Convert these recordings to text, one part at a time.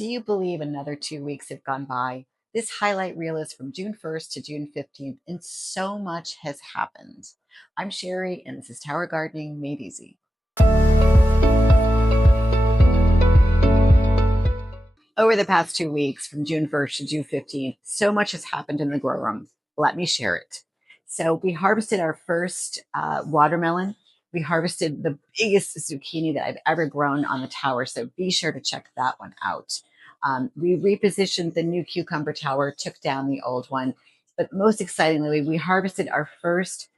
Do you believe another 2 weeks have gone by? This highlight reel is from June 1st to June 15th, and so much has happened. I'm Sherry, and this is Tower Gardening Made Easy. Over the past 2 weeks, from June 1st to June 15th, so much has happened in the grow room. Let me share it. So, we harvested our first watermelon. We harvested the biggest zucchini that I've ever grown on the tower, so be sure to check that one out. We repositioned the new cucumber tower, took down the old one, but most excitingly, we harvested our first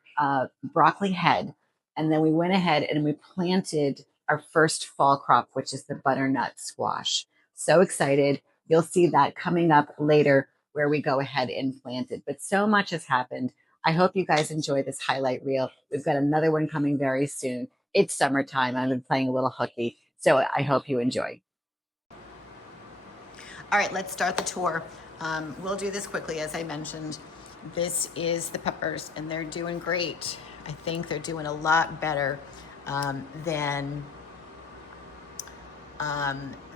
broccoli head, and then we went ahead and we planted our first fall crop, which is the butternut squash. So excited. You'll see that coming up later where we go ahead and plant it. But so much has happened. I hope you guys enjoy this highlight reel. We've got another one coming very soon. It's summertime. I've been playing a little hooky, so I hope you enjoy. All right, let's start the tour. We'll do this quickly. As I mentioned, this is the peppers, and they're doing great. I think they're doing a lot better than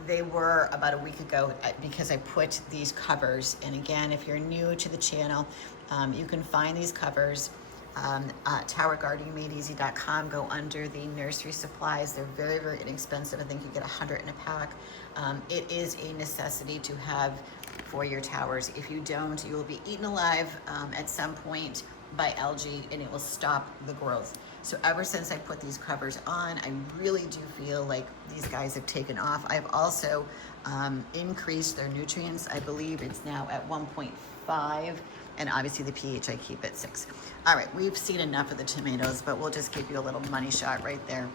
they were about a week ago because I put these covers. And again, if you're new to the channel, you can find these covers at towergardeningmadeeasy.com. Go under the nursery supplies. They're very, very inexpensive. I think you get 100 in a pack. It is a necessity to have for your towers. If you don't, you will be eaten alive at some point by algae, and it will stop the growth. So ever since I put these covers on, I really do feel like these guys have taken off. I've also increased their nutrients. I believe it's now at 1.5, and obviously the pH I keep at 6. All right, we've seen enough of the tomatoes, but we'll just give you a little money shot right there.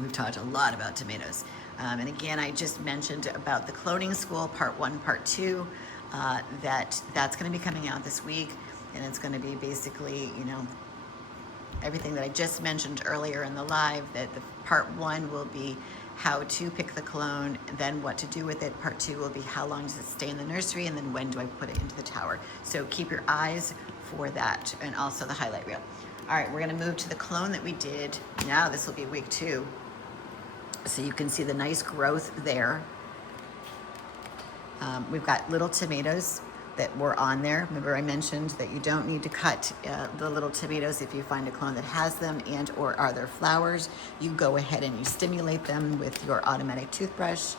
We've talked a lot about tomatoes. And again, I just mentioned about the cloning school, part 1, part 2, that's gonna be coming out this week. And it's going to be basically, everything that I just mentioned earlier in the live, that the part 1 will be how to pick the clone, then what to do with it. Part 2 will be how long does it stay in the nursery, and then when do I put it into the tower. So keep your eyes for that, and also the highlight reel. All right, we're going to move to the clone that we did. Now this will be week 2. So you can see the nice growth there. We've got little tomatoes that were on there. Remember I mentioned that you don't need to cut the little tomatoes if you find a clone that has them and or are there flowers. You go ahead and you stimulate them with your automatic toothbrush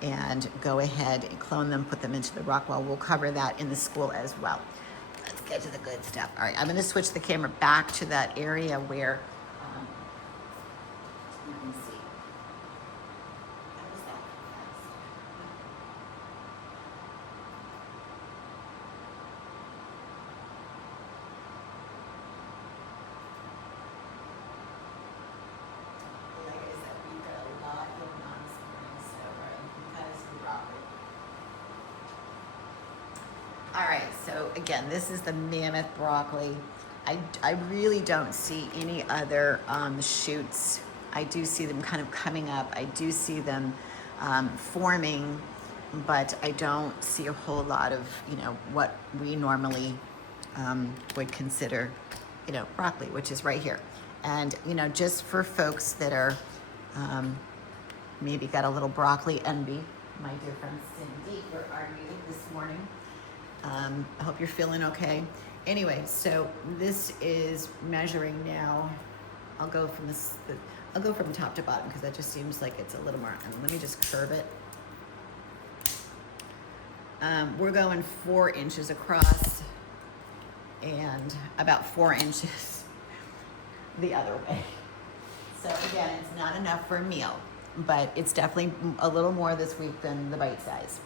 and go ahead and clone them, put them into the rock wall. We'll cover that in the school as well. Let's get to the good stuff. All right, I'm gonna switch the camera back to that area where you can see. All right, so again, this is the mammoth broccoli. I really don't see any other shoots. I do see them kind of coming up. I do see them forming, but I don't see a whole lot of, what we normally would consider, broccoli, which is right here. And, just for folks that are maybe got a little broccoli envy, my dear friend Cindy, where are you this morning? I hope you're feeling okay. Anyway, so this is measuring now. I'll go from top to bottom because that just seems like it's a little more. And let me just curve it. We're going 4 inches across and about 4 inches the other way. So again, it's not enough for a meal, but it's definitely a little more this week than the bite size.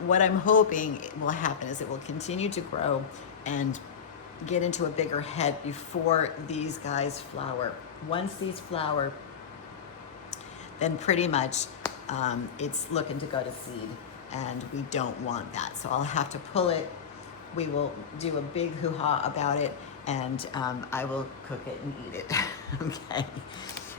What I'm hoping will happen is it will continue to grow and get into a bigger head before these guys flower. Once these flower, then pretty much it's looking to go to seed, and we don't want that. So I'll have to pull it. We will do a big hoo-ha about it, and I will cook it and eat it. Okay.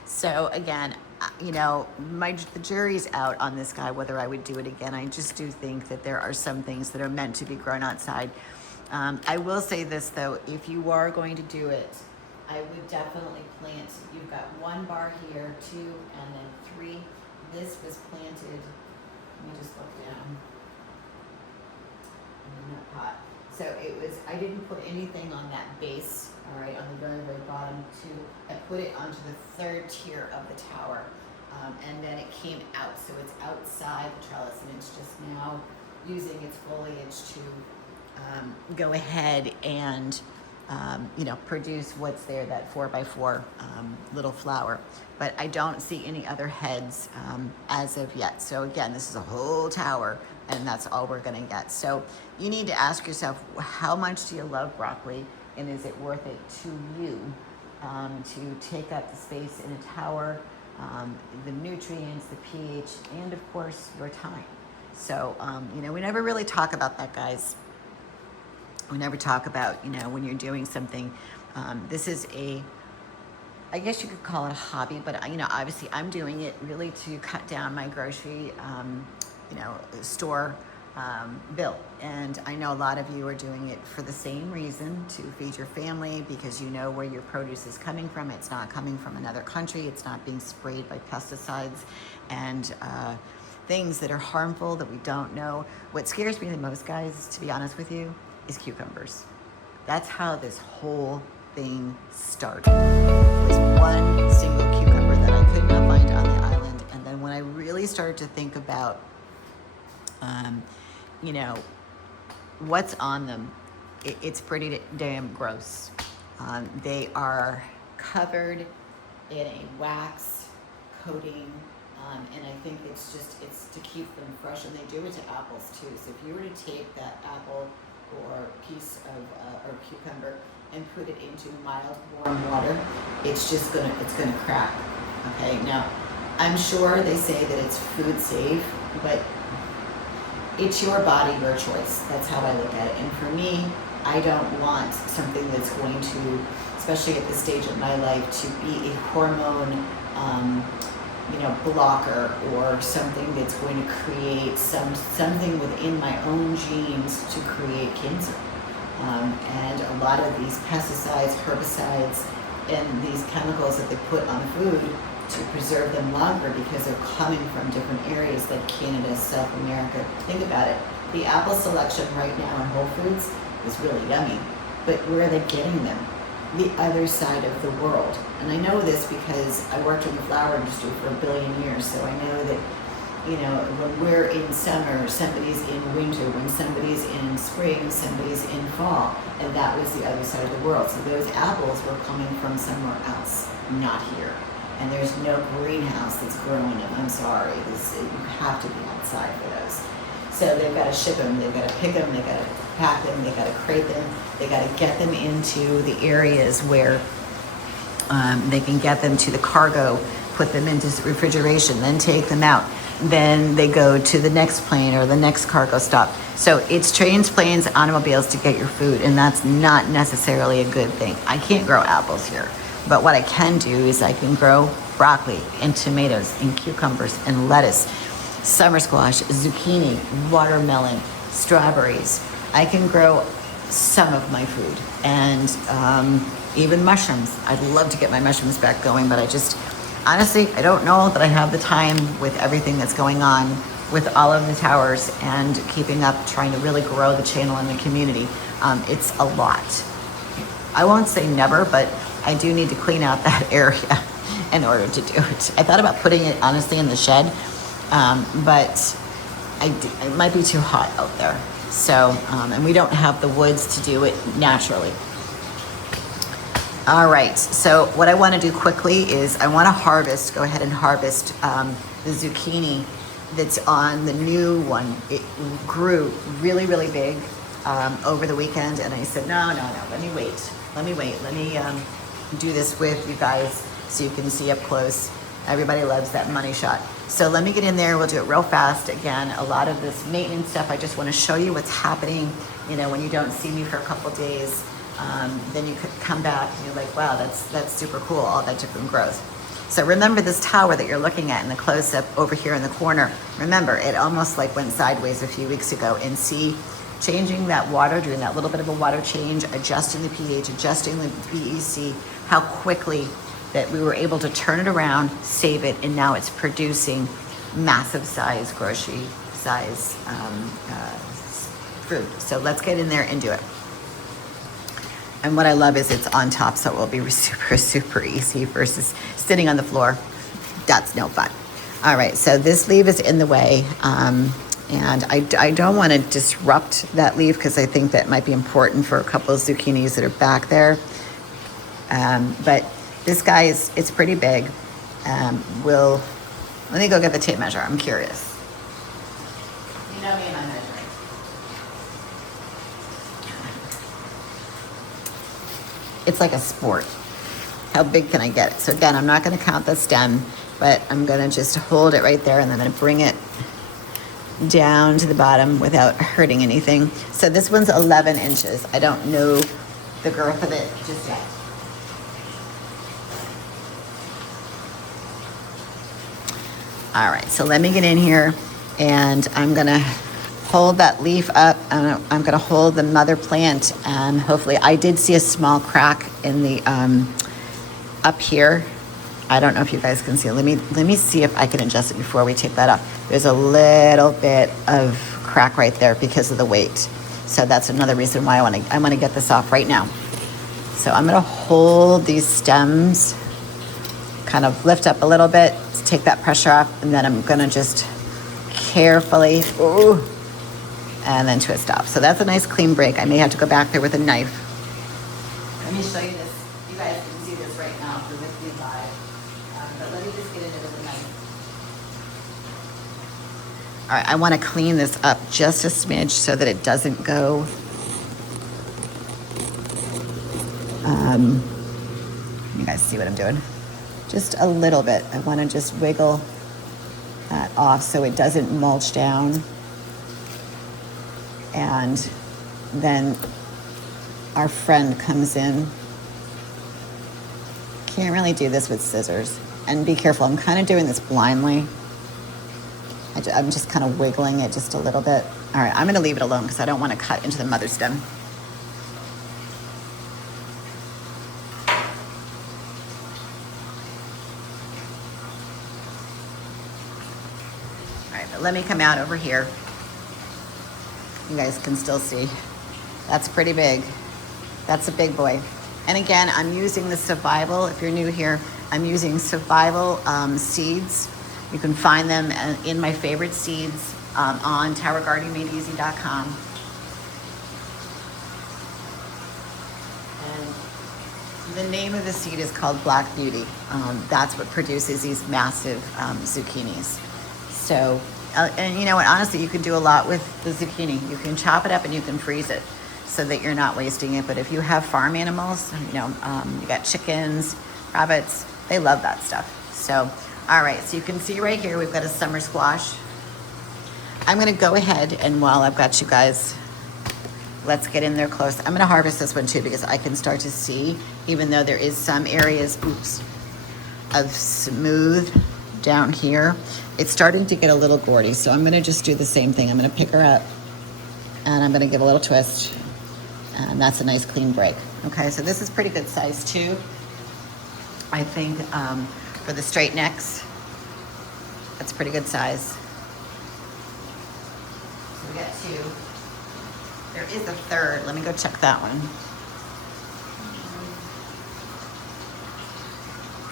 So again, the jury's out on this guy, whether I would do it again. I just do think that there are some things that are meant to be grown outside. I will say this though, if you are going to do it, I would definitely plant, you've got 1 bar here, 2, and then 3. This was planted, let me just look now. nut pot. So I didn't put anything on that base, all right, on the very, very bottom too. I put it onto the third tier of the tower. And then it came out, so it's outside the trellis, and it's just now using its foliage to go ahead and produce what's there, that 4x4 little flower. But I don't see any other heads as of yet. So again, this is a whole tower, and that's all we're gonna get. So you need to ask yourself, how much do you love broccoli, and is it worth it to you to take up the space in a tower, the nutrients, the pH, and of course your time. So we never really talk about that, guys. We never talk about, when you're doing something. This is I guess you could call it a hobby, but obviously I'm doing it really to cut down my grocery, store bill. And I know a lot of you are doing it for the same reason, to feed your family, because you know where your produce is coming from. It's not coming from another country. It's not being sprayed by pesticides and things that are harmful that we don't know. What scares me the most, guys, to be honest with you, is cucumbers. That's how this whole thing started. It was one single cucumber that I could not find on the island. And then when I really started to think about, what's on them, it's pretty damn gross. They are covered in a wax coating. And I think it's to keep them fresh, and they do it to apples too. So if you were to take that apple or piece of or cucumber and put it into mild warm water, it's gonna crack. Okay, now I'm sure they say that it's food safe, but it's your body, your choice. That's how I look at it. And for me, I don't want something that's going to, especially at this stage of my life, to be a hormone blocker, or something that's going to create something within my own genes to create cancer. And a lot of these pesticides, herbicides, and these chemicals that they put on food to preserve them longer, because they're coming from different areas like Canada, South America. Think about it. The apple selection right now in Whole Foods is really yummy, but where are they getting them? The other side of the world. And I know this because I worked in the flower industry for 1 billion years, so I know that, when we're in summer, somebody's in winter, when somebody's in spring, somebody's in fall, and that was the other side of the world. So those apples were coming from somewhere else, not here. And there's no greenhouse that's growing them. I'm sorry, you have to be outside for those. So they've got to ship them, they've got to pick them, they've got to pack them, they've got to crate them, they've got to get them into the areas where they can get them to the cargo, put them into refrigeration, then take them out. Then they go to the next plane or the next cargo stop. So it's trains, planes, automobiles to get your food, and that's not necessarily a good thing. I can't grow apples here, but what I can do is I can grow broccoli and tomatoes and cucumbers and lettuce, summer squash, zucchini, watermelon, strawberries. I can grow some of my food, and even mushrooms. I'd love to get my mushrooms back going, but honestly, I don't know that I have the time with everything that's going on with all of the towers and keeping up, trying to really grow the channel and the community. It's a lot. I won't say never, but I do need to clean out that area in order to do it. I thought about putting it honestly in the shed, but it might be too hot out there. So, and we don't have the woods to do it naturally. All right, so what I want to do quickly is I want to go ahead and harvest the zucchini that's on the new one. It grew really, really big over the weekend, and I said, no, let me wait. Let me do this with you guys so you can see up close. Everybody loves that money shot. So let me get in there. We'll do it real fast. Again, a lot of this maintenance stuff, I just want to show you what's happening. When you don't see me for a couple days, then you could come back and you're like, wow, that's super cool, all that different growth. So remember this tower that you're looking at in the close-up over here in the corner. Remember, it almost like went sideways a few weeks ago, and see, changing that water, doing that little bit of a water change, adjusting the pH, adjusting the BEC, how quickly that we were able to turn it around, save it, and now it's producing massive size, grocery size food. So let's get in there and do it. And what I love is it's on top, so it will be super, super easy versus sitting on the floor. That's no fun. All right, so this leaf is in the way. And I don't want to disrupt that leaf because I think that might be important for a couple of zucchinis that are back there. But this guy it's pretty big. Let me go get the tape measure. I'm curious. You know me and my measuring. It's like a sport. How big can I get it? So again, I'm not going to count the stem, but I'm going to just hold it right there, and I'm going to bring it down to the bottom without hurting anything. So this one's 11 inches. I don't know the girth of it just yet. All right, so let me get in here, and I'm gonna hold that leaf up. I'm gonna hold the mother plant, and hopefully, I did see a small crack in the up here. I don't know if you guys can see it. Let me see if I can adjust it before we take that off. There's a little bit of crack right there because of the weight. So that's another reason why I want to get this off right now. So I'm gonna hold these stems, kind of lift up a little bit, take that pressure off, and then I'm gonna just carefully, and then twist off. So that's a nice clean break. I may have to go back there with a knife. Let me show you this. You guys can see this right now if you're with me live. But let me just get into it with a knife. All right, I wanna clean this up just a smidge so that it doesn't go. You guys see what I'm doing? Just a little bit. I want to just wiggle that off so it doesn't mulch down. And then our friend comes in. Can't really do this with scissors. And be careful, I'm kind of doing this blindly. I'm just kind of wiggling it just a little bit. All right, I'm going to leave it alone because I don't want to cut into the mother stem. Let me come out over here. You guys can still see. That's pretty big. That's a big boy. And again, I'm using the survival. If you're new here, I'm using survival seeds. You can find them in my favorite seeds on towergardenmadeeasy.com. And the name of the seed is called Black Beauty. That's what produces these massive zucchinis. So, and you know what, honestly, you can do a lot with the zucchini. You can chop it up and you can freeze it so that you're not wasting it. But if you have farm animals, you got chickens, rabbits, they love that stuff. So, all right, so you can see right here, we've got a summer squash. I'm gonna go ahead, and while I've got you guys, let's get in there close. I'm gonna harvest this one too because I can start to see, even though there is some areas, of smooth down here, it's starting to get a little gourdy. So I'm gonna just do the same thing. I'm gonna pick her up and I'm gonna give a little twist, and that's a nice clean break. Okay, so this is pretty good size too. I think for the straight necks, that's pretty good size. So we got two. There is a third. Let me go check that one.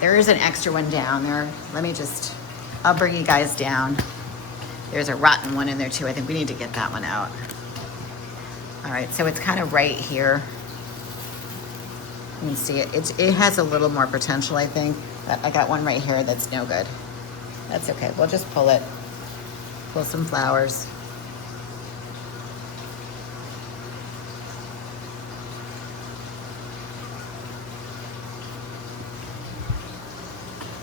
There is an extra one down there. I'll bring you guys down. There's a rotten one in there too. I think we need to get that one out. All right, so it's kind of right here. You can see it. It has a little more potential, I think. But I got one right here that's no good. That's okay. We'll just pull it. Pull some flowers.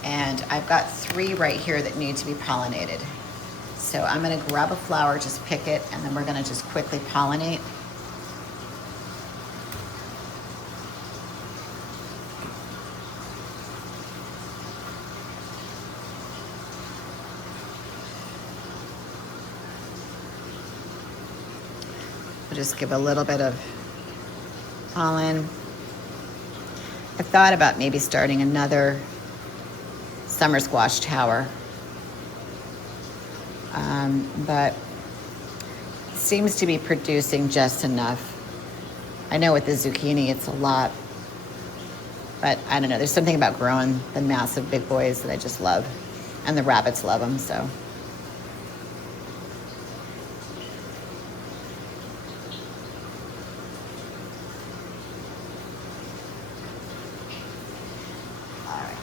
And I've got 3 right here that need to be pollinated. So I'm gonna grab a flower, just pick it, and then we're gonna just quickly pollinate. We'll just give a little bit of pollen. I thought about maybe starting another summer squash tower, but seems to be producing just enough. I know with the zucchini it's a lot, but I don't know. There's something about growing the massive big boys that I just love, and the rabbits love them, so. All right.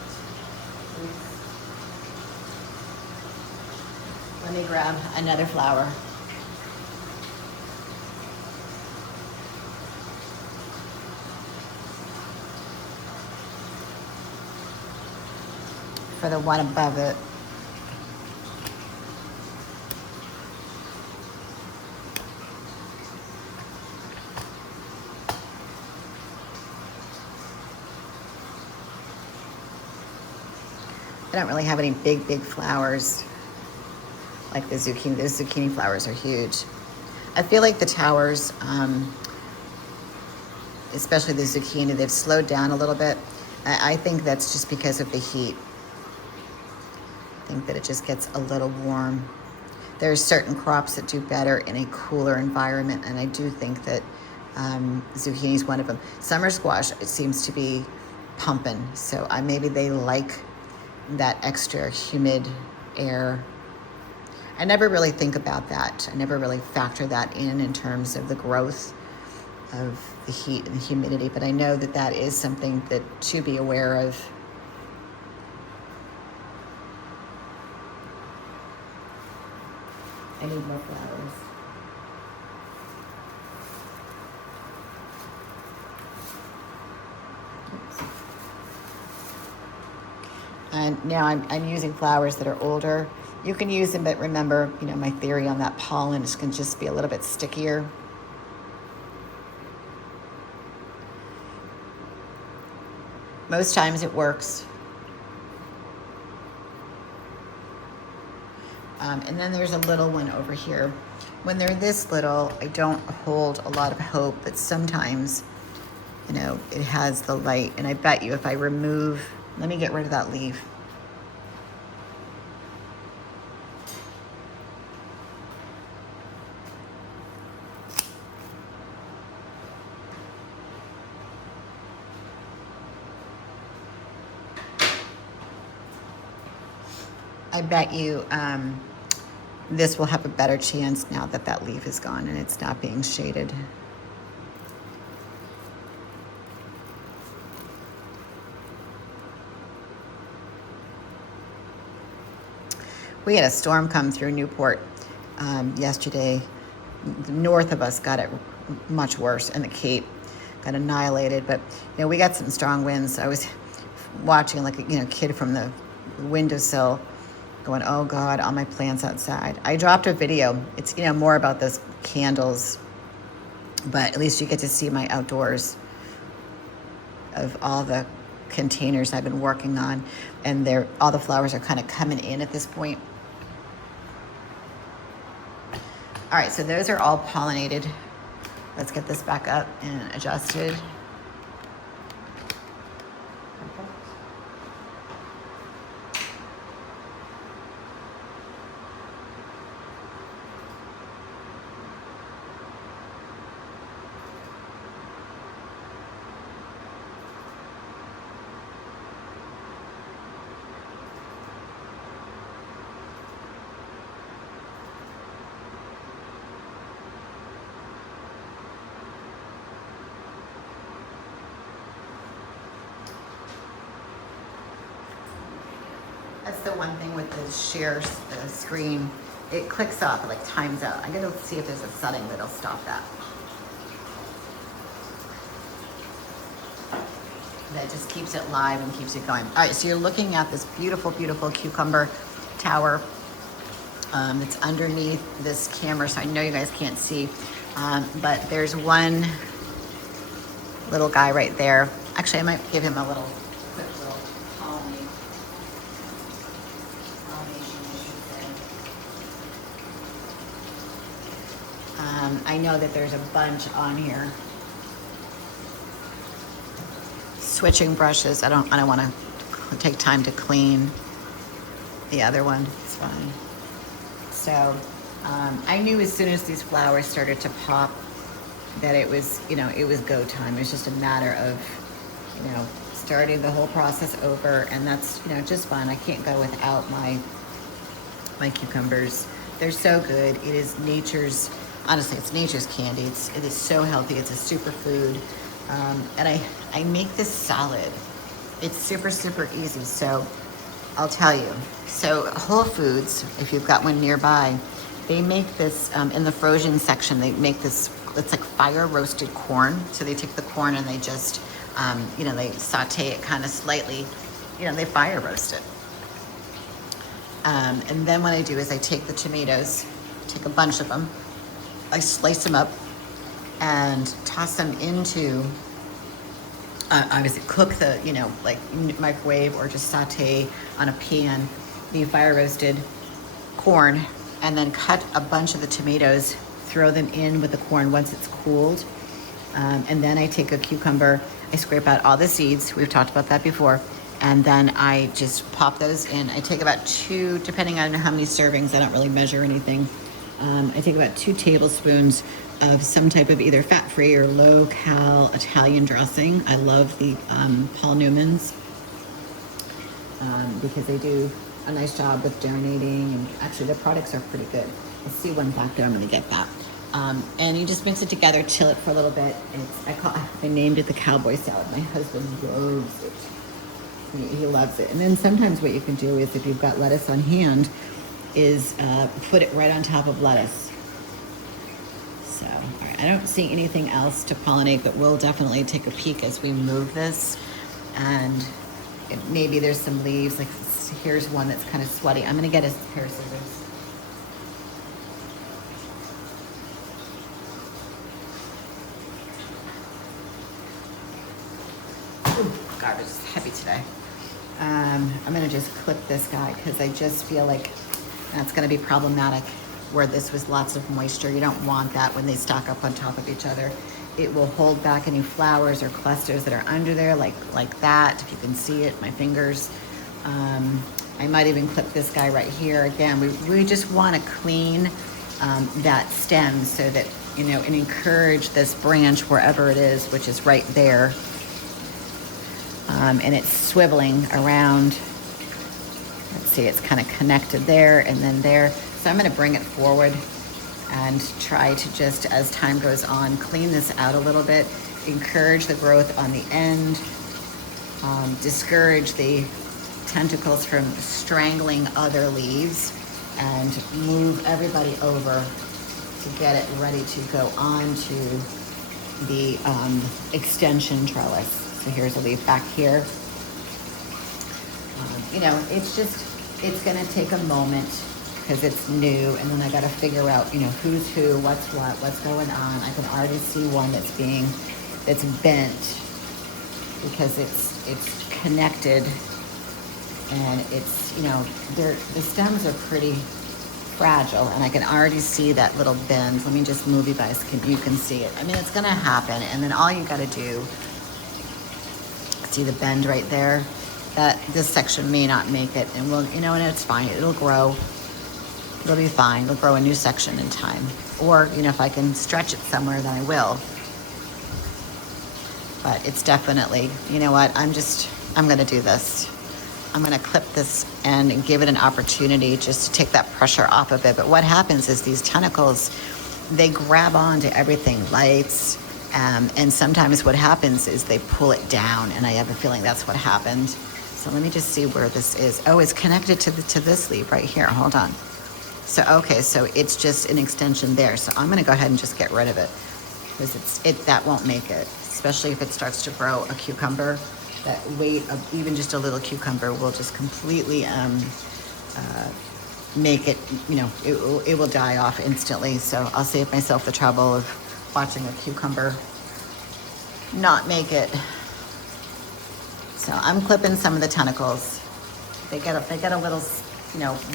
Let me grab another flower. For the one above it. I don't really have any big flowers like the zucchini. Those zucchini flowers are huge. I feel like the towers, especially the zucchini, they've slowed down a little bit. I think that's just because of the heat. I think that it just gets a little warm. There's certain crops that do better in a cooler environment, and I do think that zucchini is one of them. Summer squash, it seems to be pumping, so maybe they like that extra humid air. I never really think about that. I never really factor that in terms of the growth of the heat and the humidity, but I know that that is something that to be aware of. I need more flowers. Oops. And now I'm using flowers that are older. You can use them, but remember, you know, my theory on that pollen is can just be a little bit stickier. Most times it works. And then there's a little one over here. When they're this little, I don't hold a lot of hope, but sometimes, you know, it has the light. And I bet you if I remove, let me get rid of that leaf. I bet you this will have a better chance now that that leaf is gone and it's not being shaded. We had a storm come through Newport yesterday. North of us got it much worse, and the Cape got annihilated. But you know, we got some strong winds. I was watching like a kid from the windowsill, going, "Oh God, all my plants outside." I dropped a video. It's more about those candles, but at least you get to see my outdoors of all the containers I've been working on, and all the flowers are kind of coming in at this point. All right, so those are all pollinated. Let's get this back up and adjusted. That's the one thing with the share screen. It clicks off, it like times out. I'm gonna see if there's a setting that'll stop that. That just keeps it live and keeps it going. All right, so you're looking at this beautiful, beautiful cucumber tower that's underneath this camera, so I know you guys can't see, but there's one little guy right there. Actually, I might give him a little quick little pollination, I should say. I know that there's a bunch on here. Switching brushes. I don't want to take time to clean the other one. It's fine. So I knew as soon as these flowers started to pop that it was, it was go time. It was just a matter of, starting the whole process over, and that's, just fun. I can't go without my cucumbers. They're so good. It is nature's, honestly, it's nature's candy. It is so healthy. It's a superfood. And I make this salad. It's super, super easy. So I'll tell you. So Whole Foods, if you've got one nearby, they make this, in the frozen section, they make this, it's like fire roasted corn. So they take the corn and they just, they saute it kind of slightly, they fire roast it. And then what I do is I take the tomatoes, take a bunch of them, I slice them up and toss them into, obviously cook the, like microwave or just saute on a pan, the fire roasted corn, and then cut a bunch of the tomatoes, throw them in with the corn once it's cooled. And then I take a cucumber, I scrape out all the seeds, we've talked about that before, and then I just pop those in. I take about 2, depending on how many servings, I don't really measure anything. I take about 2 tablespoons of some type of either fat-free or low-cal Italian dressing. I love the Paul Newman's because they do a nice job with donating, and actually their products are pretty good. I see one back there, I'm gonna get that. And you just mix it together, chill it for a little bit. I named it the cowboy salad. My husband loves it. He loves it. And then sometimes what you can do is, if you've got lettuce on hand, is put it right on top of lettuce. So, all right, I don't see anything else to pollinate, but we'll definitely take a peek as we move this. And maybe there's some leaves, like here's one that's kind of sweaty. I'm gonna get a pair of scissors. Garbage is heavy today. I'm gonna just clip this guy because I just feel like that's gonna be problematic where this was lots of moisture. You don't want that when they stack up on top of each other. It will hold back any flowers or clusters that are under there, like that. If you can see it, my fingers. I might even clip this guy right here. Again, we just want to clean that stem so that, and encourage this branch wherever it is, which is right there. And it's swiveling around. Let's see, it's kind of connected there and then there. So I'm going to bring it forward and try to just, as time goes on, clean this out a little bit, encourage the growth on the end, discourage the tentacles from strangling other leaves, and move everybody over to get it ready to go on to the extension trellis. So here's a leaf back here. It's gonna take a moment because it's new, and then I gotta figure out, who's who, what's what, what's going on. I can already see one that's bent because it's connected, and it's, the stems are pretty fragile, and I can already see that little bend. Let me just move you guys, you can see it. I mean, it's gonna happen, and then all you gotta do, see the bend right there? That this section may not make it, and and it's fine, it'll grow. It'll be fine, it'll grow a new section in time. Or, if I can stretch it somewhere, then I will. But it's definitely, you know what, I'm gonna do this. I'm gonna clip this end and give it an opportunity just to take that pressure off of it. But what happens is these tentacles, they grab onto everything, lights, and sometimes what happens is they pull it down, and I have a feeling that's what happened. So let me just see where this is. Oh, it's connected to this leaf right here, hold on. So, okay, so it's just an extension there. So I'm gonna go ahead and just get rid of it because that won't make it, especially if it starts to grow a cucumber. That weight of even just a little cucumber will just completely make it, it will die off instantly. So I'll save myself the trouble of watching a cucumber not make it. So I'm clipping some of the tentacles. They get a little,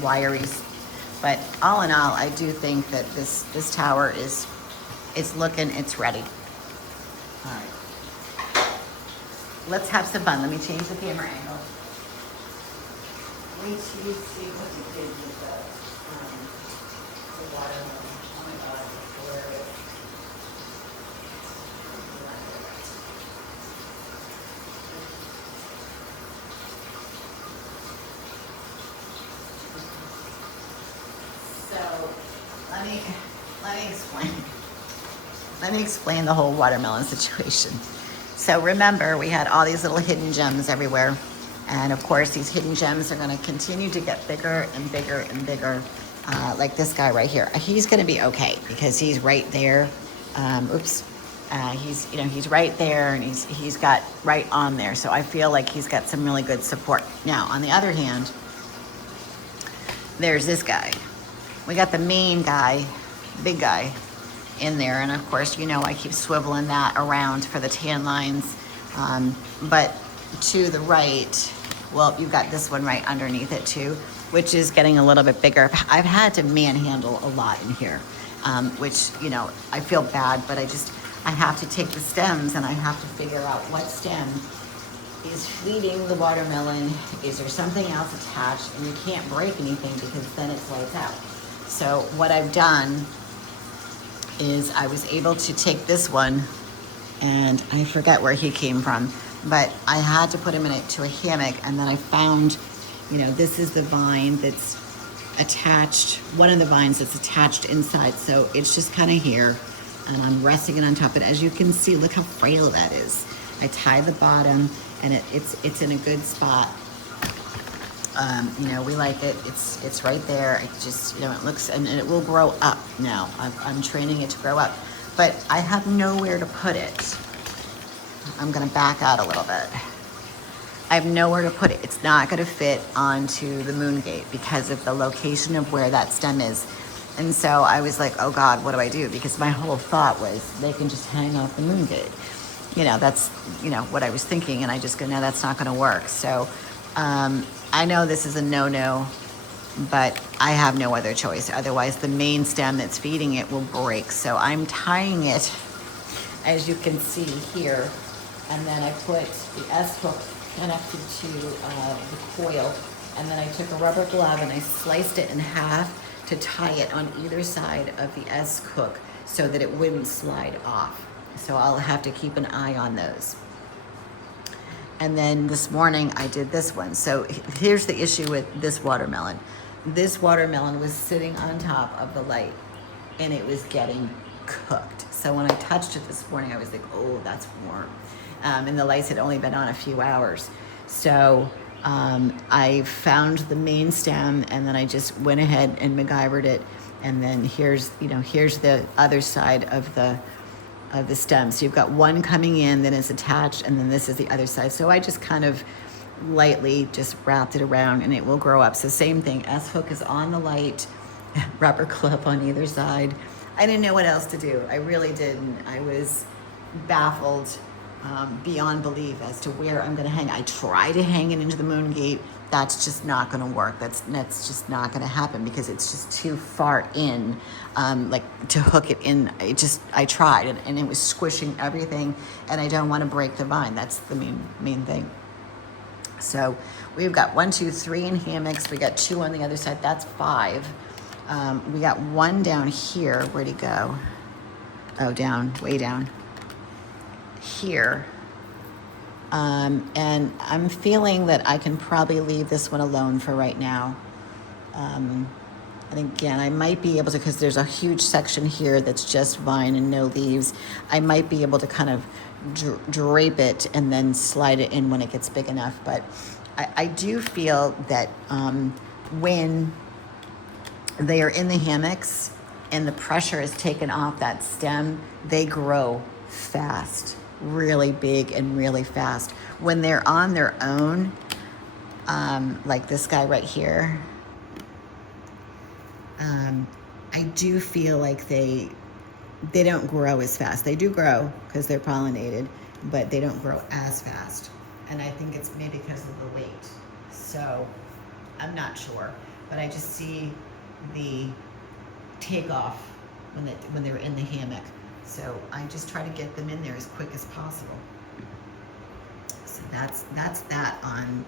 wiry. But all in all, I do think that this tower it's ready. All right. Let's have some fun. Let me change the camera angle. Wait till you see what you did with the watermelon. Oh my God, it's hilarious. So let me explain. Let me explain the whole watermelon situation. So remember, we had all these little hidden gems everywhere. And of course, these hidden gems are gonna continue to get bigger and bigger and bigger. Like this guy right here. He's gonna be okay because he's right there. Oops. He's right there and he's got right on there. So I feel like he's got some really good support. Now, on the other hand, there's this guy. We got the main guy, big guy, in there, and of course, I keep swiveling that around for the tan lines. But to the right, well, you've got this one right underneath it too, which is getting a little bit bigger. I've had to manhandle a lot in here, which, I feel bad, but I have to take the stems and I have to figure out what stem is feeding the watermelon. Is there something else attached? And you can't break anything because then it lights out. So what I've done is I was able to take this one, and I forget where he came from, but I had to put him into a hammock, and then I found, this is the vine that's attached, one of the vines that's attached inside, so it's just kind of here, and I'm resting it on top. But as you can see, look how frail that is. I tied the bottom, and it's in a good spot. We like it. It's right there. It just, it looks, and it will grow up now. I'm training it to grow up, but I have nowhere to put it. I'm going to back out a little bit. I have nowhere to put it. It's not going to fit onto the moon gate because of the location of where that stem is. And so I was like, oh God, what do I do? Because my whole thought was they can just hang off the moon gate. That's, what I was thinking. And I just go, no, that's not going to work. So, I know this is a no-no, but I have no other choice. Otherwise, the main stem that's feeding it will break. So I'm tying it, as you can see here, and then I put the S-hook connected to the coil, and then I took a rubber glove and I sliced it in half to tie it on either side of the S-hook so that it wouldn't slide off. So I'll have to keep an eye on those. And then this morning I did this one. So here's the issue with this watermelon. This watermelon was sitting on top of the light and it was getting cooked. So when I touched it this morning, I was like, oh, that's warm. And the lights had only been on a few hours. So I found the main stem and then I just went ahead and MacGyvered it. And then here's the other side of the stem. So you've got one coming in, then it's attached, and then this is the other side. So I just kind of lightly just wrapped it around and it will grow up. So same thing, S-hook is on the light, rubber clip on either side. I didn't know what else to do. I really didn't. I was baffled beyond belief as to where I'm gonna hang. I try to hang it into the moon gate. That's just not gonna work. That's just not gonna happen because it's just too far in, like to hook it in. I tried and it was squishing everything, and I don't wanna break the vine. That's the main thing. So we've got 1, 2, 3 in hammocks. We got 2 on the other side, that's 5. We got 1 down here, where'd he go? Oh, down, way down here. And I'm feeling that I can probably leave this one alone for right now. And again, I might be able to, because there's a huge section here that's just vine and no leaves. I might be able to kind of drape it and then slide it in when it gets big enough. But I do feel that when they are in the hammocks and the pressure is taken off that stem, they grow fast, really big and really fast. When they're on their own, like this guy right here, I do feel like they don't grow as fast. They do grow because they're pollinated, but they don't grow as fast. And I think it's maybe because of the weight. So I'm not sure, but I just see the takeoff when they're in the hammock. So I just try to get them in there as quick as possible. So that's that on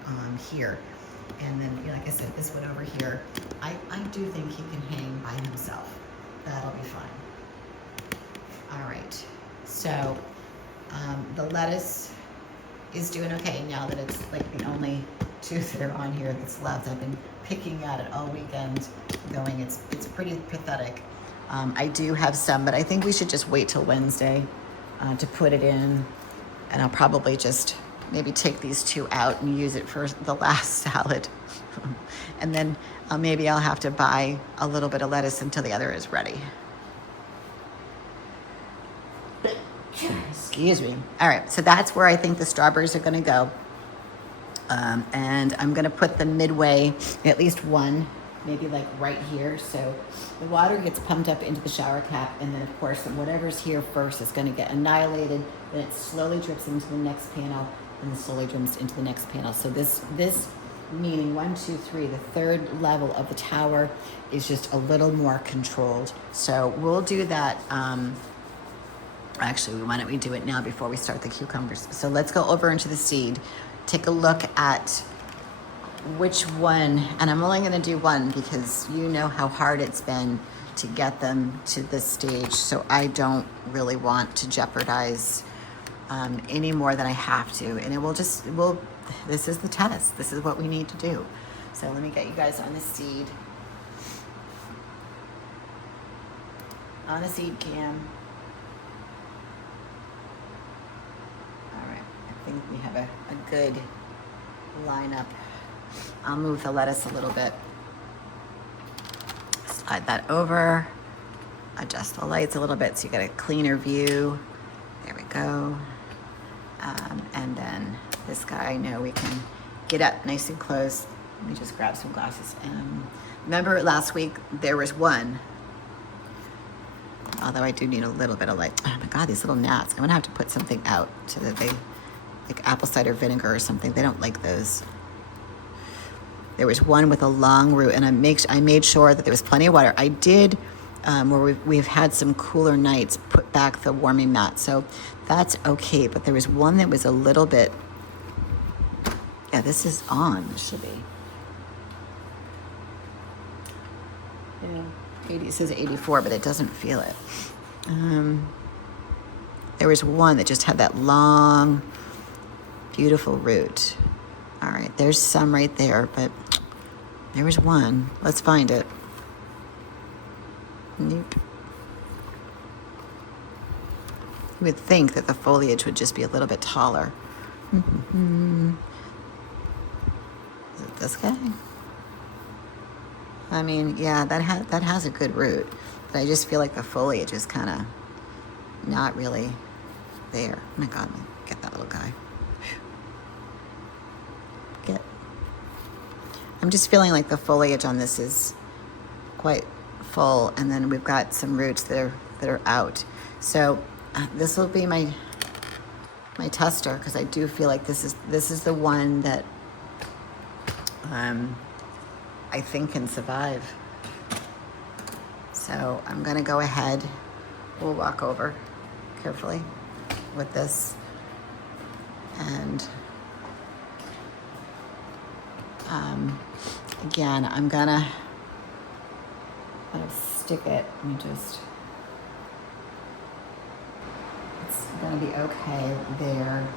here. And then, like I said, this one over here, I do think he can hang by himself. That'll be fun. All right, so the lettuce is doing okay now that it's like the only two that are on here that's left. I've been picking at it all weekend going, it's pretty pathetic. I do have some, but I think we should just wait till Wednesday to put it in, and I'll probably just maybe take these two out and use it for the last salad. And then maybe I'll have to buy a little bit of lettuce until the other is ready. Excuse me. All right, so that's where I think the strawberries are gonna go. And I'm gonna put them midway, at least one, maybe like right here. So the water gets pumped up into the shower cap, and then of course whatever's here first is gonna get annihilated, then it slowly drips into the next panel, and then slowly drips into the next panel. So this meaning 1, 2, 3, the third level of the tower is just a little more controlled. So we'll do that. Actually, why don't we do it now before we start the cucumbers? So let's go over into the seed, take a look at which one, and I'm only gonna do one because you know how hard it's been to get them to this stage, so I don't really want to jeopardize any more than I have to, and this is the test. This is what we need to do. So let me get you guys on the seed. On the seed cam. All right, I think we have a good lineup. I'll move the lettuce a little bit. Slide that over. Adjust the lights a little bit so you get a cleaner view. There we go. And then this guy, I know we can get up nice and close. Let me just grab some glasses. Remember last week there was one, although I do need a little bit of light. Oh my God, these little gnats. I'm gonna have to put something out so that they, like apple cider vinegar or something, they don't like those. There was one with a long root, and I made sure that there was plenty of water. I did, where we've had some cooler nights, put back the warming mat, so that's okay. But there was one that was a little bit, yeah, this is on, it should be. Yeah, 80, it says 84, but it doesn't feel it. There was one that just had that long, beautiful root. All right, there's some right there, but there was one. Let's find it. Nope. You would think that the foliage would just be a little bit taller. Is it this guy? I mean, yeah, that has a good root, but I just feel like the foliage is kind of not really there. Oh my God, let me get that little guy. I'm just feeling like the foliage on this is quite full, and then we've got some roots that are out. So this will be my tester, because I do feel like this is the one that I think can survive. So I'm gonna go ahead. We'll walk over carefully with this, and again, I'm gonna stick it. Let me just. It's gonna be okay there.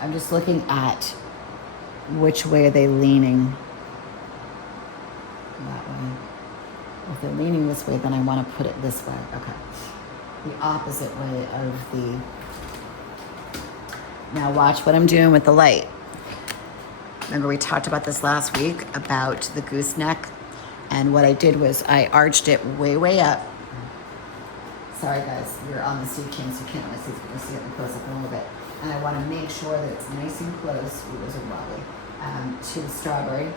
I'm just looking at which way are they leaning. That way. If they're leaning this way, then I want to put it this way. Okay. The opposite way of the. Now watch what I'm doing with the light. Remember we talked about this last week about the gooseneck, and what I did was I arched it way up. Sorry guys, you're on the seed cam, so you can't really see it, but you'll see it in close up a little bit. And I want to make sure that it's nice and close, ooh, those are wobbly, to the strawberry.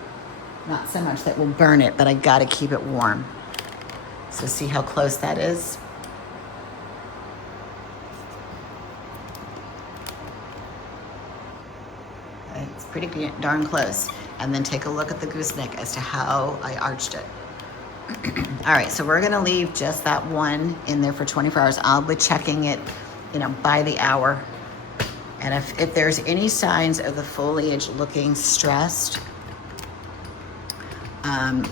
Not so much that will burn it, but I gotta keep it warm. So see how close that is? It's pretty darn close. And then take a look at the gooseneck as to how I arched it. All right, so we're gonna leave just that one in there for 24 hours. I'll be checking it, by the hour. And if there's any signs of the foliage looking stressed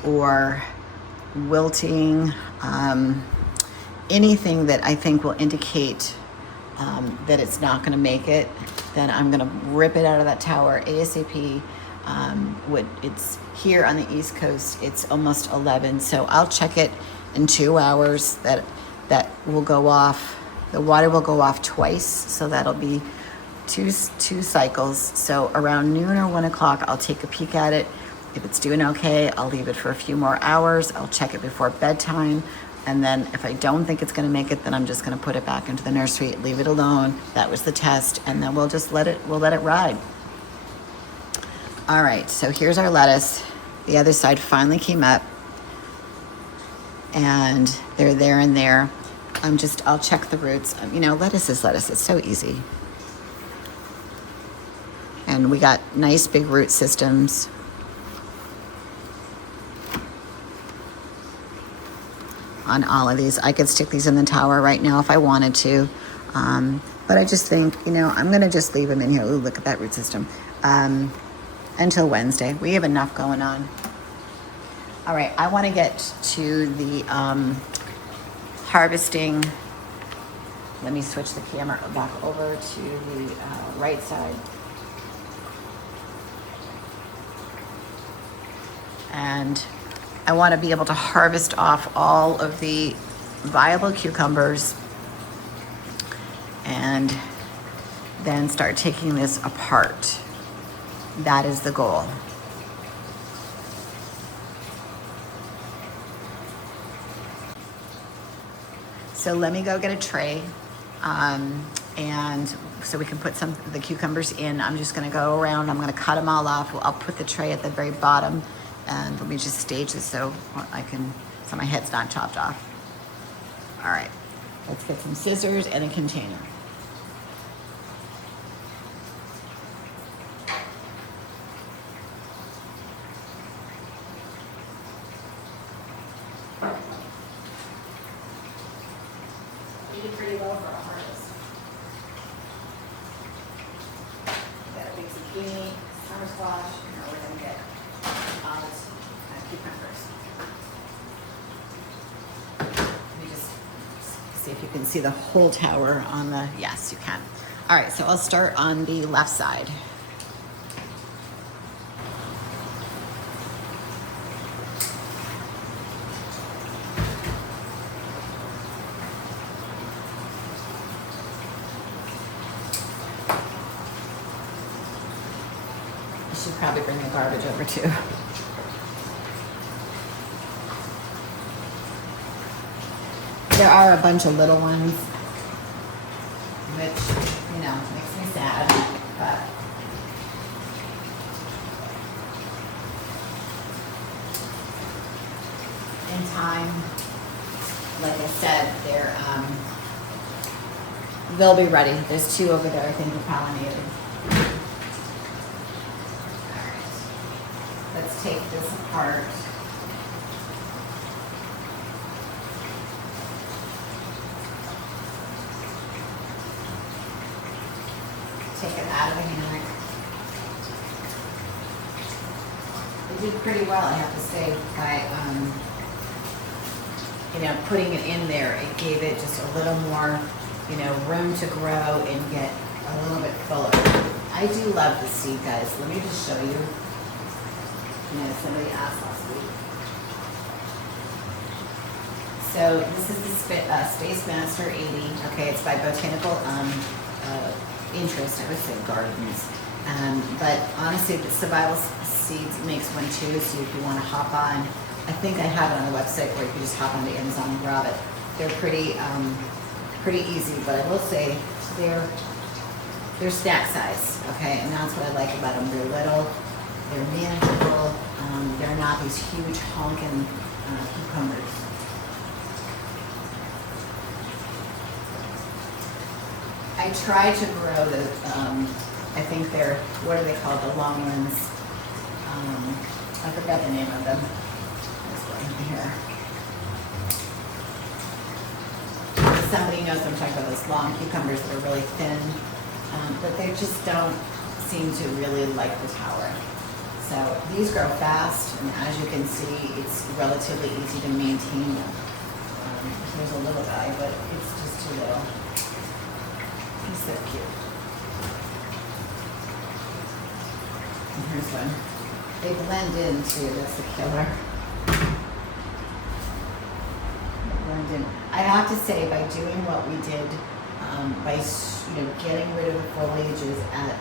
or wilting, anything that I think will indicate that it's not going to make it, then I'm going to rip it out of that tower ASAP. It's here on the East Coast, it's almost 11, so I'll check it in 2 hours. That will go off. The water will go off twice, so that'll be two cycles. So around noon or 1 o'clock, I'll take a peek at it. If it's doing okay, I'll leave it for a few more hours. I'll check it before bedtime. And then if I don't think it's gonna make it, then I'm just gonna put it back into the nursery, leave it alone. That was the test, and then we'll let it ride. All right, so here's our lettuce. The other side finally came up, and they're there and there. I'll check the roots. You know, lettuce is lettuce, it's so easy. And we got nice big root systems. On all of these. I could stick these in the tower right now if I wanted to. But I just think, you know, I'm gonna just leave them in here. Ooh, look at that root system. Until Wednesday. We have enough going on. All right, I wanna get to the harvesting. Let me switch the camera back over to the right side. And I want to be able to harvest off all of the viable cucumbers and then start taking this apart. That is the goal. So let me go get a tray, and so we can put some of the cucumbers in. I'm just gonna go around, I'm gonna cut them all off. I'll put the tray at the very bottom, and let me just stage this so my head's not chopped off. All right, let's get some scissors and a container. You did pretty well for a harvest. We got a big zucchini, summer squash, and now we're gonna get olives and cucumbers. Let me just see if you can see the whole tower on the, yes, you can. All right, so I'll start on the left side. Should probably bring the garbage over too. There are a bunch of little ones, which, you know, makes me sad, but in time, like I said, they'll be ready. There's 2 over there I think are pollinated. Let's take this apart. Take it out of the hammock. They did pretty well, I have to say, by putting it in there. It gave it just a little more, room to grow and get a little bit fuller. I do love the seed, guys. Let me just show you. Somebody asked last week. So this is the Space Master 80. Okay, it's by Botanical Interest. I would say Gardens. But honestly, the Survival Seeds makes one too. So if you want to hop on, I think I have it on the website where you can just hop onto Amazon and grab it. They're pretty easy, but I will say they're snack size. Okay, and that's what I like about them. They're little. They're manageable. They're not these huge honking cucumbers. I tried to grow the, I think they're, what are they called, the long ones? I forgot the name of them. This one here. Somebody knows what I'm talking about, those long cucumbers that are really thin, but they just don't seem to really like the tower. So these grow fast, and as you can see, it's relatively easy to maintain them. There's a little guy, but it's just too little. He's so cute. And here's one. They blend in too, that's the killer. They blend in. I have to say, by doing what we did, by getting rid of the foliages at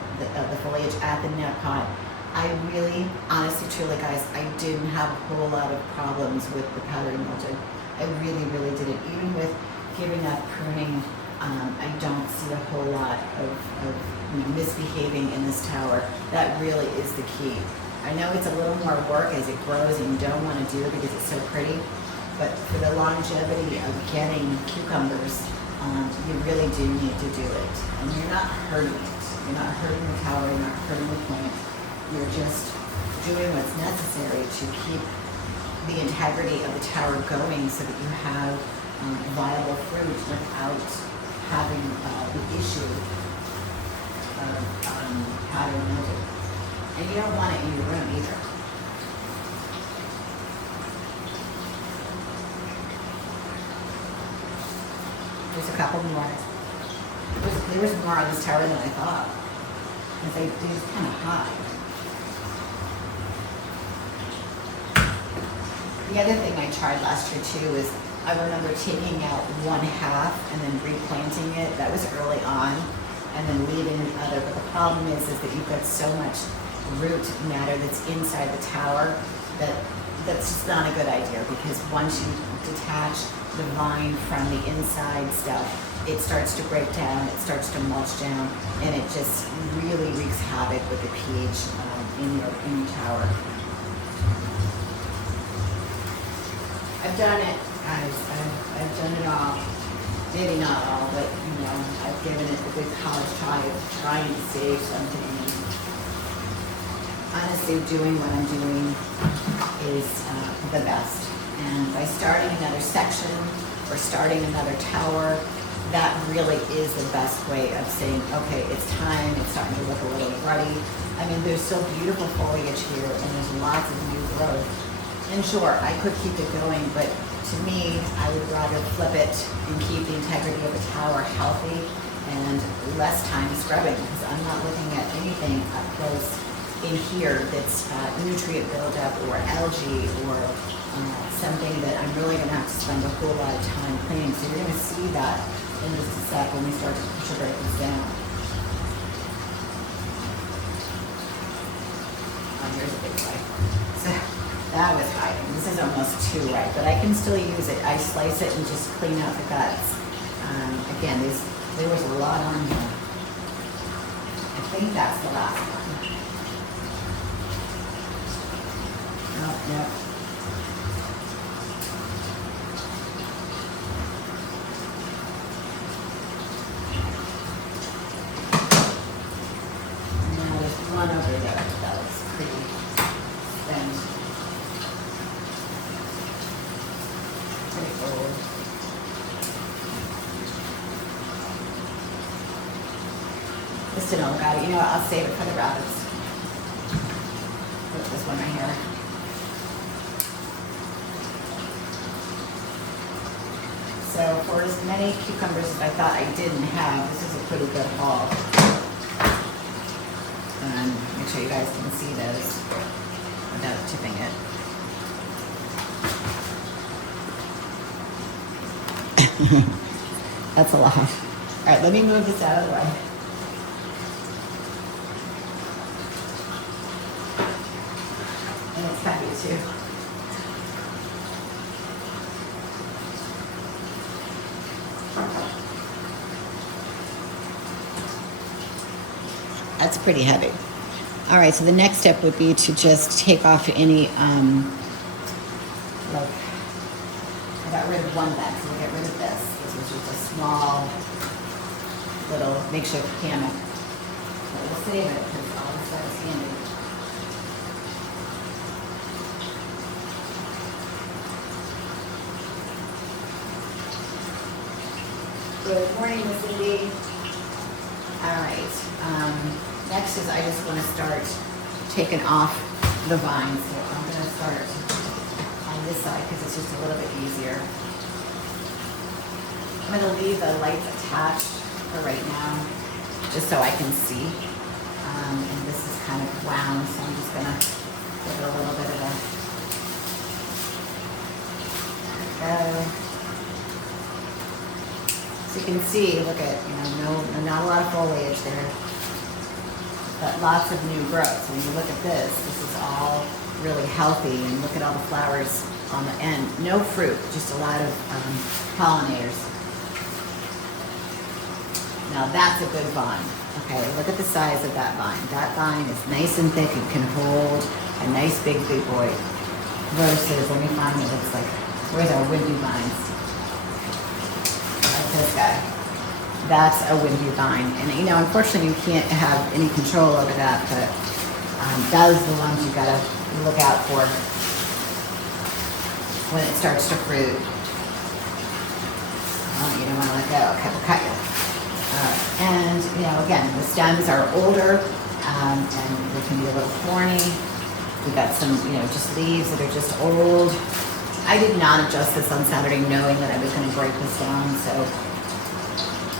the foliage at the net pot, I really, honestly, truly, guys, I didn't have a whole lot of problems with the powdery mildew. I really, really didn't. Even with giving up pruning, I don't see a whole lot of misbehaving in this tower. That really is the key. I know it's a little more work as it grows and you don't want to do it because it's so pretty, but for the longevity of getting cucumbers, you really do need to do it. And you're not hurting it. You're not hurting the tower, you're not hurting the plant. You're just doing what's necessary to keep the integrity of the tower going so that you have viable fruit without having the issue of powdery mildew. And you don't want it in your room either. There's a couple more. There was more on this tower than I thought. Because they do kind of hide. The other thing I tried last year too is I remember taking out one half and then replanting it. That was early on, and then leaving the other. But the problem is that you've got so much root matter that's inside the tower that's just not a good idea, because once you detach the vine from the inside stuff, it starts to break down, it starts to mulch down, and it just really wreaks havoc with the pH in your tower. I've done it, guys. I've done it all. Maybe not all, but I've given it a good college try of trying to save something. And honestly, doing what I'm doing is the best. And by starting another section or starting another tower, that really is the best way of saying, okay, it's time. It's starting to look a little ruddy. I mean, there's still beautiful foliage here, and there's lots of new growth. And sure, I could keep it going, but to me, I would rather flip it and keep the integrity of the tower healthy and less time scrubbing, because I'm not looking at anything up close in here that's nutrient buildup or algae or something that I'm really going to have to spend a whole lot of time cleaning. So you're going to see that in just a sec when we start to break this down. Oh, here's a big guy. So, that was hiding. This is almost too ripe, but I can still use it. I slice it and just clean out the guts. Again, there was a lot on here. I think that's the last one. Oh, no. Now there's one over there that looks pretty spent. Just an old guy. You know what? I'll save it for the rabbits. Put this one right here. So for as many cucumbers as I thought I didn't have, this is a pretty good haul. Make sure you guys can see those without tipping it. That's a lot. All right, let me move this out of the way. And it's heavy too. That's pretty heavy. All right, so the next step would be to just take off any, like, I got rid of one bag, so we'll get rid of this. This was just a small little makeshift hammock. But we'll save it because all this stuff is handy. Good morning, Miss Cindy. All right. Next is I just want to start taking off the vines. So I'm going to start on this side because it's just a little bit easier. I'm going to leave the lights attached for right now, just so I can see. And this is kind of wound, so I'm just going to give it a little bit of a, there we go. So you can see, look at, not a lot of foliage there, but lots of new growth. So when you look at this is all really healthy, and look at all the flowers on the end. No fruit, just a lot of pollinators. Now that's a good vine. Okay, look at the size of that vine. That vine is nice and thick and can hold a nice big boy. Versus, let me find what it looks like. Where's our windy vines? Like this guy. That's a windy vine. And unfortunately you can't have any control over that, but those are the ones you gotta look out for when it starts to fruit. Oh, you don't want to let go. Okay, we'll cut you. And again, the stems are older and they can be a little thorny. We got some, just leaves that are just old. I did not adjust this on Saturday knowing that I was going to break this down, so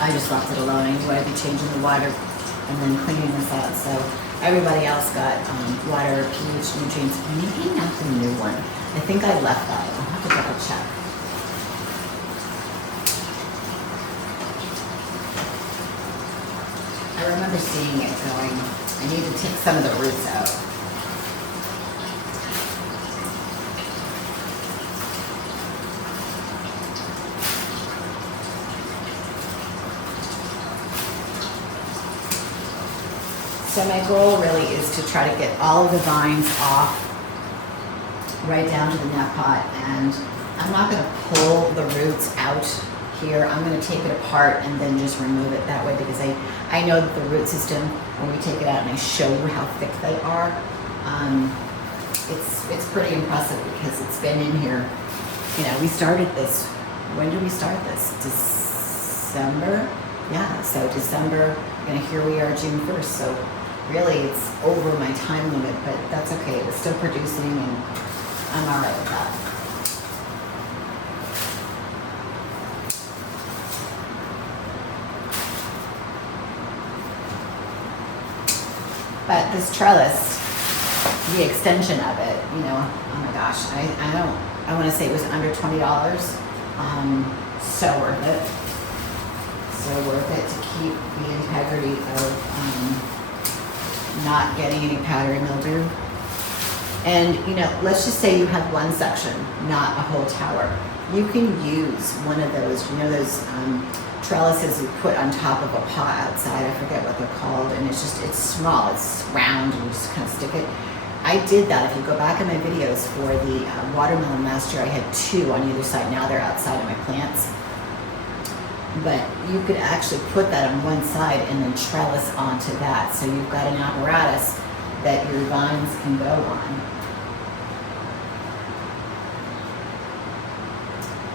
I just left it alone. I knew I'd be changing the water and then cleaning this out. So everybody else got water, pH, nutrients. Maybe not the new one. I think I left that. I'll have to double check. I remember seeing it going, I need to take some of the roots out. So my goal really is to try to get all of the vines off right down to the net pot, and I'm not going to pull the roots out here. I'm going to take it apart and then just remove it that way, because I know that the root system, when we take it out and I show you how thick they are, it's pretty impressive because it's been in here. We started this, when did we start this? December? Yeah, so December, here we are June 1st, so really it's over my time limit, but that's okay. It was still producing and I'm all right with that. But this trellis, the extension of it, oh my gosh, I want to say it was under $20. So worth it. So worth it to keep the integrity of not getting any powdery mildew. And let's just say you have one section, not a whole tower. You can use one of those, those trellises you put on top of a pot outside. I forget what they're called, and it's small, it's round, and you just kind of stick it. I did that. If you go back in my videos for the watermelon last year, I had two on either side. Now they're outside of my plants. But you could actually put that on one side and then trellis onto that. So you've got an apparatus that your vines can go on.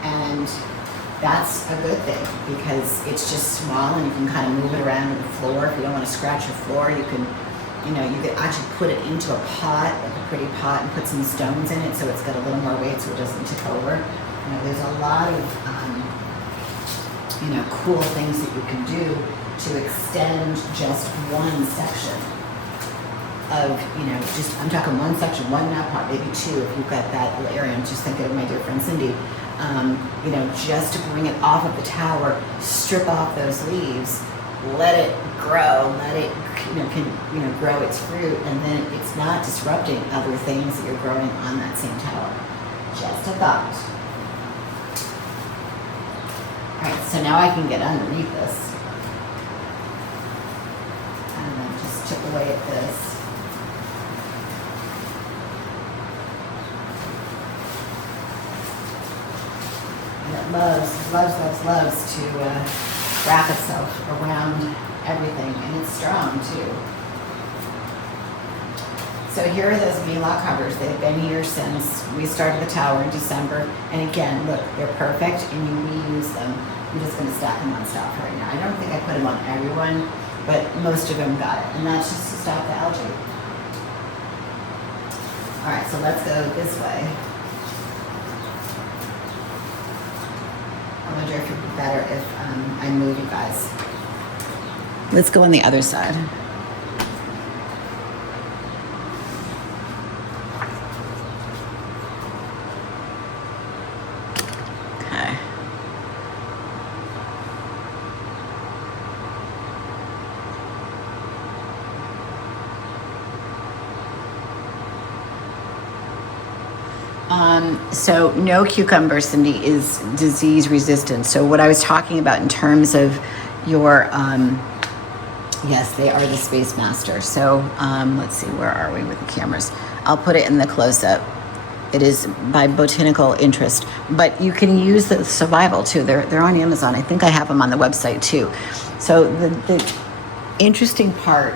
And that's a good thing because it's just small and you can kind of move it around the floor. If you don't want to scratch your floor, you can, you could actually put it into a pot, like a pretty pot, and put some stones in it so it's got a little more weight so it doesn't tip over. There's a lot of cool things that you can do to extend just one section of, I'm talking one section, one nap pot, maybe two if you've got that little area. I'm just thinking of my dear friend Cindy, just to bring it off of the tower, strip off those leaves, let it grow, let it, grow its fruit, and then it's not disrupting other things that you're growing on that same tower. Just a thought. Alright, so now I can get underneath this and then just chip away at this. And it loves to wrap itself around everything, and it's strong too. So here are those V-Lock covers. They've been here since we started the tower in December. And again, look, they're perfect and you reuse them. I'm just gonna stack them on stock right now. I don't think I put them on everyone, but most of them got it. And that's just to stop the algae. All right, so let's go this way. I wonder if it'd be better if I move you guys. Let's go on the other side. Okay. So no cucumber, Cindy, is disease resistant. So what I was talking about in terms of your, yes, they are the Space Master. So let's see, where are we with the cameras? I'll put it in the close-up. It is by botanical interest, but you can use the survival too. They're on Amazon. I think I have them on the website too. So the interesting part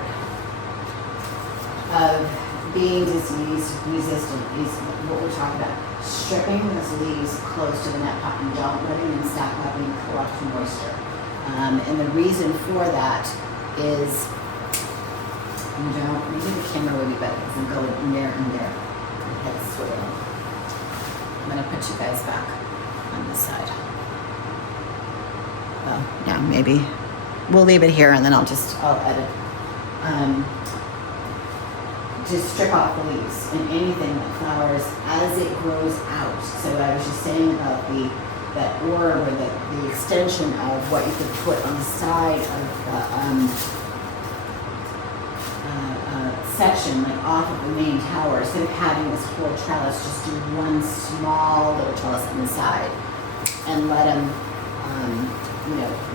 of being disease resistant is what we're talking about. Stripping those leaves close to the net pot and don't letting them stack up and collect moisture. And the reason for that is, maybe the camera would be better because I'm going in there and there. My head's swiveling. I'm going to put you guys back on this side. Well, yeah, maybe. We'll leave it here and then I'll edit. Just strip off the leaves and anything that flowers as it grows out. So I was just saying about that orb or the extension of what you could put on the side of the section, like off of the main tower, instead of having this whole trellis, just do one small little trellis on the side and let them,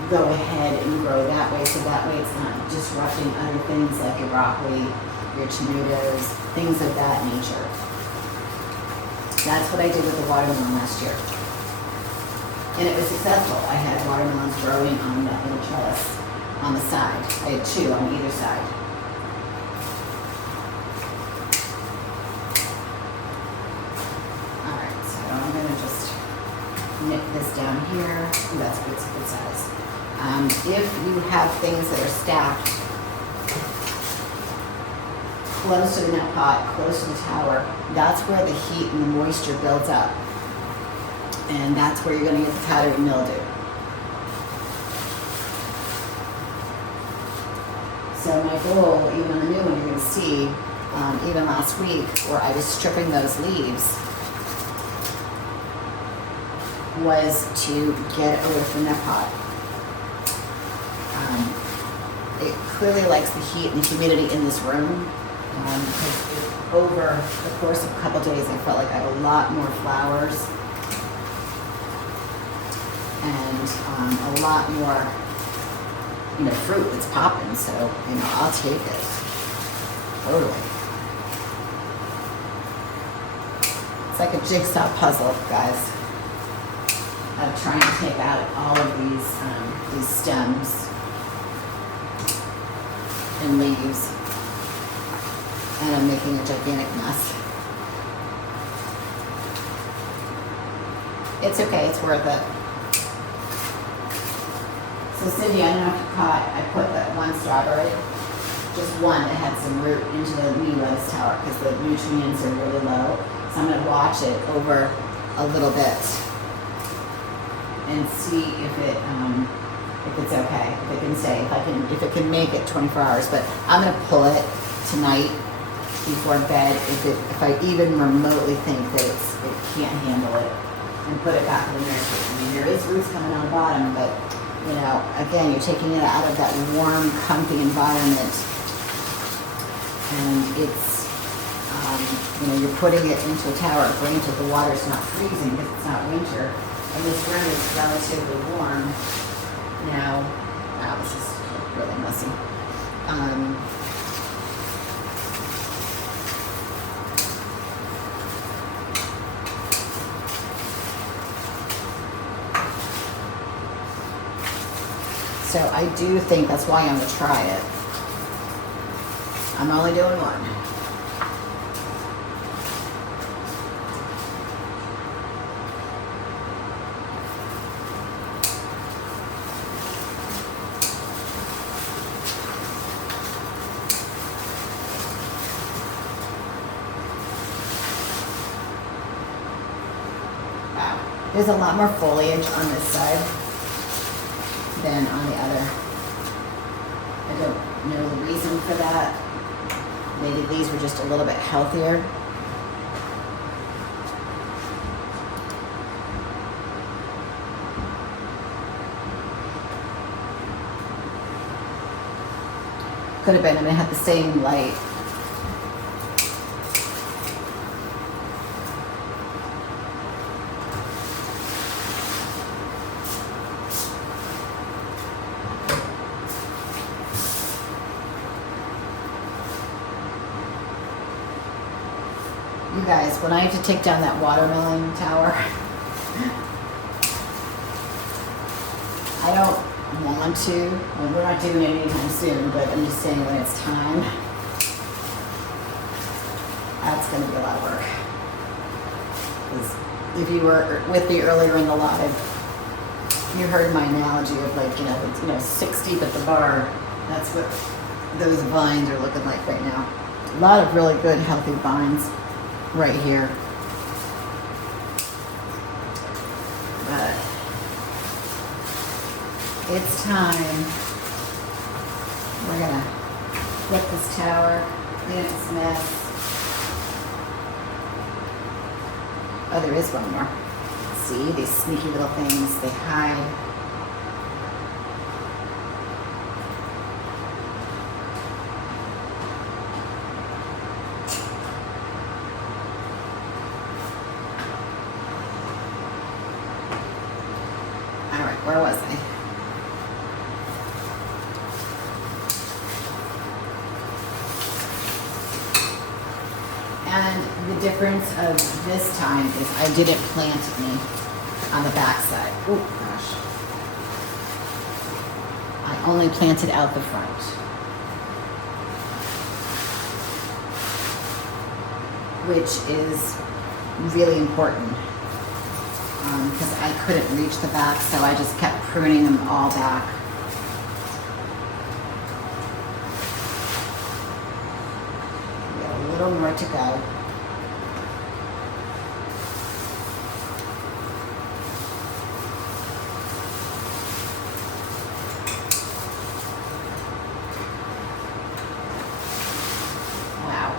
go ahead and grow that way. So that way it's not disrupting other things like your broccoli, your tomatoes, things of that nature. That's what I did with the watermelon last year. And it was successful. I had watermelons growing on that little trellis on the side. I had two on either side. Alright, so I'm going to just knit this down here. Ooh, that's good, it's a good size. If you have things that are stacked close to the net pot, close to the tower, that's where the heat and the moisture builds up. And that's where you're going to get the powdery mildew. So my goal, even on the new one, you're going to see, even last week, where I was stripping those leaves, was to get it over to the net pot. It clearly likes the heat and the humidity in this room. Because over the course of a couple days, I felt like I had a lot more flowers and a lot more, fruit that's popping. So, I'll take it. Totally. It's like a jigsaw puzzle, guys, of trying to take out all of these stems and leaves. And I'm making a gigantic mess. It's okay, it's worth it. So Cindy, I don't know if you caught, I put that one strawberry, just one that had some root into the new lettuce tower because the nutrients are really low. So I'm going to watch it over a little bit and see if it's okay, if it can stay, if it can make it 24 hours. But I'm going to pull it tonight before bed if I even remotely think that it can't handle it, and put it back in the nursery. I mean, there is roots coming on the bottom, but again, you're taking it out of that warm, comfy environment, and it's you're putting it into a tower. Granted, the water's not freezing because it's not winter, and this room is relatively warm now. Wow, this is really messy. So I do think that's why I'm going to try it. I'm only doing one. Wow. There's a lot more foliage on this side than on the other. I don't know the reason for that. Maybe these were just a little bit healthier. Could have been, I mean, it had the same light. You guys, when I have to take down that watermelon tower, I don't want to. Well, we're not doing it anytime soon, but I'm just saying when it's time, that's going to be a lot of work. Because if you were with me earlier in the live, you heard my analogy of like, you know, 6 deep at the bar. That's what those vines are looking like right now. A lot of really good, healthy vines right here. But it's time. We're gonna flip this tower, clean up this mess. Oh, there is one more. See, these sneaky little things, they hide. All right, where was I? And the difference of this time is I didn't plant any on the back side. Oh gosh. I only planted out the front. Which is really important because I couldn't reach the back, so I just kept pruning them all back. We got a little more to go. Wow.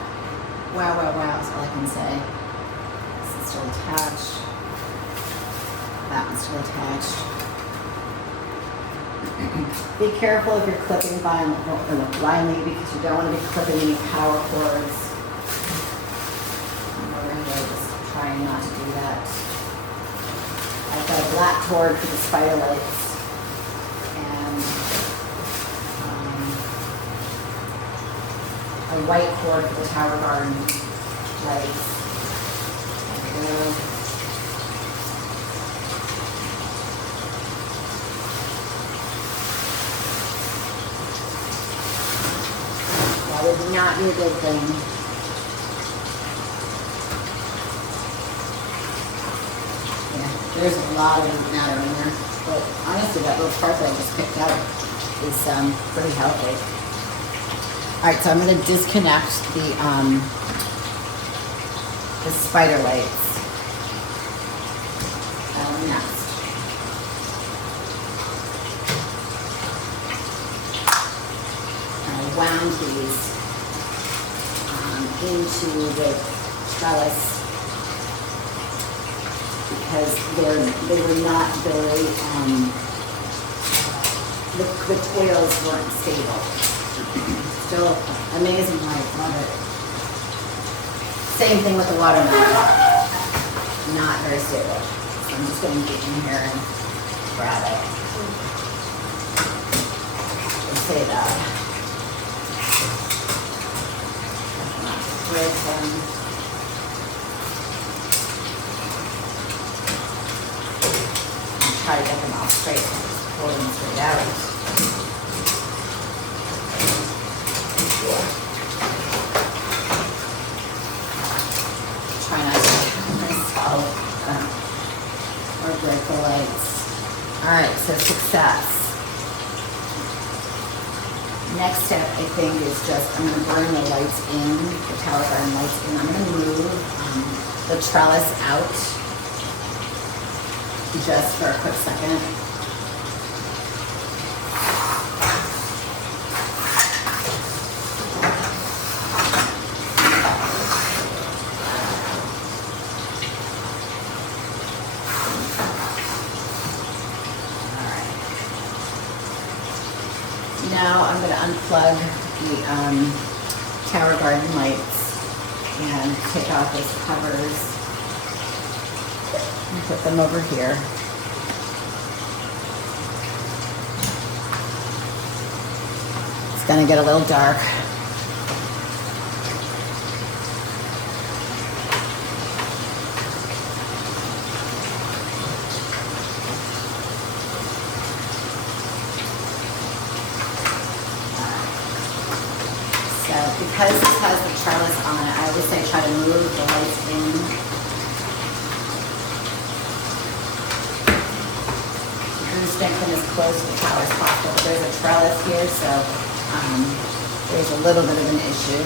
Wow, wow, wow is all I can say. This is still attached. That one's still attached. Be careful if you're clipping blindly because you don't want to be clipping any power cords. I'm over here just trying not to do that. I've got a black cord for the spider lights and a white cord for the tower garden lights. There we go. That would not be a good thing. Yeah, there's a lot of root matter in there. But honestly, that little part that I just picked out is pretty healthy. All right, so I'm going to disconnect the spider lights. Next. I wound these into the trellis because they were not very the coils weren't stable. Still amazing light, love it. Same thing with the watermelon, not very stable. So I'm just going to get in here and grab it. Let's say that. Break them. And try to get them all straight and just pull them straight out. Try not to hurt myself or break the lights. Alright, so success. Next step, I think, is just I'm going to burn the lights in, the tower garden lights in. I'm going to move the trellis out just for a quick second. Now I'm going to unplug the Tower Garden lights and take off those covers and put them over here. It's going to get a little dark. Because this has the trellis on it, I always say try to move the lights in. And stick them as close to the tower as possible. There's a trellis here, so there's a little bit of an issue.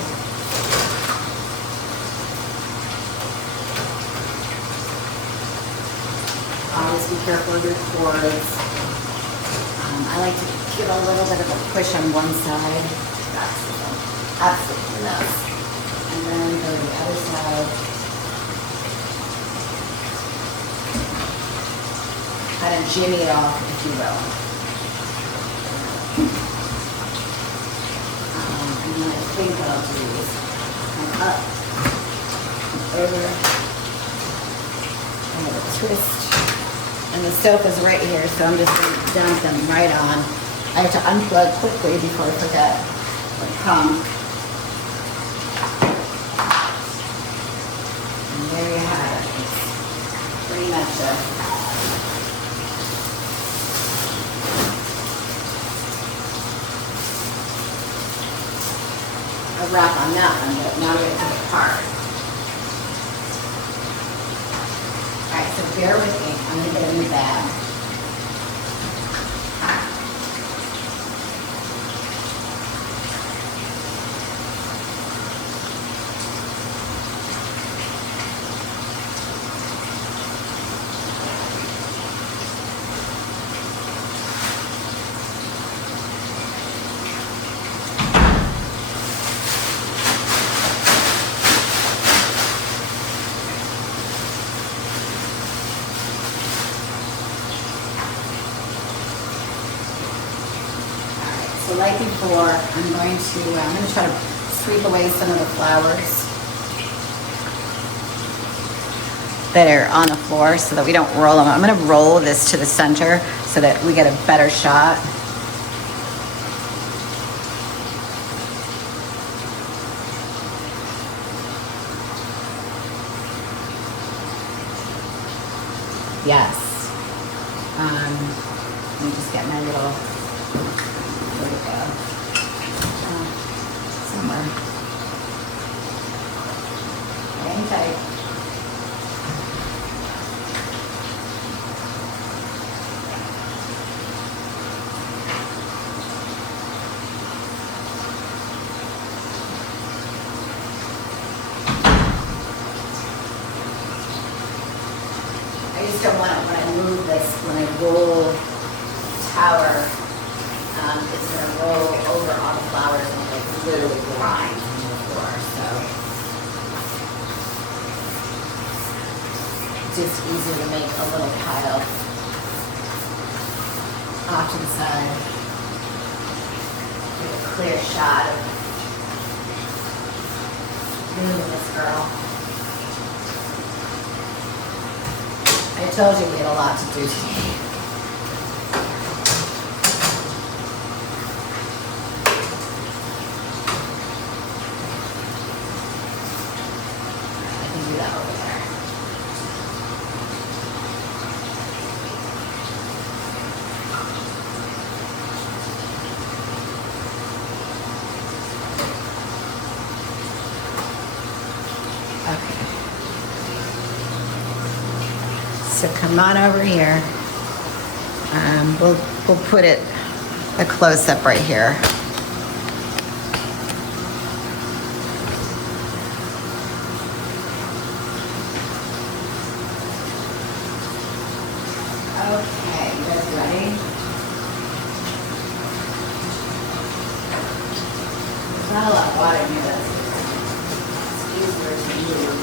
Always be careful of your cords. I like to give a little bit of a push on one side. That's absolutely enough. And then go to the other side. Kind of jimmy it off, if you will. And then I think what I'll do is come up, and over, and a little twist. And the sofa's right here, so I'm just going to dump them right on. I have to unplug quickly before I forget. Come. There you have it. It's pretty much a wrap on that one, but now we get to the part. Alright, so bear with me. I'm going to get a new bag. So like before, I'm going to try to sweep away some of the flowers that are on the floor so that we don't roll them. I'm going to roll this to the center so that we get a better shot. Yes. Let me just get my little, where'd it go? Somewhere. Hang tight. I just don't want it when I move this, when I roll tower, it's going to roll over all the flowers and like literally grind into the floor. So it's just easier to make a little pile off to the side. Get a clear shot of moving this girl. I told you we had a lot to do today. I can do that over there. Okay. So come on over here. We'll put it a close-up right here. not a lot of water in here, but it's easier to move.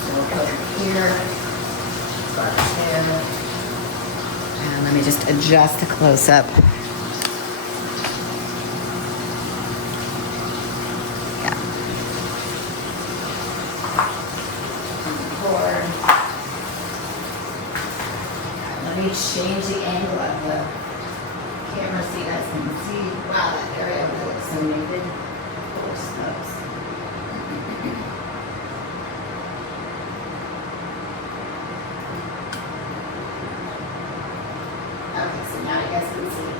So we'll put it here, start there, and let me just adjust the close-up. Let me change the angle of the camera so you guys can see. Wow, that area over there looks so naked. Holy smokes. Okay, so now you guys can see.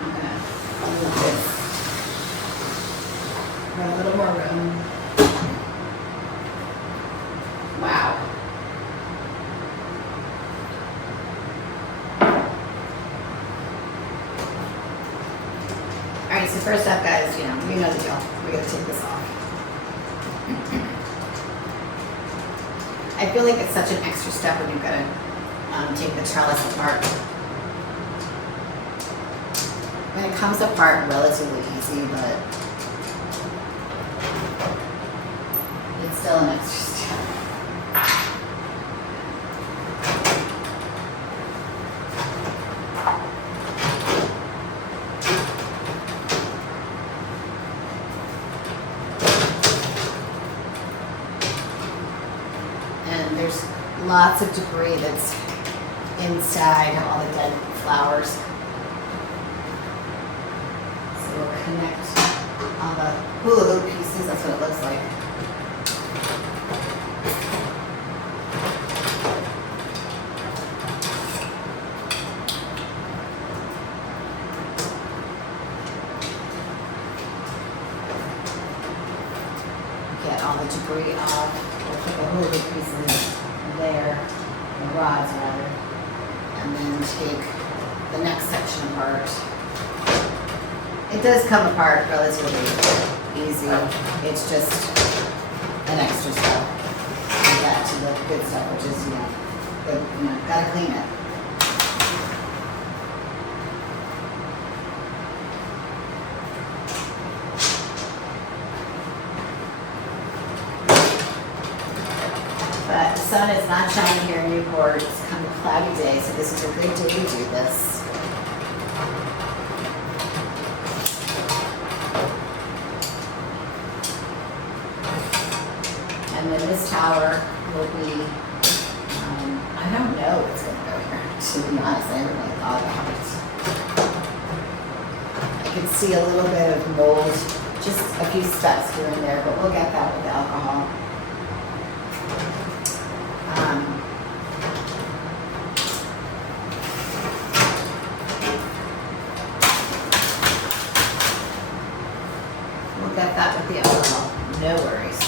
I'm gonna move this for a little more room. Wow. All right, so first up, guys, you know the deal. We gotta take this off. I feel like it's such an extra step when you've got to take the trellis apart. When it comes apart, relatively easy, but it's still an extra step. There's lots of debris that's inside all the dead flowers. So we'll connect all the hula hoop pieces. That's what it looks like. Get all the debris off. We'll put the hula hoop pieces there, the rods rather, and then take the next section apart. It does come apart relatively easy. It's just an extra step to get to the good stuff, which is, gotta clean it. But the sun is not shining here in Newport. It's kind of a cloudy day, so this is a good day to do this. And then this tower will be, I don't know what's going to go here, to be honest. I haven't really thought about it. I can see a little bit of mold, just a few specks here and there, but we'll get that with the alcohol. We'll get that with the alcohol, no worries.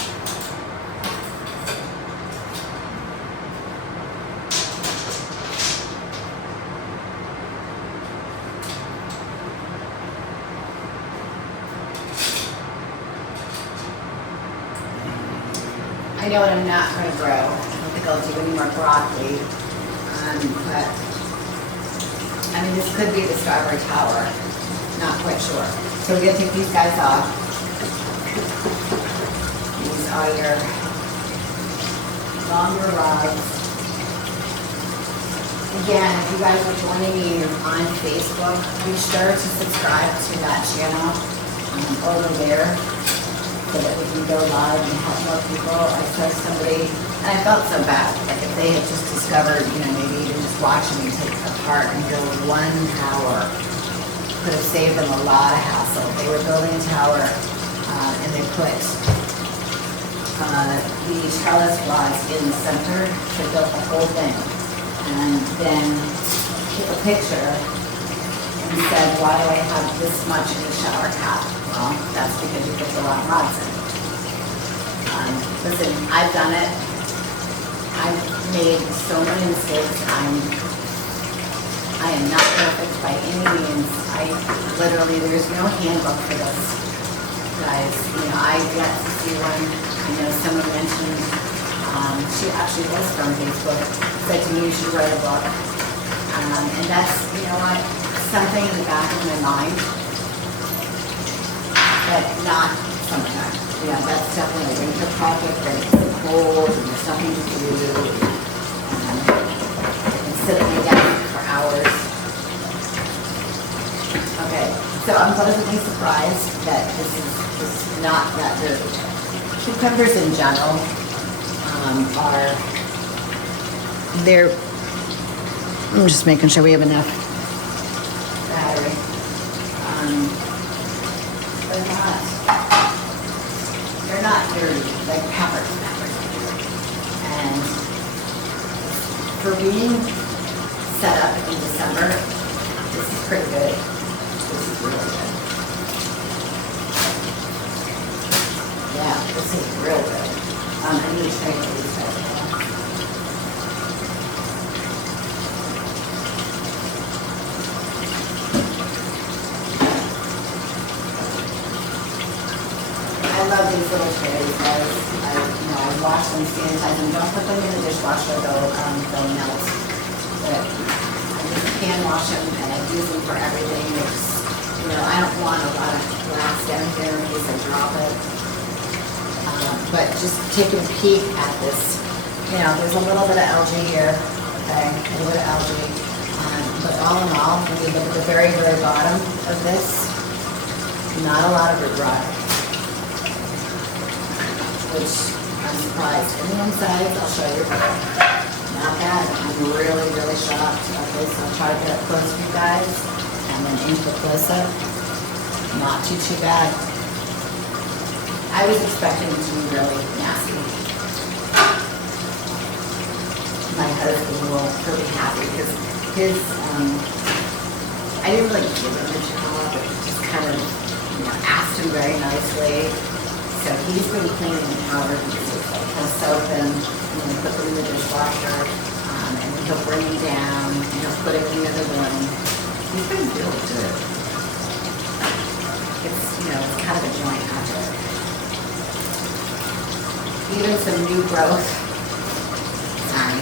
I know what I'm not going to grow. I don't think I'll do any more broccoli. But, I mean, this could be the strawberry tower. Not quite sure. So we're going to take these guys off. These are your longer rods. Again, if you guys are joining me on Facebook, be sure to subscribe to that channel over there, so that we can go live and help more people. I saw somebody, and I felt so bad, like if they had just discovered, maybe even just watching me take it apart and build one tower, could have saved them a lot of hassle. They were building a tower, and they put the trellis rods in the center to build the whole thing, and then took a picture and said, why do I have this much in the shower cap? Well, that's because you put a lot of rods in. Listen, I've done it. I've made so many mistakes. I am not perfect by any means. There's no handbook for this. guys. You know, I got to see one. I know someone mentioned, she actually was from Facebook, said to me you should write a book. And that's, you know what, something in the back of my mind, but not summertime. You know, that's definitely a winter project, but it's cold and there's nothing to do. And sit at my desk for hours. Okay, so I'm pleasantly surprised that this is not that dirty. Cucumbers in general I'm just making sure we have enough battery. They're not dirty, like peppers. And for being set up in December, this is pretty good. This is really good. Yeah, this is real good. I need to try these guys. I love these little trays, guys. I wash them, sanitize them. Don't put them in the dishwasher, they'll melt. But I just can wash them, and I use them for everything. I don't want a lot of glass down here in case I drop it. But just taking a peek at this, there's a little bit of algae here, okay, a little bit of algae. But all in all, when you look at the very, very bottom of this, not a lot of root rot, which I'm surprised. And the insides, I'll show you. Not bad. I'm really, really shocked. Okay, so I'll try to get up close for you guys, and then into the close-up. Not too bad. I was expecting it to be really nasty. My husband will be happy because I didn't really give him a job, but just kind of asked him very nicely. So he's been cleaning the powder pieces. Like he'll soak them, put them in the dishwasher, and then he'll bring them down, and he'll put them in the other room. He's been really good. It's kind of a joint project. Even some new growth. Sorry.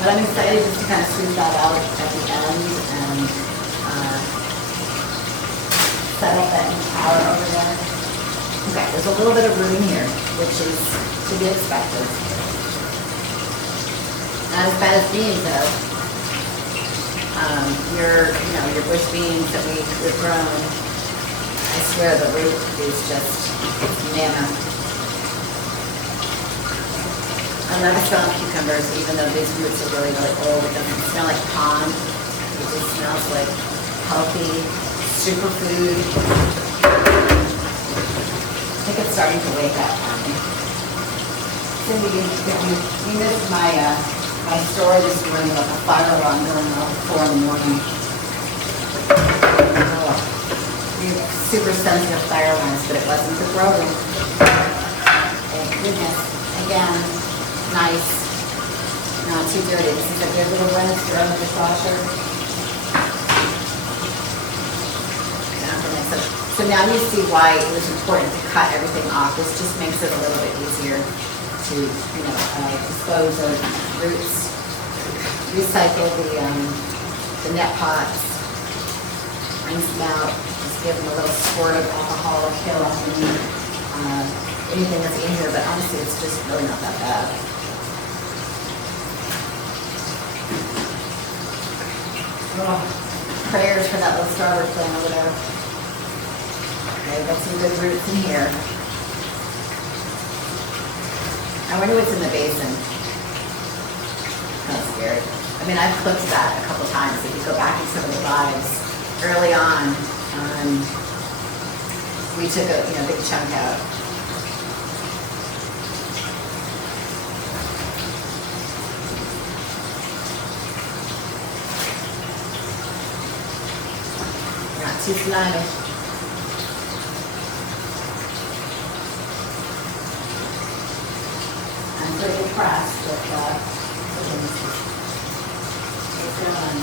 But I'm excited just to kind of sweep that out at the end and settle that new tower over there. Okay, there's a little bit of rooting here, which is to be expected. Not as bad as beans though. Your bush beans that we've grown, I swear the root is just banana. I love smelling cucumbers, even though these roots are really, really old. It doesn't smell like pond. It just smells like healthy superfood. I think it's starting to wake up on me. Cindy, you missed my story this morning about the fire alarm going off at 4 in the morning. Super sensitive fire alarms, but it wasn't the growing. Thank goodness. Again, nice. Not too dirty. This is a good little rinse. Throw in the dishwasher. So now you see why it was important to cut everything off. This just makes it a little bit easier to, dispose of roots. Recycle the net pots. Rinse them out. Give them a little squirt of alcohol or kill off anything that's in here, but honestly it's just really not that bad. Oh, prayers for that little starter plant over there. Okay, got some good roots in here. I wonder what's in the basin. Kind of scary. I mean, I've clipped that a couple times. If you go back in some of the lives early on, we took a big chunk out. Not too slimy. I'm pretty impressed with what's going on.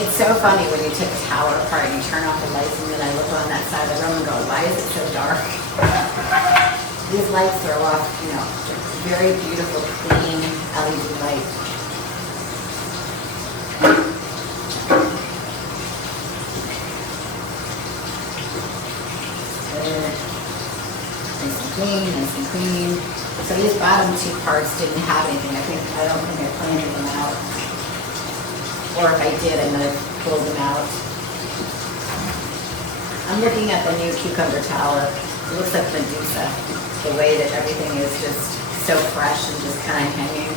It's so funny when you take a tower apart and you turn off the lights, and then I look on that side of the room and go, why is it so dark? These lights throw off, very beautiful, clean LED light. Nice and clean, nice and clean. So these bottom two parts didn't have anything. I don't think I planted them out. Or if I did, I might have pulled them out. I'm looking at the new cucumber tower. It looks like Medusa. The way that everything is just so fresh and just kind of hanging.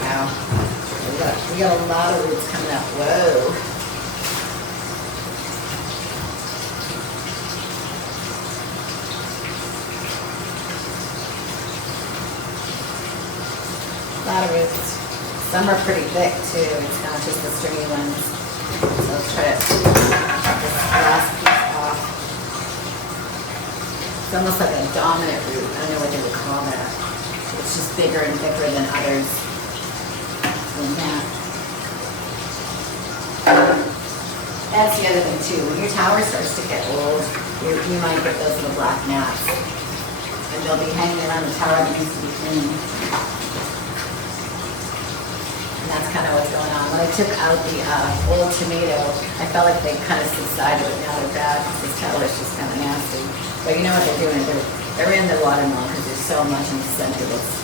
Wow. We got a lot of roots coming up. Whoa. A lot of roots. Some are pretty thick too. It's not just the stringy ones. So let's try to cut this last piece off. It's almost like a dominant root. I don't know what they would call that. It's just bigger and thicker than others. Than that. That's the other thing too. When your tower starts to get old, you might get those little black gnats. And they'll be hanging around the tower that needs to be cleaned. That's kind of what's going on. When I took out the old tomato, I felt like they kind of subsided, but now they're bad because this tower is just kind of nasty. But you know what they're doing? They're in the watermelon because there's so much in the center that's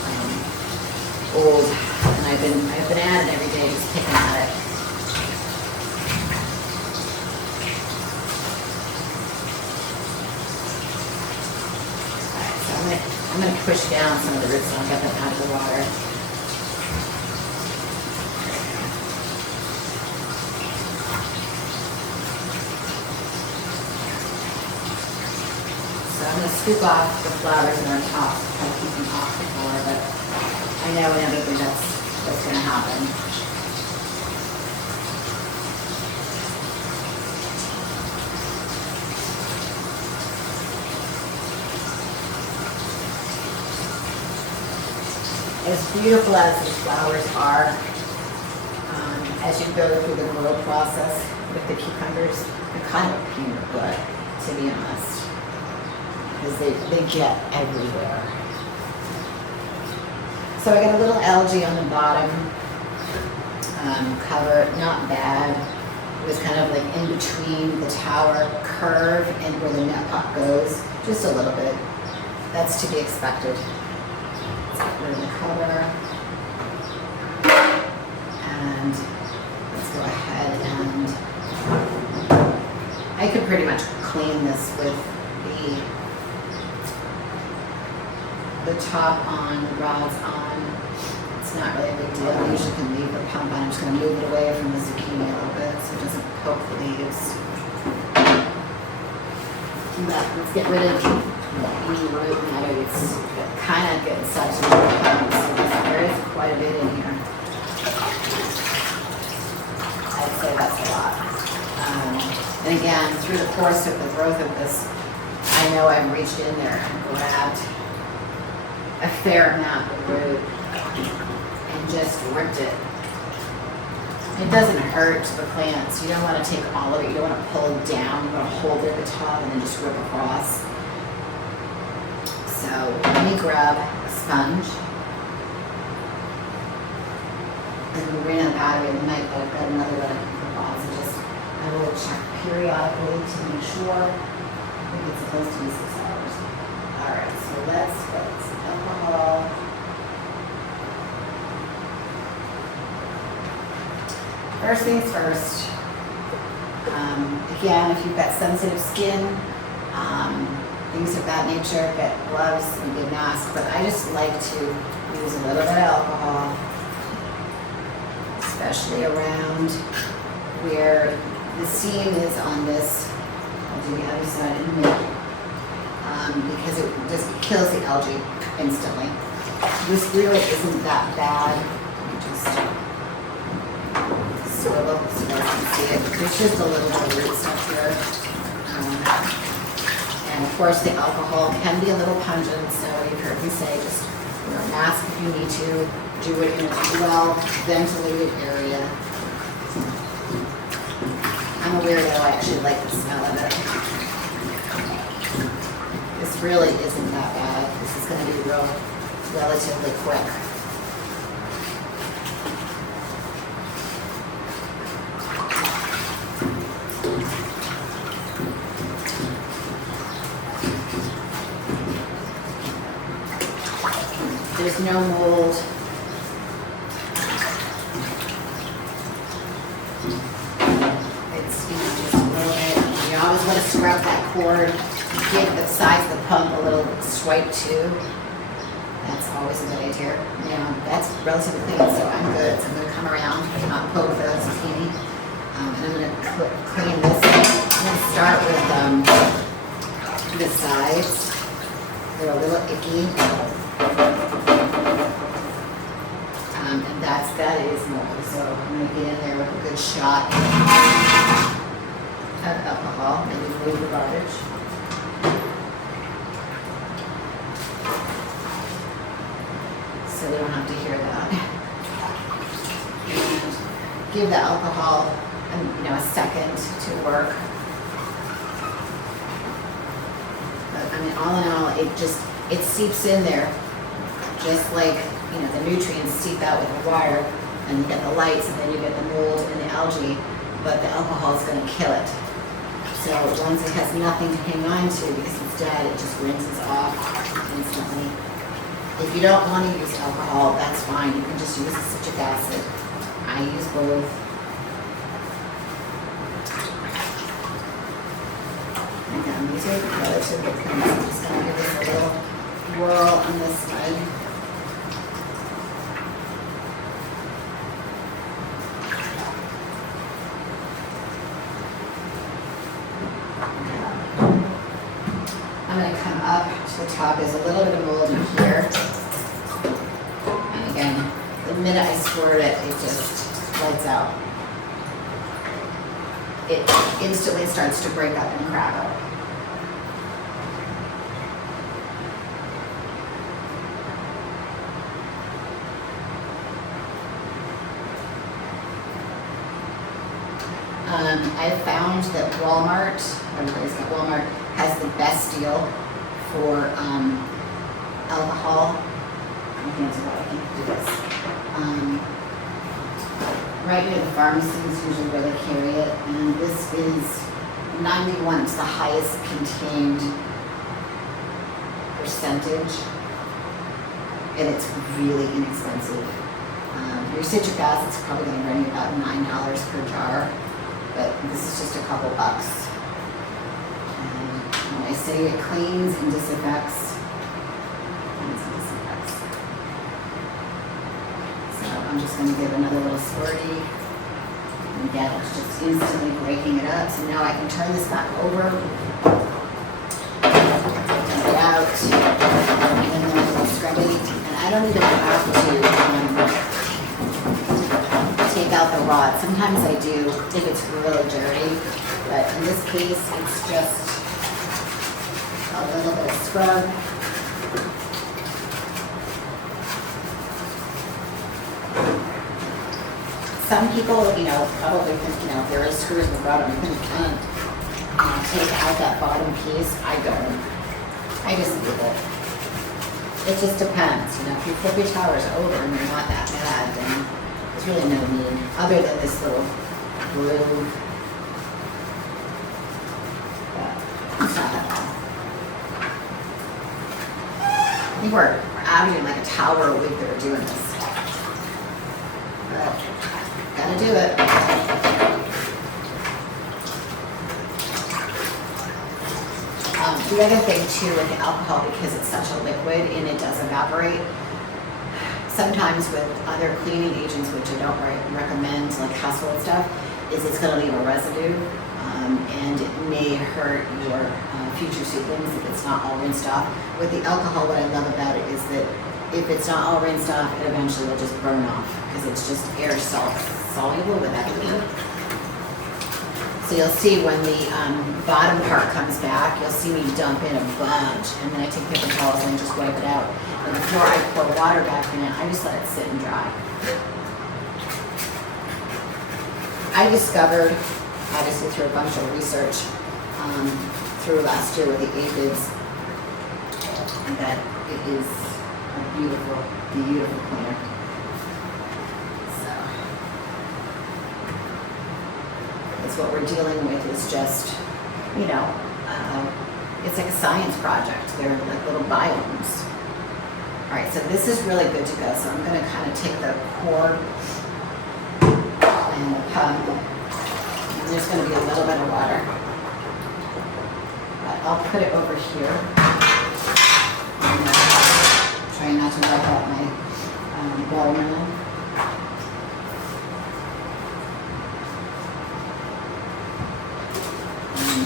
old. And I've been at it every day, just picking at it. Alright, so I'm gonna push down some of the roots so I'll get them out of the water. I'm going to scoop off the flowers and our tops, try to keep them off the floor, but I know inevitably that's going to happen. As beautiful as these flowers are, as you go through the grow process with the cucumbers, they're kind of a pain in the butt, to be honest. Because they get everywhere. So I got a little algae on the bottom cover, not bad. It was kind of like in between the tower curve and where the net pot goes, just a little bit. That's to be expected. Let's get rid of the cover. And let's go ahead and I could pretty much clean this with the top on, the rods on. It's not really a big deal. I usually can leave the pump on. I'm just going to move it away from the zucchini a little bit so it doesn't poke the leaves. Let's get rid of any root matter. It's kind of getting such a little pump, so there is quite a bit in here. I'd say that's a lot. And again, through the course of the growth of this, I know I've reached in there and grabbed a fair amount of root and just ripped it. It doesn't hurt the plants. You don't want to take all of it. You don't want to pull it down. You want to hold it at the top and then just rip across. So let me grab a sponge. And we ran out of battery in the night, but I've got another one in the box. I will check periodically to make sure. I think it's supposed to be 6 hours. Alright, so let's put some alcohol. First things first. Again, if you've got sensitive skin, things of that nature, get gloves and good mask. But I just like to use a little bit of alcohol, especially around where the seam is on this. I'll do the other side in a minute. Because it just kills the algae instantly. This really isn't that bad. Let me just swivel so you can see it. There's just a little bit of root stuff here. And of course, the alcohol can be a little pungent, so you've heard me say just mask if you need to. Do it in a well-ventilated area. I'm a weirdo, I actually like the smell of it. This really isn't that bad. This is going to be relatively quick. There's no mold. It's, just a little bit. You always want to scrub that cord. Give the size of the pump a little swipe too. That's always a good idea. That's relatively clean, so I'm good. So I'm going to come around, not poke the zucchini. And I'm going to clean this. I'm going to start with the sides. They're a little icky. And that is moldy, so I'm going to get in there with a good shot of alcohol and remove the garbage. So they don't have to hear that. And give the alcohol, a second to work. But all in all, it seeps in there, just like the nutrients seep out with the water, and you get the lights, and then you get the mold and the algae, but the alcohol is going to kill it. So once it has nothing to hang on to because it's dead, it just rinses off instantly. If you don't want to use alcohol, that's fine. You can just use the citric acid. I use both. Again, these are relatively clean. I'm just going to give this a little whirl on this side. I'm going to come up to the top. There's a little bit of mold in here. And again, the minute I squirt it, it just lights out. It instantly starts to break up and crack up. I found that Walmart has the best deal for alcohol. I can't do this. Right near the pharmacies usually where they carry it, and this is 91. It's the highest contained percentage, and it's really inexpensive. Your citric acid is probably going to run you about $9 per jar, but this is just a couple bucks. And when I say it cleans and disinfects, so I'm just going to give another little squirty. And again, it's just instantly breaking it up. So now I can turn this back over, dump it out, and then I'm going to scrub it. And I don't even have to take out the rod. Sometimes I do if it's really dirty, but in this case, it's just a little bit of scrub. Some people, probably think, if there is screws in the bottom, you can take out that bottom piece. I don't. I just leave it. It just depends. If you flip your towers over and you're not that bad, then there's really no need, other than this little groove. But it's not that bad. I think we're averaging like a tower a week that we're doing this. But gotta do it. The other thing too with the alcohol, because it's such a liquid and it does evaporate, sometimes with other cleaning agents, which I don't recommend, like household stuff, is it's going to leave a residue, and it may hurt your future seedlings if it's not all rinsed off. With the alcohol, what I love about it is that if it's not all rinsed off, it eventually will just burn off because it's just air soluble with everything. So you'll see when the bottom part comes back, you'll see me dump in a bunch, and then I take paper towels and just wipe it out. And before I pour water back in it, I just let it sit and dry. I discovered, obviously through a bunch of research, through last year with the aphids, that it is a beautiful, beautiful planter. So, it's what we're dealing with is just, you know, it's like a science project. They're like little biomes. All right, so this is really good to go. So I'm going to kind of take the cord and the pump. And there's going to be a little bit of water. But I'll put it over here. And try not to wipe out my watermelon.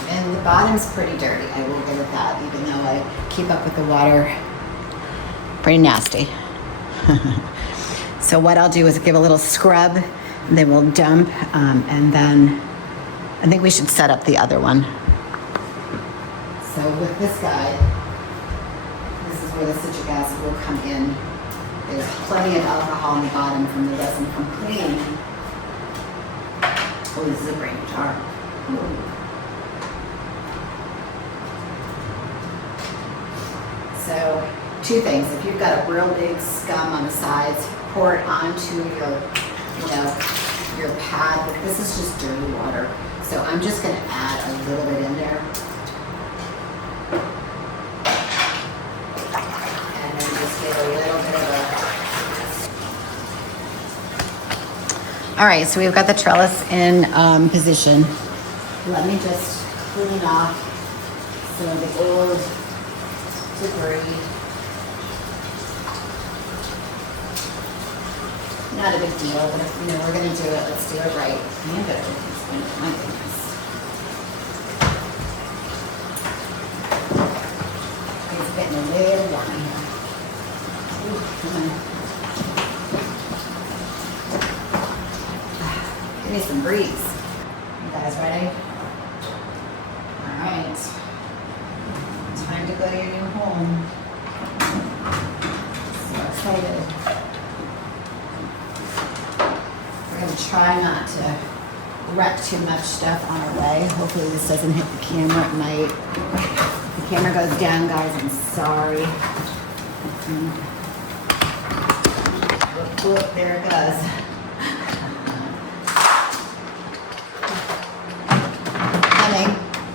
And the bottom's pretty dirty, I will give it that, even though I keep up with the water. Pretty nasty. So what I'll do is give a little scrub, and then we'll dump, and then I think we should set up the other one. So with this guy, this is where the citric acid will come in. There's plenty of alcohol on the bottom from the resin from cleaning. Oh, this is a brain jar. Ooh. So, two things. If you've got a real big scum on the sides, pour it onto your, you know, your pad. But this is just dirty water. So I'm just going to add a little bit in there. And then just get a little bit of a... All right, so we've got the trellis in position. Let me just clean off some of the old debris. Not a big deal, but if you know we're going to do it, let's do it right. I am better with this one. My goodness. It's getting a little warm in here. Ooh, come on. Give me some breeze. You guys ready? All right. Time to go to your new home. So excited. We're going to try not to wreck too much stuff on our way. Hopefully this doesn't hit the camera at night. If the camera goes down, guys, I'm sorry. Look, there it goes.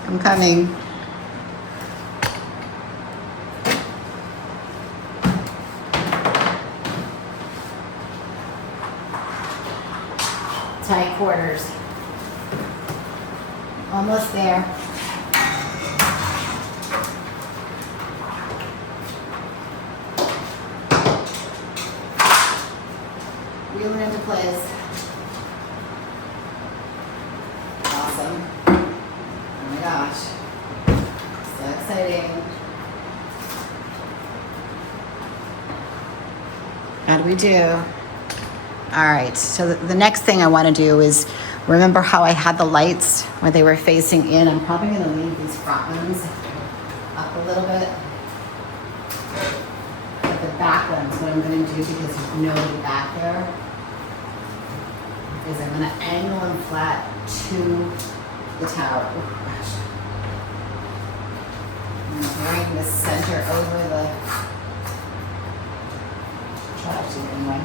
I'm coming. Tight quarters. Almost there. Wheeling into place. Awesome. Oh my gosh. So exciting. How do we do? All right, so the next thing I want to do is, remember how I had the lights where they were facing in? I'm probably going to leave these front ones up a little bit. But the back ones, what I'm going to do, because there's nobody back there, is I'm going to angle them flat to the tower. Oh gosh. I'm going to bring the center over the, try to anyway.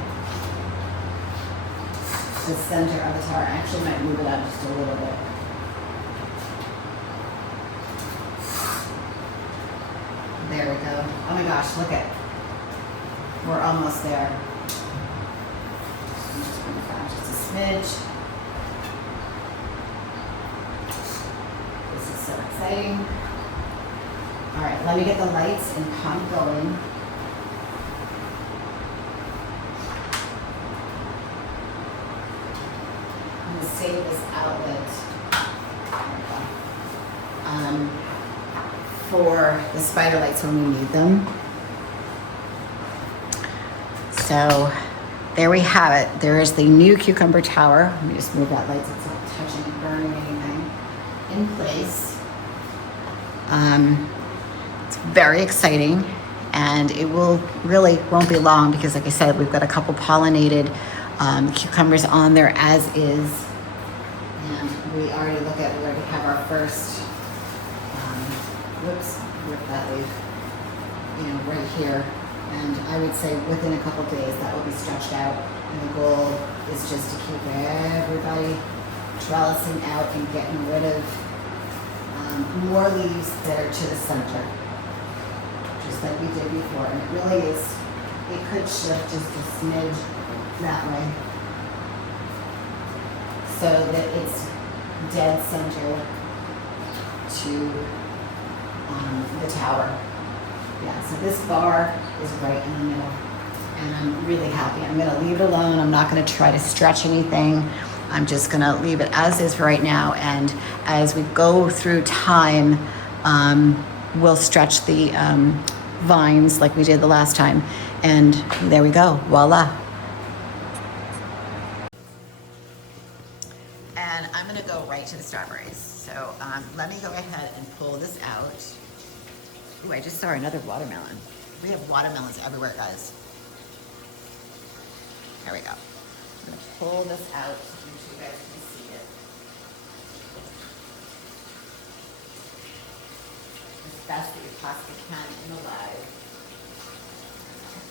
The center of the tower. I actually might move it up just a little bit. There we go. Oh my gosh, look at. We're almost there. I'm just going to back just a smidge. This is so exciting. All right, let me get the lights and pump going. Save this outlet for the spider lights when we need them. So there we have it. There is the new cucumber tower. Let me just move that light so it's not touching and burning anything. in place. It's very exciting, and it won't be long because, like I said, we've got a couple pollinated cucumbers on there as is, and we already have our first. Rip that leaf, right here, and I would say within a couple days that will be stretched out, and the goal is just to keep everybody trellising out and getting rid of more leaves that are to the center, just like we did before. And it really is, it could shift just a smidge that way so that it's dead center to the tower. Yeah, so this bar is right in the middle, and I'm really happy. I'm gonna leave it alone. I'm not gonna try to stretch anything. I'm just gonna leave it as is for right now, and as we go through time, we'll stretch the vines like we did the last time, and there we go, voila. And I'm gonna go right to the strawberries. So let me go ahead and pull this out. Ooh, I just saw another watermelon. We have watermelons everywhere, guys. There we go. I'm gonna pull this out so you guys can see it. As best that you possibly can in the live.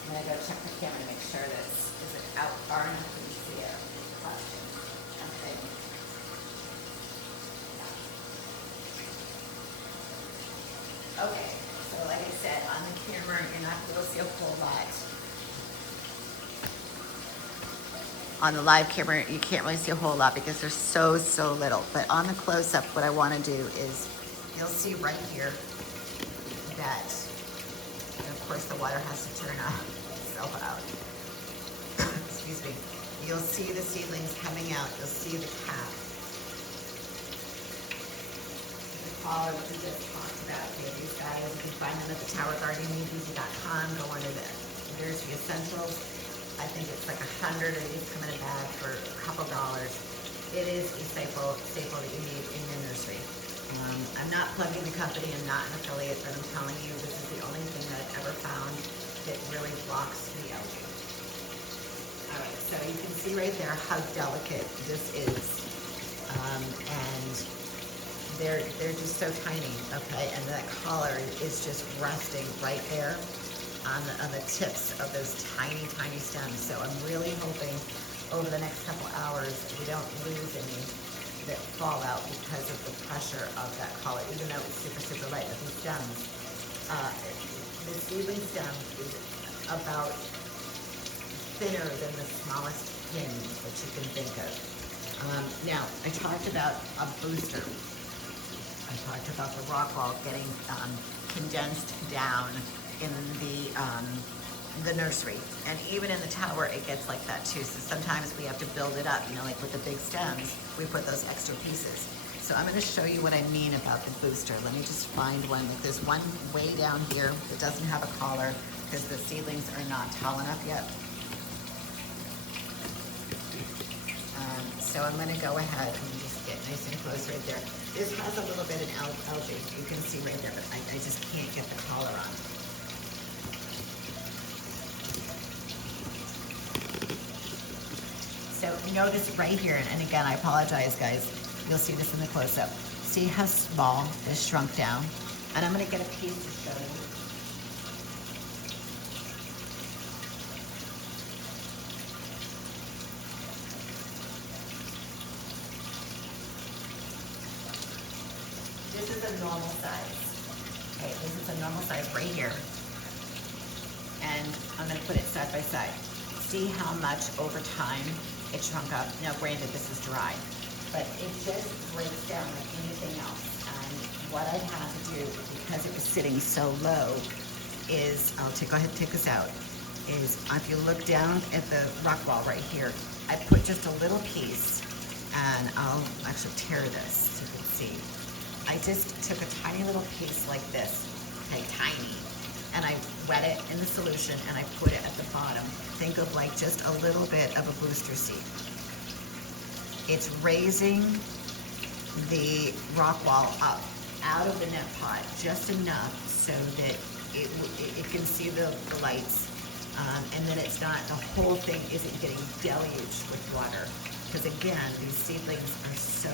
I'm gonna go check the camera to make sure that is it out far enough that you see it. Okay. Okay, so like I said, on the camera, you're not going to see a whole lot. On the live camera, you can't really see a whole lot because there's so little. But on the close-up, what I want to do is, you'll see right here that, and of course the water has to turn itself out. Excuse me. You'll see the seedlings coming out. You'll see the cap. Collar that we just talked about. Okay, these guys, you can find them at the towergardening.com. Go under the nursery essentials. I think it's like 100, or these come in a bag for a couple dollars. It is a staple that you need in your nursery. I'm not plugging the company. I'm not an affiliate, but I'm telling you, this is the only thing that I've ever found that really blocks the algae. All right, so you can see right there how delicate this is, and they're just so tiny, okay? And that collar is just resting right there on the tips of those tiny stems. So I'm really hoping over the next couple hours we don't lose any that fall out because of the pressure of that collar, even though it's super light. But these stems, the seedling stem is about thinner than the smallest pin that you can think of. Now, I talked about a booster. I talked about the rock wall getting condensed down in the nursery, and even in the tower it gets like that too. So sometimes we have to build it up, like with the big stems, we put those extra pieces. So I'm going to show you what I mean about the booster. Let me just find one. There's one way down here that doesn't have a collar because the seedlings are not tall enough yet. So I'm going to go ahead and just get nice and close right there. This has a little bit of algae, you can see right there, but I just can't get the collar on. So notice right here, and again, I apologize, guys. You'll see this in the close-up. See how small this shrunk down? And I'm going to get a piece to show you. This is a normal size. Okay, this is a normal size right here. And I'm going to put it side by side. See how much over time it shrunk up. Now, granted, this is dry, but it just breaks down like anything else. And what I had to do, because it was sitting so low, is, go ahead and take this out, is if you look down at the rock wall right here, I put just a little piece, and I'll actually tear this so you can see. I just took a tiny little piece like this, okay, tiny, and I wet it in the solution and I put it at the bottom. Think of like just a little bit of a booster seed. It's raising the rock wall up out of the net pot just enough so that it can see the lights, and then it's not, the whole thing isn't getting deluged with water. Because again, these seedlings are so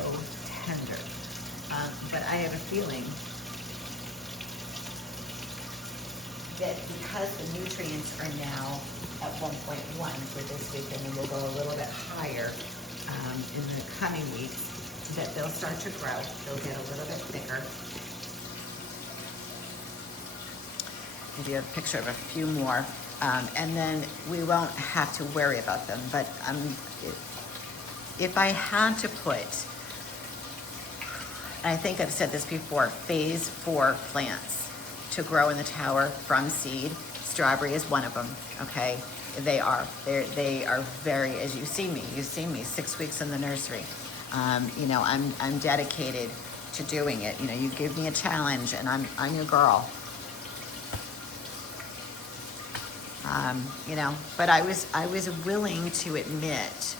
tender. But I have a feeling that because the nutrients are now at 1.1 for this week, and then we'll go a little bit higher in the coming weeks, that they'll start to grow. They'll get a little bit thicker. Give you a picture of a few more, and then we won't have to worry about them. But if I had to put, and I think I've said this before, phase 4 plants to grow in the tower from seed, strawberry is one of them. Okay, they are very, as you see me 6 weeks in the nursery. You know, I'm dedicated to doing it. You know, you give me a challenge and I'm your girl. You know, but I was willing to admit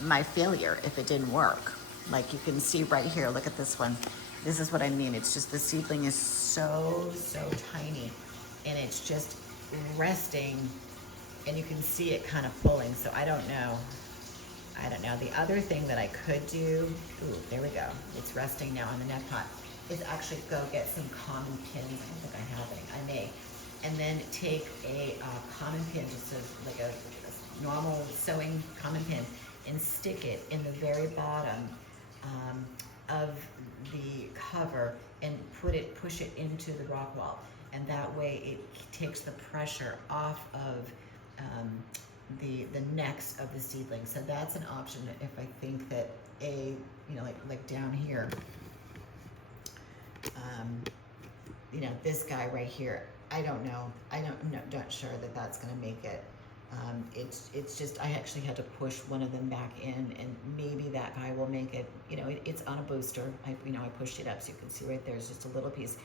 my failure if it didn't work. Like you can see right here, look at this one. This is what I mean. It's just the seedling is so tiny, and it's just resting, and you can see it kind of pulling. So I don't know. The other thing that I could do, ooh, there we go. It's resting now on the net pot, is actually go get some common pins. I don't think I have any. I may. And then take a common pin, just like a normal sewing common pin, and stick it in the very bottom of the cover, and push it into the rock wall. And that way it takes the pressure off of the necks of the seedling. So that's an option if I think that you know, like down here, you know, this guy right here, I don't know. I'm not sure that that's going to make it. It's just, I actually had to push one of them back in, and maybe that guy will make it. You know, it's on a booster. I pushed it up so you can see right there is just a little piece.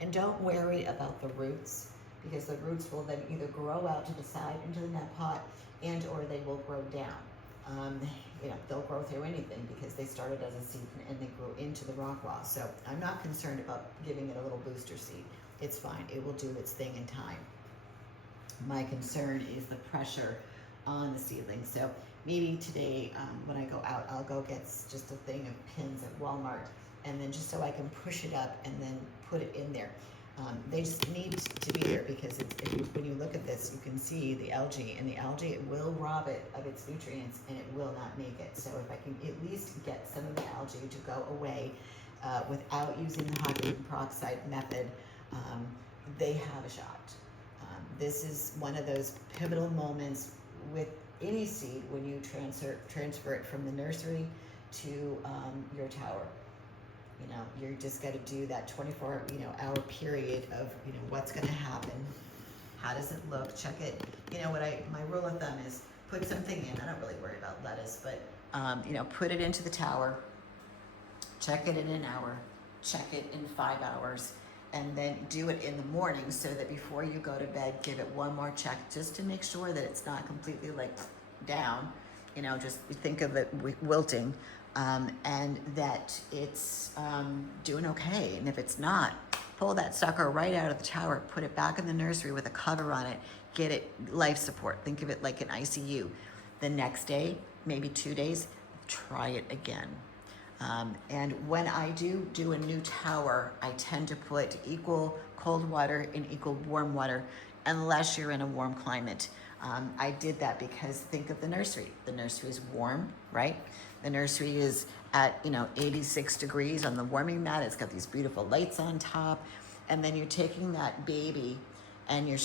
And don't worry about the roots, because the roots will then either grow out to the side into the net pot, and or they will grow down. You know, they'll grow through anything because they started as a seed and they grew into the rock wall. So I'm not concerned about giving it a little booster seed. It's fine. It will do its thing in time. My concern is the pressure on the seedling. So maybe today when I go out, I'll go get just a thing of pins at Walmart, and then just so I can push it up and then put it in there. They just need to be there, because when you look at this, you can see the algae, and the algae, it will rob it of its nutrients, and it will not make it. So if I can at least get some of the algae to go away without using the hydrogen peroxide method, they have a shot. This is one of those pivotal moments with any seed when you transfer it from the nursery to your tower. You know, you're just got to do that 24 hour period of what's going to happen, how does it look, check it. You know what my rule of thumb is, put something in. I don't really worry about lettuce, but put it into the tower, check it in an hour, check it in 5 hours, and then do it in the morning, so that before you go to bed, give it one more check, just to make sure that it's not completely like down, just think of it wilting, and that it's doing okay. And if it's not, pull that sucker right out of the tower, put it back in the nursery with a cover on it, get it life support. Think of it like an ICU. The next day, maybe 2 days, try it again. And when I do a new tower, I tend to put equal cold water and equal warm water, unless you're in a warm climate. I did that because think of the nursery. The nursery is warm, right? The nursery is at 86 degrees on the warming mat. It's got these beautiful lights on top, and then you're taking that baby and you're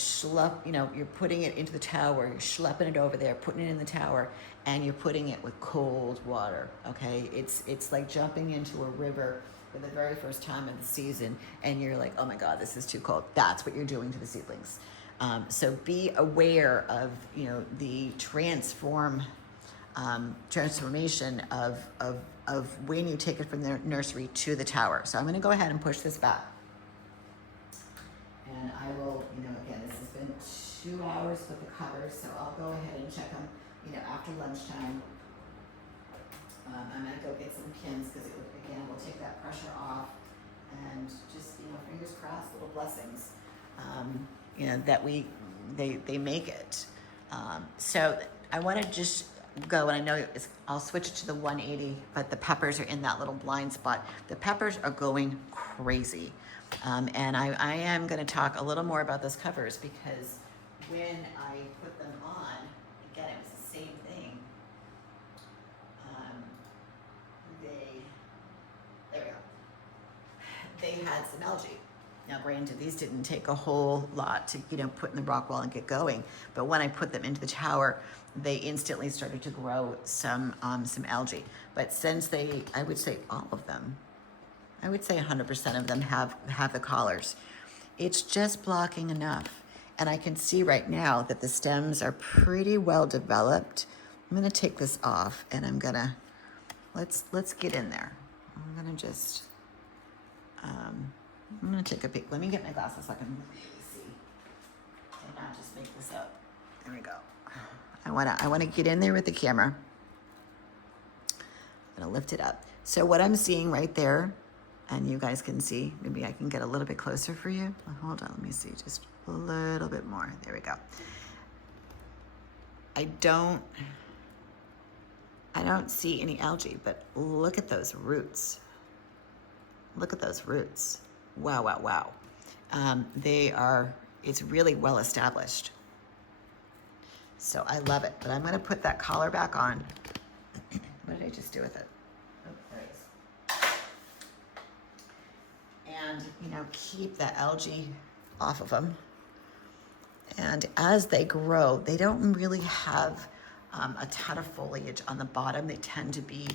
putting it into the tower, you're schlepping it over there, putting it in the tower, and you're putting it with cold water, okay? It's like jumping into a river for the very first time of the season, and you're like, oh my God, this is too cold. That's what you're doing to the seedlings. So be aware of, the transformation of when you take it from the nursery to the tower. So I'm gonna go ahead and push this back. And I will, again, this has been 2 hours with the covers, so I'll go ahead and check them, after lunchtime. I'm gonna go get some pins because it again will take that pressure off, and just fingers crossed, little blessings, that they make it. So I want to just go, and I know I'll switch it to the 180, but the peppers are in that little blind spot. The peppers are going crazy, and I am going to talk a little more about those covers because when I put them on, again, it was the same thing. There we go. They had some algae. Now, granted, these didn't take a whole lot to, put in the rock wall and get going. But when I put them into the tower, they instantly started to grow some algae. But since I would say all of them, I would say 100% of them have the collars. It's just blocking enough. And I can see right now that the stems are pretty well developed. I'm gonna take this off and I'm gonna, let's get in there. I'm gonna just, I'm gonna take a peek. Let me get my glasses so I can really see and not just make this up. There we go. I wanna get in there with the camera. I'm gonna lift it up. So what I'm seeing right there, and you guys can see, maybe I can get a little bit closer for you. Hold on, let me see, just a little bit more. There we go. I don't see any algae, but look at those roots. Look at those roots. Wow, wow, wow. It's really well established. So I love it, but I'm gonna put that collar back on. What did I just do with it? Oh, there it is. And, keep the algae off of them. And as they grow, they don't really have a ton of foliage on the bottom. They tend to be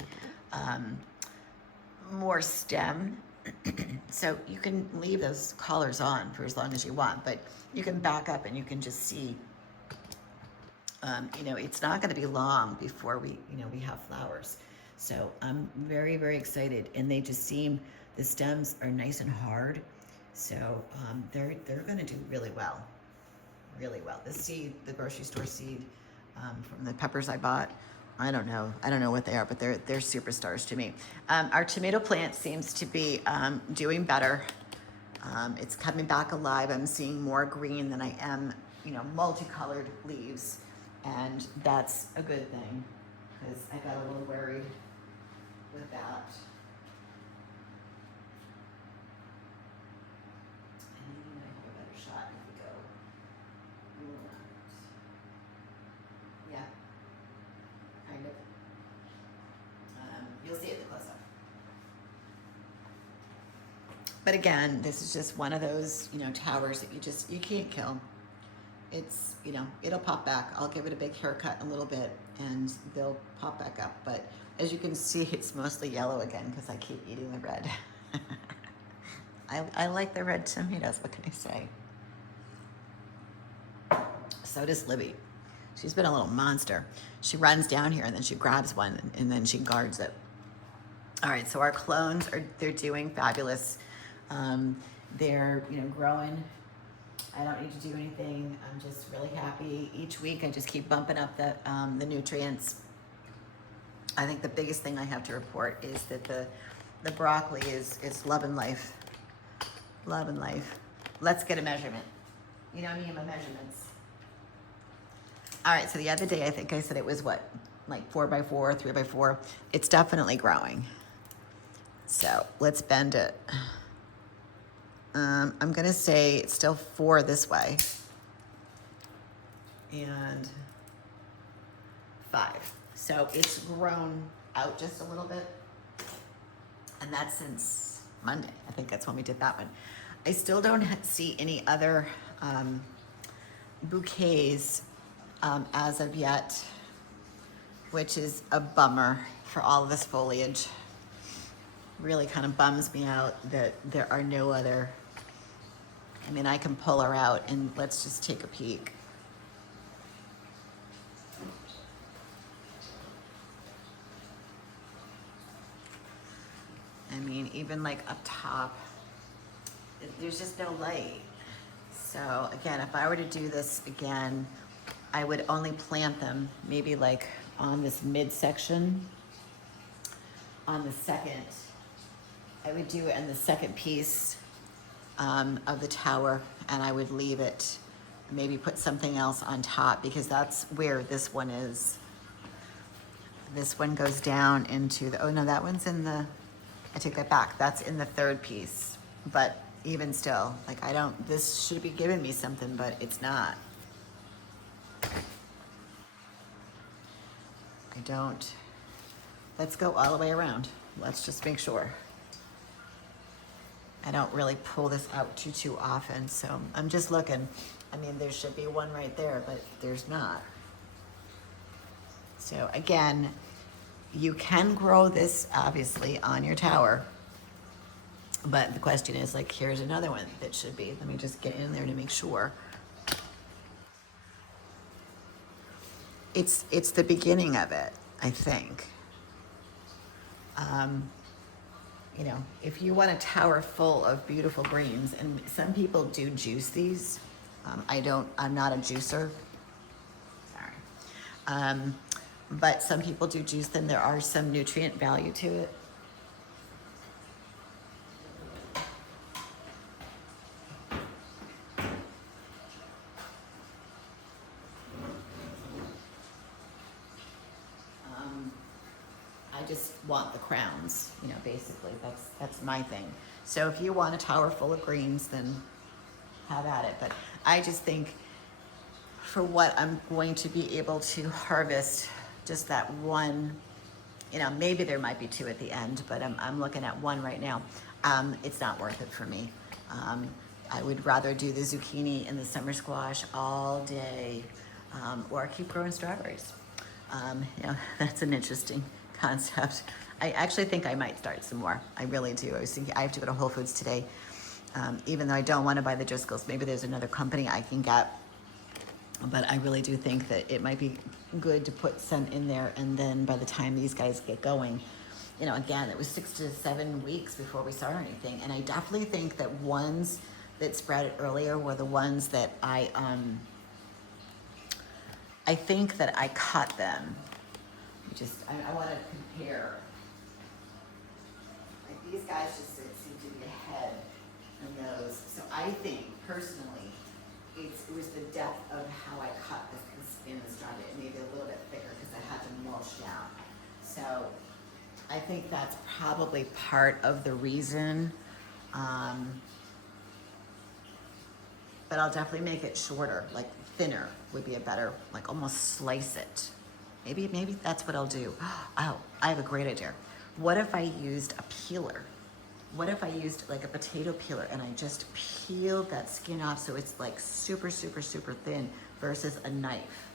more stem. So you can leave those collars on for as long as you want, but you can back up and you can just see, it's not going to be long before we have flowers. So I'm very, very excited. And they just seem, the stems are nice and hard. So they're going to do really well. Really well. The seed, the grocery store seed from the peppers I bought, I don't know what they are, but they're superstars to me. Our tomato plant seems to be doing better. It's coming back alive. I'm seeing more green than I am, multicolored leaves, and that's a good thing because I got a little worried with that. You'll see it in the close-up. But again, this is just one of those, towers that you can't kill. It's, it'll pop back. I'll give it a big haircut in a little bit and they'll pop back up. But as you can see, it's mostly yellow again because I keep eating the red. I like the red tomatoes, what can I say? So does Libby. She's been a little monster. She runs down here and then she grabs one and then she guards it. All right, so our clones they're doing fabulous. They're growing. I don't need to do anything. I'm just really happy. Each week I just keep bumping up the nutrients. I think the biggest thing I have to report is that the broccoli is loving life. Loving life. Let's get a measurement. You know me and my measurements. All right, so the other day I think I said it was what, like 4x4, 3x4. It's definitely growing. So let's bend it. I'm gonna say it's still 4 this way. And 5. So it's grown out just a little bit. And that's since Monday. I think that's when we did that one. I still don't see any other bouquets as of yet, which is a bummer for all of this foliage. Really kind of bums me out that there are no other. I mean, I can pull her out and let's just take a peek. I mean, even like up top, there's just no light. So again, if I were to do this again, I would only plant them maybe like on this midsection on the second, I would do it on the second piece of the tower, and I would leave it, maybe put something else on top, because that's where this one is. This one goes down into the, oh no, that one's in the, I take that back. That's in the third piece. But even still, like I don't, this should be giving me something, but it's not. I don't. Let's go all the way around. Let's just make sure. I don't really pull this out too often, so I'm just looking. I mean, there should be one right there, but there's not. So again, you can grow this obviously on your tower, but the question is, like, here's another one that should be. Let me just get in there to make sure. It's the beginning of it, I think. You know, if you want a tower full of beautiful greens, and some people do juice these. I'm not a juicer. Sorry. But some people do juice them. There are some nutrient value to it. I just want the crowns, you know, basically. That's my thing. So if you want a tower full of greens, then have at it. But I just think for what I'm going to be able to harvest, just that one, you know, maybe there might be two at the end, but I'm looking at one right now. It's not worth it for me. I would rather do the zucchini and the summer squash all day, or keep growing strawberries. You know, that's an interesting concept. I actually think I might start some more. I really do. I was thinking I have to go to Whole Foods today, even though I don't want to buy the Driscolls. Maybe there's another company I can get, but I really do think that it might be good to put some in there, and then by the time these guys get going, you know, again, it was 6 to 7 weeks before we saw anything, and I definitely think that ones that sprouted earlier were the ones that I think that I cut them. I want to compare. Like these guys just seem to be ahead of those. So I think personally, it was the depth of how I cut the skin of the strawberry. It made it a little bit thicker because I had to mulch down. So I think that's probably part of the reason. But I'll definitely make it shorter, like thinner would be a better, like almost slice it. Maybe that's what I'll do. Oh, I have a great idea. What if I used a peeler? What if I used like a potato peeler and I just peeled that skin off so it's like super, super, super thin versus a knife?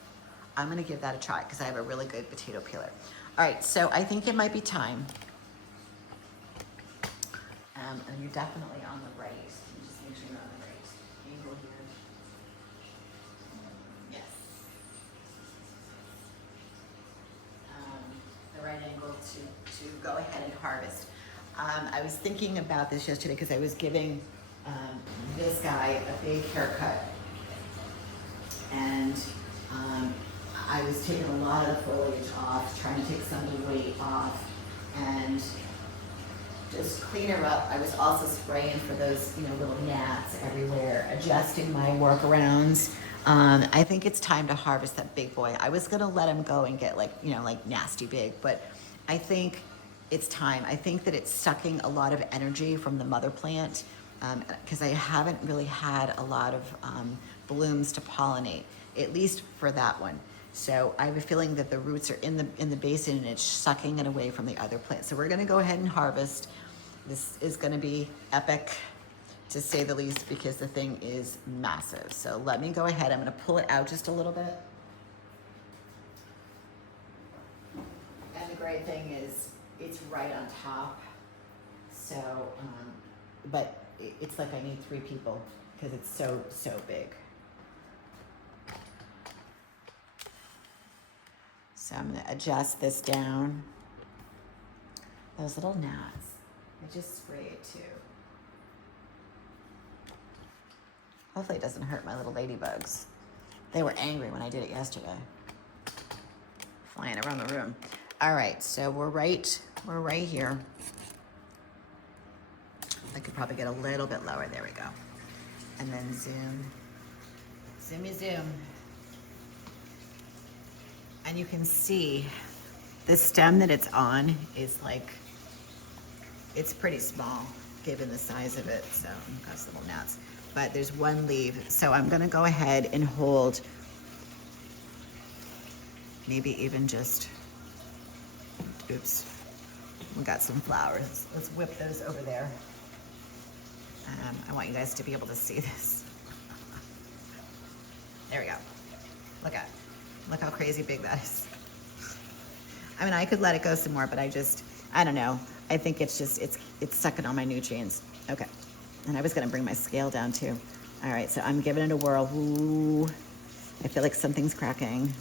I'm gonna give that a try because I have a really good potato peeler. All right, so I think it might be time. And you're definitely on the right. Just make sure you're on the right angle here. Yes. The right angle to go ahead and harvest. I was thinking about this yesterday because I was giving this guy a big haircut, and I was taking a lot of the foliage off, trying to take some of the weight off, and just clean her up. I was also spraying for those, you know, little gnats everywhere, adjusting my workarounds. I think it's time to harvest that big boy. I was gonna let him go and get like, you know, like nasty big, but I think it's time. I think that it's sucking a lot of energy from the mother plant, because I haven't really had a lot of blooms to pollinate, at least for that one. So I have a feeling that the roots are in the basin and it's sucking it away from the other plants. So we're gonna go ahead and harvest. This is gonna be epic, to say the least, because the thing is massive. So let me go ahead. I'm gonna pull it out just a little bit. And the great thing is it's right on top. So, but it's like I need 3 people because it's so big. So I'm gonna adjust this down. Those little gnats, I just spray it too. Hopefully it doesn't hurt my little ladybugs. They were angry when I did it yesterday. Flying around the room. All right, so we're right we're right here. I could probably get a little bit lower. There we go. And then zoom, zoomy zoom. And you can see the stem that it's on is like, it's pretty small given the size of it. So got some little gnats, but there's one leaf. So I'm gonna go ahead and hold maybe even just, oops, we got some flowers. Let's whip those over there. I want you guys to be able to see this. There we go. Look how crazy big that is. I mean, I could let it go some more, but I don't know. I think it's just, it's sucking all my nutrients. Okay. And I was gonna bring my scale down too. All right, so I'm giving it a whirl. Ooh, I feel like something's cracking.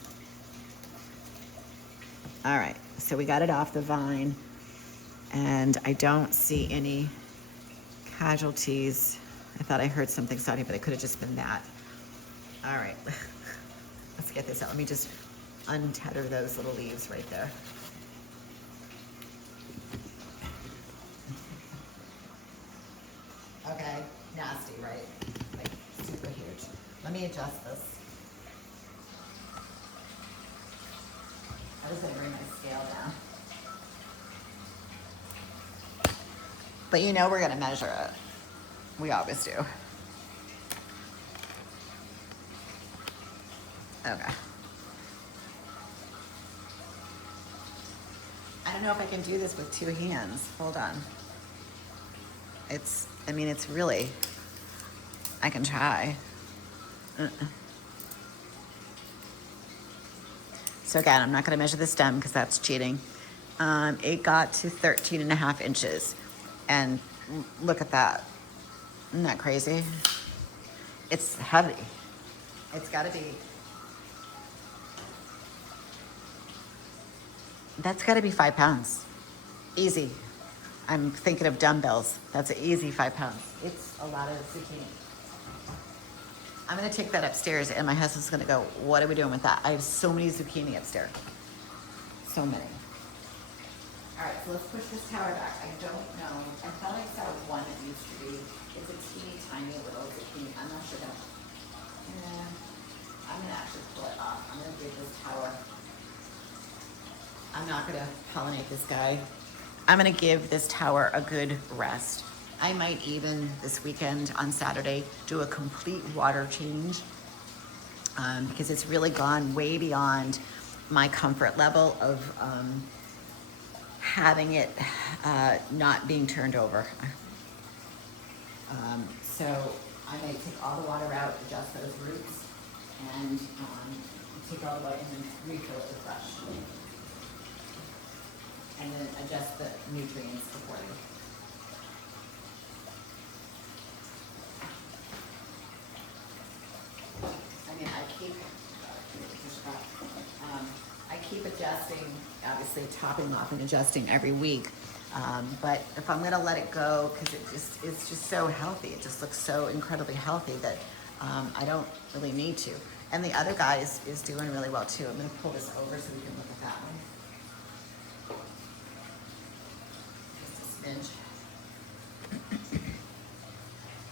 All right, so we got it off the vine and I don't see any casualties. I thought I heard something sounding, but it could have just been that. All right, let's get this out. Let me just untether those little leaves right there. Okay, nasty, right? Like super huge. Let me adjust this. I was gonna bring my scale down. But you know we're gonna measure it. We always do. Okay. I don't know if I can do this with two hands. Hold on. I mean, it's really, I can try. So again, I'm not gonna measure the stem because that's cheating. It got to 13.5 inches. And look at that. Isn't that crazy? It's heavy. It's gotta be, that's gotta be 5 pounds. Easy. I'm thinking of dumbbells. That's an easy 5 pounds. It's a lot of zucchini. I'm gonna take that upstairs and my husband's gonna go, what are we doing with that? I have so many zucchini upstairs. So many. All right, so let's push this tower back. I don't know. I thought I saw one that used to be. It's a teeny tiny little zucchini. I'm not sure that. Yeah. I'm gonna actually pull it off. I'm gonna give this tower. I'm not gonna pollinate this guy. I'm gonna give this tower a good rest. I might even this weekend on Saturday do a complete water change because it's really gone way beyond my comfort level of having it not being turned over. So I may take all the water out, adjust those roots, and take all the water and then refill it with fresh. And then adjust the nutrients accordingly. I mean, I keep adjusting, obviously topping off and adjusting every week. But if I'm gonna let it go, because it's just so healthy, it just looks so incredibly healthy that I don't really need to. And the other guy is doing really well too. I'm gonna pull this over so we can look at that one. Just a smidge.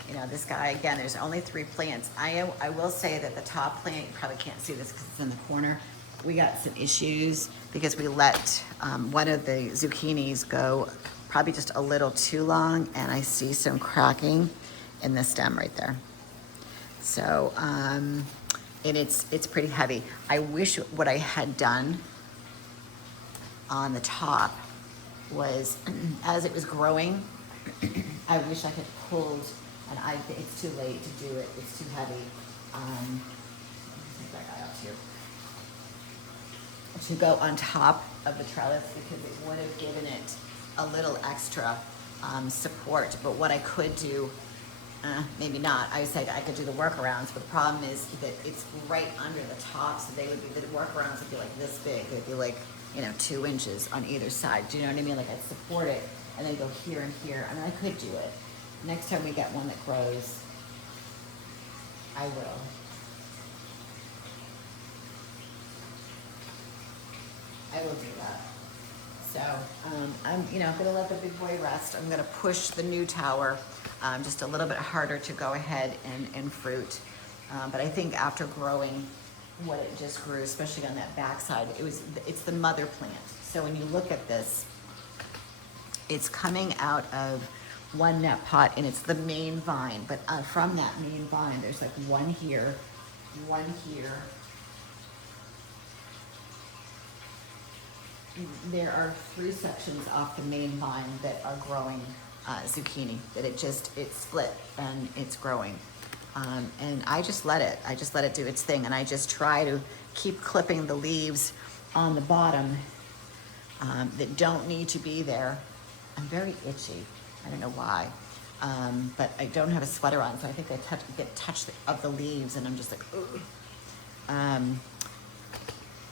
You know, this guy, again, there's only 3 plants. I will say that the top plant, you probably can't see this because it's in the corner. We got some issues because we let one of the zucchinis go probably just a little too long, and I see some cracking in the stem right there. So, and it's pretty heavy. I wish what I had done on the top was, as it was growing, I wish I had pulled, and it's too late to do it. It's too heavy. Let me take that guy out too. To go on top of the trellis because it would have given it a little extra support. But what I could do, maybe not. I said I could do the workarounds, but the problem is that it's right under the top, so the workarounds would be like this big. They'd be like, 2 inches on either side. Do you know what I mean? Like I'd support it and then go here and here. I mean, I could do it. Next time we get one that grows, I will. I will do that. So I'm, gonna let the big boy rest. I'm gonna push the new tower just a little bit harder to go ahead and fruit. But I think after growing what it just grew, especially on that backside, it's the mother plant. So when you look at this, it's coming out of one net pot and it's the main vine. But from that main vine, there's like one here, there are 3 sections off the main vine that are growing zucchini, that it's split and it's growing. And I just let it do its thing. And I just try to keep clipping the leaves on the bottom that don't need to be there. I'm very itchy. I don't know why. But I don't have a sweater on, so I think I get touched of the leaves and I'm just like, ooh.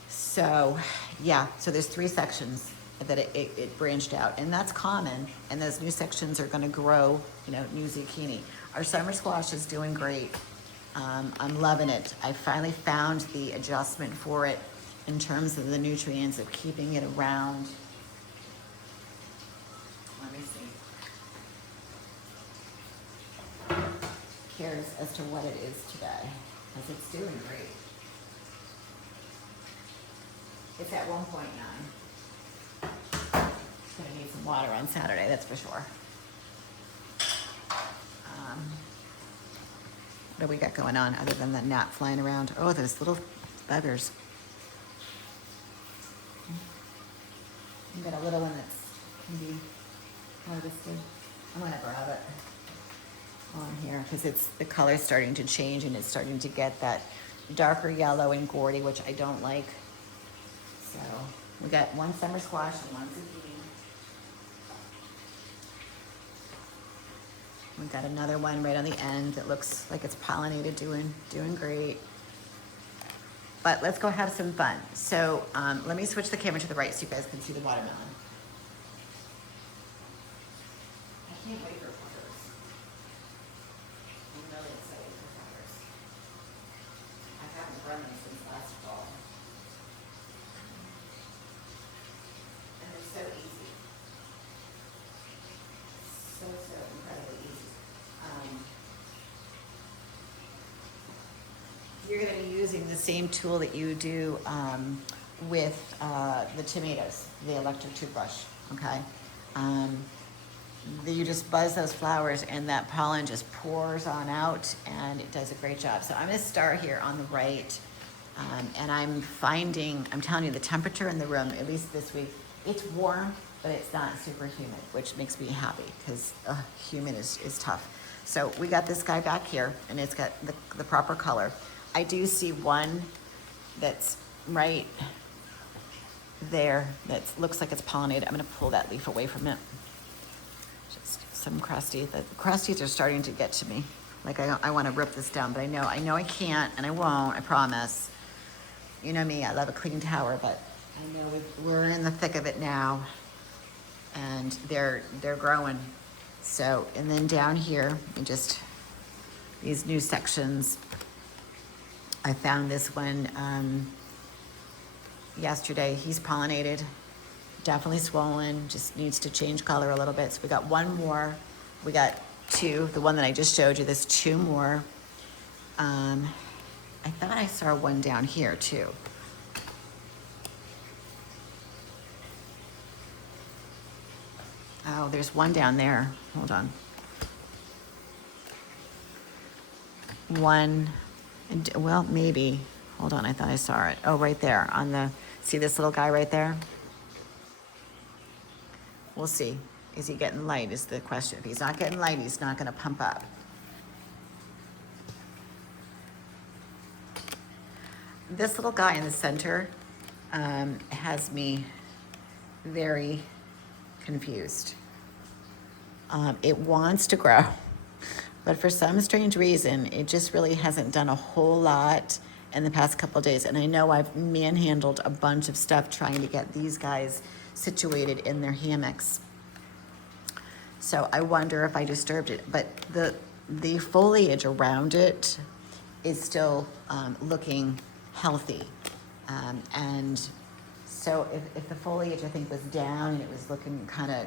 So yeah, so there's 3 sections that it branched out, and that's common, and those new sections are gonna grow, new zucchini. Our summer squash is doing great. I'm loving it. I finally found the adjustment for it in terms of the nutrients of keeping it around. Let me see. Cares as to what it is today, because it's doing great. It's at 1.9. Gonna need some water on Saturday, that's for sure. What do we got going on other than the gnat flying around? Oh, those little buggers. We've got a little one that's can be harvested. I'm gonna grab it on here because the color's starting to change and it's starting to get that darker yellow and gourdy, which I don't like. So we got 1 summer squash and 1 zucchini. We got another one right on the end that looks like it's pollinated, doing great. But let's go have some fun. So let me switch the camera to the right so you guys can see the watermelon. I can't wait for flowers. I'm really excited for flowers. I haven't grown them since last fall. And they're so easy. So incredibly easy. You're going to be using the same tool that you do with the tomatoes, the electric toothbrush, okay? You just buzz those flowers and that pollen just pours on out and it does a great job. So I'm going to start here on the right, and I'm telling you, the temperature in the room, at least this week, it's warm, but it's not super humid, which makes me happy because humid is tough. So we got this guy back here and it's got the proper color. I do see one that's right there that looks like it's pollinated. I'm gonna pull that leaf away from it. Just some crusty. The crusties are starting to get to me. Like I wanna rip this down, but I know I can't and I won't, I promise. You know me, I love a clean tower, but I know we're in the thick of it now and they're growing. So, and then down here, these new sections, I found this one yesterday. He's pollinated, definitely swollen, just needs to change color a little bit. So we got 1 more. We got 2, the one that I just showed you, there's 2 more. I thought I saw one down here too. Oh, there's one down there. Hold on. One, well, maybe. Hold on, I thought I saw it. Oh, right there on see this little guy right there? We'll see. Is he getting light is the question. If he's not getting light, he's not gonna pump up. This little guy in the center has me very confused. It wants to grow, but for some strange reason, it just really hasn't done a whole lot in the past couple of days. And I know I've manhandled a bunch of stuff trying to get these guys situated in their hammocks. So I wonder if I disturbed it, but the foliage around it is still looking healthy. And So if the foliage, I think, was down and it was looking kind of,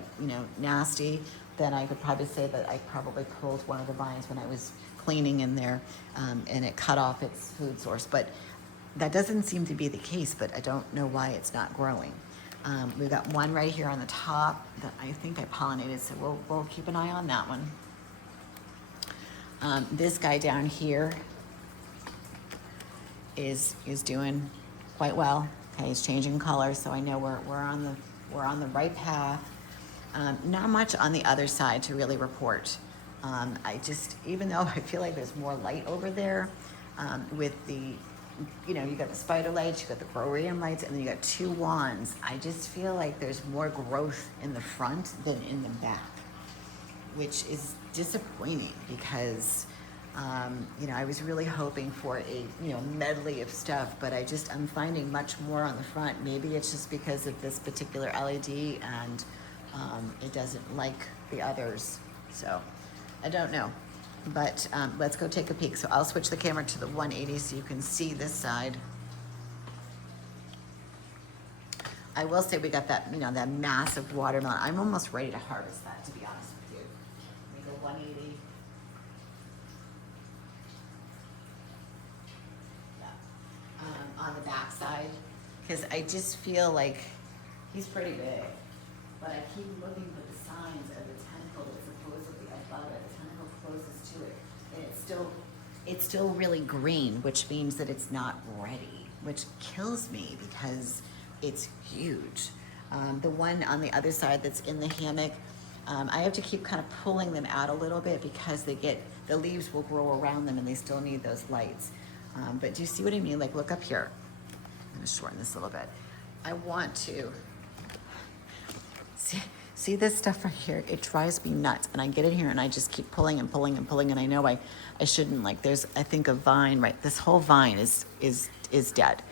nasty, then I could probably say that I probably pulled one of the vines when I was cleaning in there, and it cut off its food source. But that doesn't seem to be the case, but I don't know why it's not growing. We've got one right here on the top that I think I pollinated, so we'll keep an eye on that one. This guy down here is doing quite well. Okay, he's changing color, so I know we're on the right path. Not much on the other side to really report. I just, even though I feel like there's more light over there, with the, you got the spider lights, you got the growarium lights, and then you got 2 wands. I just feel like there's more growth in the front than in the back, which is disappointing because, I was really hoping for a, medley of stuff, but I'm finding much more on the front. Maybe it's just because of this particular LED and it doesn't like the others. So I don't know, but let's go take a peek. So I'll switch the camera to the 180 so you can see this side. I will say we got that, that massive watermelon. I'm almost ready to harvest that, to be honest with you. Let me go 180. On the back side, because I just feel like he's pretty big, but I keep looking for the signs of the tentacle that's supposedly above it, the tentacle closest to it, and it's still really green, which means that it's not ready, which kills me because it's huge. The one on the other side that's in the hammock, I have to keep kind of pulling them out a little bit because the leaves will grow around them and they still need those lights. But do you see what I mean? Like, look up here. I'm gonna shorten this a little bit. I want to see this stuff right here. It drives me nuts, and I get in here and I just keep pulling and pulling and pulling, and I know I shouldn't. Like, there's, I think, a vine, right? This whole vine is dead.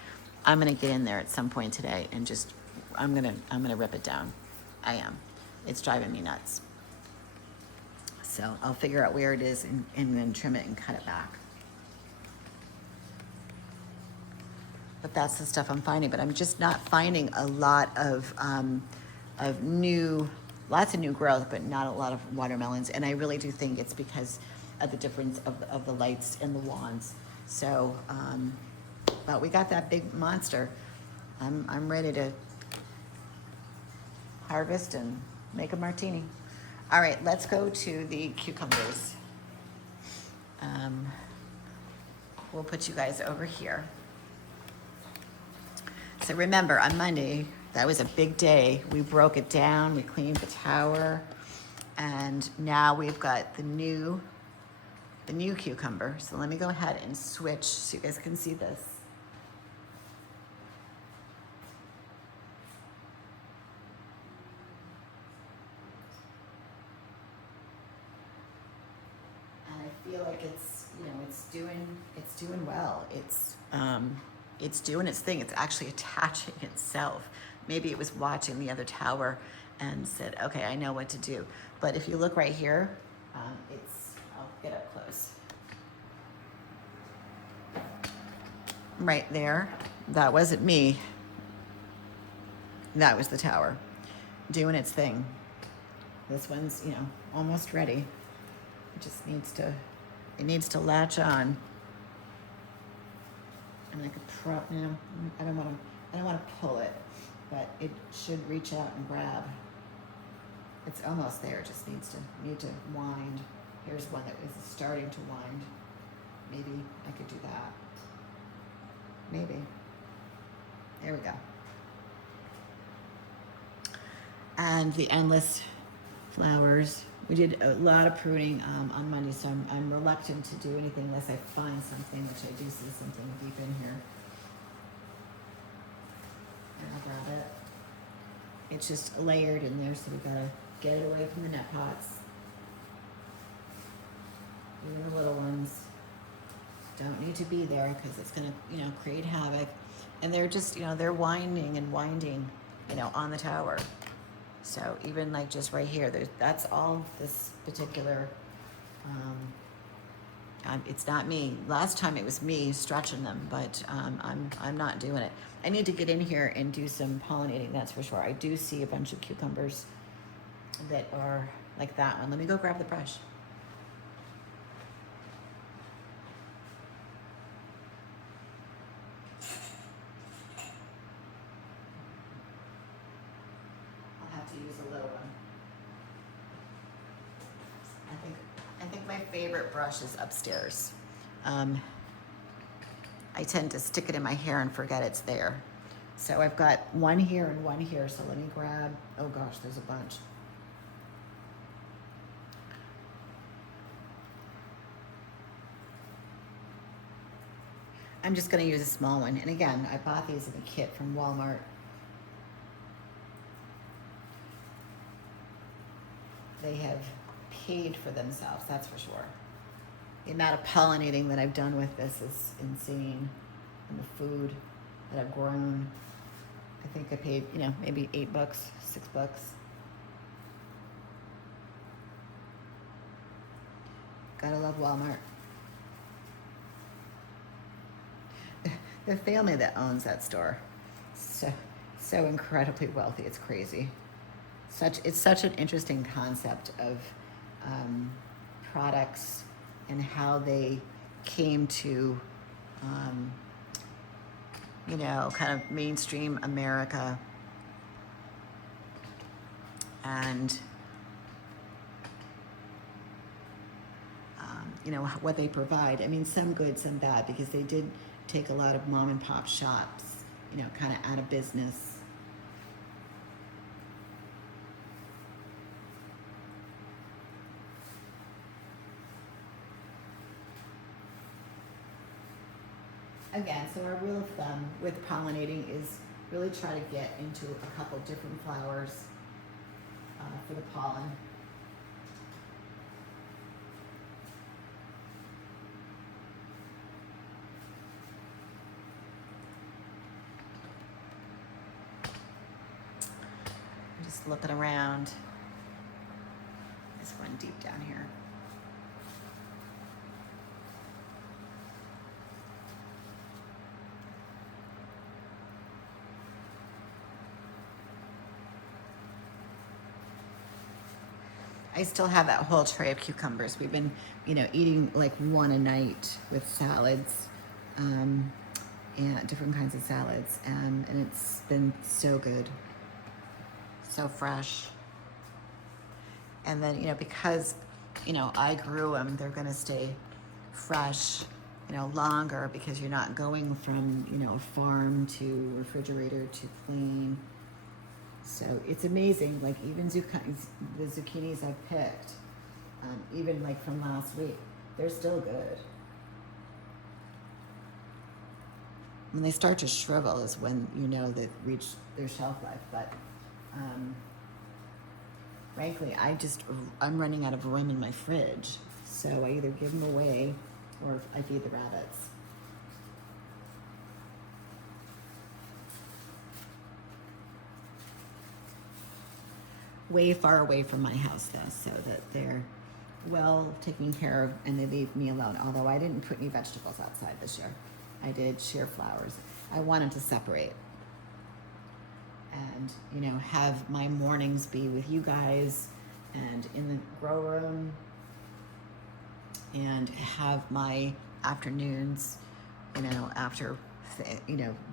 I'm gonna get in there at some point today and just, I'm gonna rip it down. I am. It's driving me nuts. So I'll figure out where it is and then trim it and cut it back. But that's the stuff I'm finding. But I'm just not finding a lot of lots of new growth, but not a lot of watermelons. And I really do think it's because of the difference of the lights and the wands. So, but we got that big monster. I'm ready to harvest and make a martini. All right, let's go to the cucumbers. We'll put you guys over here. So remember, on Monday, that was a big day. We broke it down, we cleaned the tower, and now we've got the new cucumber. So let me go ahead and switch so you guys can see this. And I feel like it's doing well. It's doing its thing. It's actually attaching itself. Maybe it was watching the other tower and said, okay, I know what to do. But if you look right here, I'll get up close. Right there, that wasn't me. That was the tower doing its thing. This one's, almost ready. It just needs to latch on. And I could I don't want to pull it, but it should reach out and grab. It's almost there. It just need to wind. Here's one that is starting to wind. Maybe I could do that. Maybe. There we go. And the endless flowers. We did a lot of pruning on Monday, so I'm reluctant to do anything unless I find something, which I do see something deep in here. And I'll grab it. It's just layered in there, so we gotta get it away from the net pots. Even the little ones don't need to be there because it's gonna, create havoc. And they're just, they're winding and winding, on the tower. So even like just right here, that's all this particular It's not me. Last time it was me stretching them, but I'm not doing it. I need to get in here and do some pollinating, that's for sure. I do see a bunch of cucumbers that are like that one. Let me go grab the brush. I'll have to use a little one. I think my favorite brush is upstairs. I tend to stick it in my hair and forget it's there. So I've got one here and one here. So let me grab, oh gosh, there's a bunch. I'm just gonna use a small one. And again, I bought these in a kit from Walmart. They have paid for themselves, that's for sure. The amount of pollinating that I've done with this is insane. And the food that I've grown. I think I paid, maybe $8, $6. Gotta love Walmart. The family that owns that store, so incredibly wealthy, it's crazy. It's such an interesting concept of products and how they came to, kind of mainstream America, and what they provide. I mean, some good, some bad, because they did take a lot of mom and pop shops, kind of out of business. Again, so our rule of thumb with pollinating is really try to get into a couple different flowers for the pollen. I'm just looking around. There's one deep down here. I still have that whole tray of cucumbers. We've been, eating like one a night with salads, and different kinds of salads, and it's been so good, so fresh. And then, because, I grew them, they're gonna stay fresh, longer, because you're not going from, a farm to refrigerator to clean. So it's amazing, like even the zucchinis I've picked, even like from last week, they're still good. When they start to shrivel is when they've reached their shelf life. But frankly, I'm running out of room in my fridge. So I either give them away or I feed the rabbits. Way far away from my house though, so that they're well taken care of and they leave me alone. Although I didn't put any vegetables outside this year. I did sheer flowers. I wanted to separate and, have my mornings be with you guys and in the grow room, and have my afternoons, after,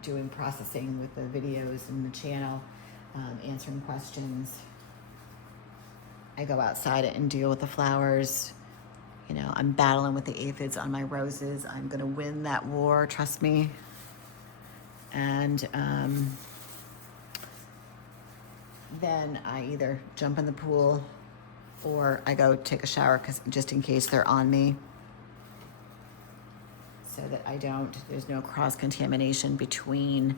doing processing with the videos and the channel, answering questions. I go outside and deal with the flowers. I'm battling with the aphids on my roses. I'm gonna win that war, trust me. And then I either jump in the pool or I go take a shower, just in case they're on me, so that there's no cross-contamination between,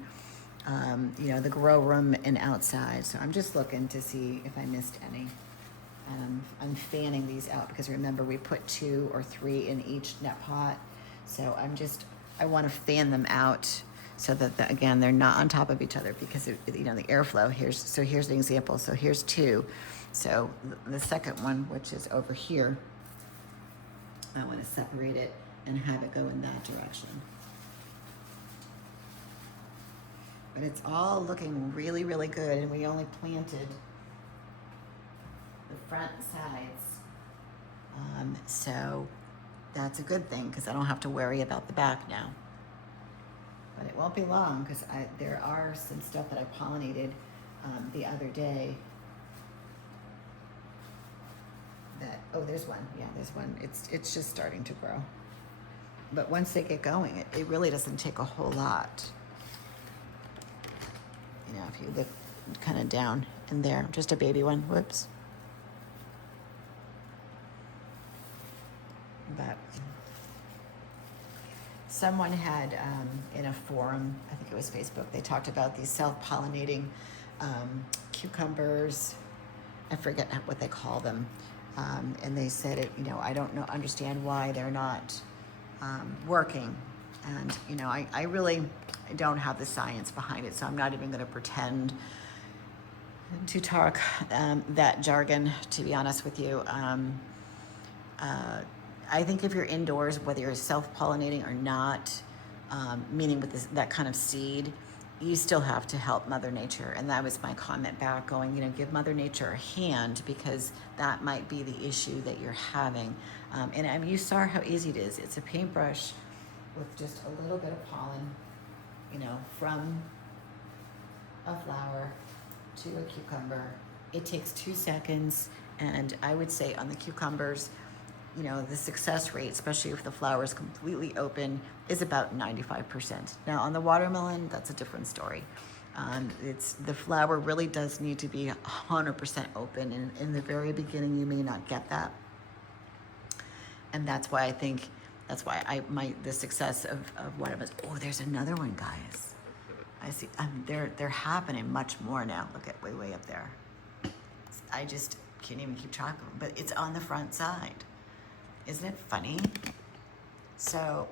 the grow room and outside. So I'm just looking to see if I missed any. I'm fanning these out because remember we put 2 or 3 in each net pot. So I want to fan them out so that again, they're not on top of each other, because the airflow. Here's an example. So here's 2. So the second one, which is over here, I want to separate it and have it go in that direction. But it's all looking really, really good, and we only planted the front sides. So that's a good thing because I don't have to worry about the back now. But it won't be long because there are some stuff that I pollinated the other day. That, oh, there's one. Yeah, there's one. It's just starting to grow. But once they get going, it really doesn't take a whole lot. You know, if you look kind of down in there, just a baby one. Whoops. But someone had in a forum, I think it was Facebook, they talked about these self-pollinating cucumbers. I forget what they call them. And they said, it, you know, I don't understand why they're not working. And, you know, I really don't have the science behind it, so I'm not even going to pretend to talk that jargon, to be honest with you. I think if you're indoors, whether you're self-pollinating or not, meaning with that kind of seed, you still have to help Mother Nature. And that was my comment back, going, you know, give Mother Nature a hand, because that might be the issue that you're having. And I mean, you saw how easy it is. It's a paintbrush with just a little bit of pollen, you know, from a flower to a cucumber. It takes 2 seconds. And I would say on the cucumbers, you know, the success rate, especially if the flower is completely open, is about 95%. Now on the watermelon, that's a different story. It's the flower really does need to be 100% open, and in the very beginning you may not get that. And that's why I think, that's why the success of watermelons. Oh, there's another one, guys. I see, they're happening much more now. Look at way up there. I just can't even keep track of them, but it's on the front side. Isn't it funny? So,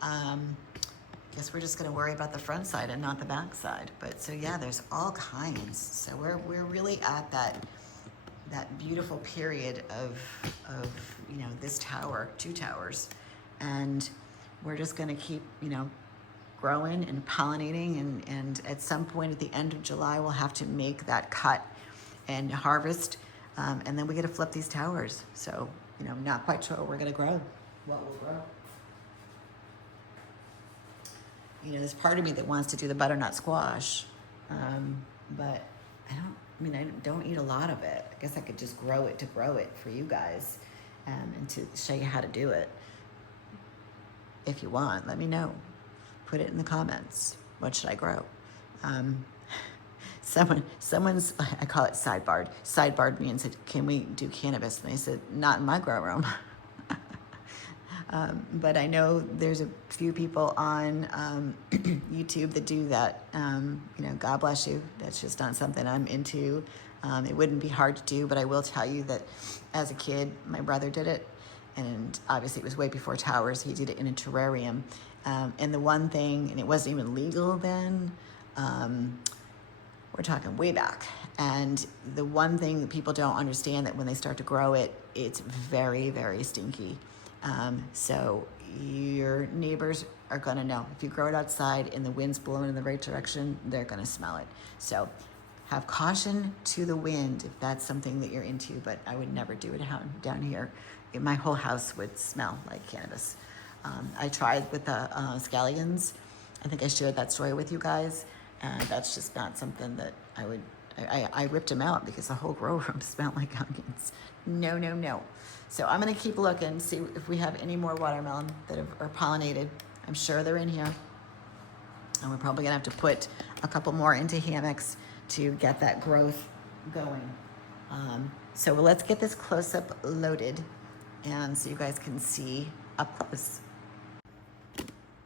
guess we're just gonna worry about the front side and not the back side. But so yeah, there's all kinds. So we're really at that beautiful period of you know, this tower, 2 towers, and we're just gonna keep, you know, growing and pollinating, and at some point at the end of July we'll have to make that cut and harvest, and then we get to flip these towers. So, you know, not quite sure what we're gonna grow, what will grow. You know, there's part of me that wants to do the butternut squash, but I don't eat a lot of it. I guess I could just grow it to grow it for you guys, and to show you how to do it. If you want, let me know. Put it in the comments. What should I grow? Someone's, I call it sidebarred me and said, can we do cannabis? And I said, not in my grow room. But I know there's a few people on YouTube that do that. You know, God bless you. That's just not something I'm into. It wouldn't be hard to do, but I will tell you that as a kid, my brother did it. And obviously it was way before towers. He did it in a terrarium. And the one thing, and it wasn't even legal then, we're talking way back. And the one thing that people don't understand, that when they start to grow it, it's very, very stinky. So your neighbors are gonna know. If you grow it outside and the wind's blowing in the right direction, they're gonna smell it. So have caution to the wind if that's something that you're into, but I would never do it down here. My whole house would smell like cannabis. I tried with the scallions. I think I shared that story with you guys, and that's just not something that I ripped them out because the whole grow room smelled like onions. No. So I'm gonna keep looking, see if we have any more watermelon that are pollinated. I'm sure they're in here. And we're probably gonna have to put a couple more into hammocks to get that growth going. So let's get this close-up loaded, and so you guys can see up close.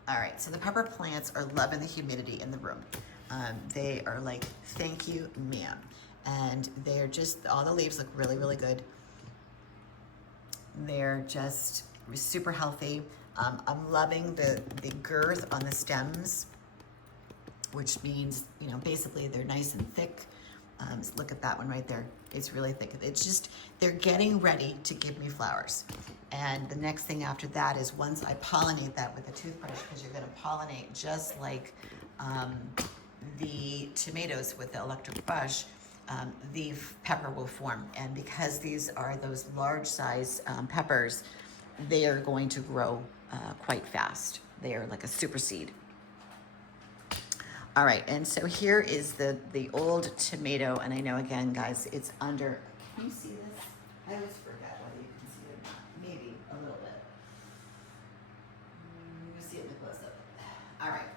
All right, so the pepper plants are loving the humidity in the room. They are like, thank you, ma'am. And they're just, all the leaves look really, really good. They're just super healthy. I'm loving the girth on the stems, which means, you know, basically they're nice and thick. Look at that one right there. It's really thick. It's just, they're getting ready to give me flowers. And the next thing after that is once I pollinate that with a toothbrush, because you're gonna pollinate just like the tomatoes with the electric brush, the pepper will form. And because these are those large size peppers, they are going to grow quite fast. They are like a super seed. All right, and so here is the old tomato, and I know again, guys, it's under. Can you see this? I always forget whether you can see it or not. Maybe a little bit. You can see it in the close-up. All right.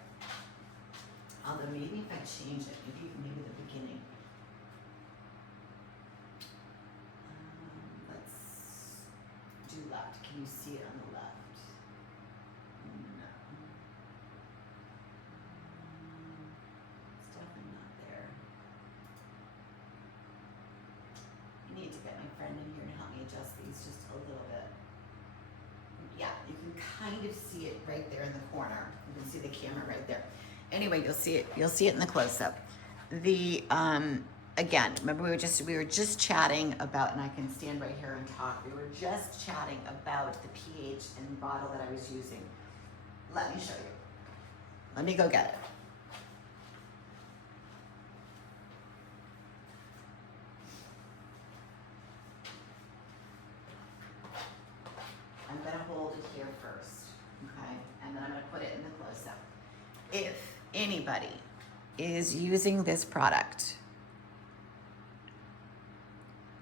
Although maybe if I change it, maybe the beginning. Let's do left. Can you see it on the left? No. It's definitely not there. I need to get my friend in here to help me adjust these just a little bit. Yeah, you can kind of see it right there in the corner. You can see the camera right there. Anyway, you'll see it in the close-up. The again, remember we were just chatting about, and I can stand right here and talk. We were just chatting about the pH and the bottle that I was using. Let me show you. Let me go get it. I'm gonna hold it here first, okay? And then I'm gonna put it in the close-up. If anybody is using this product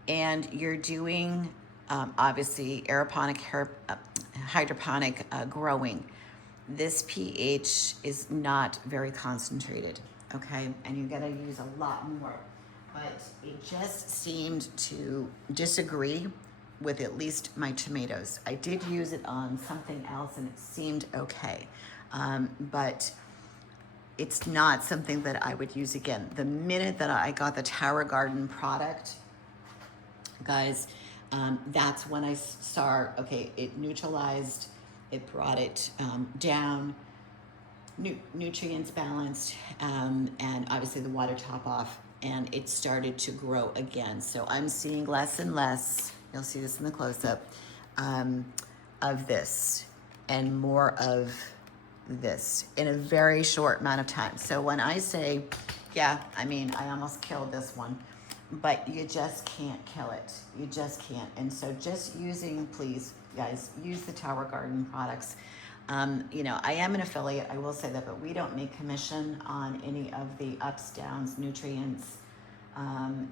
and you're doing obviously aeroponic, hydroponic growing, this pH is not very concentrated, okay? And you gotta use a lot more. But it just seemed to disagree with at least my tomatoes. I did use it on something else and it seemed okay. But it's not something that I would use again. The minute that I got the Tower Garden product, guys, that's when I saw, okay, it neutralized, it brought it down, nutrients balanced, and obviously the water top off, and it started to grow again. So I'm seeing less and less, you'll see this in the close-up, of this and more of this in a very short amount of time. So when I say, yeah, I mean, I almost killed this one, but you just can't kill it. You just can't. And so just using, please, guys, use the Tower Garden products. You know, I am an affiliate, I will say that, but we don't make commission on any of the ups, downs, nutrients,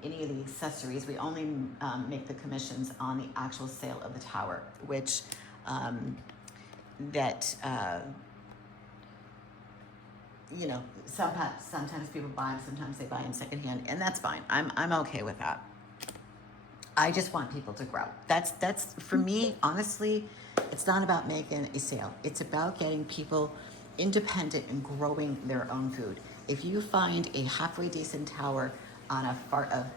any of the accessories. We only make the commissions on the actual sale of the tower, which you know, sometimes people buy them, sometimes they buy them secondhand, and that's fine. I'm okay with that. I just want people to grow. That's for me, honestly, it's not about making a sale. It's about getting people independent and growing their own food. If you find a halfway decent tower on a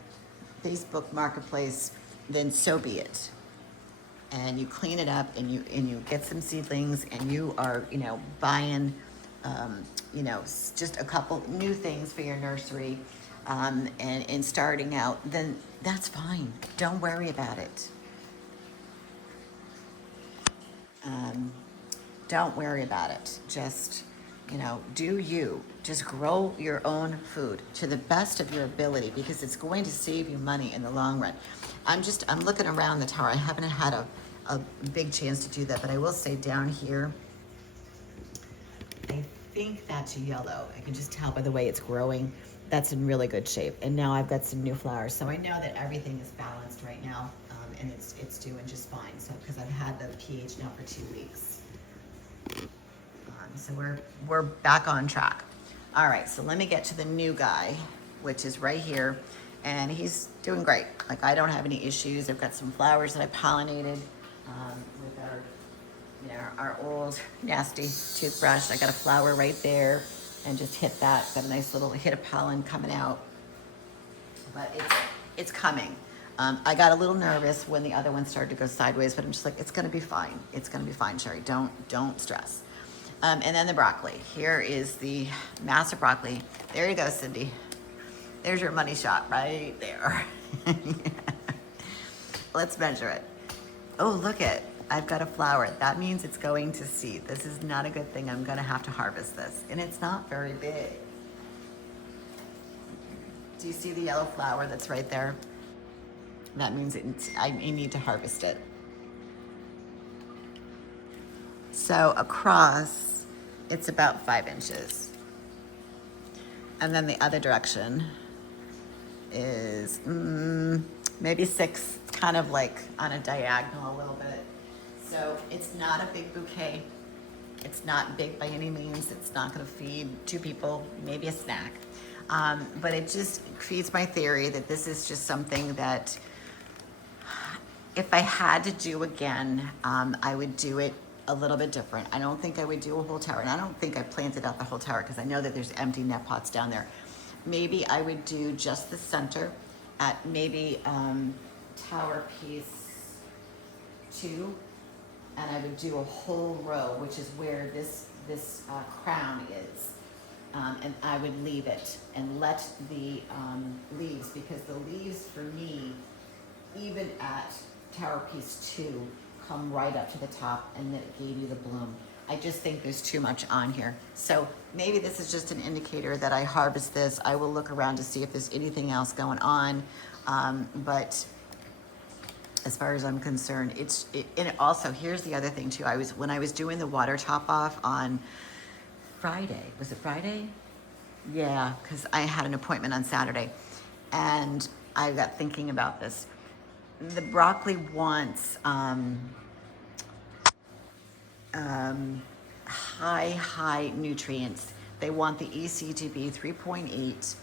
Facebook marketplace, then so be it. And you clean it up and you get some seedlings and you are, you know, buying you know, just a couple new things for your nursery, and starting out, then that's fine. Don't worry about it. Don't worry about it. Just, you know, do you. Just grow your own food to the best of your ability, because it's going to save you money in the long run. I'm looking around the tower. I haven't had a big chance to do that, but I will say down here, I think that's yellow. I can just tell by the way it's growing. That's in really good shape. And now I've got some new flowers. So I know that everything is balanced right now, and it's doing just fine. So, because I've had the pH now for 2 weeks. So we're back on track. All right, so let me get to the new guy, which is right here. And he's doing great. Like, I don't have any issues. I've got some flowers that I pollinated with our, you know, our old nasty toothbrush. I got a flower right there and just hit that. Got a nice little hit of pollen coming out. But it's coming. I got a little nervous when the other one started to go sideways, but I'm just like, it's gonna be fine. It's gonna be fine, Sherry. Don't stress. And then the broccoli. Here is the massive broccoli. There you go, Cindy. There's your money shot right there. Let's measure it. Oh, look at, I've got a flower. That means it's going to seed. This is not a good thing. I'm gonna have to harvest this. And it's not very big. Do you see the yellow flower that's right there? That means I need to harvest it. So across, it's about 5 inches. And then the other direction is maybe 6, kind of like on a diagonal a little bit. So it's not a big bouquet. It's not big by any means. It's not gonna feed 2 people, maybe a snack. But it just feeds my theory that this is just something that if I had to do again, I would do it a little bit different. I don't think I would do a whole tower, and I don't think I planted out the whole tower because I know that there's empty net pots down there. Maybe I would do just the center at maybe tower piece 2, and I would do a whole row, which is where this crown is. And I would leave it and let the leaves, because the leaves for me, even at tower piece 2, come right up to the top, and then it gave you the bloom. I just think there's too much on here. So maybe this is just an indicator that I harvest this. I will look around to see if there's anything else going on. But as far as I'm concerned, and also, here's the other thing too. When I was doing the water top off on Friday, was it Friday? Yeah, because I had an appointment on Saturday, and I got thinking about this. The broccoli wants high nutrients. They want the EC to be 3.8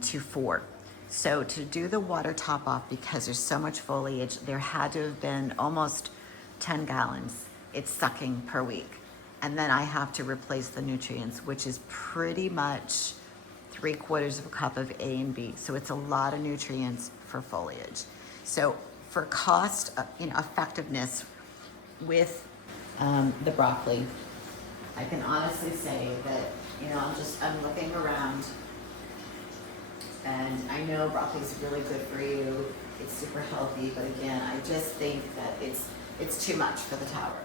to 4. So to do the water top off, because there's so much foliage, there had to have been almost 10 gallons it's sucking per week. And then I have to replace the nutrients, which is pretty much 3/4 of a cup of A and B. So it's a lot of nutrients for foliage. So for cost, effectiveness with the broccoli, I can honestly say that, I'm looking around, and I know broccoli is really good for you. It's super healthy, but again, I just think that it's too much for the tower.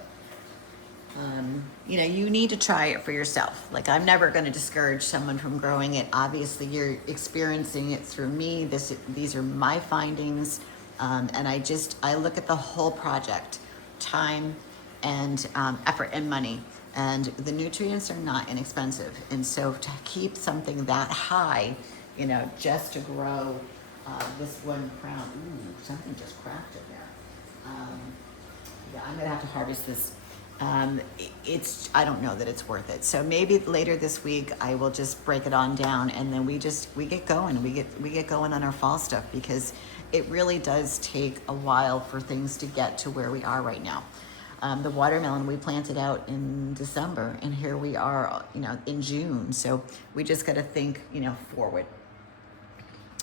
You need to try it for yourself. Like, I'm never going to discourage someone from growing it. Obviously, you're experiencing it through me. These are my findings, and I look at the whole project, time and effort and money. And the nutrients are not inexpensive. And so to keep something that high, just to grow this one crown. Ooh, something just cracked in there. Yeah, I'm gonna have to harvest this. I don't know that it's worth it. So maybe later this week I will just break it on down, and then we get going. We get going on our fall stuff, because it really does take a while for things to get to where we are right now. The watermelon we planted out in December, and here we are, in June. So we just got to think, forward.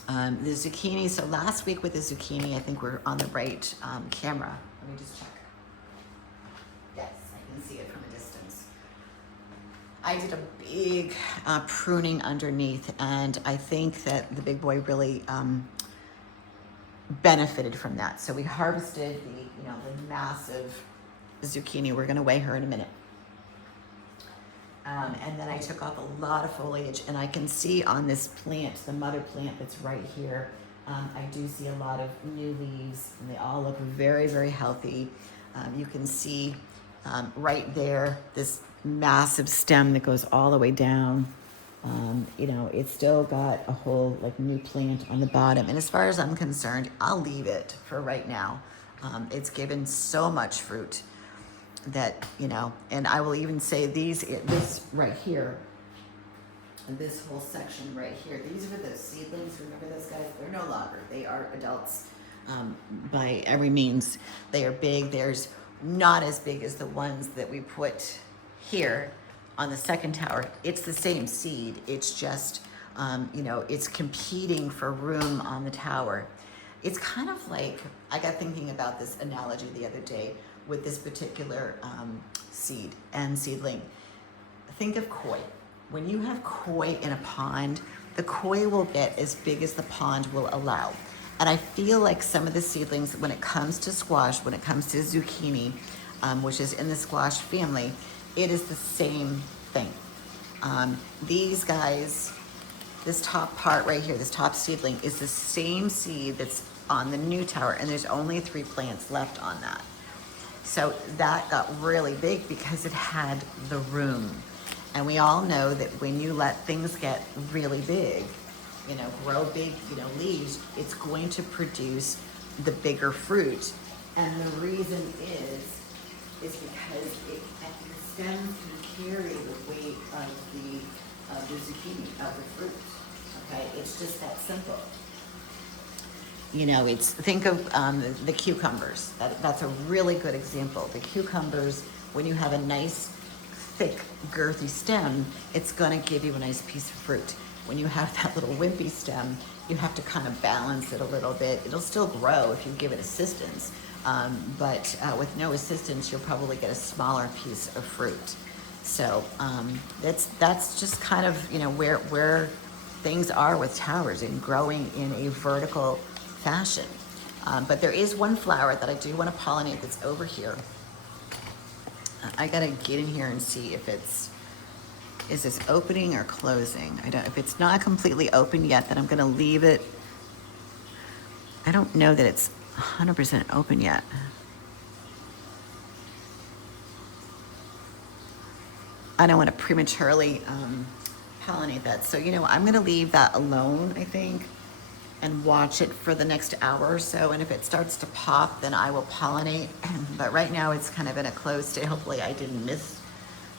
The zucchini. So last week with the zucchini, I think we're on the right camera. Let me just check. Yes, I can see it from a distance. I did a big pruning underneath, and I think that the big boy really benefited from that. So we harvested the massive zucchini. We're going to weigh her in a minute. And then I took off a lot of foliage, and I can see on this plant, the mother plant that's right here, I do see a lot of new leaves, and they all look very, very healthy. You can see right there this massive stem that goes all the way down. It's still got a whole new plant on the bottom. And as far as I'm concerned, I'll leave it for right now. It's given so much fruit that, and I will even say this right here, this whole section right here, these were the seedlings. Remember those guys? They're no longer. They are adults by every means. They are big. There's not as big as the ones that we put here on the second tower. It's the same seed. It's just, it's competing for room on the tower. It's kind of like, I got thinking about this analogy the other day with this particular seed and seedling. Think of koi. When you have koi in a pond, the koi will get as big as the pond will allow. And I feel like some of the seedlings, when it comes to squash, when it comes to zucchini, which is in the squash family, it is the same thing. These guys, this top part right here, this top seedling is the same seed that's on the new tower, and there's only 3 plants left on that. So that got really big because it had the room. And we all know that when you let things get really big, you know, grow big, you know, leaves, it's going to produce the bigger fruit. And the reason is because the stems can carry the weight of the zucchini, of the fruit. Okay, it's just that simple. You know, think of the cucumbers. That's a really good example. The cucumbers, when you have a nice, thick, girthy stem, it's going to give you a nice piece of fruit. When you have that little wimpy stem, you have to kind of balance it a little bit. It'll still grow if you give it assistance, but with no assistance, you'll probably get a smaller piece of fruit. So that's just kind of, you know, where things are with towers and growing in a vertical fashion. But there is one flower that I do want to pollinate that's over here. I gotta get in here and see if is this opening or closing? If it's not completely open yet, then I'm gonna leave it. I don't know that it's 100% open yet. I don't want to prematurely pollinate that. So, you know, I'm gonna leave that alone, I think, and watch it for the next hour or so. And if it starts to pop, then I will pollinate. But right now it's kind of in a closed state. Hopefully I didn't miss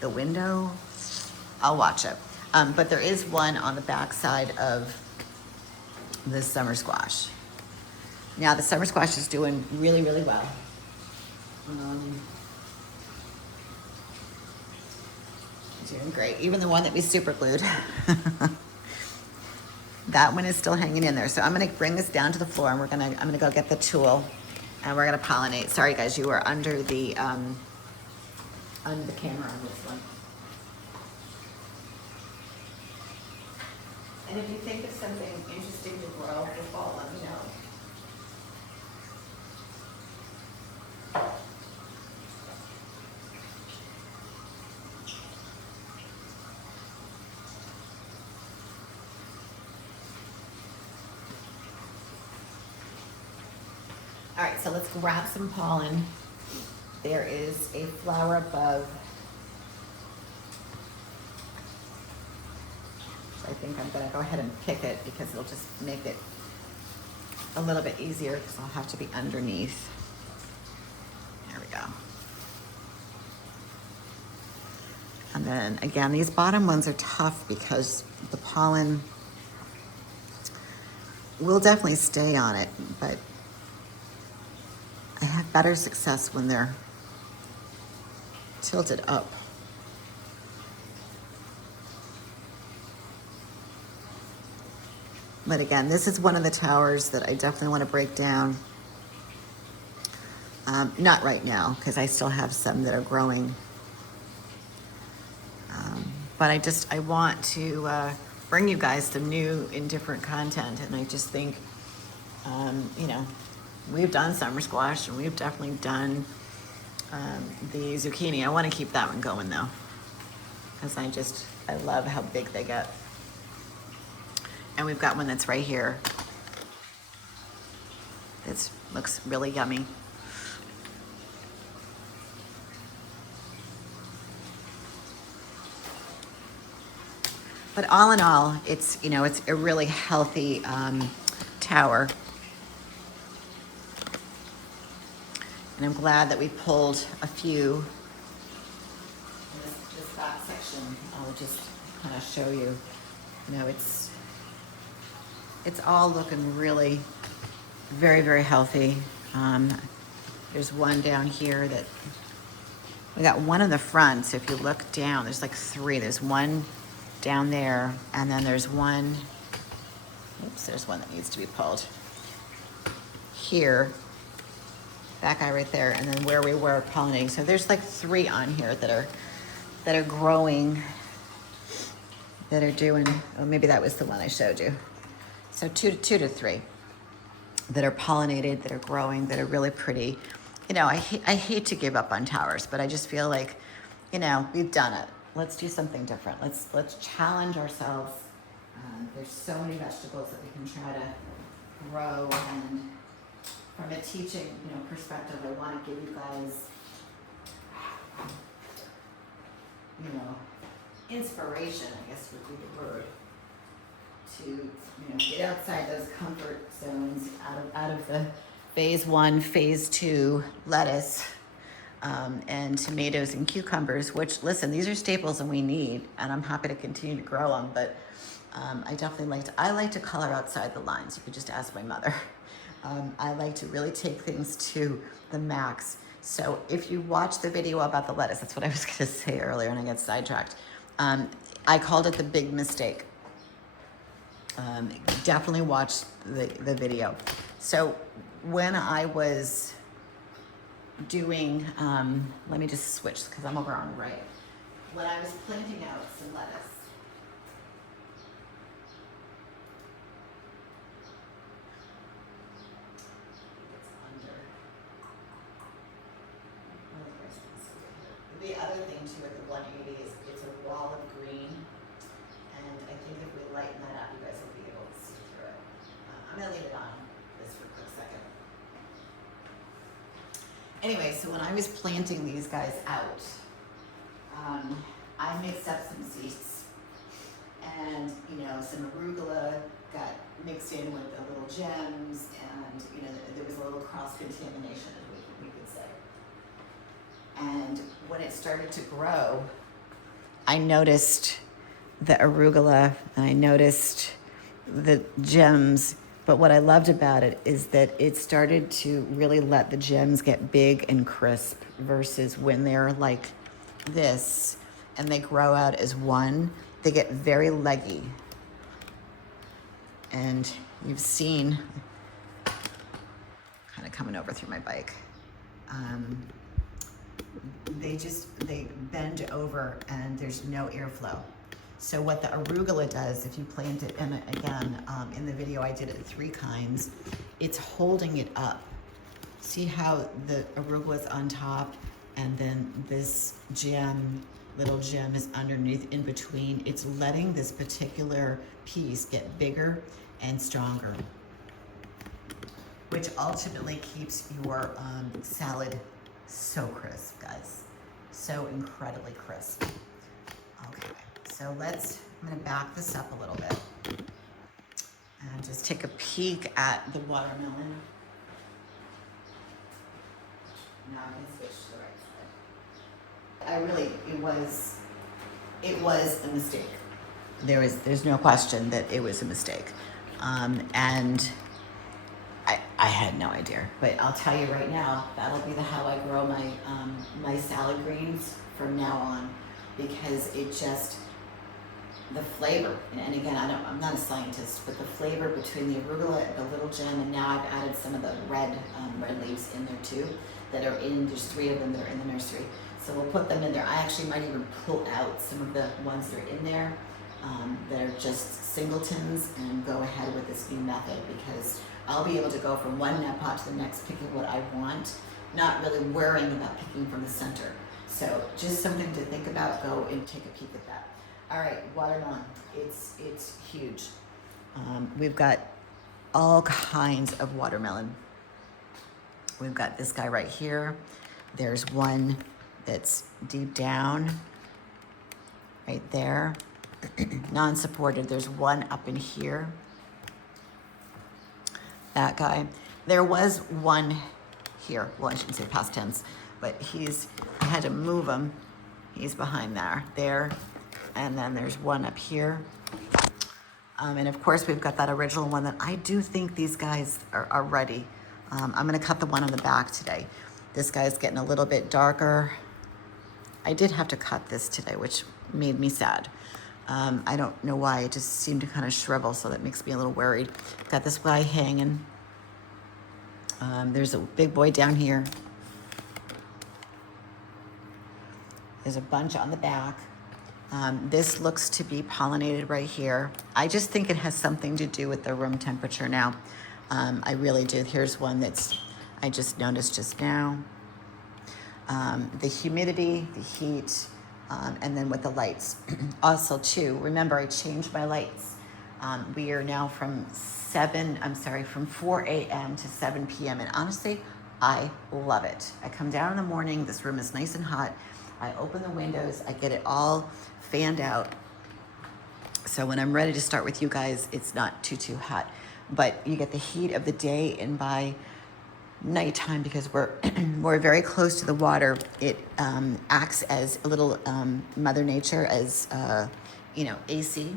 the window. I'll watch it. But there is one on the back side of the summer squash. Now the summer squash is doing really, really well. Doing great. Even the one that we super glued. That one is still hanging in there. So I'm gonna bring this down to the floor, and I'm gonna go get the tool, and we're gonna pollinate. Sorry guys, you are under the camera on this one. And if you think of something interesting to grow for fall, let me know. All right, so let's grab some pollen. There is a flower above. I think I'm gonna go ahead and pick it because it'll just make it a little bit easier because I'll have to be underneath. There we go. And then again, these bottom ones are tough because the pollen will definitely stay on it, but I have better success when they're tilted up. But again, this is one of the towers that I definitely want to break down. Not right now, because I still have some that are growing. But I want to bring you guys some new and different content. And I just think, you know, we've done summer squash and we've definitely done the zucchini. I want to keep that one going though, because I love how big they get. And we've got one that's right here. It looks really yummy. But all in all, it's, you know, it's a really healthy tower. And I'm glad that we pulled a few in this back section. I'll just kind of show you. You know, it's all looking really very, very healthy. There's one down here that we got one in the front. So if you look down, there's like 3. There's one down there, and then there's one. Oops, there's one that needs to be pulled here. That guy right there, and then where we were pollinating. So there's like 3 on here that are growing, that are doing. Oh, maybe that was the one I showed you. So 2 to 3. that are pollinated, that are growing, that are really pretty. You know, I hate to give up on towers, but I just feel like, you know, we've done it. Let's do something different. Let's challenge ourselves. There's so many vegetables that we can try to grow, and from a teaching, you know, perspective, I want to give you guys, you know, inspiration, I guess would be the word, to, you know, get outside those comfort zones, out of the phase 1, phase 2 lettuce, and tomatoes and cucumbers, which, listen, these are staples and we need, and I'm happy to continue to grow them, but I definitely like to color outside the lines. You could just ask my mother. I like to really take things to the max. So if you watch the video about the lettuce, that's what I was gonna say earlier and I got sidetracked. I called it the big mistake. Definitely watch the video. So when I was doing, let me just switch because I'm over on the right. When I was planting out some lettuce, the other thing too at the 180 is it's a wall of green, and I think if we lighten that up, you guys will be able to see through it. I'm gonna leave it on this for a quick second. Anyway, so when I was planting these guys out, I mixed up some seeds, and you know, some arugula got mixed in with the little gems, and you know, there was a little cross contamination, as we could say. And when it started to grow, I noticed the arugula and I noticed the gems. But what I loved about it is that it started to really let the gems get big and crisp versus when they're like this and they grow out as one, they get very leggy. And you've seen, kind of coming over through my bike, they bend over and there's no airflow. So what the arugula does, if you plant it, and again, in the video I did it 3 kinds, it's holding it up. See how the arugula is on top and then this gem, little gem is underneath in between. It's letting this particular piece get bigger and stronger, which ultimately keeps your salad so crisp, guys. So incredibly crisp. Okay, so I'm gonna back this up a little bit and just take a peek at the watermelon. Now I can switch to the right side. It was a mistake. There's no question that it was a mistake. And I had no idea, but I'll tell you right now, that'll be how I grow my salad greens from now on, because it just, the flavor, and again, I'm not a scientist, but the flavor between the arugula, the little gem, and now I've added some of the red leaves in there too, that are in, there's 3 of them that are in the nursery. So we'll put them in there. I actually might even pull out some of the ones that are in there that are just singletons and go ahead with this new method, because I'll be able to go from one net pot to the next, picking what I want, not really worrying about picking from the center. So just something to think about. Go and take a peek at that. All right, watermelon, it's huge. We've got all kinds of watermelon. We've got this guy right here. There's one that's deep down, right there, non-supported. There's one up in here. That guy. There was one here. Well, I shouldn't say past tense, but I had to move him. He's behind there. And then there's one up here. And of course, we've got that original one that I do think these guys are ready. I'm gonna cut the one on the back today. This guy's getting a little bit darker. I did have to cut this today, which made me sad. I don't know why, it just seemed to kind of shrivel, so that makes me a little worried. Got this guy hanging. There's a big boy down here. There's a bunch on the back. This looks to be pollinated right here. I just think it has something to do with the room temperature now. I really do. Here's one that's I just noticed just now. The humidity, the heat, and then with the lights. Also, too, remember I changed my lights. We are now from 4 a.m. to 7 p.m. And honestly, I love it. I come down in the morning, this room is nice and hot. I open the windows, I get it all fanned out. So when I'm ready to start with you guys, it's not too hot. But you get the heat of the day, and by nighttime, because we're very close to the water, it acts as a little Mother Nature, as AC.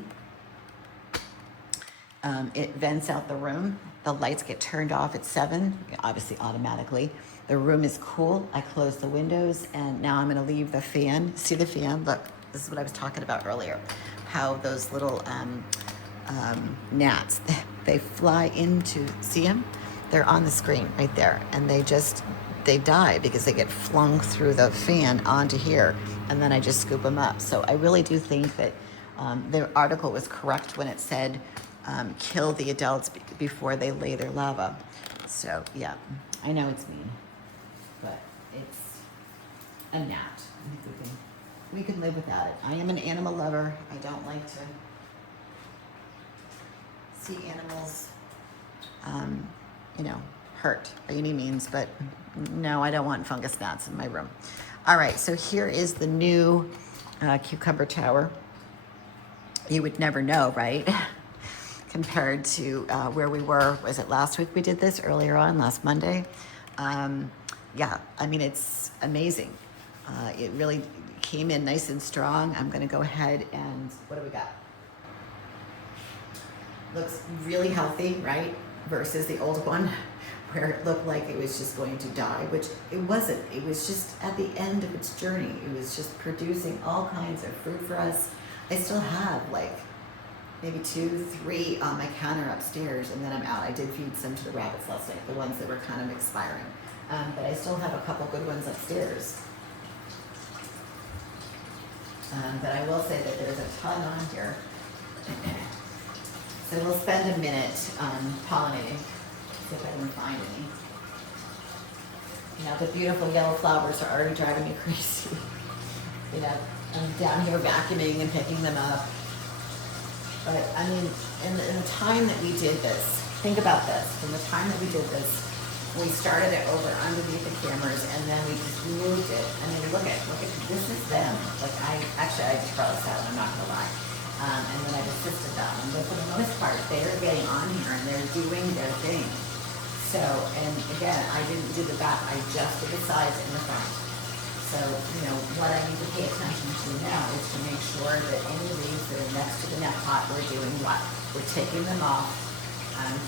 It vents out the room. The lights get turned off at 7, obviously automatically. The room is cool. I close the windows, and now I'm going to leave the fan. See the fan? Look, this is what I was talking about earlier. How those little gnats, they fly into, see them? They're on the screen right there, and they die because they get flung through the fan onto here, and then I just scoop them up. So I really do think that the article was correct when it said kill the adults before they lay their larvae. So yeah, I know it's mean, but it's a gnat. I think we can live without it. I am an animal lover. I don't like to see animals hurt by any means, but no, I don't want fungus gnats in my room. All right, so here is the new cucumber tower. You would never know, right? Compared to where we were, was it last week we did this, earlier on, last Monday? Yeah, I mean, it's amazing. It really came in nice and strong. I'm gonna go ahead and, what do we got? Looks really healthy, right? Versus the old one, where it looked like it was just going to die, which it wasn't. It was just at the end of its journey. It was just producing all kinds of fruit for us. I still have like maybe 2, 3 on my counter upstairs, and then I'm out. I did feed some to the rabbits last night, the ones that were kind of expiring. But I still have a couple good ones upstairs. But I will say that there's a ton on here. So we'll spend a minute pollinating, see if I can find any. The beautiful yellow flowers are already driving me crazy. I'm down here vacuuming and picking them up. But I mean, in the time that we did this, think about this. From the time that we did this, we started it over underneath the cameras, and then we just moved it. I mean, look at this is them. Like I just brought this out, I'm not gonna lie. And then I've assisted them. But for the most part, they're getting on here and they're doing their thing. So, and again, I didn't do the back, I just did the sides and the front. So, what I need to pay attention to now is to make sure that any leaves that are next to the net pot, we're doing what? We're taking them off,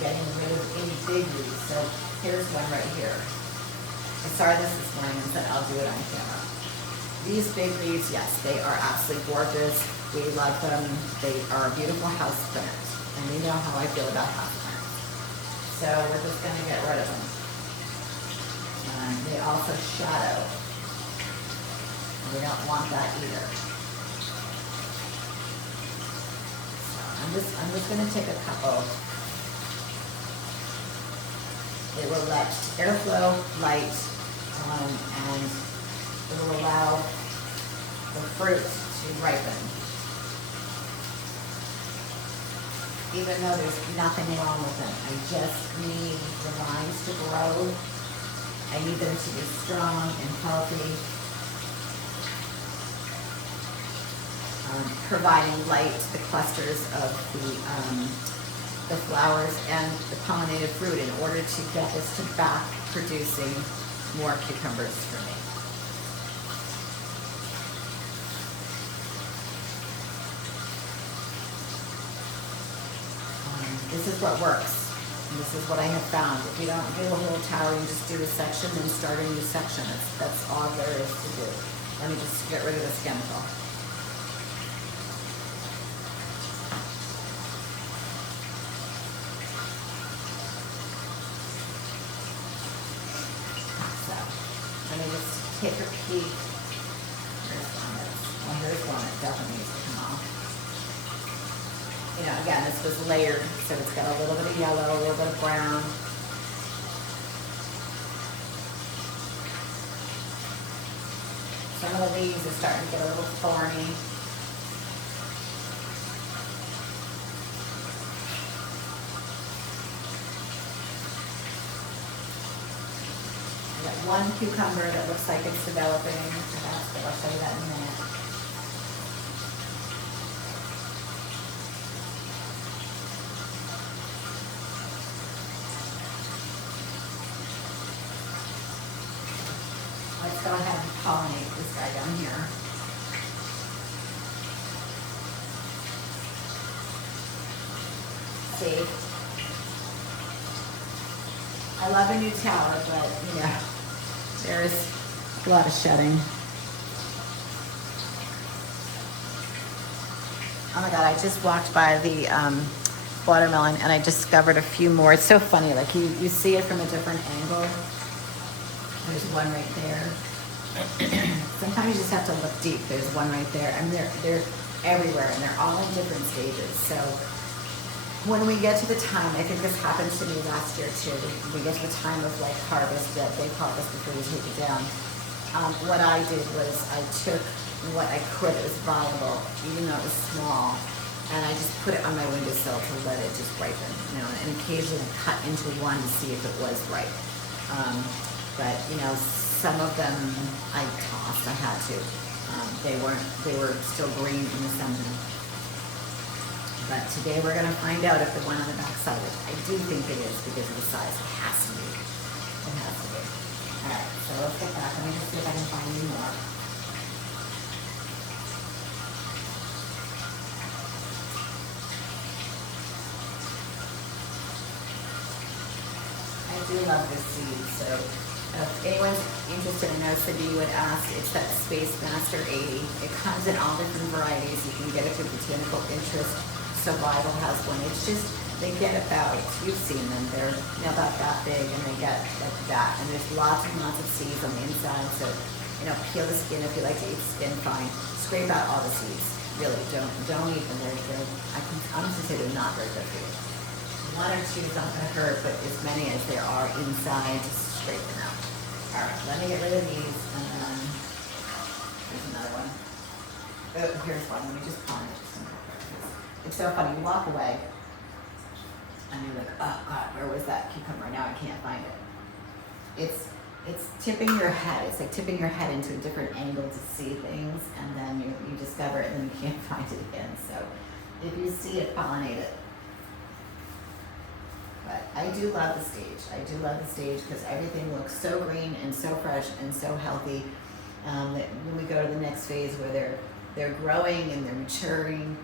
getting rid of any big leaves. So here's one right here. I started this morning and said I'll do it on camera. These big leaves, yes, they are absolutely gorgeous. We love them. They are a beautiful house plant, and you know how I feel about house plants. So we're just going to get rid of them. They also shadow. We don't want that either. So I'm just going to take a couple. It will let airflow, light, and it will allow the fruit to ripen. Even though there's nothing wrong with them, I just need the vines to grow. I need them to be strong and healthy. Providing light to the clusters of the flowers and the pollinated fruit in order to get this to back producing more cucumbers for me. This is what works. And this is what I have found. If you don't do a whole tower, you just do a section and start a new section. That's all there is to do. Let me just get rid of this chemical. Let me just take a peek. Here's one that definitely needs to come off. know, again, this was layered, so it's got a little bit of yellow, a little bit of brown. Some of the leaves are starting to get a little thorny. I got one cucumber that looks like it's developing, perhaps, but I'll show you that in a minute. Let's go ahead and pollinate this guy down here. See? I love a new tower, but you know, there's a lot of shedding. Oh my God, I just walked by the watermelon and I discovered a few more. It's so funny, like you see it from a different angle. There's one right there. Sometimes you just have to look deep. There's one right there, and they're everywhere, and they're all in different stages. So when we get to the time, I think this happened to me last year too. We get to the time of like harvest, that big harvest before you take it down. What I did was I took what I could that was viable, even though it was small, and I just put it on my windowsill to let it just ripen, you know, and occasionally cut into one to see if it was ripe. But you know, some of them I tossed. I had to. They were still green in the center. But today we're going to find out if the one on the back side, which I do think it is because of the size. It has to be. It has to be. All right. So let's get back. Let me just see if I can find any more. I do love this seed. So if anyone's interested, I know Cindy would ask, it's that Space Master 80. It comes in all different varieties. You can get it through Botanical Interest. Survival has one. It's just, they get about, you've seen them, they're about that big, and they get like that. And there's lots and lots of seeds on the inside. So, you know, peel the skin if you like to eat skin, fine. Scrape out all the seeds. Really, don't eat them. I can honestly say they're not very good for you. One or two is not going to hurt, but as many as there are inside, just scrape them out. All right, let me get rid of these, and then here's another one. Oh, here's one. Let me just pawn it. It's so funny. You walk away, and you're like, oh God, where was that cucumber? Now I can't find it. It's tipping your head. It's like tipping your head into a different angle to see things, and then you discover it, and then you can't find it again. So if you see it, pollinate it. But I do love the stage. I do love the stage because everything looks so green and so fresh and so healthy. That when we go to the next phase where they're growing and they're maturing,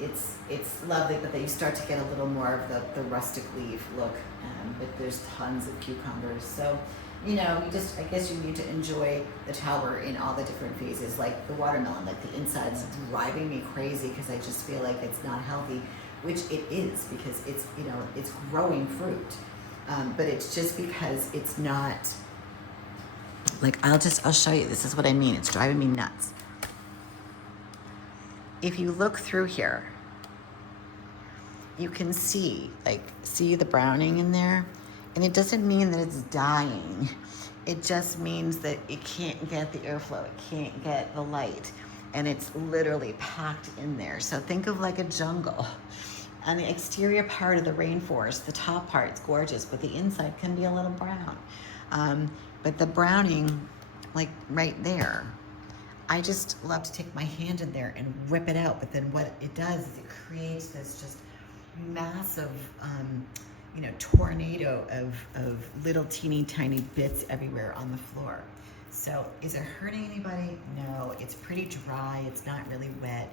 it's lovely. But then you start to get a little more of the rustic leaf look. But there's tons of cucumbers. So you know, I guess you need to enjoy the tower in all the different phases. Like the watermelon, like the inside's driving me crazy because I just feel like it's not healthy. Which it is, because it's, you know, it's growing fruit, but it's just because it's not, like, I'll show you, this is what I mean, it's driving me nuts. If you look through here, you can see the browning in there, and it doesn't mean that it's dying, it just means that it can't get the airflow, it can't get the light, and it's literally packed in there. So think of like a jungle. On the exterior part of the rainforest, the top part's gorgeous, but the inside can be a little brown. But the browning, like right there, I just love to take my hand in there and whip it out. But then what it does is it creates this just massive, you know, tornado of little teeny tiny bits everywhere on the floor. So is it hurting anybody? No, it's pretty dry. It's not really wet.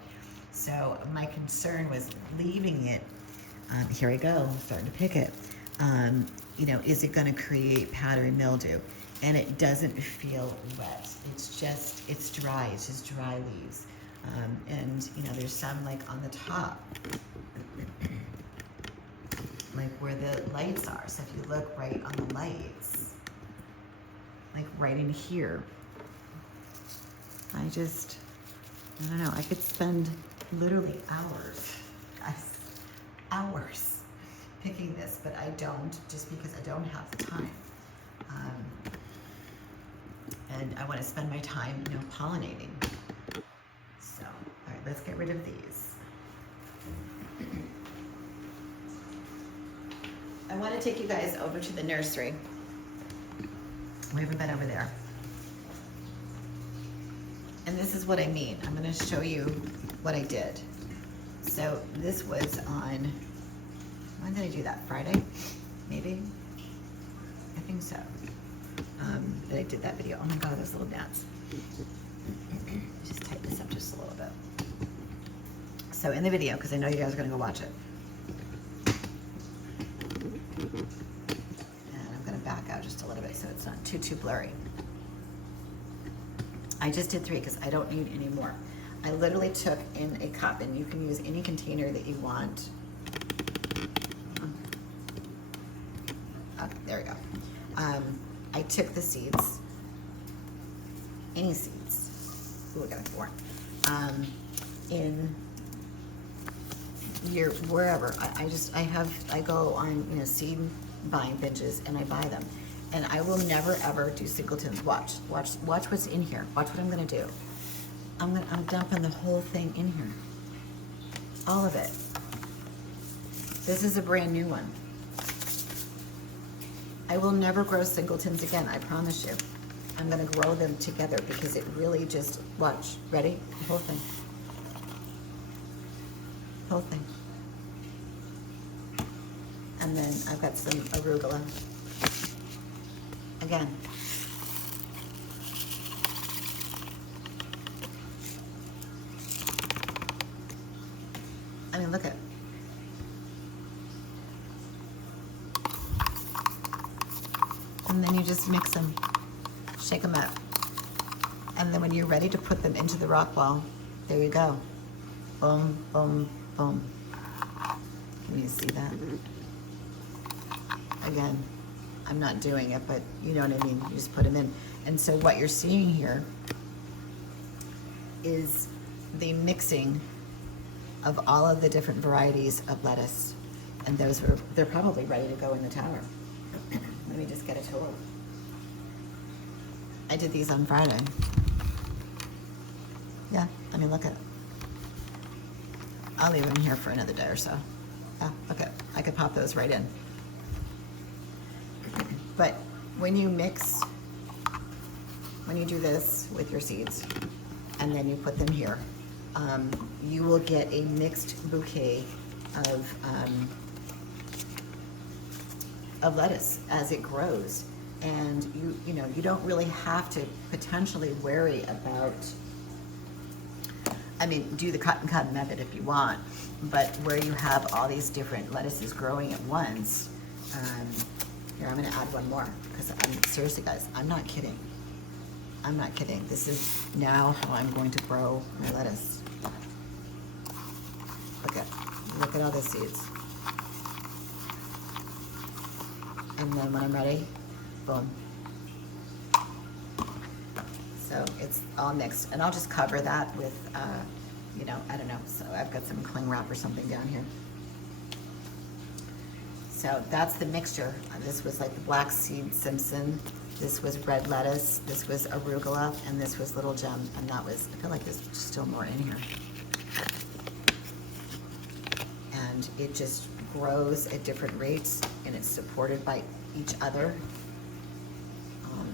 So my concern was leaving it, here I go, I'm starting to pick it, you know, is it going to create powdery mildew? And it doesn't feel wet. It's dry, it's just dry leaves. And, you know, there's some like on the top, like where the lights are. So if you look right on the lights, like right in here, I don't know, I could spend literally hours. hours picking this, but I don't, just because I don't have the time. And I want to spend my time, you know, pollinating. So, all right, let's get rid of these. I want to take you guys over to the nursery. We haven't been over there. And this is what I mean. I'm going to show you what I did. So this was on, when did I do that? Friday? Maybe? I think so. That I did that video. Oh my God, those little gnats. Just tighten this up just a little bit. So in the video, because I know you guys are going to go watch it. And I'm going to back out just a little bit so it's not too blurry. I just did 3 because I don't need any more. I literally took in a cup, and you can use any container that you want. Oh, there we go. I took the seeds, any seeds, ooh, I got a 4, in your, wherever. I go on, you know, seed buying binges, and I buy them. And I will never ever do singletons. Watch what's in here. Watch what I'm gonna do. I'm dumping the whole thing in here. All of it. This is a brand new one. I will never grow singletons again, I promise you. I'm gonna grow them together because it really just, watch, ready? The whole thing. Whole thing. And then I've got some arugula. Again. I mean, look at it. And then you just mix them, shake them up. And then when you're ready to put them into the rock wall, there you go. Boom, boom, boom. Can you see that? Again, I'm not doing it, but you know what I mean. You just put them in. And so what you're seeing here is the mixing of all of the different varieties of lettuce. And they're probably ready to go in the tower. Let me just get a tool. I did these on Friday. Yeah, I mean, look at it. I'll leave them here for another day or so. Yeah, okay, I could pop those right in. But when you mix, when you do this with your seeds, and then you put them here, you will get a mixed bouquet of lettuce as it grows. And you know, you don't really have to potentially worry about, I mean, do the cut and cut method if you want, but where you have all these different lettuces growing at once. Here, I'm gonna add one more, because seriously guys, I'm not kidding. I'm not kidding. This is now how I'm going to grow my lettuce. Look at all the seeds. And then when I'm ready, boom. So it's all mixed, and I'll just cover that with, you know, I don't know. So I've got some cling wrap or something down here. So that's the mixture. This was like the black seed Simpson. This was red lettuce. This was arugula, and this was little gem. And that was, I feel like there's still more in here. And it just grows at different rates, and it's supported by each other.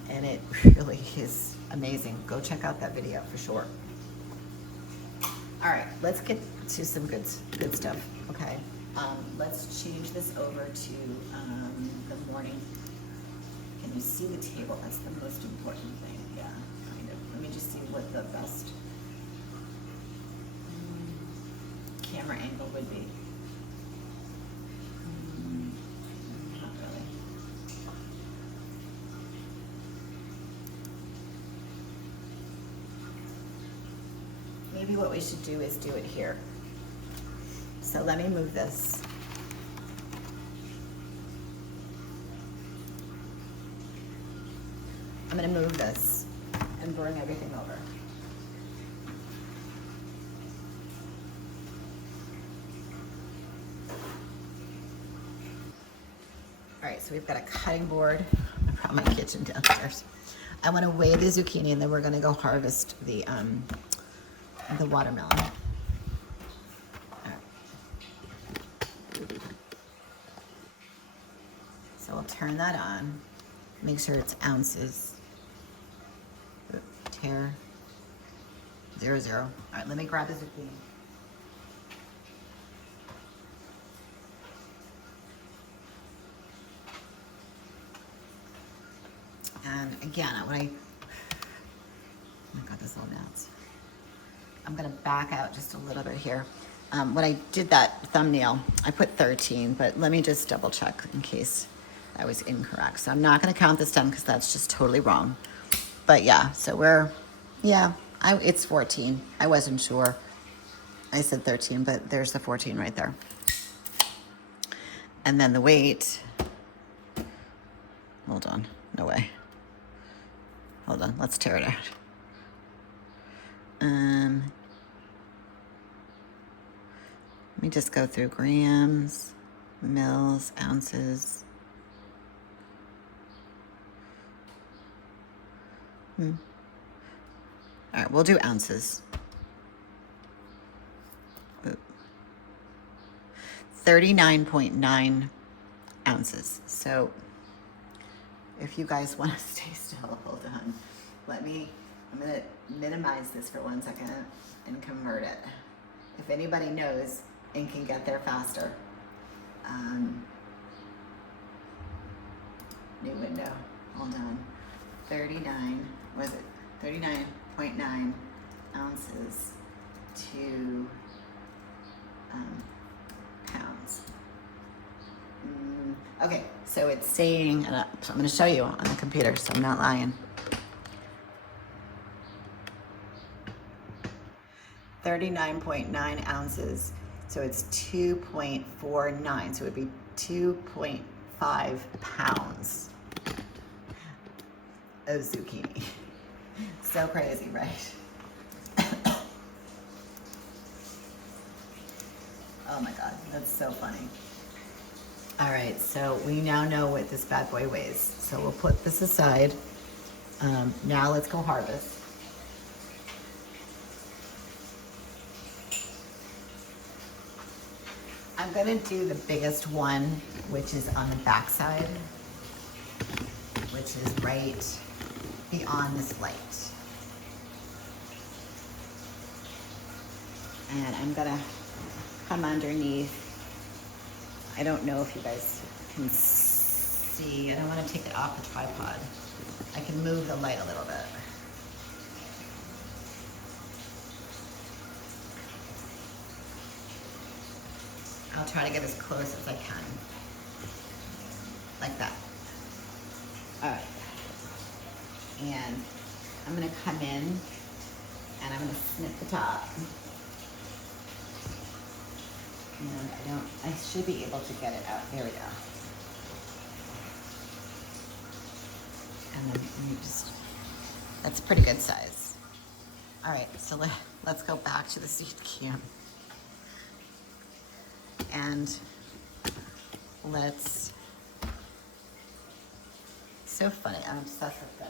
And it really is amazing. Go check out that video for sure. All right, let's get to some good stuff. Okay, let's change this over to the morning. Can you see the table? That's the most important thing. Yeah, kind of. Let me just see what the best camera angle would be. Not really. Maybe what we should do is do it here. So let me move this. I'm going to move this and bring everything over. All right, so we've got a cutting board. I brought my kitchen downstairs. I want to weigh the zucchini, and then we're going to go harvest the watermelon. All right. So we'll turn that on. Make sure it's ounces. Tear 0, 0. All right, let me grab the zucchini. And again, oh my God, this all nuts. I'm gonna back out just a little bit here. When I did that thumbnail, I put 13, but let me just double check in case I was incorrect. So I'm not gonna count this down because that's just totally wrong. But yeah, so it's 14. I wasn't sure. I said 13, but there's the 14 right there. And then the weight, hold on, no way. Hold on, let's tear it out. Let me just go through grams, mils, ounces. All right, we'll do ounces. 39.9 ounces. So if you guys want to stay still, hold on. I'm going to minimize this for 1 second and convert it. If anybody knows and can get there faster. New window, hold on. 39.9 ounces to pounds. Okay, so it's saying, so I'm going to show you on the computer, so I'm not lying. 39.9 ounces, so it's 2.49, so it would be 2.5 pounds of zucchini. So crazy, right? Oh my God, that's so funny. All right, so we now know what this bad boy weighs. So we'll put this aside. Now let's go harvest. I'm gonna do the biggest one, which is on the back side, which is right beyond this light. And I'm gonna come underneath. I don't know if you guys can see. I don't want to take it off the tripod. I can move the light a little bit. I'll try to get as close as I can. Like that. All right. And I'm gonna come in and I'm gonna snip the top. And I should be able to get it out. There we go. And then that's a pretty good size. All right, so let's go back to the seed cam. And so funny, I'm obsessed with them.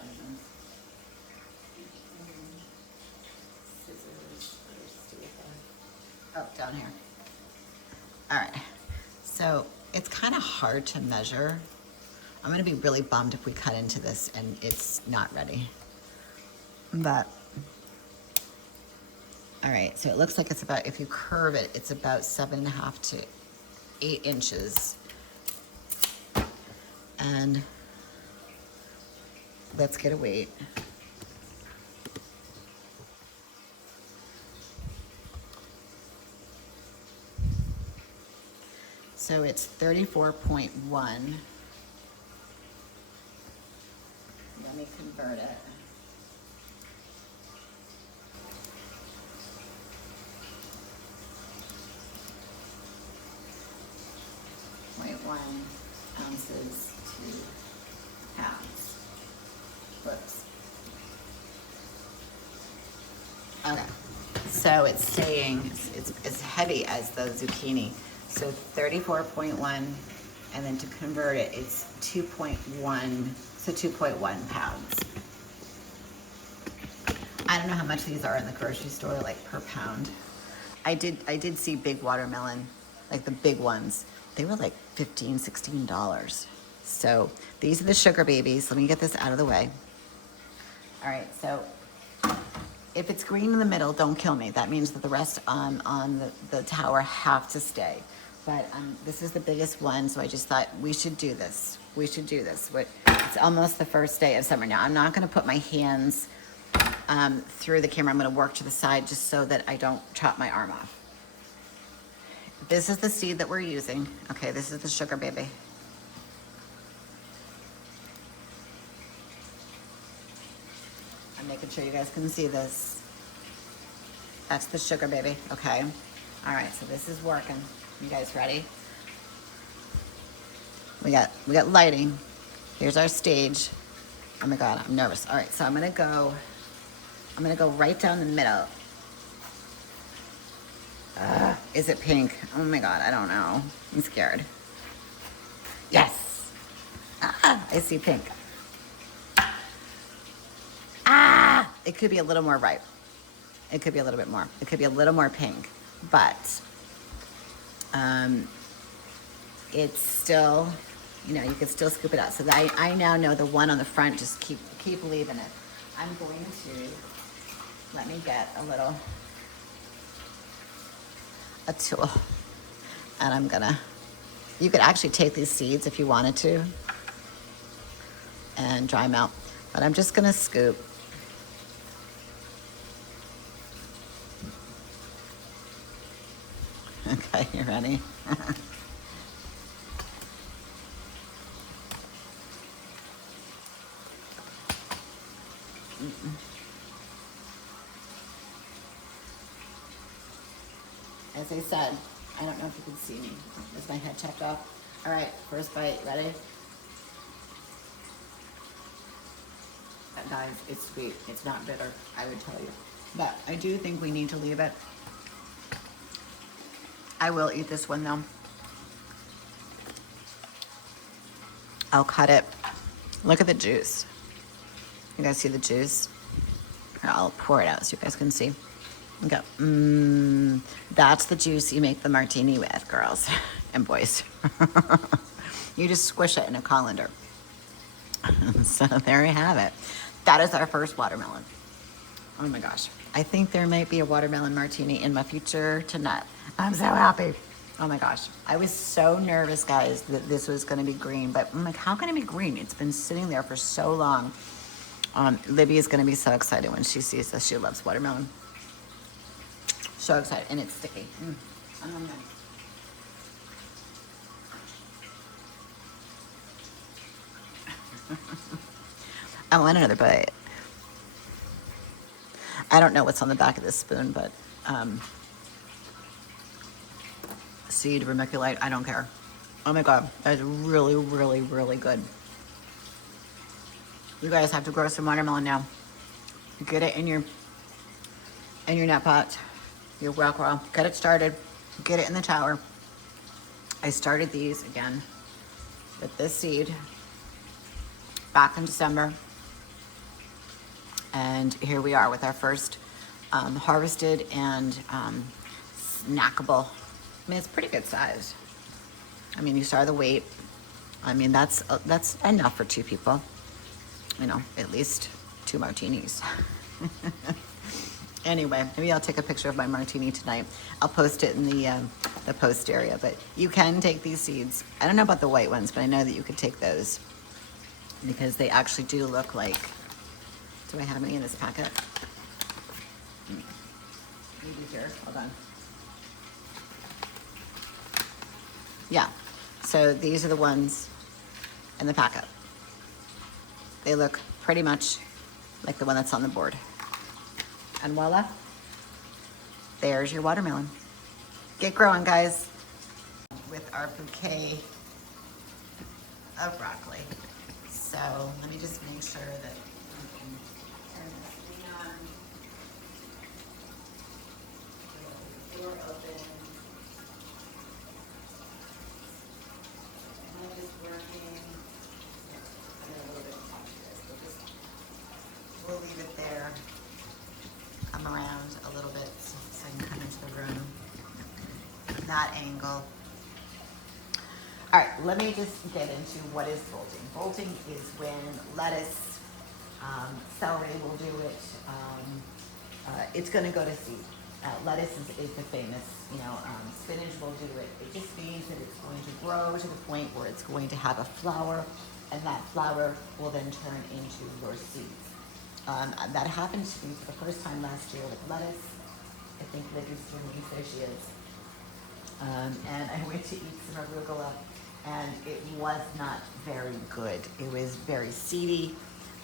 Scissors, oh, down here. All right, so it's kind of hard to measure. I'm gonna be really bummed if we cut into this and it's not ready. But, all right, so it looks like it's about, if you curve it, it's about 7.5 to 8 inches. And let's get a weight. So it's 34.1. Let me convert it. Ounces to pounds. Whoops. Okay, so it's saying it's as heavy as the zucchini. So 34.1 And then to convert it, it's 2.1, so 2.1 pounds. I don't know how much these are in the grocery store, like per pound. I did see big watermelon, like the big ones. They were like $15, $16. So these are the sugar babies. Let me get this out of the way. All right, so if it's green in the middle, don't kill me. That means that the rest on the tower have to stay. But this is the biggest one, so I just thought we should do this. We should do this. It's almost the first day of summer now. I'm not gonna put my hands through the camera. I'm gonna work to the side just so that I don't chop my arm off. This is the seed that we're using. Okay, this is the sugar baby. I'm making sure you guys can see this. That's the sugar baby, okay? All right, so this is working. You guys ready? We got lighting. Here's our stage. Oh my God, I'm nervous. All right, so I'm gonna go right down the middle. Is it pink? Oh my God, I don't know. I'm scared. Yes. I see pink. It could be a little more ripe. It could be a little bit more. It could be a little more pink, but it's still, you know, you can still scoop it out. So I now know the one on the front, just keep leaving it. I'm going to, let me get a tool, and I'm gonna, you could actually take these seeds if you wanted to and dry them out, but I'm just gonna scoop. Okay, you ready? As I said, I don't know if you can see me. Is my head checked off? All right, first bite, ready? Guys, it's sweet. It's not bitter, I would tell you. But I do think we need to leave it. I will eat this one though. I'll cut it. Look at the juice. You guys see the juice? Here, I'll pour it out so you guys can see. Okay. That's the juice you make the martini with, girls and boys. You just squish it in a colander. So there you have it. That is our first watermelon. Oh my gosh. I think there might be a watermelon martini in my future tonight. I'm so happy. Oh my gosh. I was so nervous, guys, that this was going to be green, but I'm like, how can it be green? It's been sitting there for so long. Libby is going to be so excited when she sees this. She loves watermelon. So excited. And it's sticky. I want another bite. I don't know what's on the back of this spoon, but seed vermiculite, I don't care. Oh my God, that is really, really, really good. You guys have to grow some watermelon now. Get it in your net pot, your rock wall. Get it started. Get it in the tower. I started these again with this seed back in December. And here we are with our first harvested and snackable. I mean, it's pretty good size. I mean, you saw the weight. I mean, that's enough for 2 people. You know, at least 2 martinis. Anyway, maybe I'll take a picture of my martini tonight. I'll post it in the post area. But you can take these seeds. I don't know about the white ones, but I know that you could take those because they actually do look like. Do I have any in this packet? Maybe here. Hold on. Yeah. So these are the ones in the packet. They look pretty much like the one that's on the board. And voila, there's your watermelon. Get growing, guys. With our bouquet of broccoli. So let me just make sure that we can turn this thing on. Door open. that angle. All right, let me just get into what is bolting. Bolting is when lettuce, celery will do it. It's going to go to seed. Lettuce is the famous, spinach will do it. It just means that it's going to grow to the point where it's going to have a flower, and that flower will then turn into your seeds. That happened to me for the first time last year with lettuce. I think Libby's doing me, there she is. And I went to eat some arugula, and it was not very good. It was very seedy,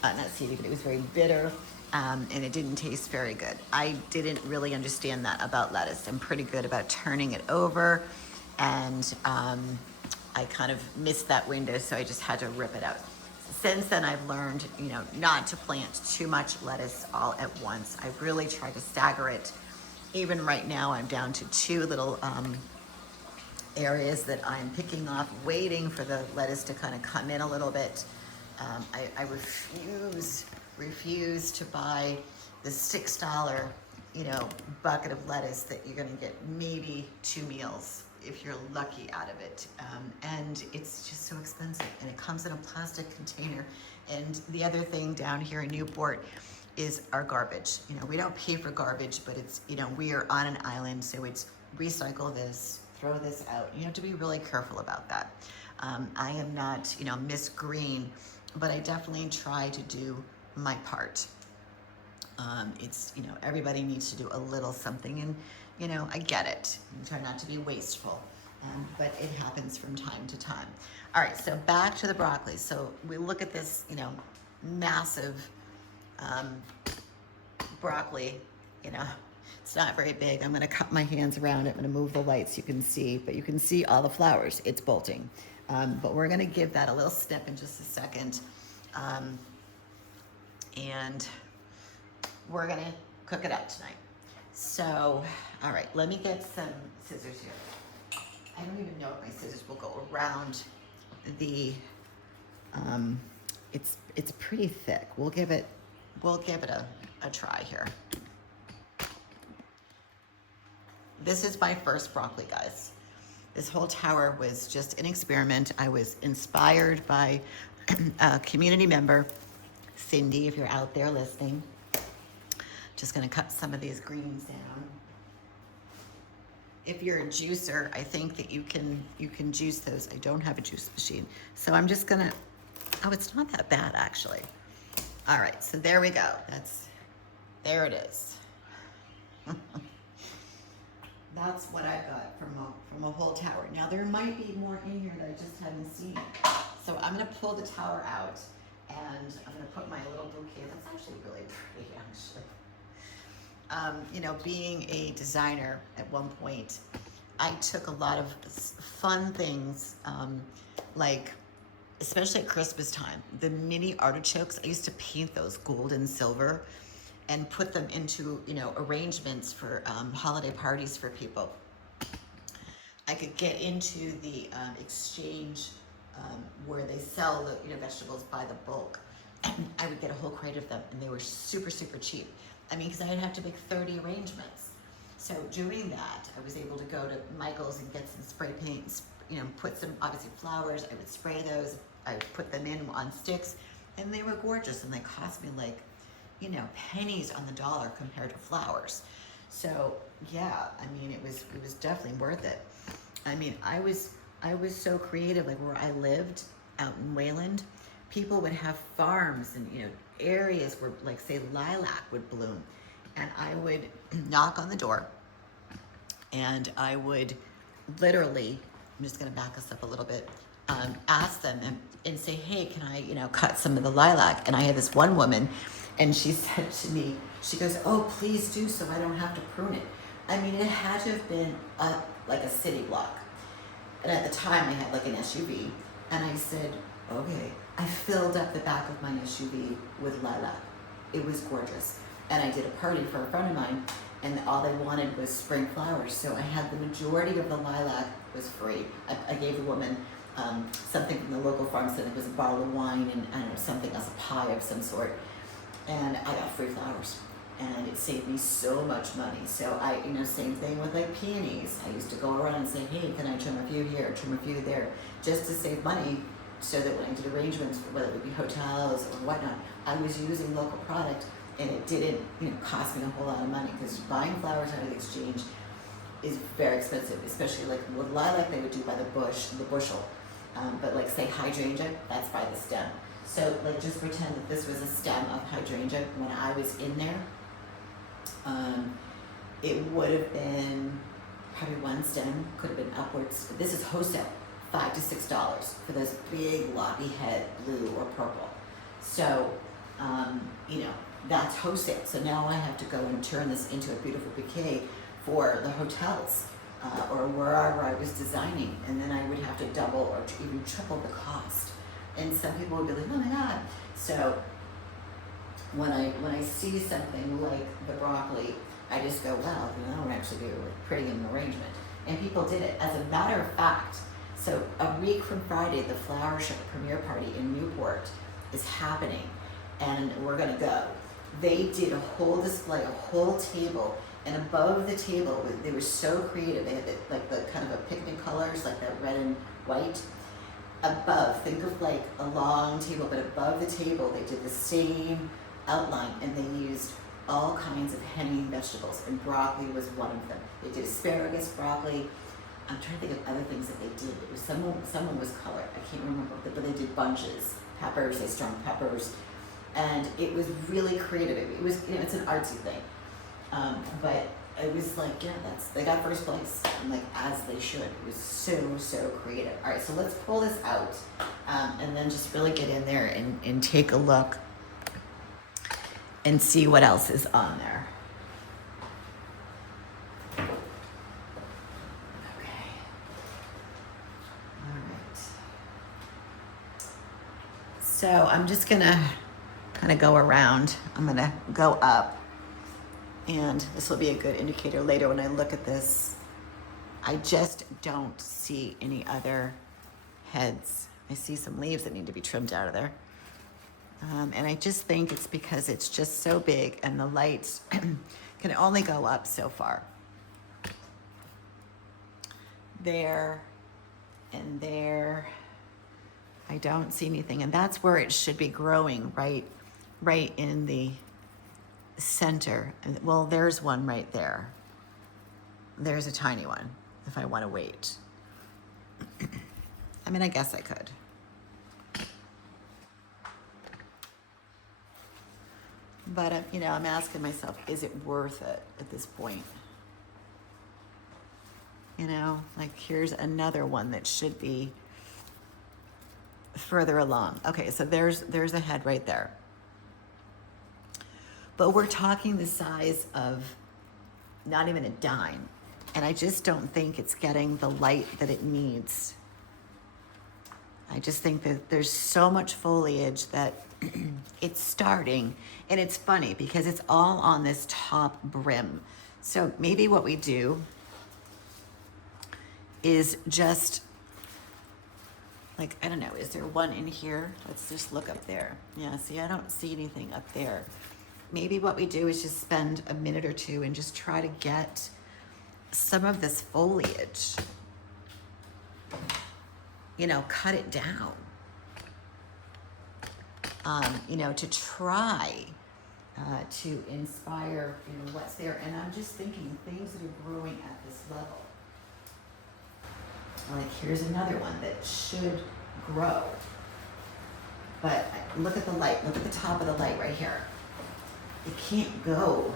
not seedy, but it was very bitter, and it didn't taste very good. I didn't really understand that about lettuce. I'm pretty good about turning it over, and I kind of missed that window, so I just had to rip it out. Since then, I've learned, not to plant too much lettuce all at once. I really try to stagger it. Even right now, I'm down to 2 little areas that I'm picking off, waiting for the lettuce to kind of come in a little bit. I refuse to buy the $6, bucket of lettuce that you're gonna get maybe 2 meals if you're lucky out of it. And it's just so expensive, and it comes in a plastic container. And the other thing down here in Newport is our garbage. We don't pay for garbage, but it's, we are on an island, so it's recycle this, throw this out. You have to be really careful about that. I am not, Miss Green, but I definitely try to do my part. It's, everybody needs to do a little something, and, I get it. I try not to be wasteful, but it happens from time to time. All right, so back to the broccoli. So we look at this, massive broccoli, it's not very big. I'm gonna cut my hands around it. I'm gonna move the light so you can see, but you can see all the flowers. It's bolting. But we're gonna give that a little snip in just a second. And we're gonna cook it up tonight. So, all right, let me get some scissors here. I don't even know if my scissors will go around the, it's pretty thick. We'll give it a try here. This is my first broccoli, guys. This whole tower was just an experiment. I was inspired by a community member, Cindy, if you're out there listening. Just gonna cut some of these greens down. If you're a juicer, I think that you can juice those. I don't have a juice machine. So I'm just gonna, oh, it's not that bad actually. All right, so there we go. There it is. That's what I got from a whole tower. Now there might be more in here that I just haven't seen. So I'm gonna pull the tower out, and I'm gonna put my little bouquet. That's actually really pretty, actually. Being a designer at one point, I took a lot of fun things, like, especially at Christmas time, the mini artichokes. I used to paint those gold and silver and put them into, arrangements for holiday parties for people. I could get into the exchange where they sell the vegetables by the bulk. And I would get a whole crate of them, and they were super, super cheap. Because I'd have to make 30 arrangements. So doing that, I was able to go to Michael's and get some spray paints, put some, obviously, flowers. I would spray those. I would put them in on sticks, and they were gorgeous, and they cost me like, pennies on the dollar compared to flowers. So yeah, it was definitely worth it. I was so creative. Like where I lived out in Wayland, people would have farms and areas where, like, say, lilac would bloom, and I would knock on the door, and I would literally, I'm just going to back us up a little bit, ask them and say, hey, can I cut some of the lilac? And I had this one woman, and she said to me, she goes, oh, please do, so I don't have to prune it. It had to have been like a city block, and at the time I had like an SUV, and I said, okay. I filled up the back of my SUV with lilac. It was gorgeous. And I did a party for a friend of mine, and all they wanted was spring flowers. So I had the majority of the lilac was free. I gave the woman something from the local farm, so it was a bottle of wine and I don't know, something else, a pie of some sort. And I got free flowers. and it saved me so much money. So I, same thing with like peonies. I used to go around and say, hey, can I trim a few here, trim a few there, just to save money, so that when I did arrangements for whether it would be hotels or whatnot, I was using local product, and it didn't, cost me a whole lot of money, because buying flowers out of the exchange is very expensive, especially like with lilac they would do by the bushel. But like say hydrangea, that's by the stem. So like just pretend that this was a stem of hydrangea when I was in there. It would have been probably one stem, could have been upwards. This is wholesale, $5 to $6 for those big loppy head blue or purple. So, that's wholesale. So now I have to go and turn this into a beautiful bouquet for the hotels or wherever I was designing, and then I would have to double or even triple the cost. And some people would be like, oh my God. So when I see something like the broccoli, I just go, well, that would actually be really pretty in an arrangement. And people did it. As a matter of fact, so a week from Friday, the flower show premiere party in Newport is happening, and we're gonna go. They did a whole display, a whole table, and above the table, they were so creative. They had like the kind of a picnic colors, like that red and white. Above, think of like a long table, but above the table, they did the same outline, and they used all kinds of hanging vegetables, and broccoli was one of them. They did asparagus, broccoli. I'm trying to think of other things that they did. It was someone was colored. I can't remember, but they did bunches, peppers. They strung peppers, and it was really creative. It was, it's an artsy thing, but it was like, they got first place, and like as they should. It was so creative. All right, so let's pull this out, and then just really get in there and take a look and see what else is on there. Okay. All right. So I'm just gonna kind of go around. I'm gonna go up, and this will be a good indicator later when I look at this. I just don't see any other heads. I see some leaves that need to be trimmed out of there. And I just think it's because it's just so big, and the lights can only go up so far. There and there. I don't see anything, and that's where it should be growing, right in the center. Well, there's one right there. There's a tiny one if I want to wait. I mean, I guess I could. But, I'm asking myself, is it worth it at this point? Like here's another one that should be further along. Okay, so there's a head right there. But we're talking the size of not even a dime. And I just don't think it's getting the light that it needs. I just think that there's so much foliage that it's starting, and it's funny because it's all on this top brim. So maybe what we do is just like, I don't know, is there one in here? Let's just look up there. Yeah, see, I don't see anything up there. Maybe what we do is just spend a minute or two and just try to get some of this foliage, cut it down, to try to inspire, what's there. And I'm just thinking things that are growing at this level. Like here's another one that should grow. But look at the light, look at the top of the light right here. It can't go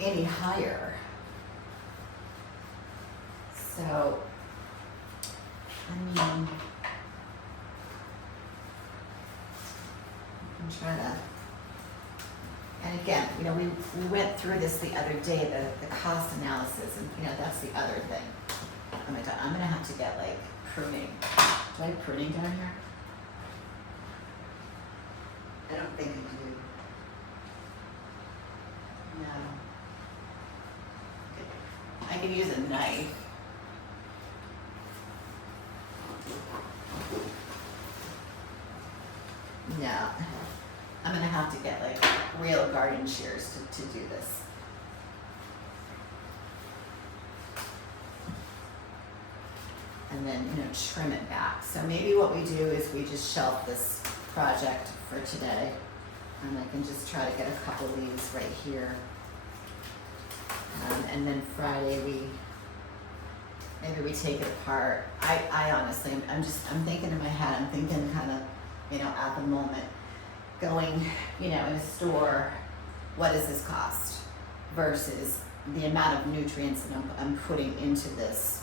any higher. So, I'm trying to, and again, we went through this the other day, the cost analysis, and that's the other thing. Oh my God, I'm gonna have to get like pruning. Do I have pruning down here? I don't think I do. No. I could use a knife. No. I'm gonna have to get like real garden shears to do this. And then, trim it back. So maybe what we do is we just shelf this project for today. And I can just try to get a couple leaves right here. And then Friday maybe we take it apart. I honestly, I'm thinking in my head, I'm thinking kind of, at the moment, going, in a store, what does this cost versus the amount of nutrients that I'm putting into this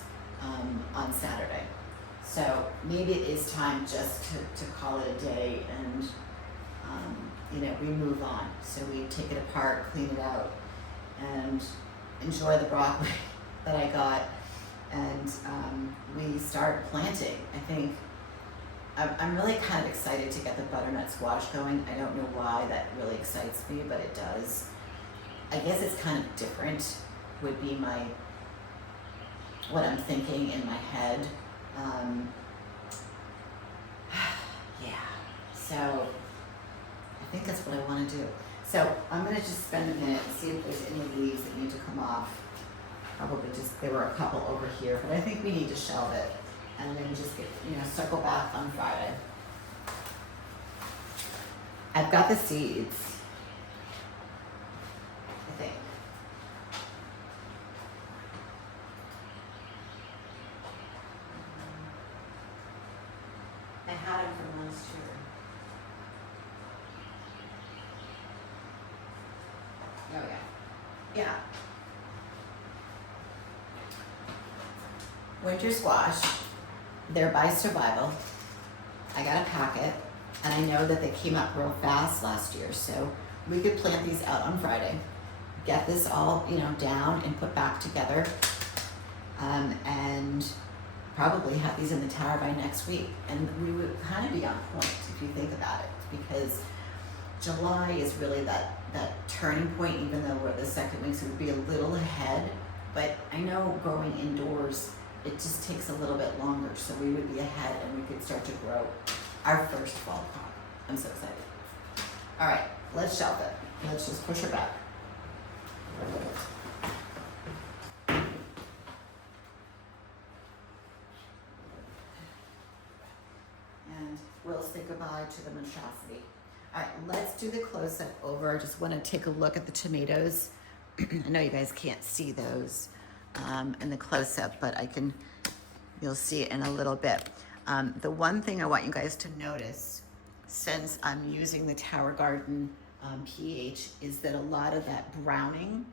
on Saturday. So maybe it is time just to call it a day and, we move on. So we take it apart, clean it out, and enjoy the broccoli that I got. And we start planting. I think I'm really kind of excited to get the butternut squash going. I don't know why that really excites me, but it does. I guess it's kind of different, would be what I'm thinking in my head. Yeah, so I think that's what I want to do. So I'm going to just spend a minute and see if there's any leaves that need to come off. Probably just, there were a couple over here, but I think we need to shelve it and then just get, circle back on Friday. I've got the seeds, I think. I had them from last year. Oh yeah. Yeah. Winter squash, they're by Survival. I got a packet, and I know that they came up real fast last year, so we could plant these out on Friday, get this all, down and put back together, and probably have these in the tower by next week. And we would kind of be on point if you think about it, because July is really that turning point, even though we're the second week, so we'd be a little ahead. But I know growing indoors, it just takes a little bit longer, so we would be ahead and we could start to grow our first fall crop. I'm so excited. All right, let's shelve it. Let's just push her back. And we'll say goodbye to the monstrosity. All right, let's do the close-up over. I just want to take a look at the tomatoes. I know you guys can't see those in the close-up, but you'll see it in a little bit. The one thing I want you guys to notice, since I'm using the Tower Garden pH, is that a lot of that browning,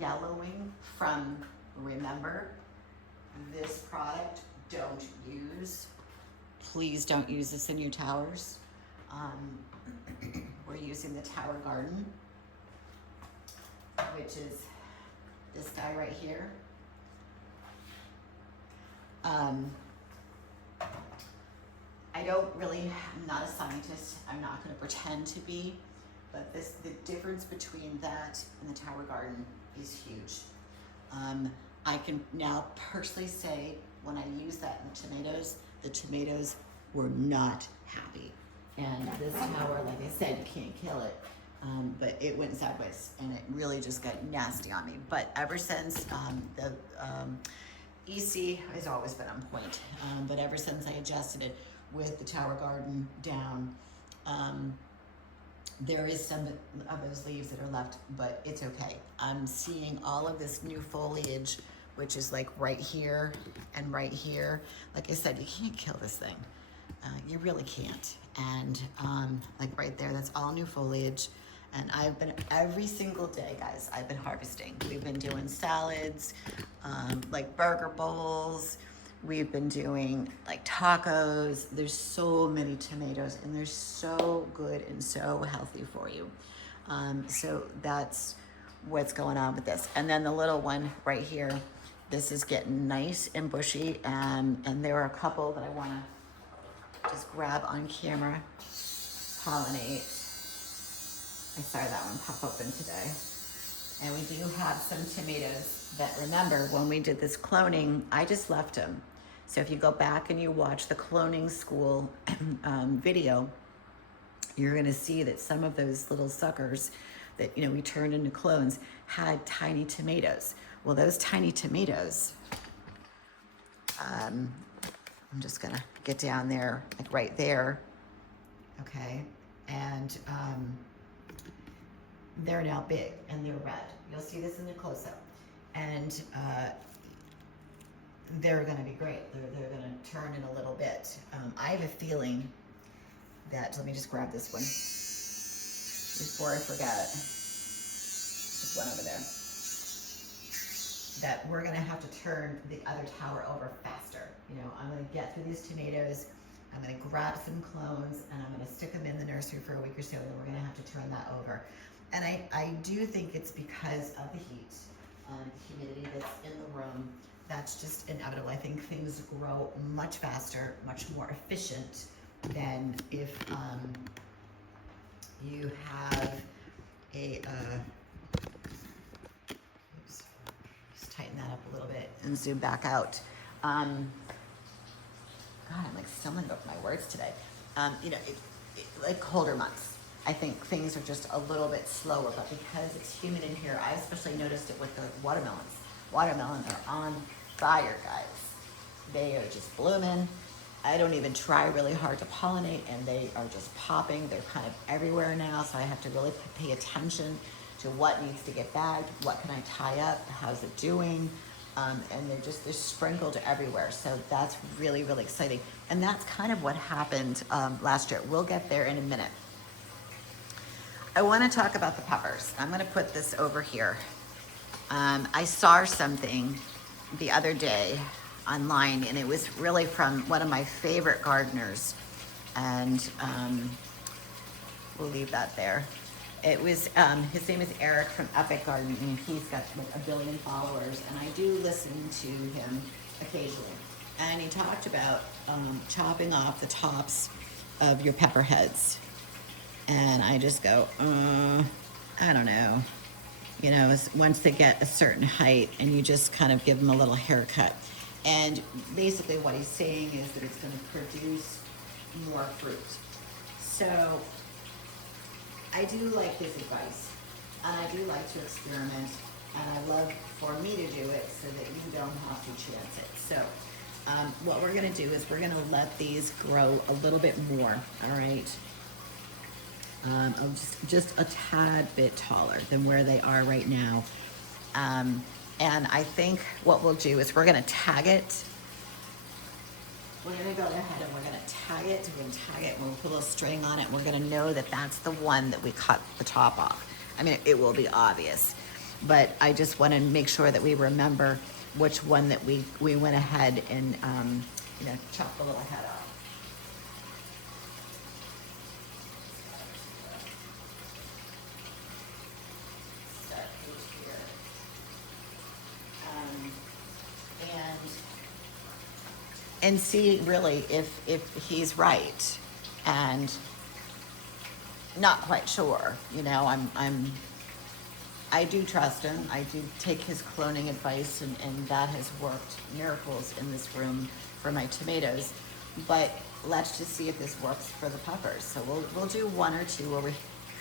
yellowing from, remember, this product, don't use. Please don't use this in your towers. We're using the Tower Garden, which is this guy right here. I'm not a scientist, I'm not gonna pretend to be, but the difference between that and the Tower Garden is huge. I can now personally say, when I use that in the tomatoes were not happy. And this tower, like I said, you can't kill it, but it went sideways and it really just got nasty on me. But ever since the EC has always been on point, but ever since I adjusted it with the Tower Garden down, there is some of those leaves that are left, but it's okay. I'm seeing all of this new foliage, which is like right here and right here. Like I said, you can't kill this thing. You really can't. And like right there, that's all new foliage. And I've been, every single day, guys, I've been harvesting. We've been doing salads, like burger bowls. We've been doing like tacos. There's so many tomatoes and they're so good and so healthy for you. So that's what's going on with this. And then the little one right here, this is getting nice and bushy. And there are a couple that I wanna just grab on camera, pollinate. I saw that one pop open today. And we do have some tomatoes that, remember, when we did this cloning, I just left them. So if you go back and you watch the cloning school video, you're going to see that some of those little suckers that, you know, we turned into clones had tiny tomatoes. Well, those tiny tomatoes, I'm just going to get down there, like right there. Okay. And they're now big and they're red. You'll see this in the close-up. And they're going to be great. They're going to turn in a little bit. I have a feeling that, let me just grab this one before I forget it. This one over there. That we're going to have to turn the other tower over faster. You know, I'm going to get through these tomatoes. I'm going to grab some clones and I'm going to stick them in the nursery for a week or so, and then we're going to have to turn that over. And I do think it's because of the heat and humidity that's in the room. That's just inevitable. I think things grow much faster, much more efficient than if you have a, oops, just tighten that up a little bit and zoom back out. God, I'm like stumbling over my words today. You know, like colder months. I think things are just a little bit slower, but because it's humid in here, I especially noticed it with the watermelons. Watermelons are on fire, guys. They are just blooming. I don't even try really hard to pollinate, and they are just popping. They're kind of everywhere now, so I have to really pay attention to what needs to get bagged, what can I tie up, how's it doing, and they're sprinkled everywhere. So that's really, really exciting. And that's kind of what happened last year. We'll get there in a minute. I want to talk about the peppers. I'm going to put this over here. I saw something the other day online, and it was really from one of my favorite gardeners, and we'll leave that there. It was, his name is Eric from Epic Gardening, and he's got like 1 billion followers, and I do listen to him occasionally. And he talked about chopping off the tops of your pepper heads. And I just go, I don't know. You know, once they get a certain height, and you just kind of give them a little haircut. And basically what he's saying is that it's going to produce more fruit. So I do like his advice, and I do like to experiment, and I love for me to do it so that you don't have to chance it. So what we're going to do is we're going to let these grow a little bit more, all right? Just a tad bit taller than where they are right now. And I think what we'll do is we're going to tag it. We're going to go ahead and we're going to tag it. We're going to tag it, and we'll put a little string on it. And we're going to know that that's the one that we cut the top off. I mean, it will be obvious, but I just want to make sure that we remember which one that we went ahead and, you know, chopped the little head off. And see really if he's right, and not quite sure. You know, I do trust him. I do take his cloning advice, and that has worked miracles in this room for my tomatoes. But let's just see if this works for the peppers. So we'll do 1 or 2 where we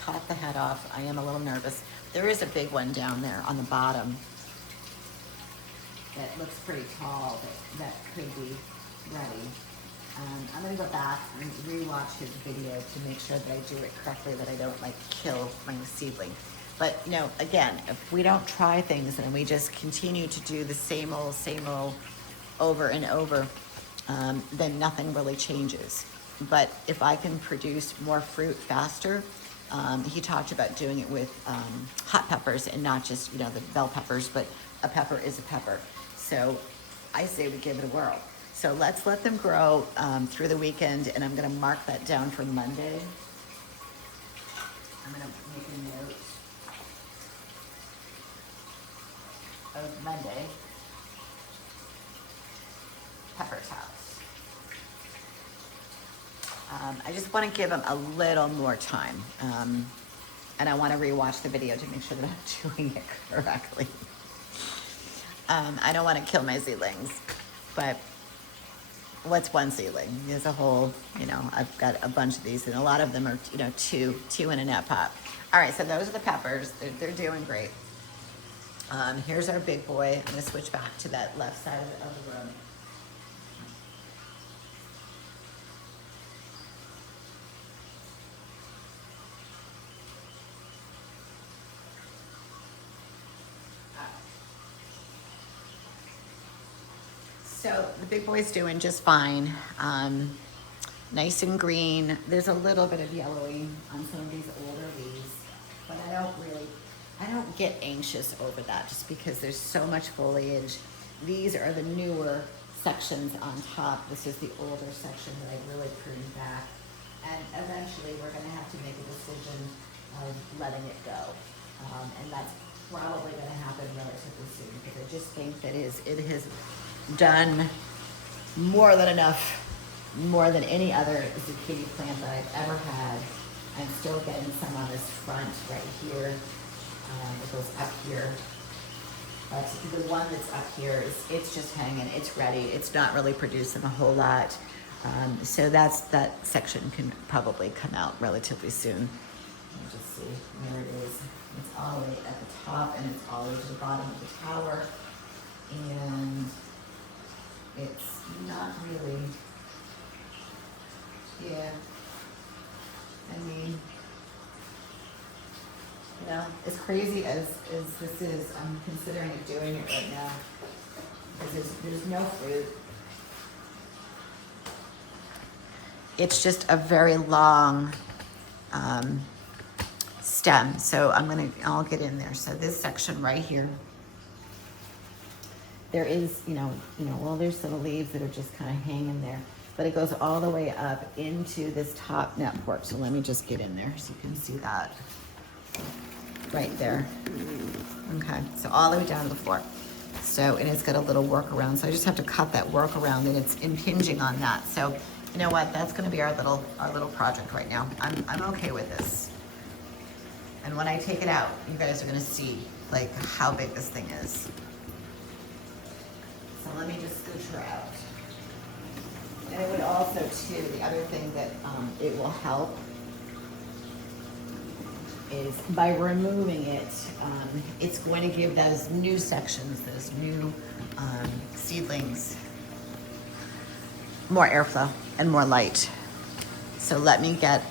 cut the head off. I am a little nervous. There is a big one down there on the bottom that looks pretty tall, that could be ready. I'm going to go back and rewatch his video to make sure that I do it correctly, that I don't like kill my seedling. But you know, again, if we don't try things and we just continue to do the same old over and over, then nothing really changes. But if I can produce more fruit faster, he talked about doing it with hot peppers, and not just, you know, the bell peppers, but a pepper is a pepper. So I say we give it a whirl. So let's let them grow through the weekend, and I'm going to mark that down for Monday. I'm going to make a note of Monday. Pepper's house. I just want to give them a little more time, and I want to rewatch the video to make sure that I'm doing it correctly. I don't want to kill my seedlings, but what's one seedling? There's a whole, I've got a bunch of these, and a lot of them are, two in a net pot. All right, so those are the peppers. They're doing great. Here's our big boy. I'm gonna switch back to that left side of the room. So the big boy's doing just fine. Nice and green. There's a little bit of yellowing on some of these older leaves, but I don't get anxious over that just because there's so much foliage. These are the newer sections on top. This is the older section that I really pruned back. And eventually we're gonna have to make a decision of letting it go. And that's probably gonna happen relatively soon because I just think that it has done more than enough, more than any other zucchini plant that I've ever had. I'm still getting some on this front right here. It goes up here. But the one that's up here it's just hanging, it's ready. It's not really producing a whole lot. So that section can probably come out relatively soon. Let me just see where it is. It's all the way at the top and it's all the way to the bottom of the tower. And it's not really, yeah, I mean, as crazy as this is, I'm considering doing it right now because there's no fruit. It's just a very long stem, so I'll get in there. So this section right here, there is, well, there's some leaves that are just kind of hanging there, but it goes all the way up into this top net porch. So let me just get in there so you can see that right there. Okay, so all the way down to the floor. So, and it's got a little workaround. So I just have to cut that workaround and it's impinging on that. So you know what? That's gonna be our little project right now. I'm okay with this. And when I take it out, you guys are gonna see like how big this thing is. So let me just scooch her out. And it would also too, the other thing that it will help is by removing it, it's going to give those new sections, those new seedlings, more airflow and more light. So let me get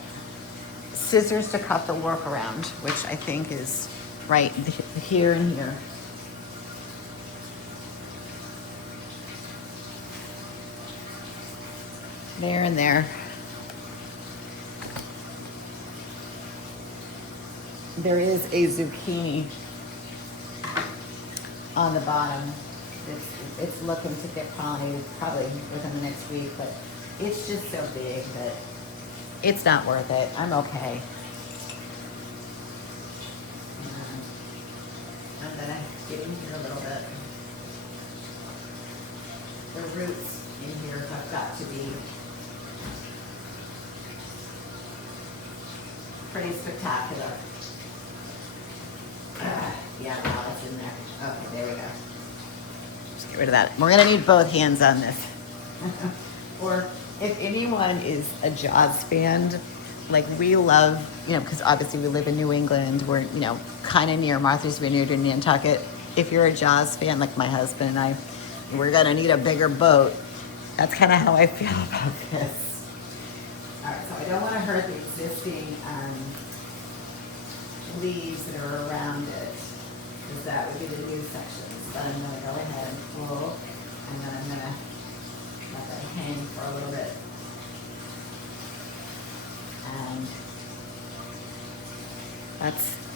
scissors to cut the workaround, which I think is right here and here. There and there. There is a zucchini on the bottom. It's looking to get pollinated probably within the next week, but it's just so big that it's not worth it. I'm okay. I'm gonna get in here a little bit. The roots in here have got to be pretty spectacular. Yeah, now it's in there. Okay, there we go. Just get rid of that. We're gonna need both hands on this. Or if anyone is a Jaws fan, like we love, because obviously we live in New England, we're, kind of near Martha's Vineyard in Nantucket. If you're a Jaws fan, like my husband and I, we're gonna need a bigger boat. That's kind of how I feel about this. All right, so I don't want to hurt the existing leaves that are around it, because that would be the new sections. But I'm going to go ahead and pull, and then I'm going to let that hang for a little bit. And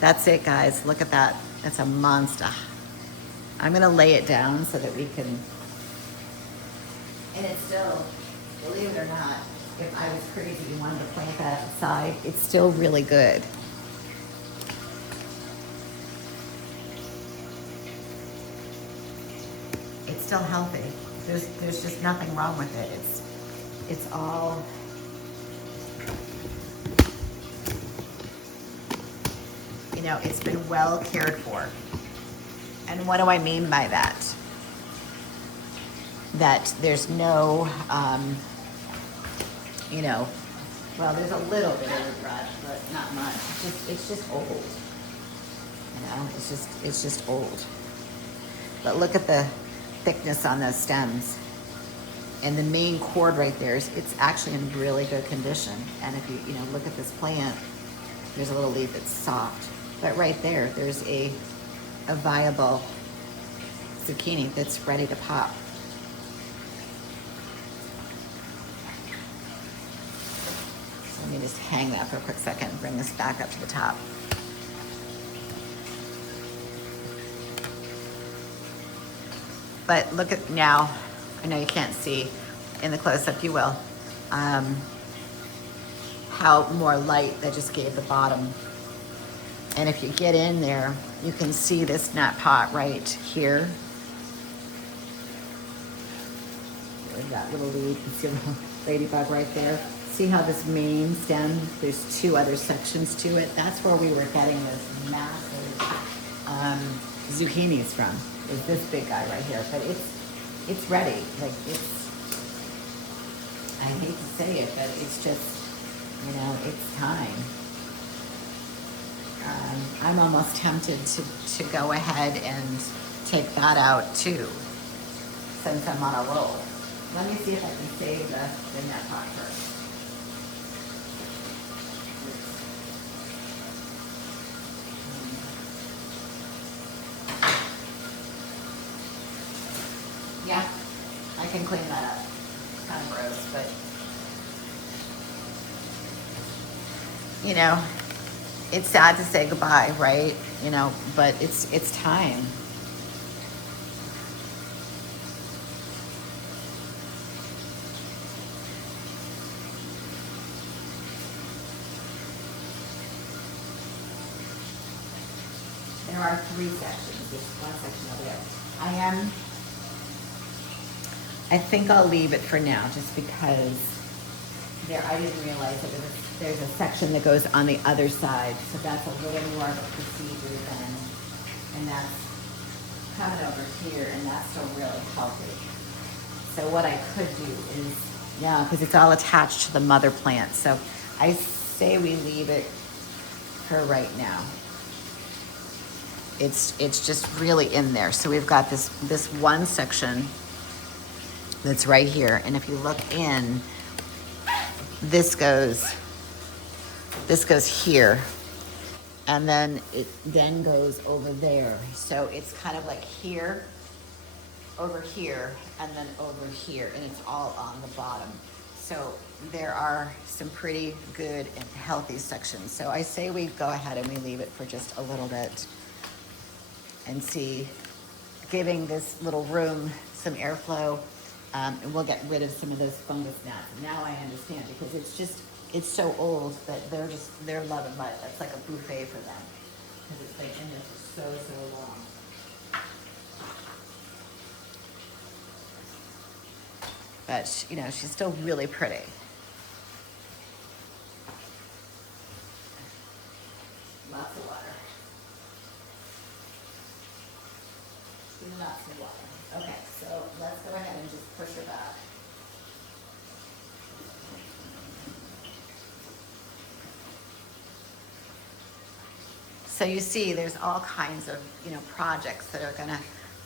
that's it, guys. Look at that. That's a monster. I'm going to lay it down so that we can, and it's still, believe it or not, if I was crazy and wanted to plant that outside, it's still really good. It's still healthy. There's just nothing wrong with it. It's all, it's been well cared for. And what do I mean by that? that there's no, you know, well, there's a little bit of root rot, but not much. It's just old. You know, it's just old. But look at the thickness on those stems. And the main cord right there it's actually in really good condition. And if you know, look at this plant, there's a little leaf that's soft. But right there, there's a viable zucchini that's ready to pop. So let me just hang that for a quick second and bring this back up to the top. But look at now, I know you can't see in the close-up, you will, how more light that just gave the bottom. And if you get in there, you can see this nut pot right here. There's that little lead, you can see a little ladybug right there. See how this main stem, there's two other sections to it. That's where we were getting this massive zucchinis from, is this big guy right here. But it's ready. Like, it's, I hate to say it, but it's just, you know, it's time. I'm almost tempted to go ahead and take that out too, since I'm on a roll. Let me see if I can save the net pot first. Yeah, I can clean that up. It's kind of gross, but you know, it's sad to say goodbye, right? You know, but it's time. There are 3 sections. There's one section over there. I think I'll leave it for now, just because I didn't realize that there's a section that goes on the other side, so that's a little more of a procedure then, and that's coming over here, and that's still really healthy. So what I could do is, yeah, because it's all attached to the mother plant, so I say we leave it for right now. It's just really in there. So we've got this one section that's right here, and if you look in, this goes here, and then it then goes over there. So it's kind of like here, over here, and then over here, and it's all on the bottom. So there are some pretty good and healthy sections. So I say we go ahead and we leave it for just a little bit and see, giving this little room some airflow, and we'll get rid of some of those fungus gnats. Now I understand, because it's so old that they're loving life. It's like a buffet for them, because it's been in there for so long. But you know, she's still really pretty. Lots of water. Lots of water. Okay, so let's go ahead and just push her back. So you see, there's all kinds of, you know, projects that are gonna,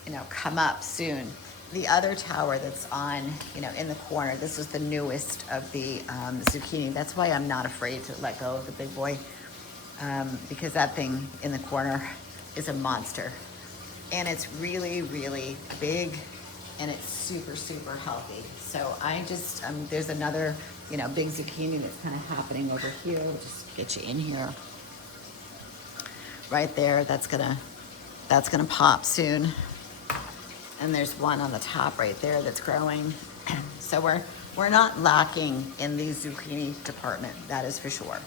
you know, come up soon. The other tower that's on, you know, in the corner, this is the newest of the zucchini. That's why I'm not afraid to let go of the big boy, because that thing in the corner is a monster. And it's really, really big, and it's super, super healthy. So I just, there's another, you know, big zucchini that's kind of happening over here. We'll just get you in here. Right there, that's gonna pop soon. And there's one on the top right there that's growing. So we're not lacking in the zucchini department, that is for sure.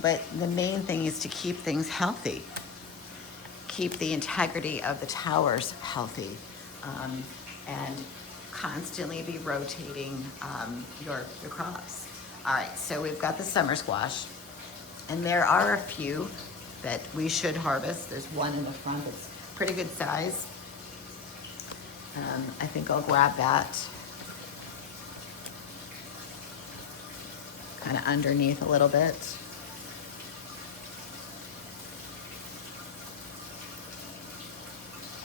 But the main thing is to keep things healthy. Keep the integrity of the towers healthy, and constantly be rotating your crops. All right, so we've got the summer squash, and there are a few that we should harvest. There's one in the front that's pretty good size. I think I'll grab that kind of underneath a little bit.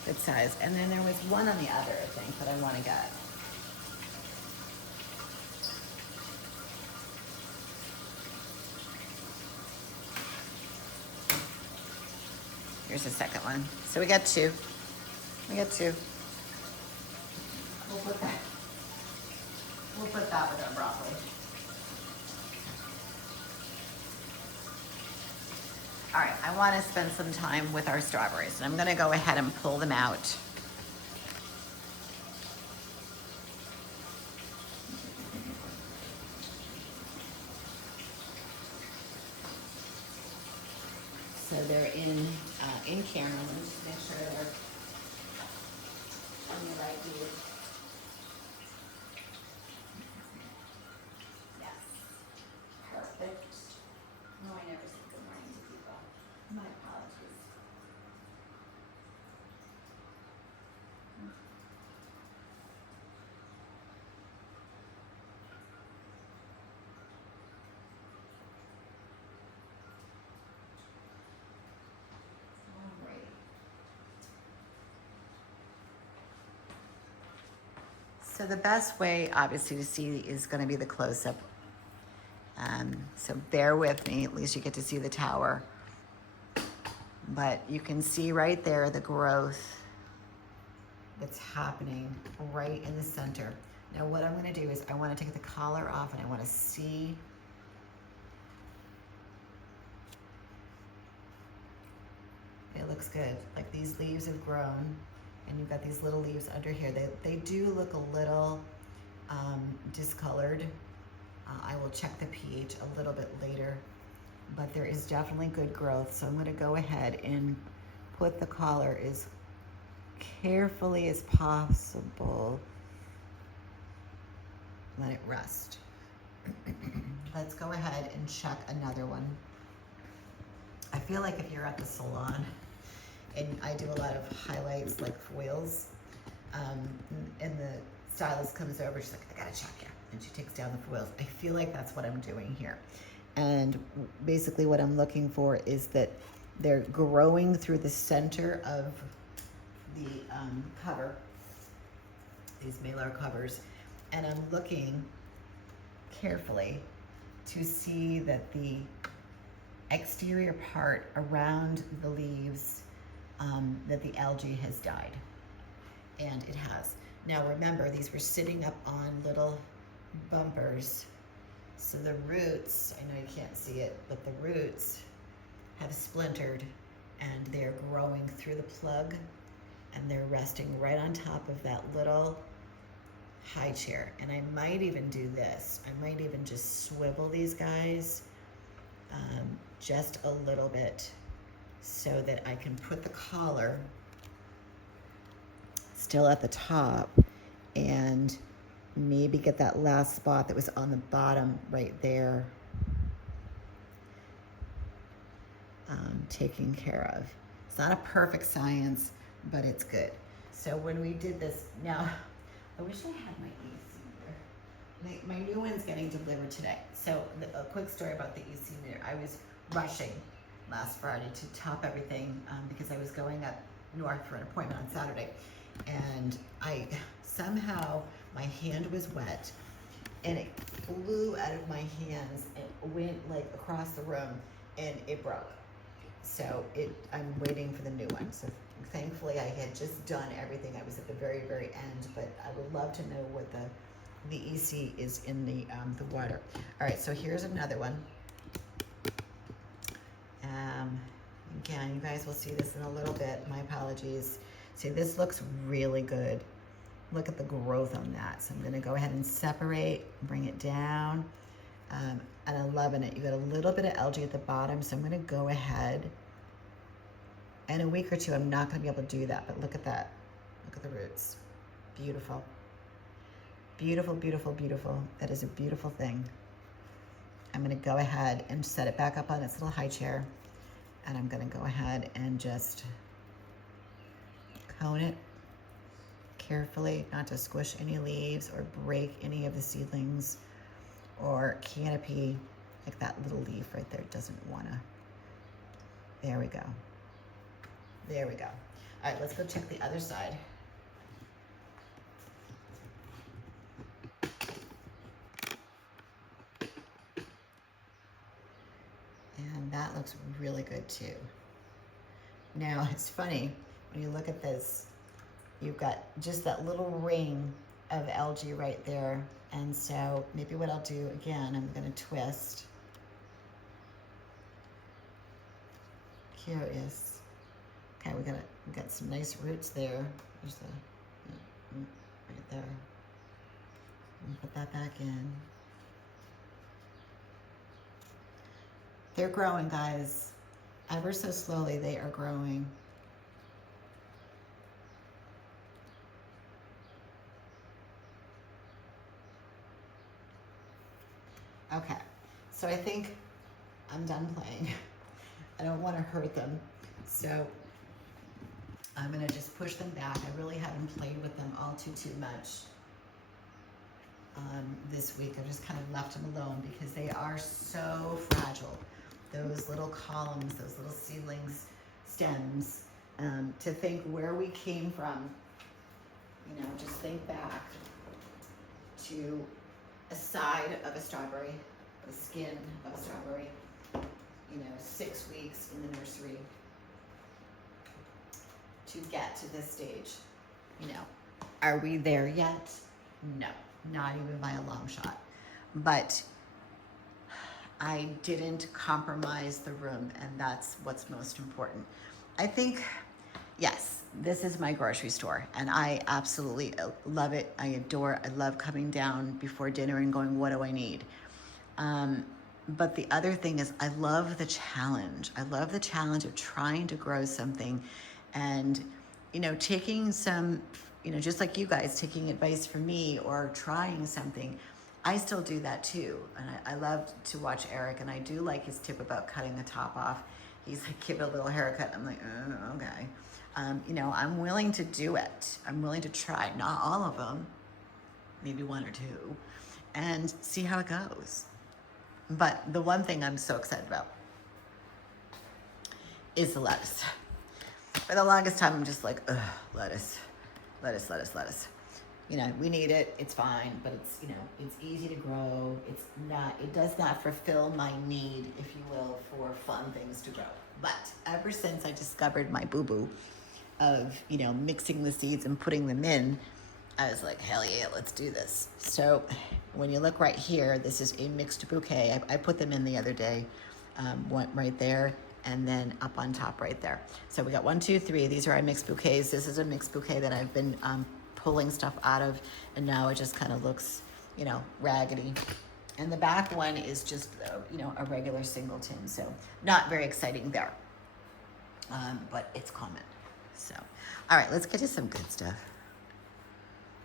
Good size. And then there was one on the other, I think, that I want to get. Here's the second one. So we got two. We got two. We'll put that with our broccoli. All right, I want to spend some time with our strawberries, and I'm going to go ahead and pull them out. So they're in camera. Let me just make sure they're on the right view. Yes. Perfect. No, I never said good morning to people. My apologies. All right. So the best way, obviously, to see is going to be the close-up. So bear with me, at least you get to see the tower. But you can see right there the growth that's happening right in the center. Now what I'm going to do is I want to take the collar off and I want to see it looks good. Like these leaves have grown and you've got these little leaves under here. They do look a little discolored. I will check the pH a little bit later, but there is definitely good growth. So I'm going to go ahead and put the collar as carefully as possible. Let it rest. Let's go ahead and check another one. I feel like if you're at the salon, and I do a lot of highlights like foils, and the stylist comes over, she's like, I gotta check you. And she takes down the foils. I feel like that's what I'm doing here. And basically what I'm looking for is that they're growing through the center of the cover, these malar covers. And I'm looking carefully to see that the exterior part around the leaves, that the algae has died. And it has. Now remember, these were sitting up on little bumpers. So the roots, I know you can't see it, but the roots have splintered and they're growing through the plug and they're resting right on top of that little high chair. And I might even do this. I might even just swivel these guys just a little bit so that I can put the collar still at the top and maybe get that last spot that was on the bottom right there taken care of. It's not a perfect science, but it's good. So when we did this, now I wish I had my AC meter. My new one's getting delivered today. So a quick story about the AC meter. I was rushing last Friday to top everything because I was going up north for an appointment on Saturday. And I somehow, my hand was wet and it flew out of my hands and went like across the room and it broke. So I'm waiting for the new one. So thankfully I had just done everything. I was at the very, very end, but I would love to know what the EC is in the water. All right, so here's another one. Again, you guys will see this in a little bit. My apologies. See, this looks really good. Look at the growth on that. So I'm gonna go ahead and separate, bring it down. And I'm loving it. You got a little bit of algae at the bottom, so I'm gonna go ahead. In a week or two, I'm not gonna be able to do that, but look at that. Look at the roots. Beautiful. Beautiful, beautiful, beautiful. That is a beautiful thing. I'm gonna go ahead and set it back up on its little high chair. And I'm gonna go ahead and just cone it carefully not to squish any leaves or break any of the seedlings or canopy, like that little leaf right there doesn't want to. There we go. There we go. All right, let's go check the other side. And that looks really good too. Now, it's funny, when you look at this, you've got just that little ring of algae right there. And so maybe what I'll do again, I'm gonna twist. Curious. Okay, we got some nice roots there. There's the right there. Put that back in. They're growing, guys. Ever so slowly, they are growing. Okay, so I think I'm done playing. I don't want to hurt them, so I'm gonna just push them back. I really haven't played with them all too much this week. I've just kind of left them alone because they are so fragile. Those little columns, those little seedlings, stems, to think where we came from, you know, just think back to a side of a strawberry, the skin of a strawberry, you know, 6 weeks in the nursery to get to this stage. You know, are we there yet? No, not even by a long shot. But I didn't compromise the room, and that's what's most important. I think, yes, this is my grocery store, and I absolutely love it. I adore, I love coming down before dinner and going, what do I need? But the other thing is I love the challenge. I love the challenge of trying to grow something and, you know, taking some, you know, just like you guys taking advice from me or trying something. I still do that too. And I love to watch Eric, and I do like his tip about cutting the top off. He's like, give it a little haircut. I'm like, okay. You know, I'm willing to do it. I'm willing to try, not all of them, maybe 1 or 2, and see how it goes. But the one thing I'm so excited about is the lettuce. For the longest time, I'm just like, ugh, lettuce. You know, we need it, it's fine, but it's, you know, it's easy to grow. It's not, it does not fulfill my need, if you will, for fun things to grow. But ever since I discovered my boo-boo of, you know, mixing the seeds and putting them in, I was like, hell yeah, let's do this. So when you look right here, this is a mixed bouquet. I put them in the other day, one right there, and then up on top right there. So we got 1, 2, 3. These are our mixed bouquets. This is a mixed bouquet that I've been pulling stuff out of, and now it just kind of looks, you know, raggedy. And the back one is just, you know, a regular singleton. So not very exciting there, but it's common. So, all right, let's get to some good stuff.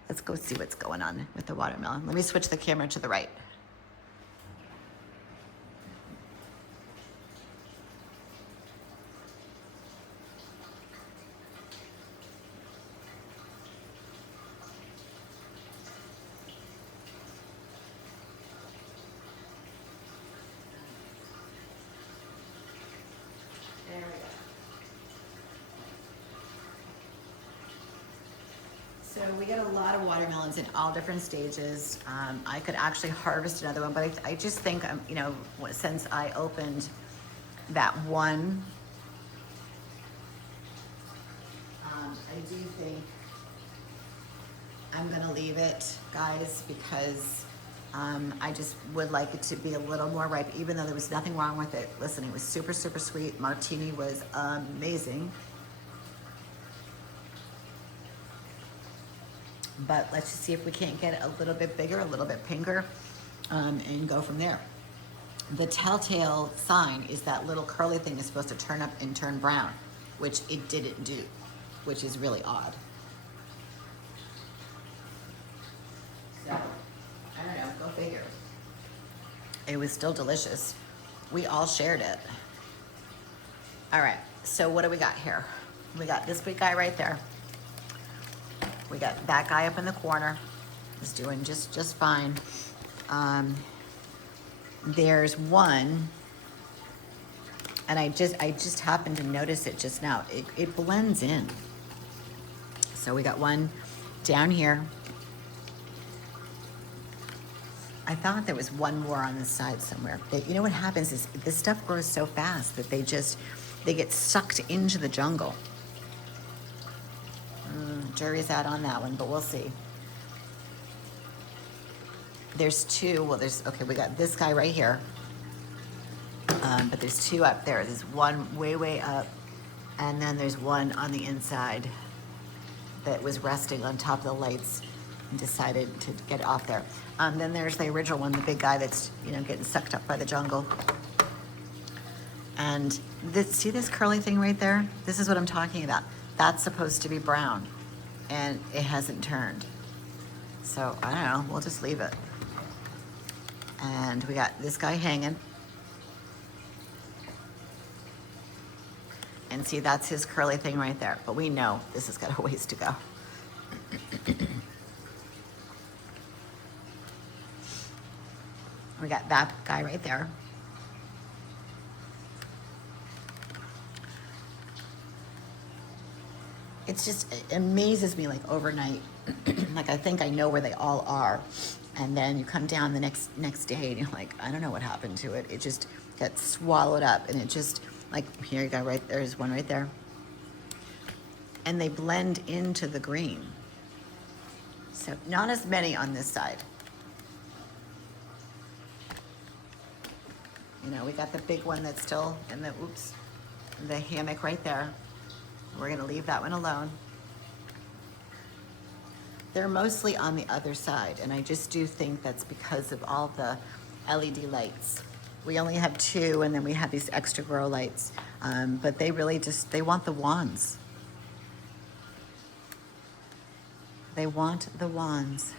Let's go see what's going on with the watermelon. Let me switch the camera to the right. There we go. So we get a lot of watermelons in all different stages. I could actually harvest another one, but I just think, you know, since I opened that one, I do think I'm gonna leave it, guys, because I just would like it to be a little more ripe, even though there was nothing wrong with it. Listen, it was super, super sweet. Martini was amazing. But let's just see if we can't get it a little bit bigger, a little bit pinker, and go from there. The telltale sign is that little curly thing is supposed to turn up and turn brown, which it didn't do, which is really odd. So, I don't know, go figure. It was still delicious. We all shared it. All right, so what do we got here? We got this big guy right there. We got that guy up in the corner. He's doing just fine. There's one, and I just happened to notice it just now. It blends in. So we got one down here. I thought there was one more on the side somewhere. You know what happens is this stuff grows so fast that they get sucked into the jungle. Jury's out on that one, but we'll see. There's two, well, okay, we got this guy right here. But there's two up there. There's one way up, and then there's one on the inside that was resting on top of the lights and decided to get off there. Then there's the original one, the big guy that's, getting sucked up by the jungle. And see this curly thing right there? This is what I'm talking about. That's supposed to be brown, and it hasn't turned. So I don't know, we'll just leave it. And we got this guy hanging. And see, that's his curly thing right there. But we know this has got a ways to go. We got that guy right there. It's just, it amazes me, like overnight. Like I think I know where they all are. And then you come down the next day and you're like, I don't know what happened to it. It just gets swallowed up, and it just, like, here you go, right there's one right there. And they blend into the green. So not as many on this side. We got the big one that's still in the hammock right there. We're gonna leave that one alone. They're mostly on the other side, and I just do think that's because of all the LED lights. We only have two, and then we have these extra grow lights, but they really they want the wands. They want the wands.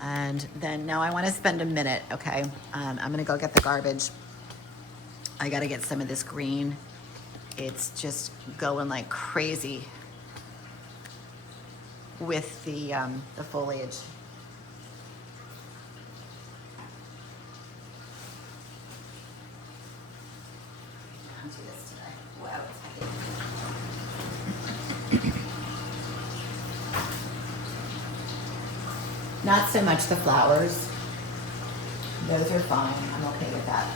And then now I want to spend a minute, okay? I'm gonna go get the garbage. I gotta get some of this green. It's just going like crazy with the foliage. I'll do this today. Wow, it's heavy. Not so much the flowers. Those are fine. I'm okay with that.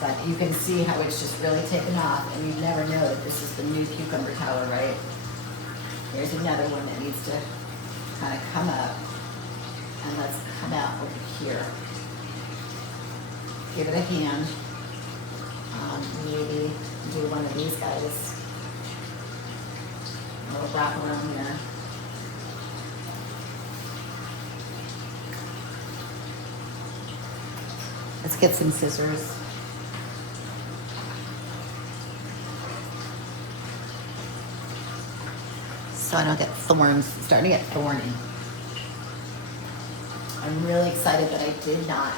But you can see how it's just really taken off, and you never know that this is the new cucumber tower, right? There's another one that needs to kind of come up, and let's come out over here. Give it a hand. Maybe do one of these guys. A little wrap around here. Let's get some scissors. So I don't get thorns. It's starting to get thorny. I'm really excited that I did not,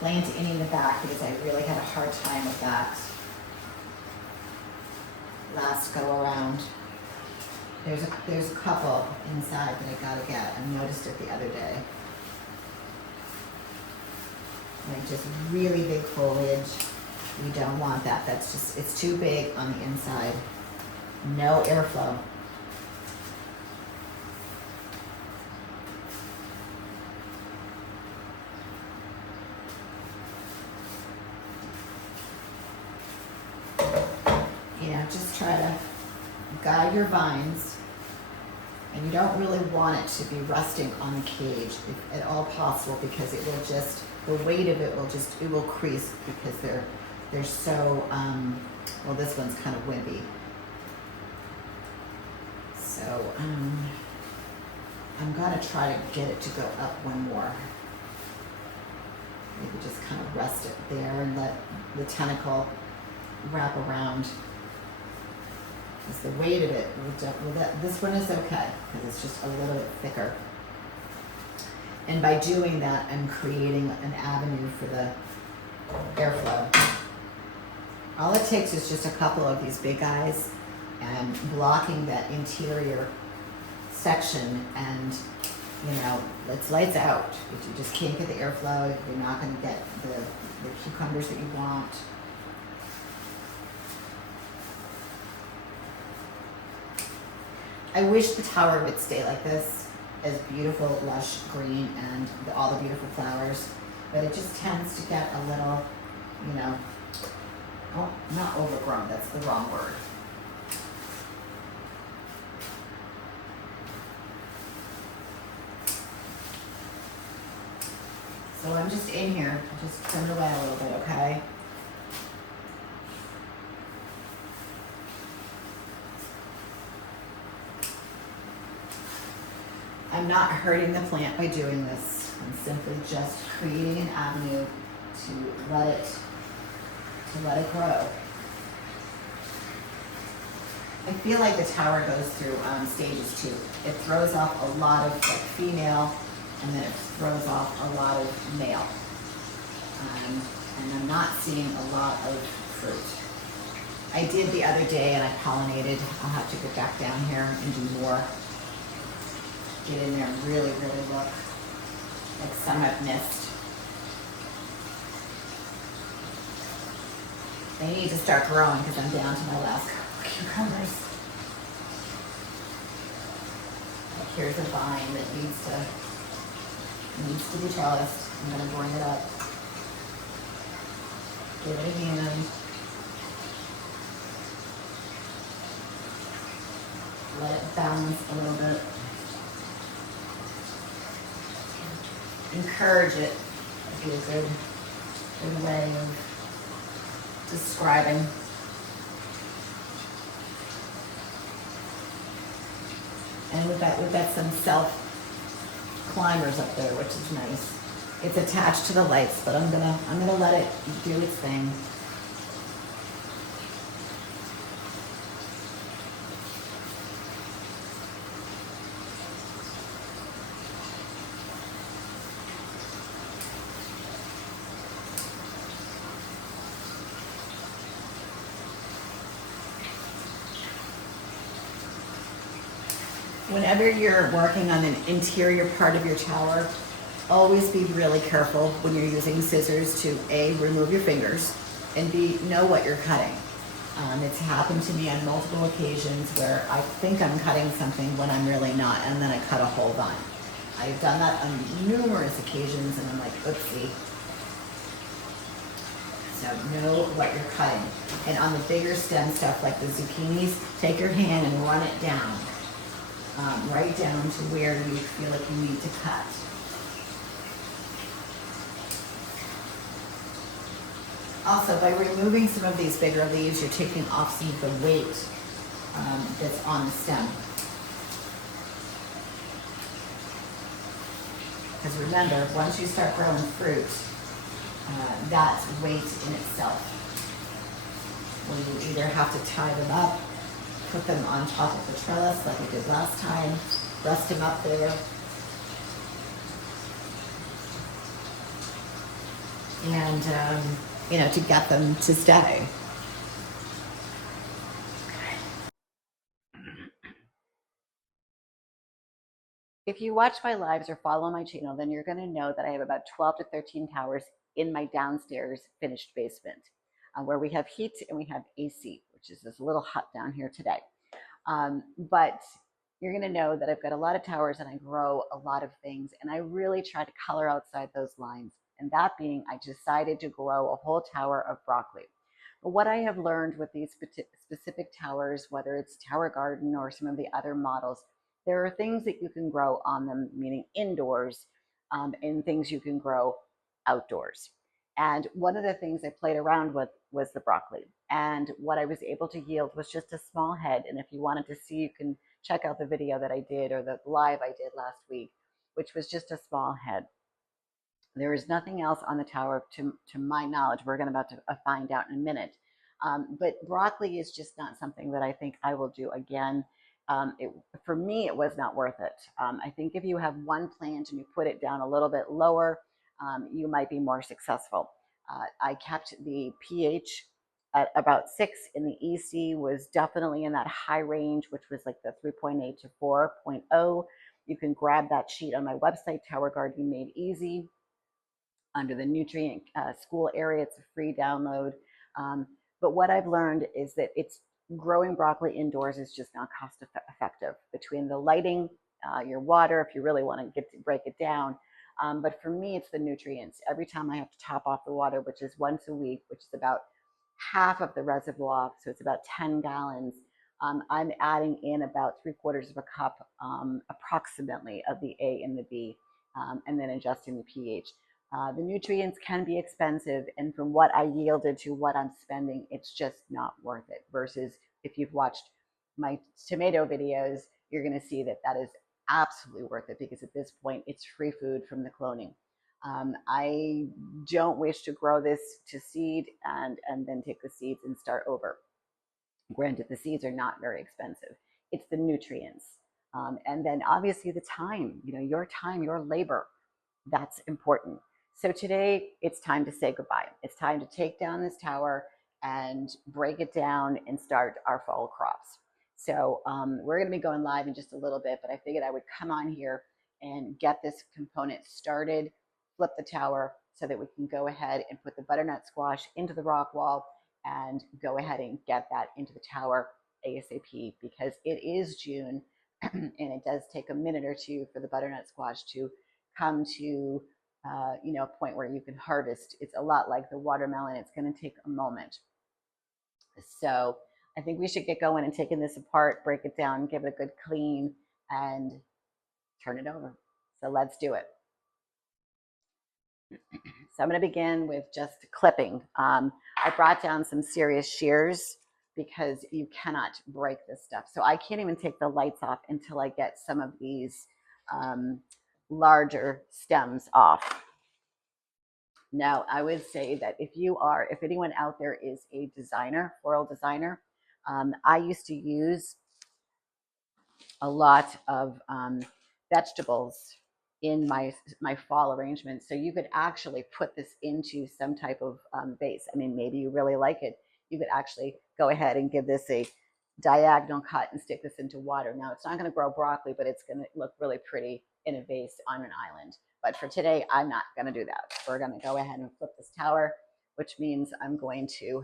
plant any in the back, because I really had a hard time with that last go around. There's a couple inside that I gotta get. I noticed it the other day. Like just really big foliage. We don't want that. That's just, it's too big on the inside. No airflow. Just try to guide your vines. And you don't really want it to be resting on the cage if at all possible, because it will just, the weight of it will crease, because they're so, well, this one's kind of wimpy. So I'm gonna try to get it to go up one more. Maybe just kind of rest it there and let the tentacle wrap around. Because the weight of it this one is okay, because it's just a little bit thicker. And by doing that, I'm creating an avenue for the airflow. All it takes is just a couple of these big guys, and blocking that interior section, and it's lights out. If you just can't get the airflow, you're not going to get the cucumbers that you want. I wish the tower would stay like this, as beautiful, lush green, and all the beautiful flowers, but it just tends to get a little, not overgrown, that's the wrong word. So I'm just in here, just turn it away a little bit, okay? I'm not hurting the plant by doing this. I'm simply just creating an avenue to let it grow. I feel like the tower goes through stages too. It throws off a lot of female, and then it throws off a lot of male. And I'm not seeing a lot of fruit. I did the other day and I pollinated. I'll have to get back down here and do more. Get in there and really, really look. Like some I've missed. They need to start growing because I'm down to my last couple cucumbers. Like here's a vine that needs to be trellised. I'm going to bring it up. Give it a hand. Let it balance a little bit. Encourage it. That'd be a good way of describing. And we've got some self climbers up there, which is nice. It's attached to the lights, but I'm gonna let it do its thing. Whenever you're working on an interior part of your tower, always be really careful when you're using scissors to A, remove your fingers, and B, know what you're cutting. It's happened to me on multiple occasions where I think I'm cutting something when I'm really not, and then I cut a whole vine. I've done that on numerous occasions, and I'm like, oopsie. So know what you're cutting. And on the bigger stem stuff like the zucchinis, take your hand and run it down. Right down to where you feel like you need to cut. Also, by removing some of these bigger leaves, you're taking off some of the weight that's on the stem. Because remember, once you start growing fruit, that's weight in itself. When you either have to tie them up, put them on top of the trellis like I did last time, rest them up there. And, to get them to stay. If you watch my lives or follow my channel, then you're going to know that I have about 12 to 13 towers in my downstairs finished basement, where we have heat and we have AC, which is this little hut down here today. But you're going to know that I've got a lot of towers and I grow a lot of things, and I really try to color outside those lines. And that being, I decided to grow a whole tower of broccoli. But what I have learned with these specific towers, whether it's Tower Garden or some of the other models, there are things that you can grow on them, meaning indoors, and things you can grow outdoors. And one of the things I played around with was the broccoli. And what I was able to yield was just a small head. And if you wanted to see, you can check out the video that I did, or the live I did last week, which was just a small head. There is nothing else on the tower to my knowledge. We're about to find out in a minute. But broccoli is just not something that I think I will do again. For me, it was not worth it. I think if you have one plant and you put it down a little bit lower, you might be more successful. I kept the pH at about 6 in the EC was definitely in that high range, which was like the 3.8 to 4.0. You can grab that sheet on my website, Tower Gardening Made Easy, under the nutrient school area. It's a free download. Um, but what I've learned is that it's growing broccoli indoors is just not cost effective between the lighting, your water, if you really want to get to break it down. But for me, it's the nutrients. Every time I have to top off the water, which is once a week, which is about half of the reservoir, so it's about 10 gallons. I'm adding in about 3/4 of a cup approximately of the A and the B, and then adjusting the pH. The nutrients can be expensive, and from what I yielded to what I'm spending, it's just not worth it. Versus if you've watched my tomato videos, you're going to see that that is absolutely worth it because at this point, it's free food from the cloning. I don't wish to grow this to seed and then take the seeds and start over. Granted, the seeds are not very expensive. It's the nutrients. And then obviously the time, your time, your labor, that's important. So today it's time to say goodbye. It's time to take down this tower and break it down and start our fall crops. So we're going to be going live in just a little bit, but I figured I would come on here and get this component started, flip the tower so that we can go ahead and put the butternut squash into the rock wall and go ahead and get that into the tower ASAP because it is June and it does take a minute or two for the butternut squash to come to a point where you can harvest. It's a lot like the watermelon. It's going to take a moment. So I think we should get going and taking this apart, break it down, give it a good clean, and turn it over. So let's do it. So I'm going to begin with just clipping. I brought down some serious shears because you cannot break this stuff. So I can't even take the lights off until I get some of these larger stems off. Now, I would say that if anyone out there is a designer, floral designer, I used to use a lot of vegetables in my fall arrangements. So you could actually put this into some type of base. I mean, maybe you really like it. You could actually go ahead and give this a diagonal cut and stick this into water. Now, it's not going to grow broccoli, but it's going to look really pretty in a vase on an island. But for today, I'm not going to do that. We're going to go ahead and flip this tower, which means I'm going to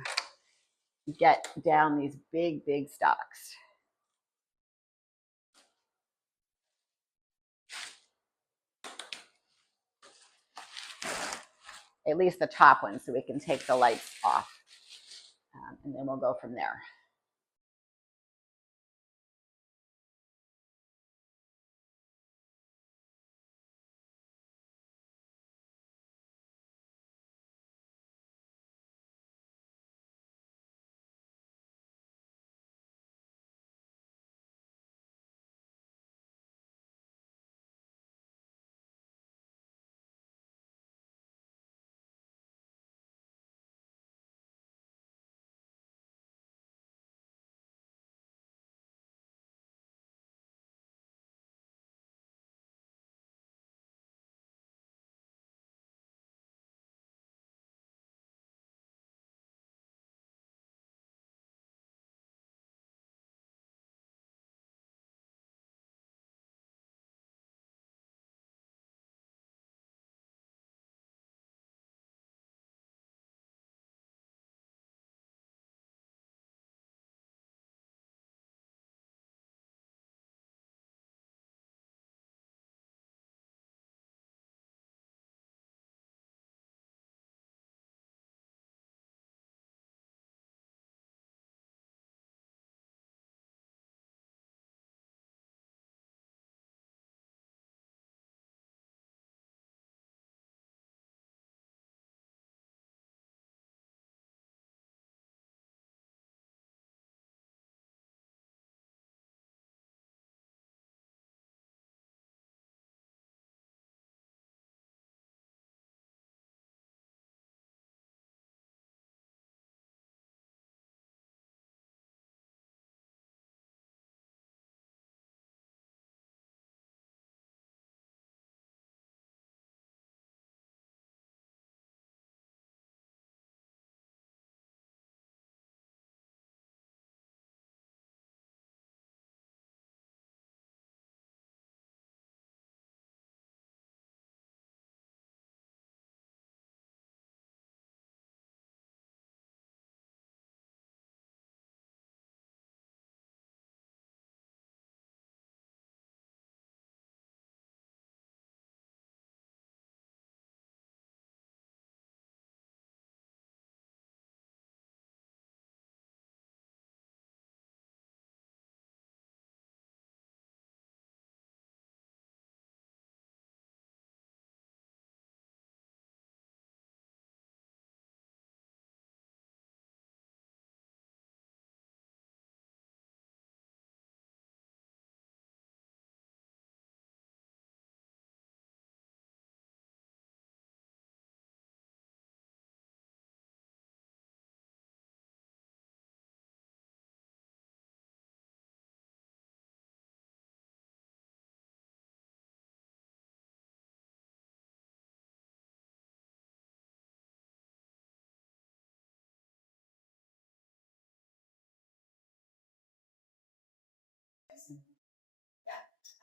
get down these big, big stalks. At least the top one, so we can take the lights off. And then we'll go from there.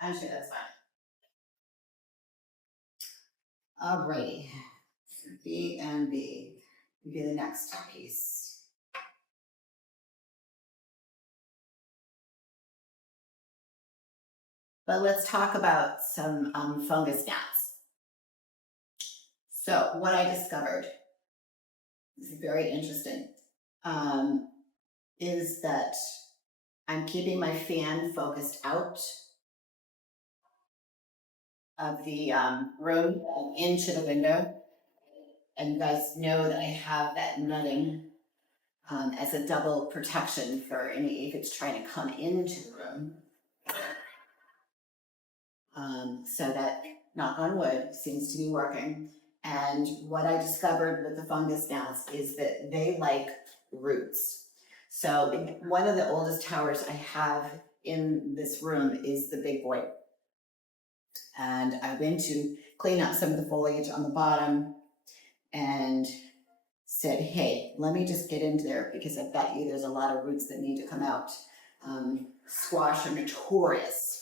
Actually, that's fine. Alrighty. B and B would be the next piece. But let's talk about some fungus gnats. So what I discovered, this is very interesting, is that I'm keeping my fan focused out of the room and into the window. And you guys know that I have that netting as a double protection for any aphids trying to come into the room. So that, knock on wood, seems to be working. And what I discovered with the fungus gnats is that they like roots. So one of the oldest towers I have in this room is the big boy. And I went to clean up some of the foliage on the bottom and said, hey, let me just get into there because I bet you there's a lot of roots that need to come out. Squash are notorious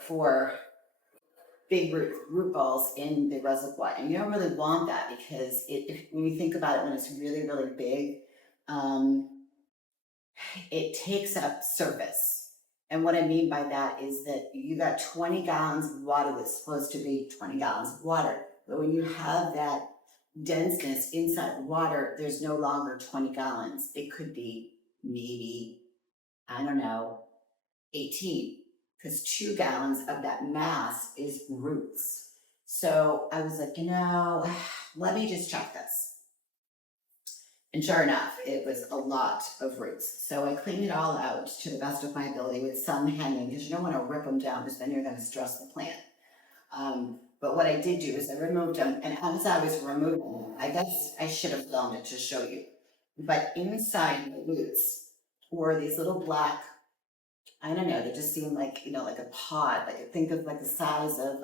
for big root balls in the reservoir, and you don't really want that because when you think about it, when it's really, really big, it takes up surface. And what I mean by that is that you got 20 gallons of water that's supposed to be 20 gallons of water, but when you have that denseness inside the water, there's no longer 20 gallons. It could be maybe, I don't know, 18, because 2 gallons of that mass is roots. So I was like, let me just check this. And sure enough, it was a lot of roots. So I cleaned it all out to the best of my ability with some hanging, because you don't want to rip them down because then you're going to stress the plant. But what I did do is I removed them, and as I was removing them, I guess I should have filmed it to show you. But inside the roots were these little black, I don't know, they just seem like, like a pod, like think of like the size of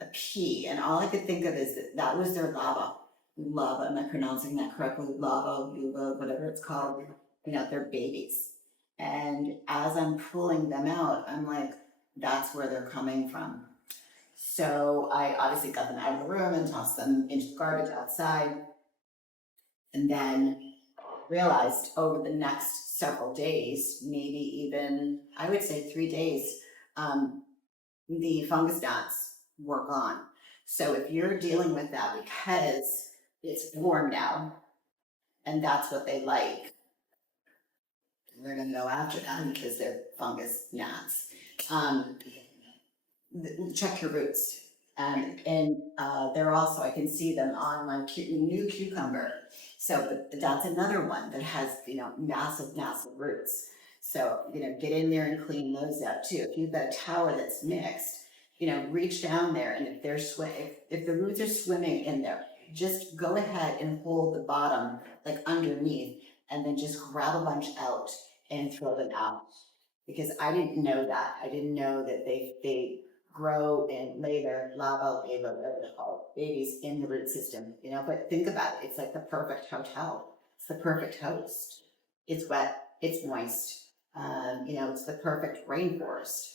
a pea. And all I could think of is that was their lava, am I pronouncing that correctly? Lava, whatever it's called, they're babies. And as I'm pulling them out, I'm like, that's where they're coming from. So I obviously got them out of the room and tossed them into the garbage outside. And then realized over the next several days, maybe even, I would say 3 days, the fungus gnats were gone. So if you're dealing with that because it's warm now, and that's what they like, we're going to go after them because they're fungus gnats. Check your roots. And they're also, I can see them on my new cucumber. So that's another one that has, massive, massive roots. So, get in there and clean those out too. If you've got a tower that's mixed, reach down there, and if if the roots are swimming in there, just go ahead and hold the bottom like underneath, and then just grab a bunch out and throw them out. Because I didn't know that. I didn't know that they grow and lay their whatever they're called, babies in the root system, but think about it. It's like the perfect hotel. It's the perfect host. It's wet, it's moist, it's the perfect rainforest.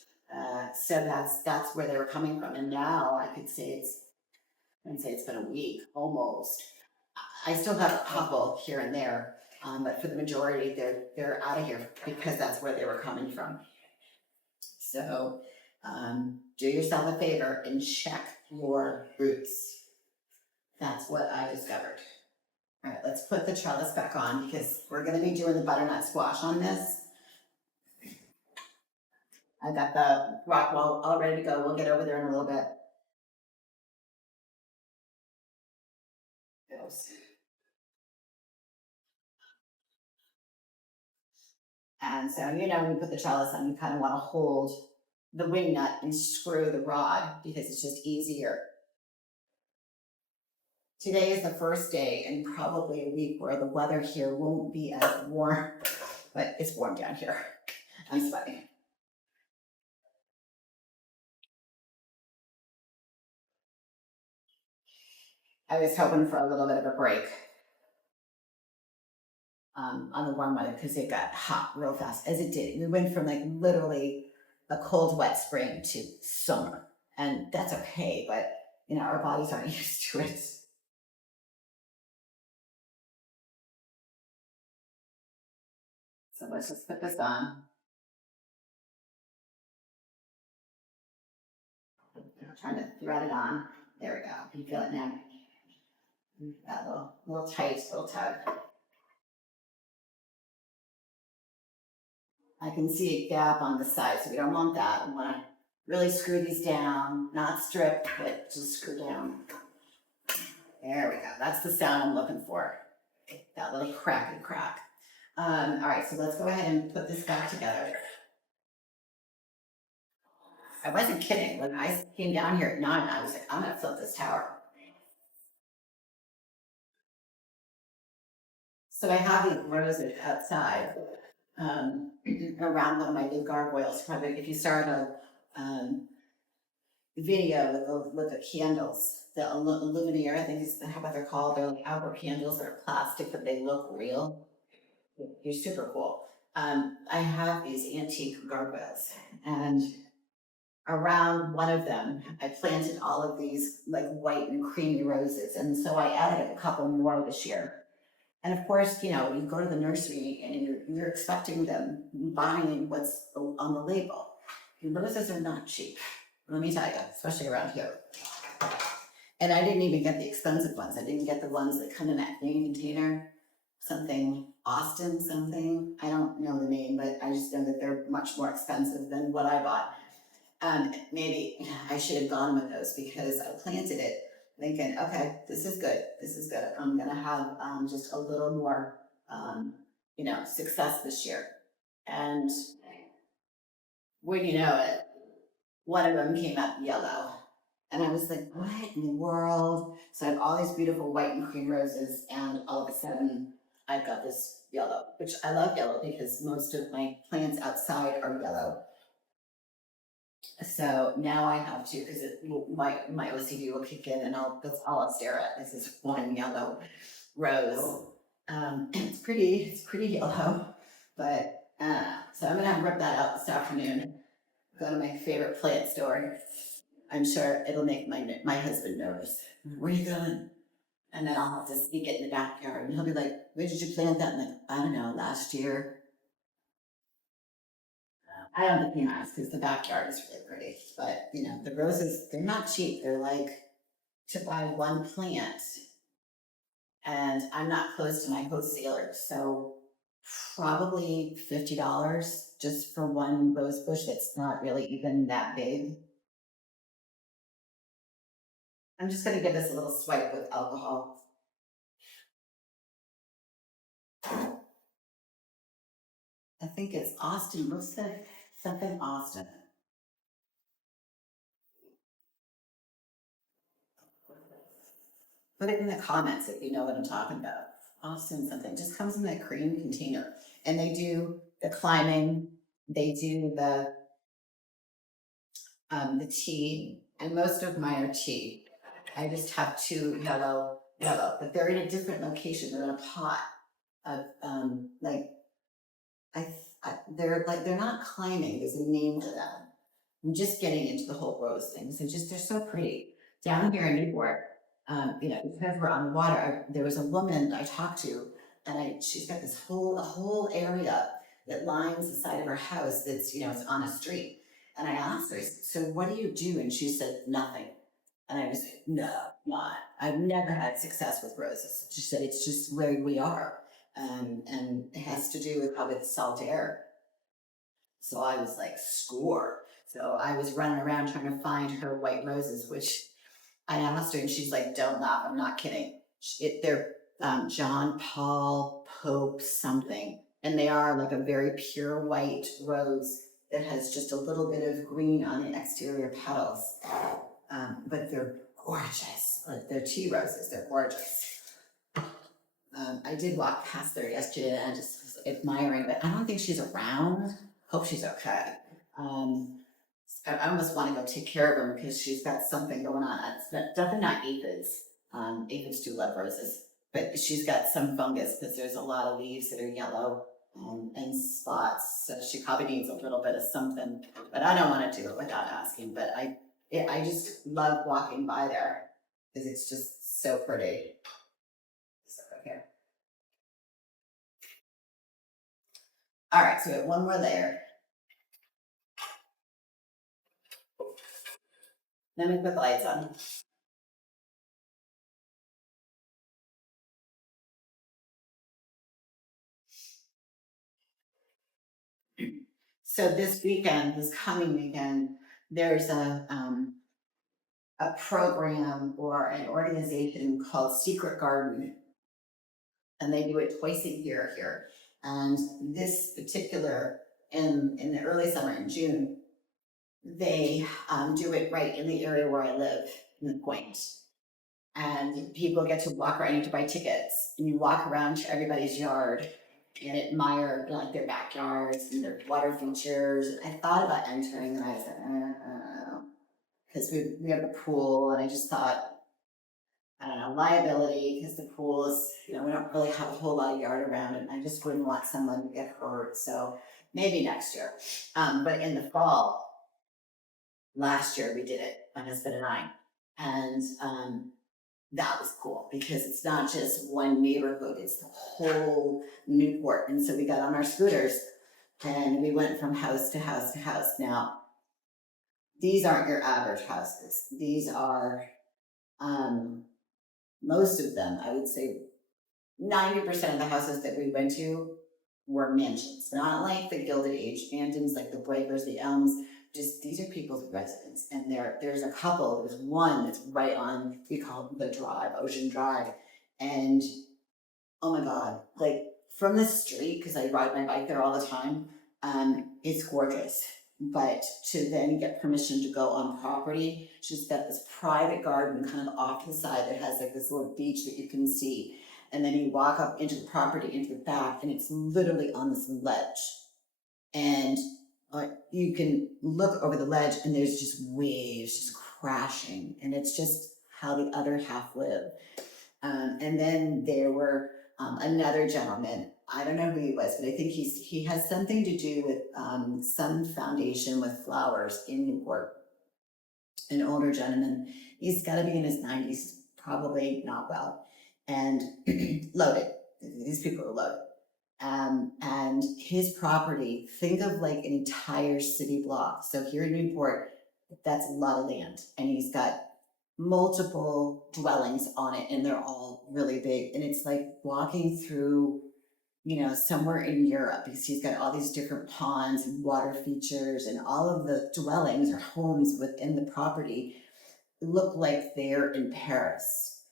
So that's where they were coming from. And now I could say it's been a week almost. I still have a couple here and there, but for the majority, they're out of here because that's where they were coming from. So do yourself a favor and check your roots. That's what I discovered. All right, let's put the trellis back on because we're going to be doing the butternut squash on this. I got the rock wall all ready to go. We'll get over there in a little bit. And so, when you put the trellis on, you kind of want to hold the wing nut and screw the rod because it's just easier. Today is the first day in probably a week where the weather here won't be as warm, but it's warm down here. I'm sweating. I was hoping for a little bit of a break on the warm weather because it got hot real fast, as it did. We went from like literally a cold, wet spring to summer. And that's okay, but you know, our bodies aren't used to it. So let's just put this on. I'm trying to thread it on. There we go. You feel it now. That little tight, little tug. I can see a gap on the side, so we don't want that. We want to really screw these down, not strip, but just screw down. There we go. That's the sound I'm looking for. That little crackety crack. All right, so let's go ahead and put this back together. I wasn't kidding. When I came down here at 9, I was like, I'm gonna flip this tower. So I have these roses outside around them, my new gargoyles. Probably if you start a video with the candles, the Illuminaire, I think is how they're called. They're like outdoor candles that are plastic, but they look real. You're super cool. I have these antique gargoyles, and around one of them, I planted all of these like white and creamy roses, and so I added a couple more this year. And of course, you know, you go to the nursery and you're expecting them buying what's on the label. And roses are not cheap, let me tell you, especially around here. And I didn't even get the expensive ones. I didn't get the ones that come in that green container, something Austin something. I don't know the name, but I just know that they're much more expensive than what I bought. Maybe I should have gone with those because I planted it thinking, okay, this is good. This is good. I'm gonna have just a little more, you know, success this year. And when you know it, one of them came up yellow. And I was like, what in the world? So I have all these beautiful white and cream roses, and all of a sudden I've got this yellow, which I love yellow because most of my plants outside are yellow. So now I have to, because my OCD will kick in, and that's all I'll stare at is this one yellow rose. It's pretty yellow, but so I'm gonna rip that out this afternoon. Go to my favorite plant store. I'm sure it'll make my husband nervous. Where are you going? And then I'll have to sneak it in the backyard, and he'll be like, "Where did you plant that?" And I'm like, I don't know, last year. I don't think he has because the backyard is really pretty. But you know, the roses, they're not cheap. They're like to buy one plant. And I'm not close to my wholesaler, so probably $50 just for one rose bush that's not really even that big. I'm just gonna give this a little swipe with alcohol. I think it's Austin. What's the something Austin? Put it in the comments if you know what I'm talking about. Austin something just comes in that cream container, and they do the climbing, they do the tea, and most of mine are tea. I just have two yellow, but they're in a different location. They're in a pot of like I, they're not climbing. There's a name to them. I'm just getting into the whole rose things, and just they're so pretty down here in Newport. You know, because we're on the water, there was a woman I talked to, and she's got this a whole area that lines the side of her house that's, you know, it's on a street. And I asked her, so what do you do? And she said, nothing. And I was like, no, not. I've never had success with roses. She said, it's just where we are. And it has to do with probably the salt air. So I was like, score. So I was running around trying to find her white roses, which I asked her, and she's like, don't laugh, I'm not kidding. They're John Paul Pope something, and they are like a very pure white rose that has just a little bit of green on the exterior petals. But they're gorgeous. Like they're tea roses, they're gorgeous. I did walk past there yesterday and I just was admiring, but I don't think she's around. Hope she's okay. I almost want to go take care of her because she's got something going on. It's definitely not aphids. Aphids do love roses, but she's got some fungus because there's a lot of leaves that are yellow. and spots. So she probably needs a little bit of something, but I don't want to do it without asking. But I just love walking by there because it's just so pretty. So, okay. All right, so we have one more layer. Then we put the lights on. So this weekend, this coming weekend, there's a program or an organization called Secret Garden, and they do it twice a year here. And this particular, in the early summer in June, they do it right in the area where I live, in the Point. And people get to walk around, you have to buy tickets, and you walk around to everybody's yard and admire like their backyards and their water features. I thought about entering, and I was like, I don't know, because we have the pool, and I just thought, I don't know, liability, because the pool is, we don't really have a whole lot of yard around it, and I just wouldn't want someone to get hurt. So maybe next year. But in the fall, last year we did it, my husband and I, and that was cool because it's not just one neighborhood, it's the whole Newport. And so we got on our scooters and we went from house to house to house. Now, these aren't your average houses. These are, most of them, I would say 90% of the houses that we went to were mansions, not like the Gilded Age mansions, like the Breakers, the Elms. Just these are people's residence, and there's a couple. There's one that's right on, we call it the Drive, Ocean Drive, and oh my god, like from the street, because I ride my bike there all the time. It's gorgeous, but to then get permission to go on property, she's got this private garden kind of off to the side that has like this little beach that you can see, and then you walk up into the property into the back, and it's literally on this ledge, and you can look over the ledge and there's just waves just crashing, and it's just how the other half live. And then there were another gentleman, I don't know who he was, but I think he has something to do with some foundation with flowers in Newport, an older gentleman. He's got to be in his 90s, probably not well, and loaded. These people are loaded. And his property, think of like an entire city block. So here in Newport, that's a lot of land. And he's got multiple dwellings on it, and they're all really big. And it's like walking through, somewhere in Europe, because he's got all these different ponds and water features, and all of the dwellings or homes within the property look like they're in Paris,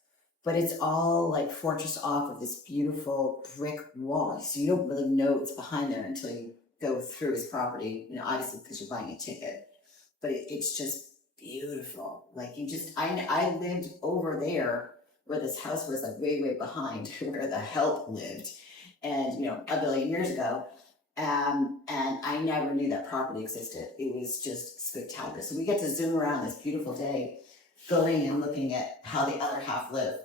but it's all like fortress off of this beautiful brick wall. So you don't really know what's behind there until you go through his property, obviously because you're buying a ticket, but it's just beautiful. Like I lived over there where this house was, like way, way behind where the help lived, and a billion years ago. And I never knew that property existed. It was just spectacular. So we get to zoom around this beautiful day, going and looking at how the other half lived.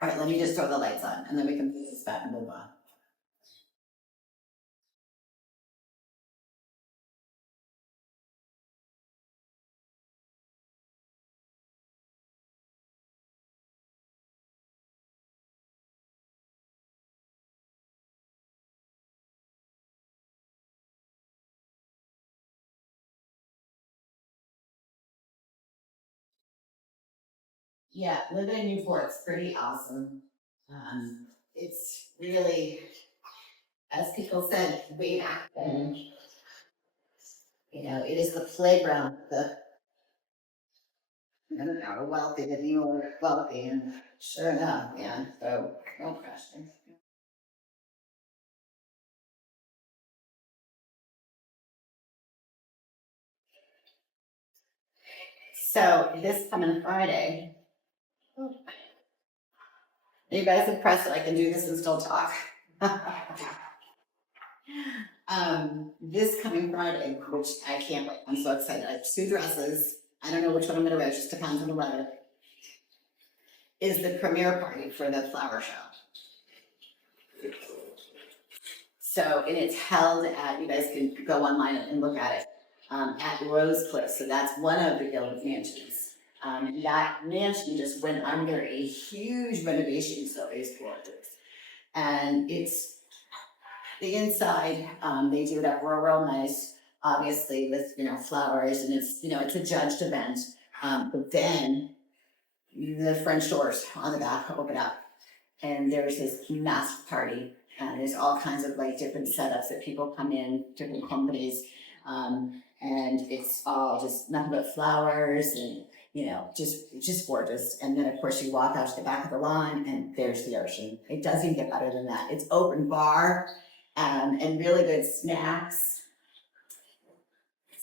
All right, let me just throw the lights on, and then we can put this back and move on. Yeah, living in Newport's pretty awesome. It's really, as people said way back then, it is the playground of the wealthy, the new wealthy, and sure enough, yeah. So no question. So this coming Friday, are you guys impressed that I can do this and still talk? This coming Friday, which I can't wait. I'm so excited. I have two dresses. I don't know which one I'm gonna wear, it just depends on the weather. Is the premiere party for the flower show. So, and it's held at, you guys can go online and look at it, at Rose Cliff. So that's one of the Guild mansions. That mansion just went under a huge renovation, so it's gorgeous. And it's the inside, they do it up real nice, obviously with, flowers, and it's, it's a judged event. But then the French doors on the back open up and there's this massive party. And there's all kinds of like different setups that people come in, different companies. And it's all just nothing but flowers and, just gorgeous. And then of course you walk out to the back of the lawn and there's the ocean. It doesn't get better than that. It's open bar, and really good snacks.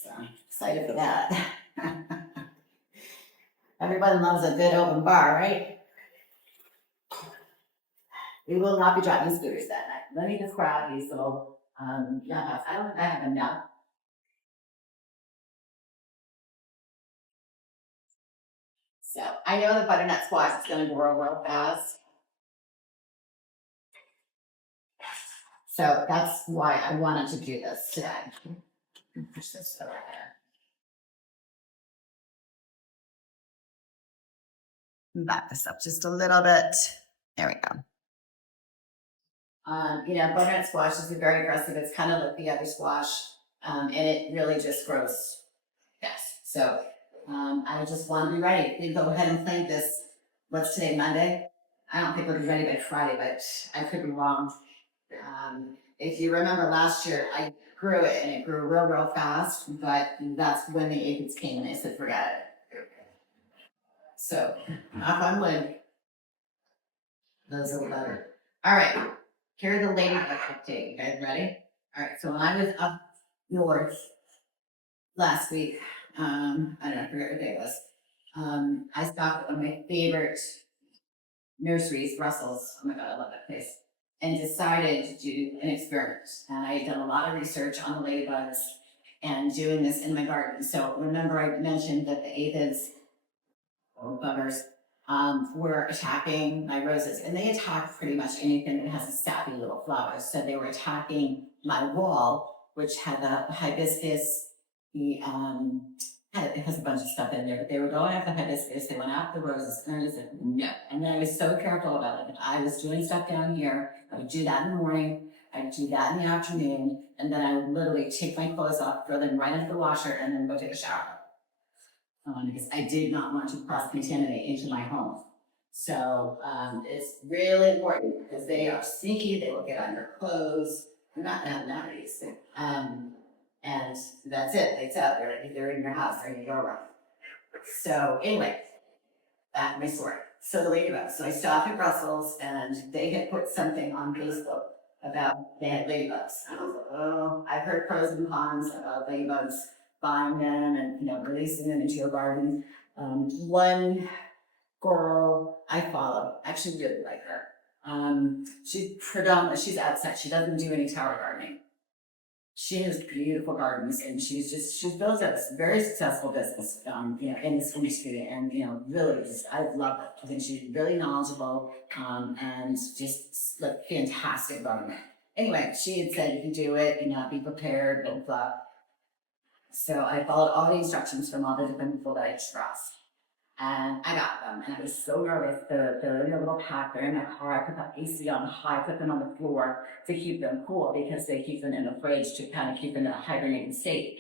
So excited for that. Everybody loves a good open bar, right? We will not be driving scooters that night. Let me just grab these little, yeah, I don't think I have enough. So I know the butternut squash is gonna grow real fast. So that's why I wanted to do this today. Push this over there. Back this up just a little bit. There we go. Butternut squash is very aggressive. It's kind of like the other squash, and it really just grows fast. So I just want to be ready. We go ahead and plant this. What's today, Monday? I don't think we'll be ready by Friday, but I could be wrong. If you remember last year, I grew it and it grew real fast, but that's when the aphids came and they said, forget it. So, knock on wood, those are better. All right, here's the ladybug update. You guys ready? All right, so when I was up north last week, I don't know, I forget what day it was. I stopped at one of my favorite nurseries, Russell's. Oh my God, I love that place. And decided to do an experiment. And I had done a lot of research on the ladybugs and doing this in my garden. So remember I mentioned that the aphids, or buggers, were attacking my roses, and they attack pretty much anything that has a sappy little flowers. So they were attacking my wall, which had the hibiscus, the it has a bunch of stuff in there, but they were going after the hibiscus, they went after the roses, and I just said no. And then I was so careful about it. I was doing stuff down here, I would do that in the morning, I'd do that in the afternoon, and then I would literally take my clothes off, throw them right into the washer, and then go take a shower. Because I did not want to cross-contaminate into my home. So it's really important because they are sneaky, they will get on your clothes. They're not nice. And that's it, it's out there. They're in your house, they're in your room. So anyway, back to my story. So the ladybugs. So I stopped at Brussels and they had put something on Facebook about they had ladybugs. And I was like, oh, I've heard pros and cons about ladybugs, buying them and releasing them into your garden. One girl I follow, actually really like her. She's outside. She doesn't do any tower gardening. She has beautiful gardens, and she's built a very successful business, in this industry, and really, I love it. I think she's really knowledgeable, and just like fantastic gardener. Anyway, she had said you can do it, be prepared, blah blah. So I followed all the instructions from all the different people that I trust. And I got them, and I was so nervous. They're in a little pack. They're in my car. I put the AC on high, put them on the floor to keep them cool because they keep them in the fridge to kind of keep them in a hibernating state.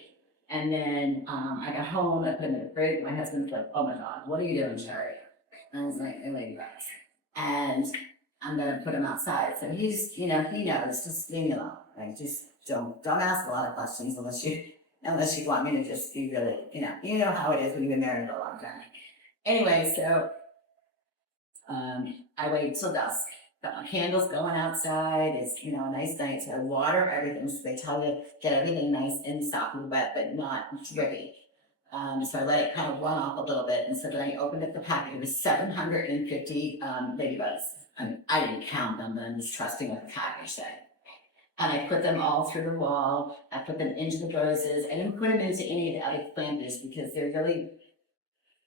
And then I got home, I put them in the fridge. My husband's like, "Oh my God, what are you doing, Sherry?" And I was like, "I'm ladybugs." And I'm gonna put him outside. So he knows, just leave me alone. Like, just don't ask a lot of questions unless you want me to just be really, you know how it is when you've been married for a long time. Anyway, so I waited till dusk. Got my candles going outside. It's a nice night. So I water everything. So they tell you get everything nice and soppy wet, but not drippy. So I let it kind of run off a little bit. And so then I opened up the packet. It was 750 ladybugs. I didn't count them, but I'm just trusting what the package said. And I put them all through the wall. I put them into the roses. I didn't put them into any of the other planters because they're really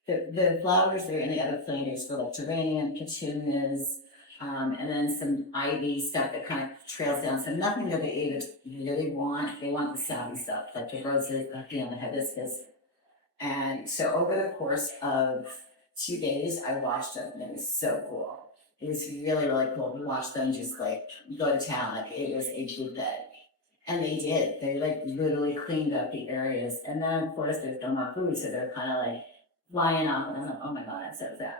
the flowers that are in the other planters for like geranium, petunias, And then some ivy stuff that kind of trails down. So nothing that they really want. They want the savvy stuff, like the roses, the hibiscus. And so over the course of 2 days, I watched them, and it was so cool. It was really, really cool to watch them just like go to town. Like it was a buffet. And they did. They like literally cleaned up the areas. And then of course there's no more food, so they're kind of like flying off. And I'm like, oh my god, I'm so sad.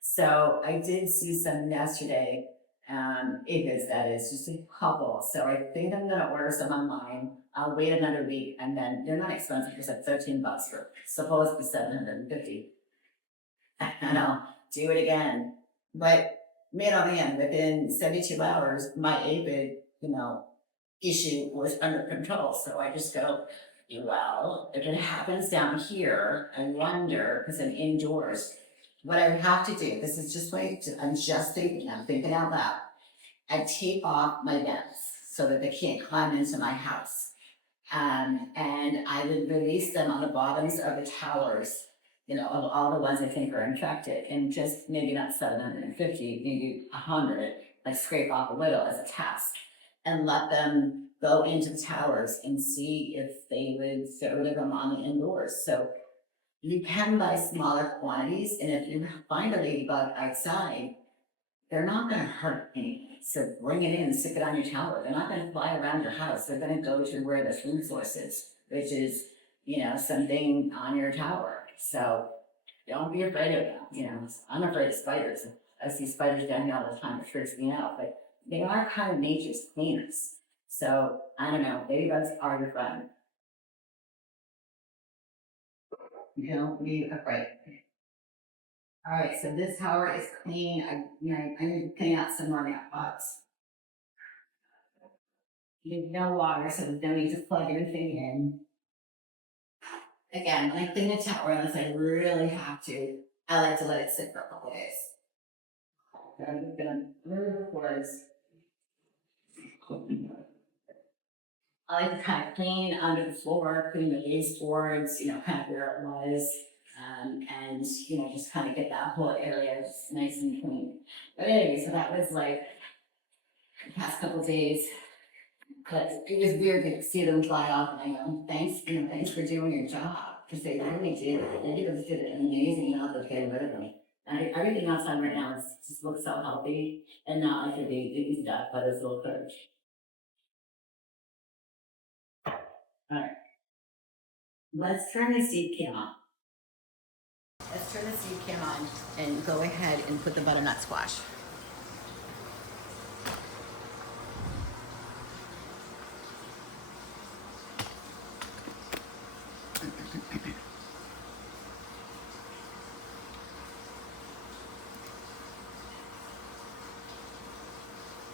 So I did see some yesterday. Aphids, that is, just a couple. So I think I'm gonna order some online. I'll wait another week, and then they're not expensive. It's like $13 for supposed to be 750. And I'll do it again. But man, oh man, within 72 hours, my aphid, issue was under control. So I just go, well, if it happens down here, I wonder, because I'm indoors, what I would have to do, this is just like, I'm just thinking, I'm thinking out loud. I tape off my vents so that they can't climb into my house. And I would release them on the bottoms of the towers, of all the ones I think are infected, and just maybe not 750, maybe 100, like scrape off a little as a test, and let them go into the towers and see if they would get rid of them on the indoors. So you can buy smaller quantities, and if you find a ladybug outside, they're not going to hurt anything. So bring it in and stick it on your tower. They're not going to fly around your house. They're going to go to where the food source is, which is, something on your tower. So don't be afraid of them. I'm afraid of spiders. I see spiders down here all the time. It freaks me out. But they are kind of nature's cleaners. So I don't know. Ladybugs are your friend. Don't be afraid. All right, so this tower is clean. I need to clean out some more pots. You have no water, so there's no need to plug anything in. Again, when I clean the tower, unless I really have to, I like to let it sit for a couple days. I'm just gonna move the floors. I like to kind of clean under the floor, clean the baseboards, kind of where it was. And just kind of get that whole area just nice and clean. But anyway, so that was like the past couple days. But it was weird to see them fly off, and I go, thanks for doing your job, because they really did. They did an amazing job of getting rid of them. And everything outside right now just looks so healthy, and not like the easy stuff, but it's a little courage. All right, let's turn the seed cam on. Let's turn the seed cam on and go ahead and put the butternut squash.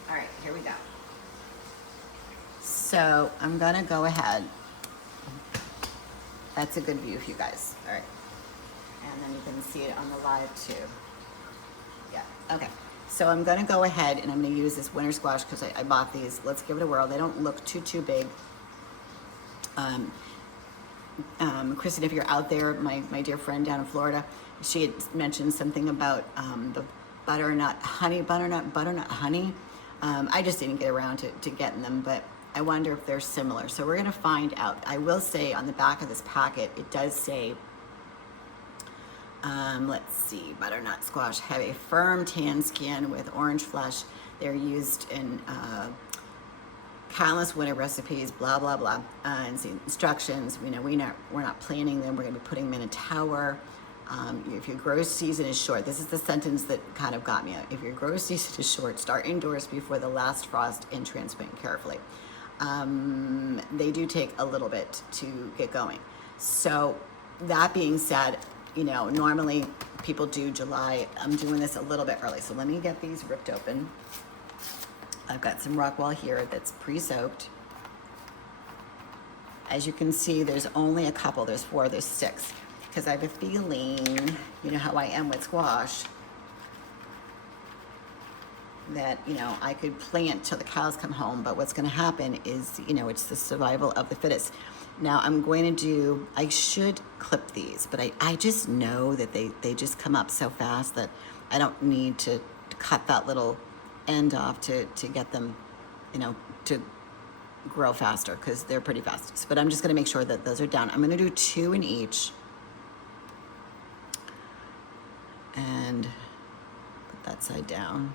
All right, here we go. So I'm gonna go ahead. That's a good view for you guys. All right. And then you can see it on the live too. Yeah, okay. So I'm gonna go ahead and I'm gonna use this winter squash because I bought these. Let's give it a whirl. They don't look too big. Kristen, if you're out there, my dear friend down in Florida, she had mentioned something about the butternut honey. I just didn't get around to getting them, but I wonder if they're similar. So we're gonna find out. I will say on the back of this packet, it does say, let's see, butternut squash have a firm tan skin with orange flesh. They're used in countless winter recipes, blah, blah, blah. And the instructions, we're not planting them. We're gonna be putting them in a tower. If your grow season is short, this is the sentence that kind of got me. If your grow season is short, start indoors before the last frost and transplant carefully. They do take a little bit to get going. So that being said, normally people do July. I'm doing this a little bit early. So let me get these ripped open. I've got some rock wool here that's pre-soaked. As you can see, there's only a couple. There's 4, there's 6. Because I have a feeling, how I am with squash, that, I could plant till the cows come home, but what's gonna happen is, it's the survival of the fittest. Now I'm going to I should clip these, but I just know that they just come up so fast that I don't need to cut that little end off to get them, to grow faster because they're pretty fast. But I'm just going to make sure that those are down. I'm going to do 2 in each. And put that side down.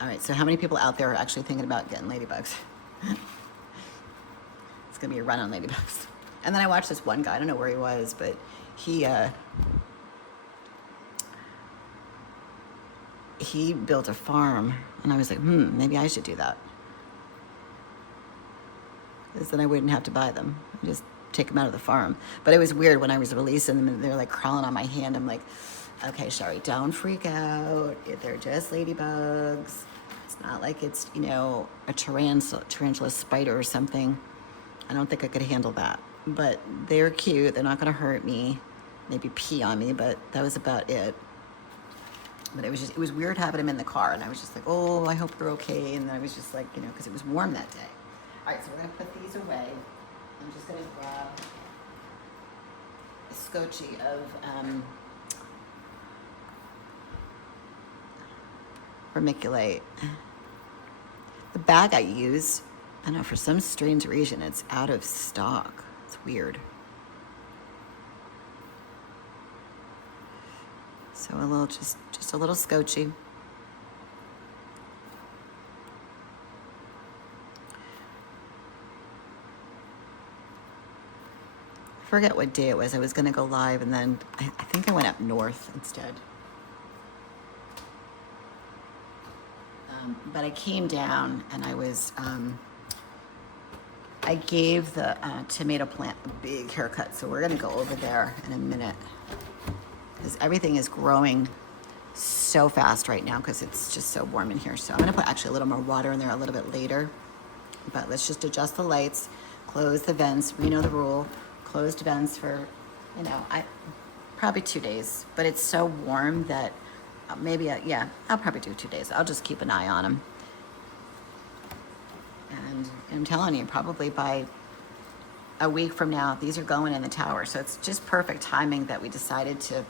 All right, so how many people out there are actually thinking about getting ladybugs? It's gonna be a run on ladybugs. And then I watched this one guy, I don't know where he was, but he built a farm, and I was like, maybe I should do that. Because then I wouldn't have to buy them. I just take them out of the farm. But it was weird when I was releasing them and they were like crawling on my hand. I'm like, okay, Shari, don't freak out. They're just ladybugs. It's not like it's, a tarantula spider or something. I don't think I could handle that. But they're cute. They're not going to hurt me. Maybe pee on me, but that was about it. But it was weird having them in the car. And I was just like, oh, I hope they're okay. And then I was just like, because it was warm that day. All right, so we're going to put these away. I'm just going to grab a scotchy of vermiculite. The bag I use, I don't know, for some strange reason, it's out of stock. It's weird. So a little, just a little scotchy. I forget what day it was. I was going to go live, and then I think I went up north instead. But I came down, and I was, I gave the tomato plant a big haircut. So we're going to go over there in a minute, because everything is growing so fast right now because it's just so warm in here. So I'm going to put actually a little more water in there a little bit later. But let's just adjust the lights, close the vents. We know the rule. Closed vents for, probably 2 days. But it's so warm that maybe, I'll probably do 2 days. I'll just keep an eye on them. And I'm telling you, probably by a week from now, these are going in the tower. So it's just perfect timing that we decided to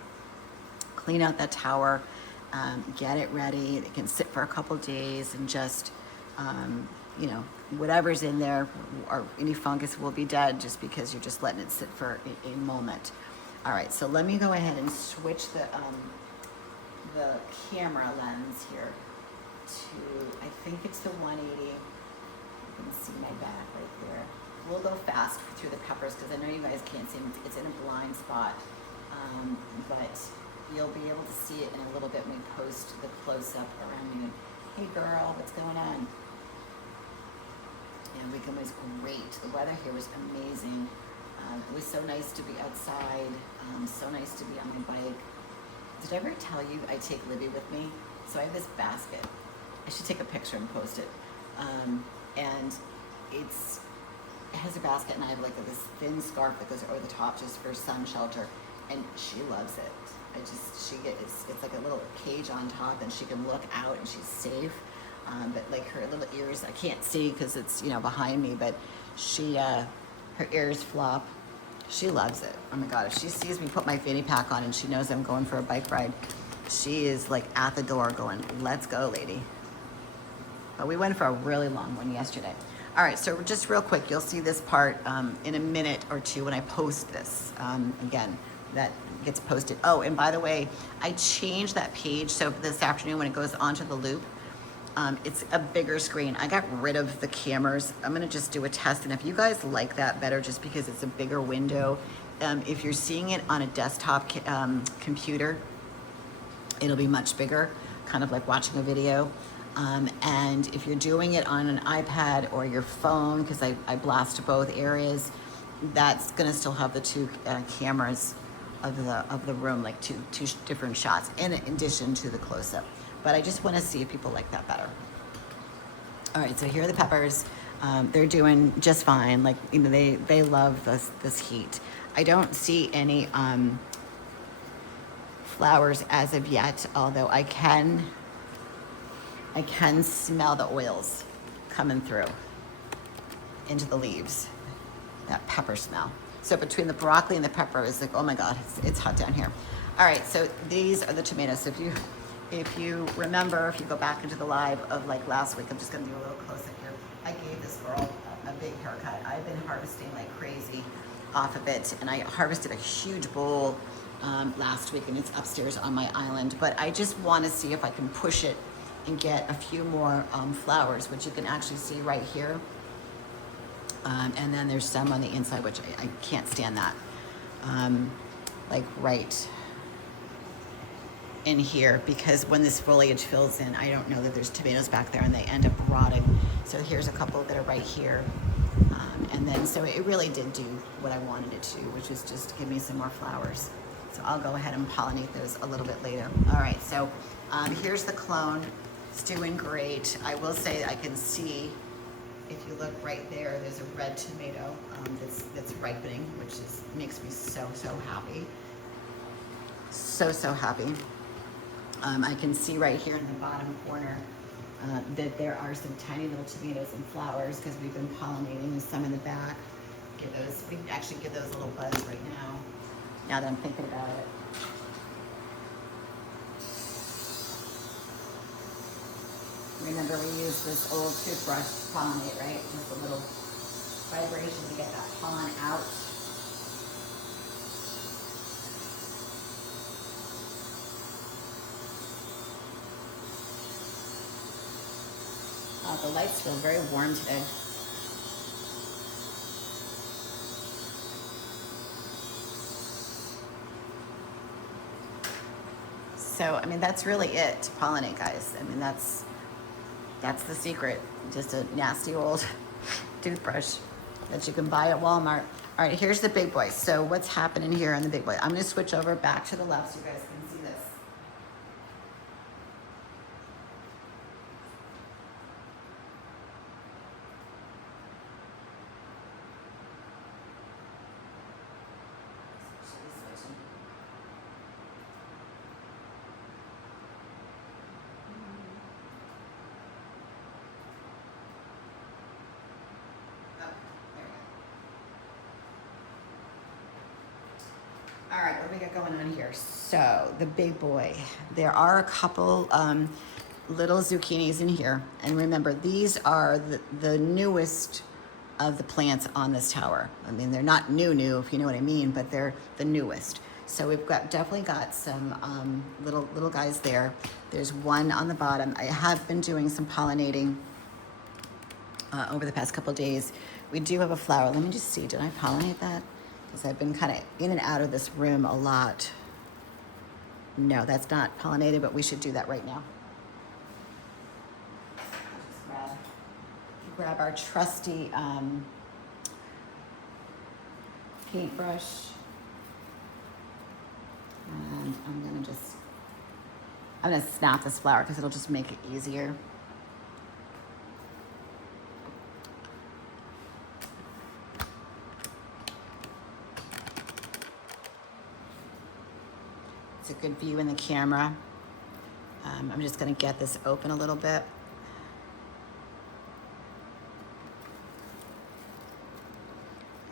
clean out that tower, get it ready. It can sit for a couple days and just, whatever's in there or any fungus will be dead just because you're just letting it sit for a moment. All right, so let me go ahead and switch the camera lens here to, I think it's the 180. You can see my back right there. We'll go fast through the peppers because I know you guys can't see them. It's in a blind spot, but you'll be able to see it in a little bit when we post the close-up around you. Hey girl, what's going on? Yeah, weekend was great. The weather here was amazing. It was so nice to be outside, so nice to be on my bike. Did I ever tell you I take Libby with me? So I have this basket. I should take a picture and post it. And it has a basket, and I have like this thin scarf that goes over the top just for sun shelter, and she loves it. It's like a little cage on top, and she can look out and she's safe. But like her little ears, I can't see because it's behind me, but her ears flop. She loves it. Oh my God, if she sees me put my fanny pack on and she knows I'm going for a bike ride, she is like at the door going, let's go, lady. But we went for a really long one yesterday. All right, so just real quick, you'll see this part in a minute or two when I post this. Again, that gets posted. Oh, and by the way, I changed that page. So this afternoon when it goes onto the loop, it's a bigger screen. I got rid of the cameras. I'm gonna just do a test, and if you guys like that better, just because it's a bigger window, if you're seeing it on a desktop computer, it'll be much bigger, kind of like watching a video. And if you're doing it on an iPad or your phone, because I blast both areas, that's gonna still have the two cameras of the room, like two different shots in addition to the close-up. But I just want to see if people like that better. All right, so here are the peppers. They're doing just fine. Like they love this heat. I don't see any flowers as of yet, although I can smell the oils coming through into the leaves. That pepper smell. So between the broccoli and the pepper, it's like, oh my God, it's hot down here. All right, so these are the tomatoes. So if you remember, if you go back into the live of like last week, I'm just gonna do a little close up here. I gave this girl a big haircut. I've been harvesting like crazy off of it, and I harvested a huge bowl last week, and it's upstairs on my island. But I just want to see if I can push it and get a few more flowers, which you can actually see right here. And then there's some on the inside, which I can't stand that. Like right in here, because when this foliage fills in, I don't know that there's tomatoes back there and they end up rotting. So here's a couple that are right here. And then, so it really did do what I wanted it to, which is just give me some more flowers. So I'll go ahead and pollinate those a little bit later. All right, so here's the clone. It's doing great. I will say I can see, if you look right there, there's a red tomato that's ripening, which makes me so happy. So happy. I can see right here in the bottom corner that there are some tiny little tomatoes and flowers because we've been pollinating. There's some in the back. We can actually give those a little buzz right now that I'm thinking about it. Remember, we use this old toothbrush to pollinate, right? Just a little vibration to get that pollen out. The lights feel very warm today. So, I mean, that's really it to pollinate, guys. I mean, that's the secret. Just a nasty old toothbrush that you can buy at Walmart. All right, here's the big boy. So what's happening here on the big boy? I'm gonna switch over back to the left so you guys can see this. All right, what do we got going on here? So the big boy, there are a couple little zucchinis in here. And remember, these are the newest of the plants on this tower. I mean, they're not new, if you know what I mean, but they're the newest. So we've definitely got some little guys there. There's one on the bottom. I have been doing some pollinating over the past couple of days. We do have a flower. Let me just see, did I pollinate that? Because I've been kind of in and out of this room a lot. No, that's not pollinated, but we should do that right now. Just grab our trusty paintbrush. And I'm gonna snap this flower because it'll just make it easier. It's a good view in the camera. I'm just gonna get this open a little bit.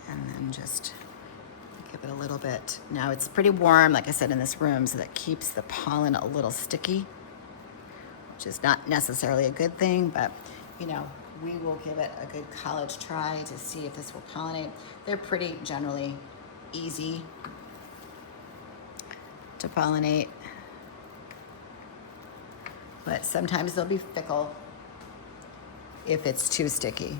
And then just give it a little bit. Now it's pretty warm, like I said, in this room, so that keeps the pollen a little sticky, which is not necessarily a good thing, but you know, we will give it a good college try to see if this will pollinate. They're pretty generally easy to pollinate, but sometimes they'll be fickle if it's too sticky.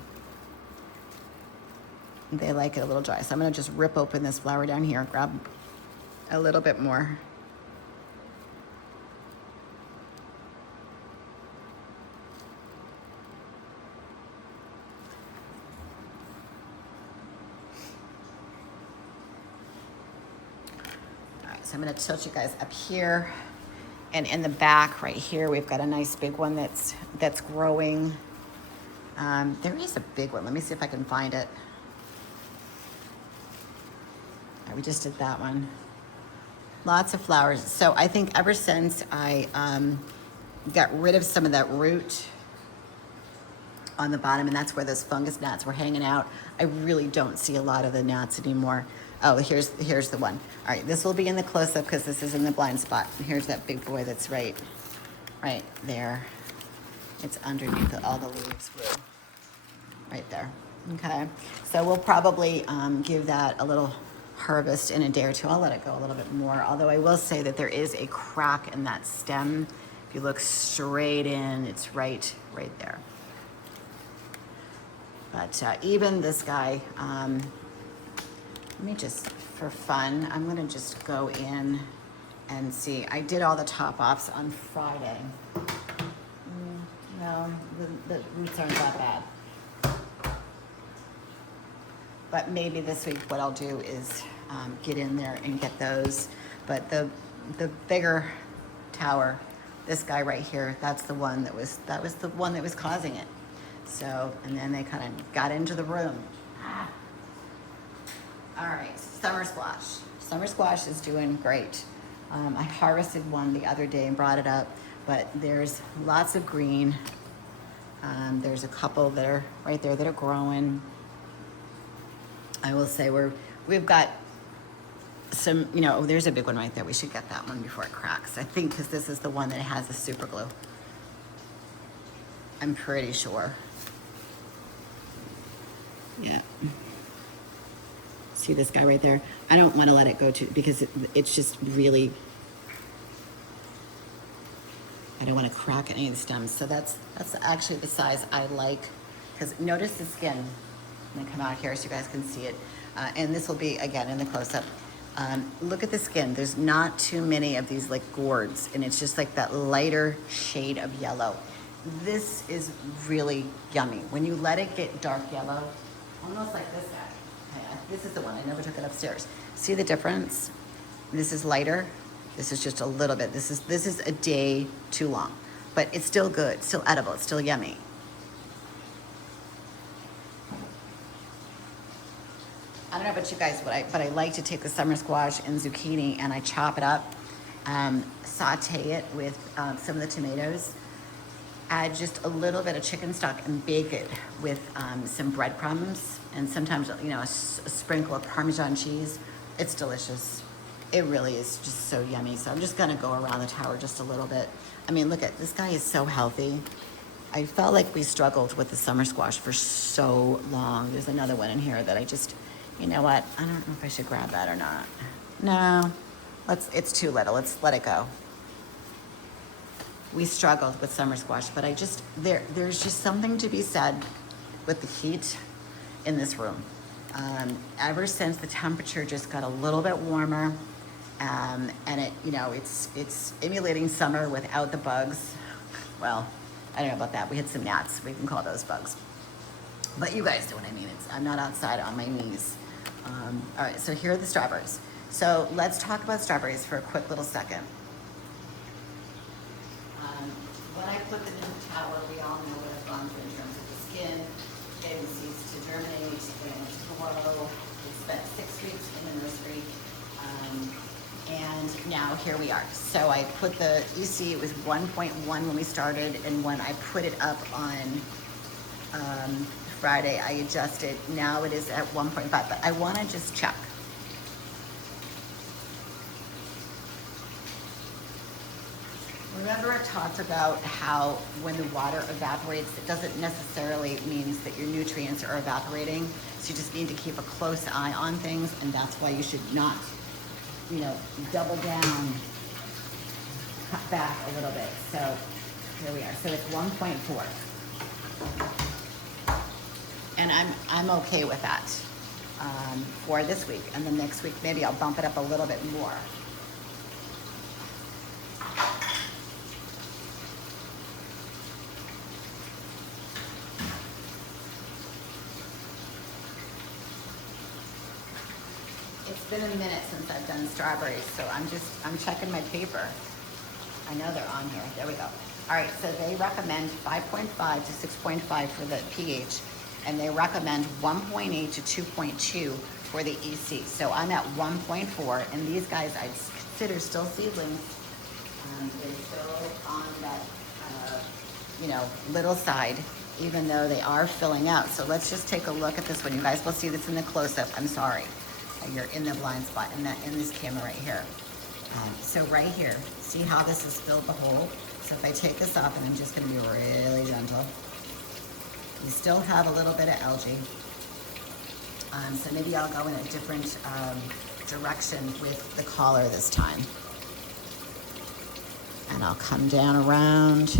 They like it a little dry. So I'm gonna just rip open this flower down here and grab a little bit more. All right, so I'm gonna tilt you guys up here. And in the back right here, we've got a nice big one that's growing. There is a big one. Let me see if I can find it. All right, we just did that one. Lots of flowers. So I think ever since I got rid of some of that root on the bottom, and that's where those fungus gnats were hanging out, I really don't see a lot of the gnats anymore. Oh, here's the one. All right, this will be in the close-up because this is in the blind spot. Here's that big boy that's right there. It's underneath all the leaves, blue. Right there. Okay, so we'll probably give that a little harvest in a day or two. I'll let it go a little bit more, although I will say that there is a crack in that stem. If you look straight in, it's right there. But even this guy, let me just, for fun, I'm gonna just go in and see. I did all the top offs on Friday. No, the roots aren't that bad. But maybe this week what I'll do is get in there and get those. But the bigger tower, this guy right here, that's the one that was the one that was causing it. So, and then they kind of got into the room. All right, summer squash. Summer squash is doing great. I harvested one the other day and brought it up, but there's lots of green. There's a couple that are right there that are growing. I will say we've got some, you know, there's a big one right there. We should get that one before it cracks. I think because this is the one that has the super glue. I'm pretty sure. Yeah. See this guy right there? I don't want to let it go too, because it's just really, I don't want to crack any of the stems. So that's actually the size I like, because notice the skin. I'm gonna come out here so you guys can see it. And this will be, again, in the close-up. Look at the skin. There's not too many of these like gourds, and it's just like that lighter shade of yellow. This is really yummy. When you let it get dark yellow, almost like this guy. Okay, this is the one, I never took it upstairs. See the difference? This is lighter. This is just a little bit. This is a day too long, but it's still good, still edible, it's still yummy. I don't know about you guys, but I like to take the summer squash and zucchini and I chop it up, saute it with some of the tomatoes, add just a little bit of chicken stock and bake it with some breadcrumbs and sometimes, you know, a sprinkle of Parmesan cheese. It's delicious. It really is just so yummy. So I'm just gonna go around the tower just a little bit. I mean, look at this guy, is so healthy. I felt like we struggled with the summer squash for so long. There's another one in here that I just, you know what? I don't know if I should grab that or not. No, it's too little. Let's let it go. We struggled with summer squash, but there's just something to be said with the heat in this room. Ever since the temperature just got a little bit warmer, and it, you know, it's emulating summer without the bugs. Well, I don't know about that. We had some gnats. We can call those bugs. But you guys know what I mean. I'm not outside on my knees. All right, so here are the strawberries. So let's talk about strawberries for a quick little second. When I put them in the tower, we all know what I've gone through in terms of the skin, getting the seeds to germinate, getting them to grow. We spent 6 weeks in the nursery. And now here we are. So I put you see it was 1.1 when we started, and when I put it up on Friday, I adjusted. Now it is at 1.5, but I want to just check. Remember I talked about how when the water evaporates, it doesn't necessarily mean that your nutrients are evaporating. So you just need to keep a close eye on things, and that's why you should not, you know, double down, cut back a little bit. So here we are. So it's 1.4. And I'm okay with that for this week. And then next week, maybe I'll bump it up a little bit more. It's been a minute since I've done strawberries, so I'm checking my paper. I know they're on here. There we go. All right, so they recommend 5.5 to 6.5 for the pH, and they recommend 1.8 to 2.2 for the EC. So I'm at 1.4, and these guys I'd consider still seedlings. They're still on that, you know, little side, even though they are filling out. So let's just take a look at this one. You guys will see this in the close-up. I'm sorry. You're in the blind spot in this camera right here. So right here, see how this has filled the hole? So if I take this off, and I'm just gonna be really gentle, you still have a little bit of algae. So maybe I'll go in a different direction with the collar this time. And I'll come down around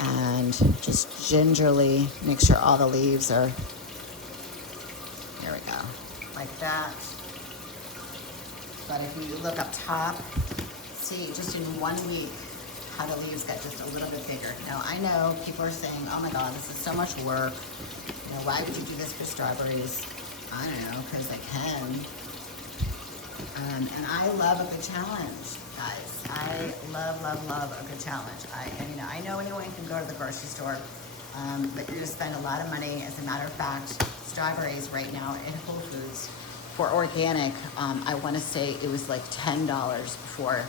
and just gingerly make sure all the leaves are, there we go, like that. But if you look up top, see just in 1 week how the leaves got just a little bit bigger. Now I know people are saying, oh my God, this is so much work. You know, why would you do this for strawberries? I don't know, because I can. And I love a good challenge, guys. I love, love, love a good challenge. I know anyone can go to the grocery store, but you're gonna spend a lot of money. As a matter of fact, strawberries right now at Whole Foods for organic, I wanna say it was like $10 for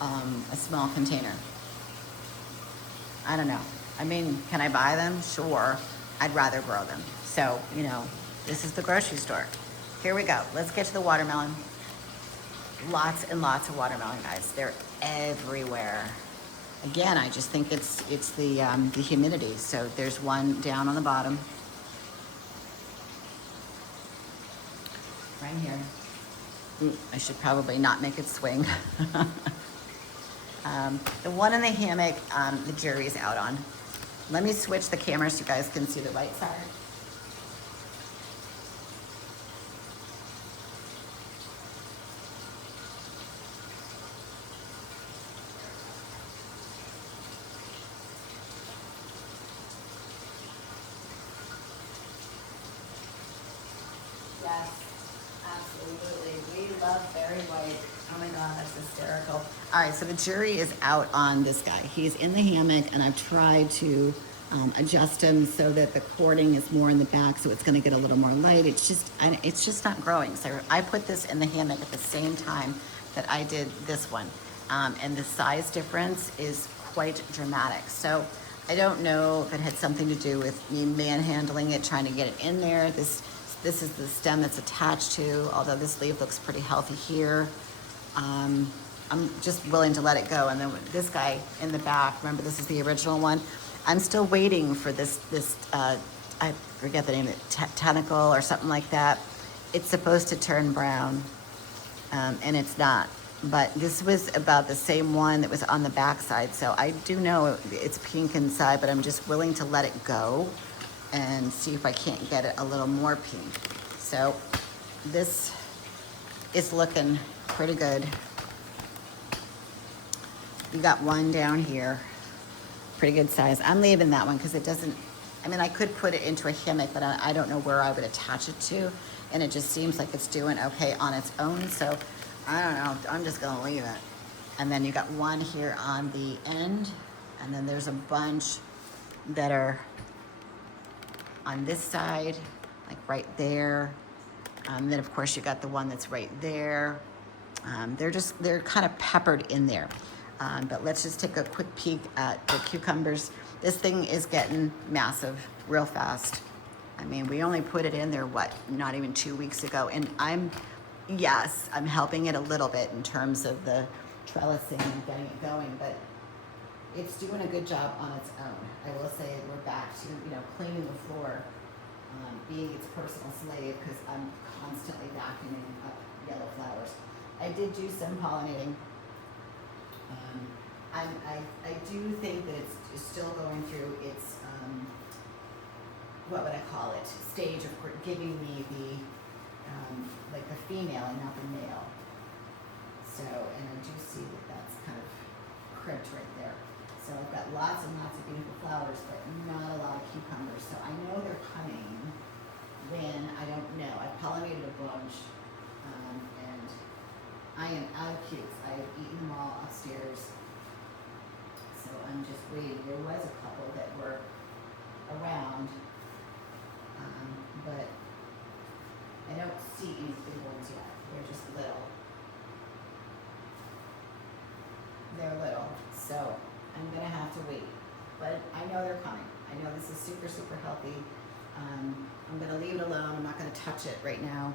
a small container. I don't know. I mean, can I buy them? Sure. I'd rather grow them. So, you know, this is the grocery store. Here we go. Let's get to the watermelon. Lots and lots of watermelon, guys. They're everywhere. Again, I just think it's the humidity. So there's one down on the bottom. Right here. Ooh, I should probably not make it swing. The one in the hammock, the jury's out on. Let me switch the camera so you guys can see the right side. Yes, absolutely. We love berry white. Oh my God, that's hysterical. All right, so the jury is out on this guy. He's in the hammock, and I've tried to adjust him so that the cording is more in the back, so it's going to get a little more light. It's just not growing. So I put this in the hammock at the same time that I did this one, and the size difference is quite dramatic. So I don't know if it had something to do with me manhandling it, trying to get it in there. This is the stem that's attached to, although this leaf looks pretty healthy here. I'm just willing to let it go. And then this guy in the back, remember this is the original one. I'm still waiting for this I forget the name of it, tentacle or something like that. It's supposed to turn brown, and it's not. But this was about the same one that was on the back side. So I do know it's pink inside, but I'm just willing to let it go and see if I can't get it a little more pink. So this is looking pretty good. You got one down here, pretty good size. I'm leaving that one because it doesn't, I mean, I could put it into a hammock, but I don't know where I would attach it to. And it just seems like it's doing okay on its own. So I don't know, I'm just gonna leave it. And then you got one here on the end. And then there's a bunch that are on this side, like right there. Then of course you got the one that's right there. They're kind of peppered in there. But let's just take a quick peek at the cucumbers. This thing is getting massive real fast. I mean, we only put it in there, what, not even 2 weeks ago. And I'm helping it a little bit in terms of the trellising and getting it going, but it's doing a good job on its own. I will say we're back to, cleaning the floor, being its personal slave, because I'm constantly vacuuming up yellow flowers. I did do some pollinating. I do think that it's still going through its, what would I call it, stage of giving me the, like the female and not the male. So, and I do see that that's kind of crimped right there. So I've got lots and lots of beautiful flowers, but not a lot of cucumbers. So I know they're coming. When, I don't know. I pollinated a bunch, and I am out of cukes. I have eaten them all upstairs. So I'm just waiting. There was a couple that were around, but I don't see any big ones yet. They're just little. They're little, so I'm gonna have to wait. But I know they're coming. I know this is super, super healthy. I'm gonna leave it alone. I'm not gonna touch it right now.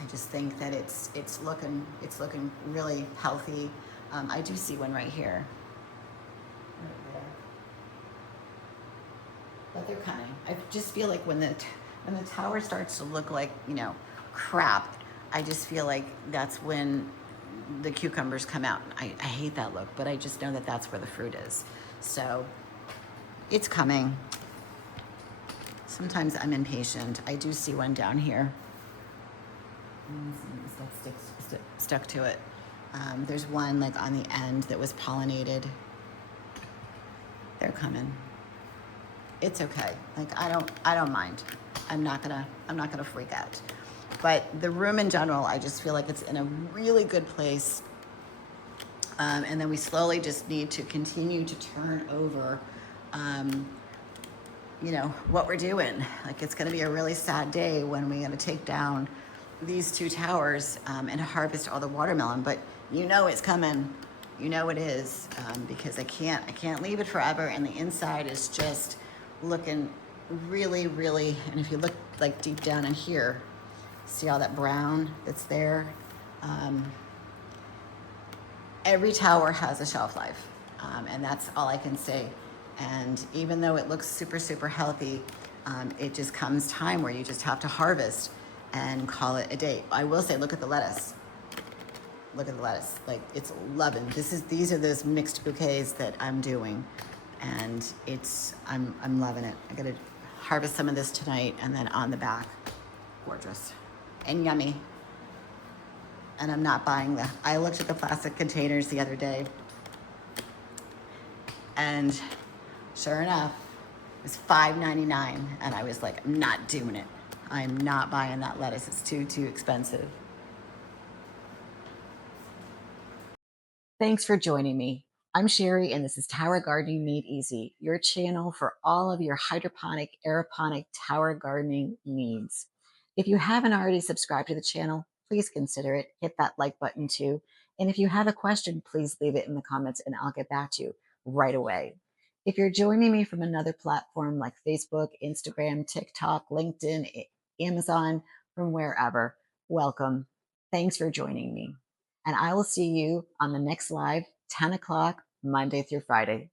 I just think that it's looking really healthy. I do see one right here, right there, but they're coming. I just feel like when the tower starts to look like, crap, I just feel like that's when the cucumbers come out. I hate that look, but I just know that that's where the fruit is. So it's coming. Sometimes I'm impatient. I do see one down here. Stuck to it. There's one like on the end that was pollinated. They're coming. It's okay. Like I don't mind. I'm not gonna freak out. But the room in general, I just feel like it's in a really good place. And then we slowly just need to continue to turn over, what we're doing. Like it's going to be a really sad day when we're going to take down these two towers and harvest all the watermelon. But it's coming. It is, because I can't leave it forever. And the inside is just looking really, really. And if you look like deep down in here, see all that brown that's there. Every tower has a shelf life, and that's all I can say. And even though it looks super, super healthy, it just comes time where you just have to harvest and call it a day. I will say, look at the lettuce. Look at the lettuce. Like, it's loving. These are those mixed bouquets that I'm doing, and I'm loving it. I gotta harvest some of this tonight, and then on the back, gorgeous and yummy. And I'm not buying I looked at the plastic containers the other day, and sure enough, it was $5.99, and I was like, I'm not doing it. I'm not buying that lettuce. It's too expensive. Thanks for joining me. I'm Sherry, and this is Tower Gardening Made Easy, your channel for all of your hydroponic, aeroponic tower gardening needs. If you haven't already subscribed to the channel, please consider it. Hit that like button too. And if you have a question, please leave it in the comments and I'll get back to you right away. If you're joining me from another platform like Facebook, Instagram, TikTok, LinkedIn, Amazon, from wherever, welcome. Thanks for joining me. And I will see you on the next live, 10 o'clock, Monday through Friday.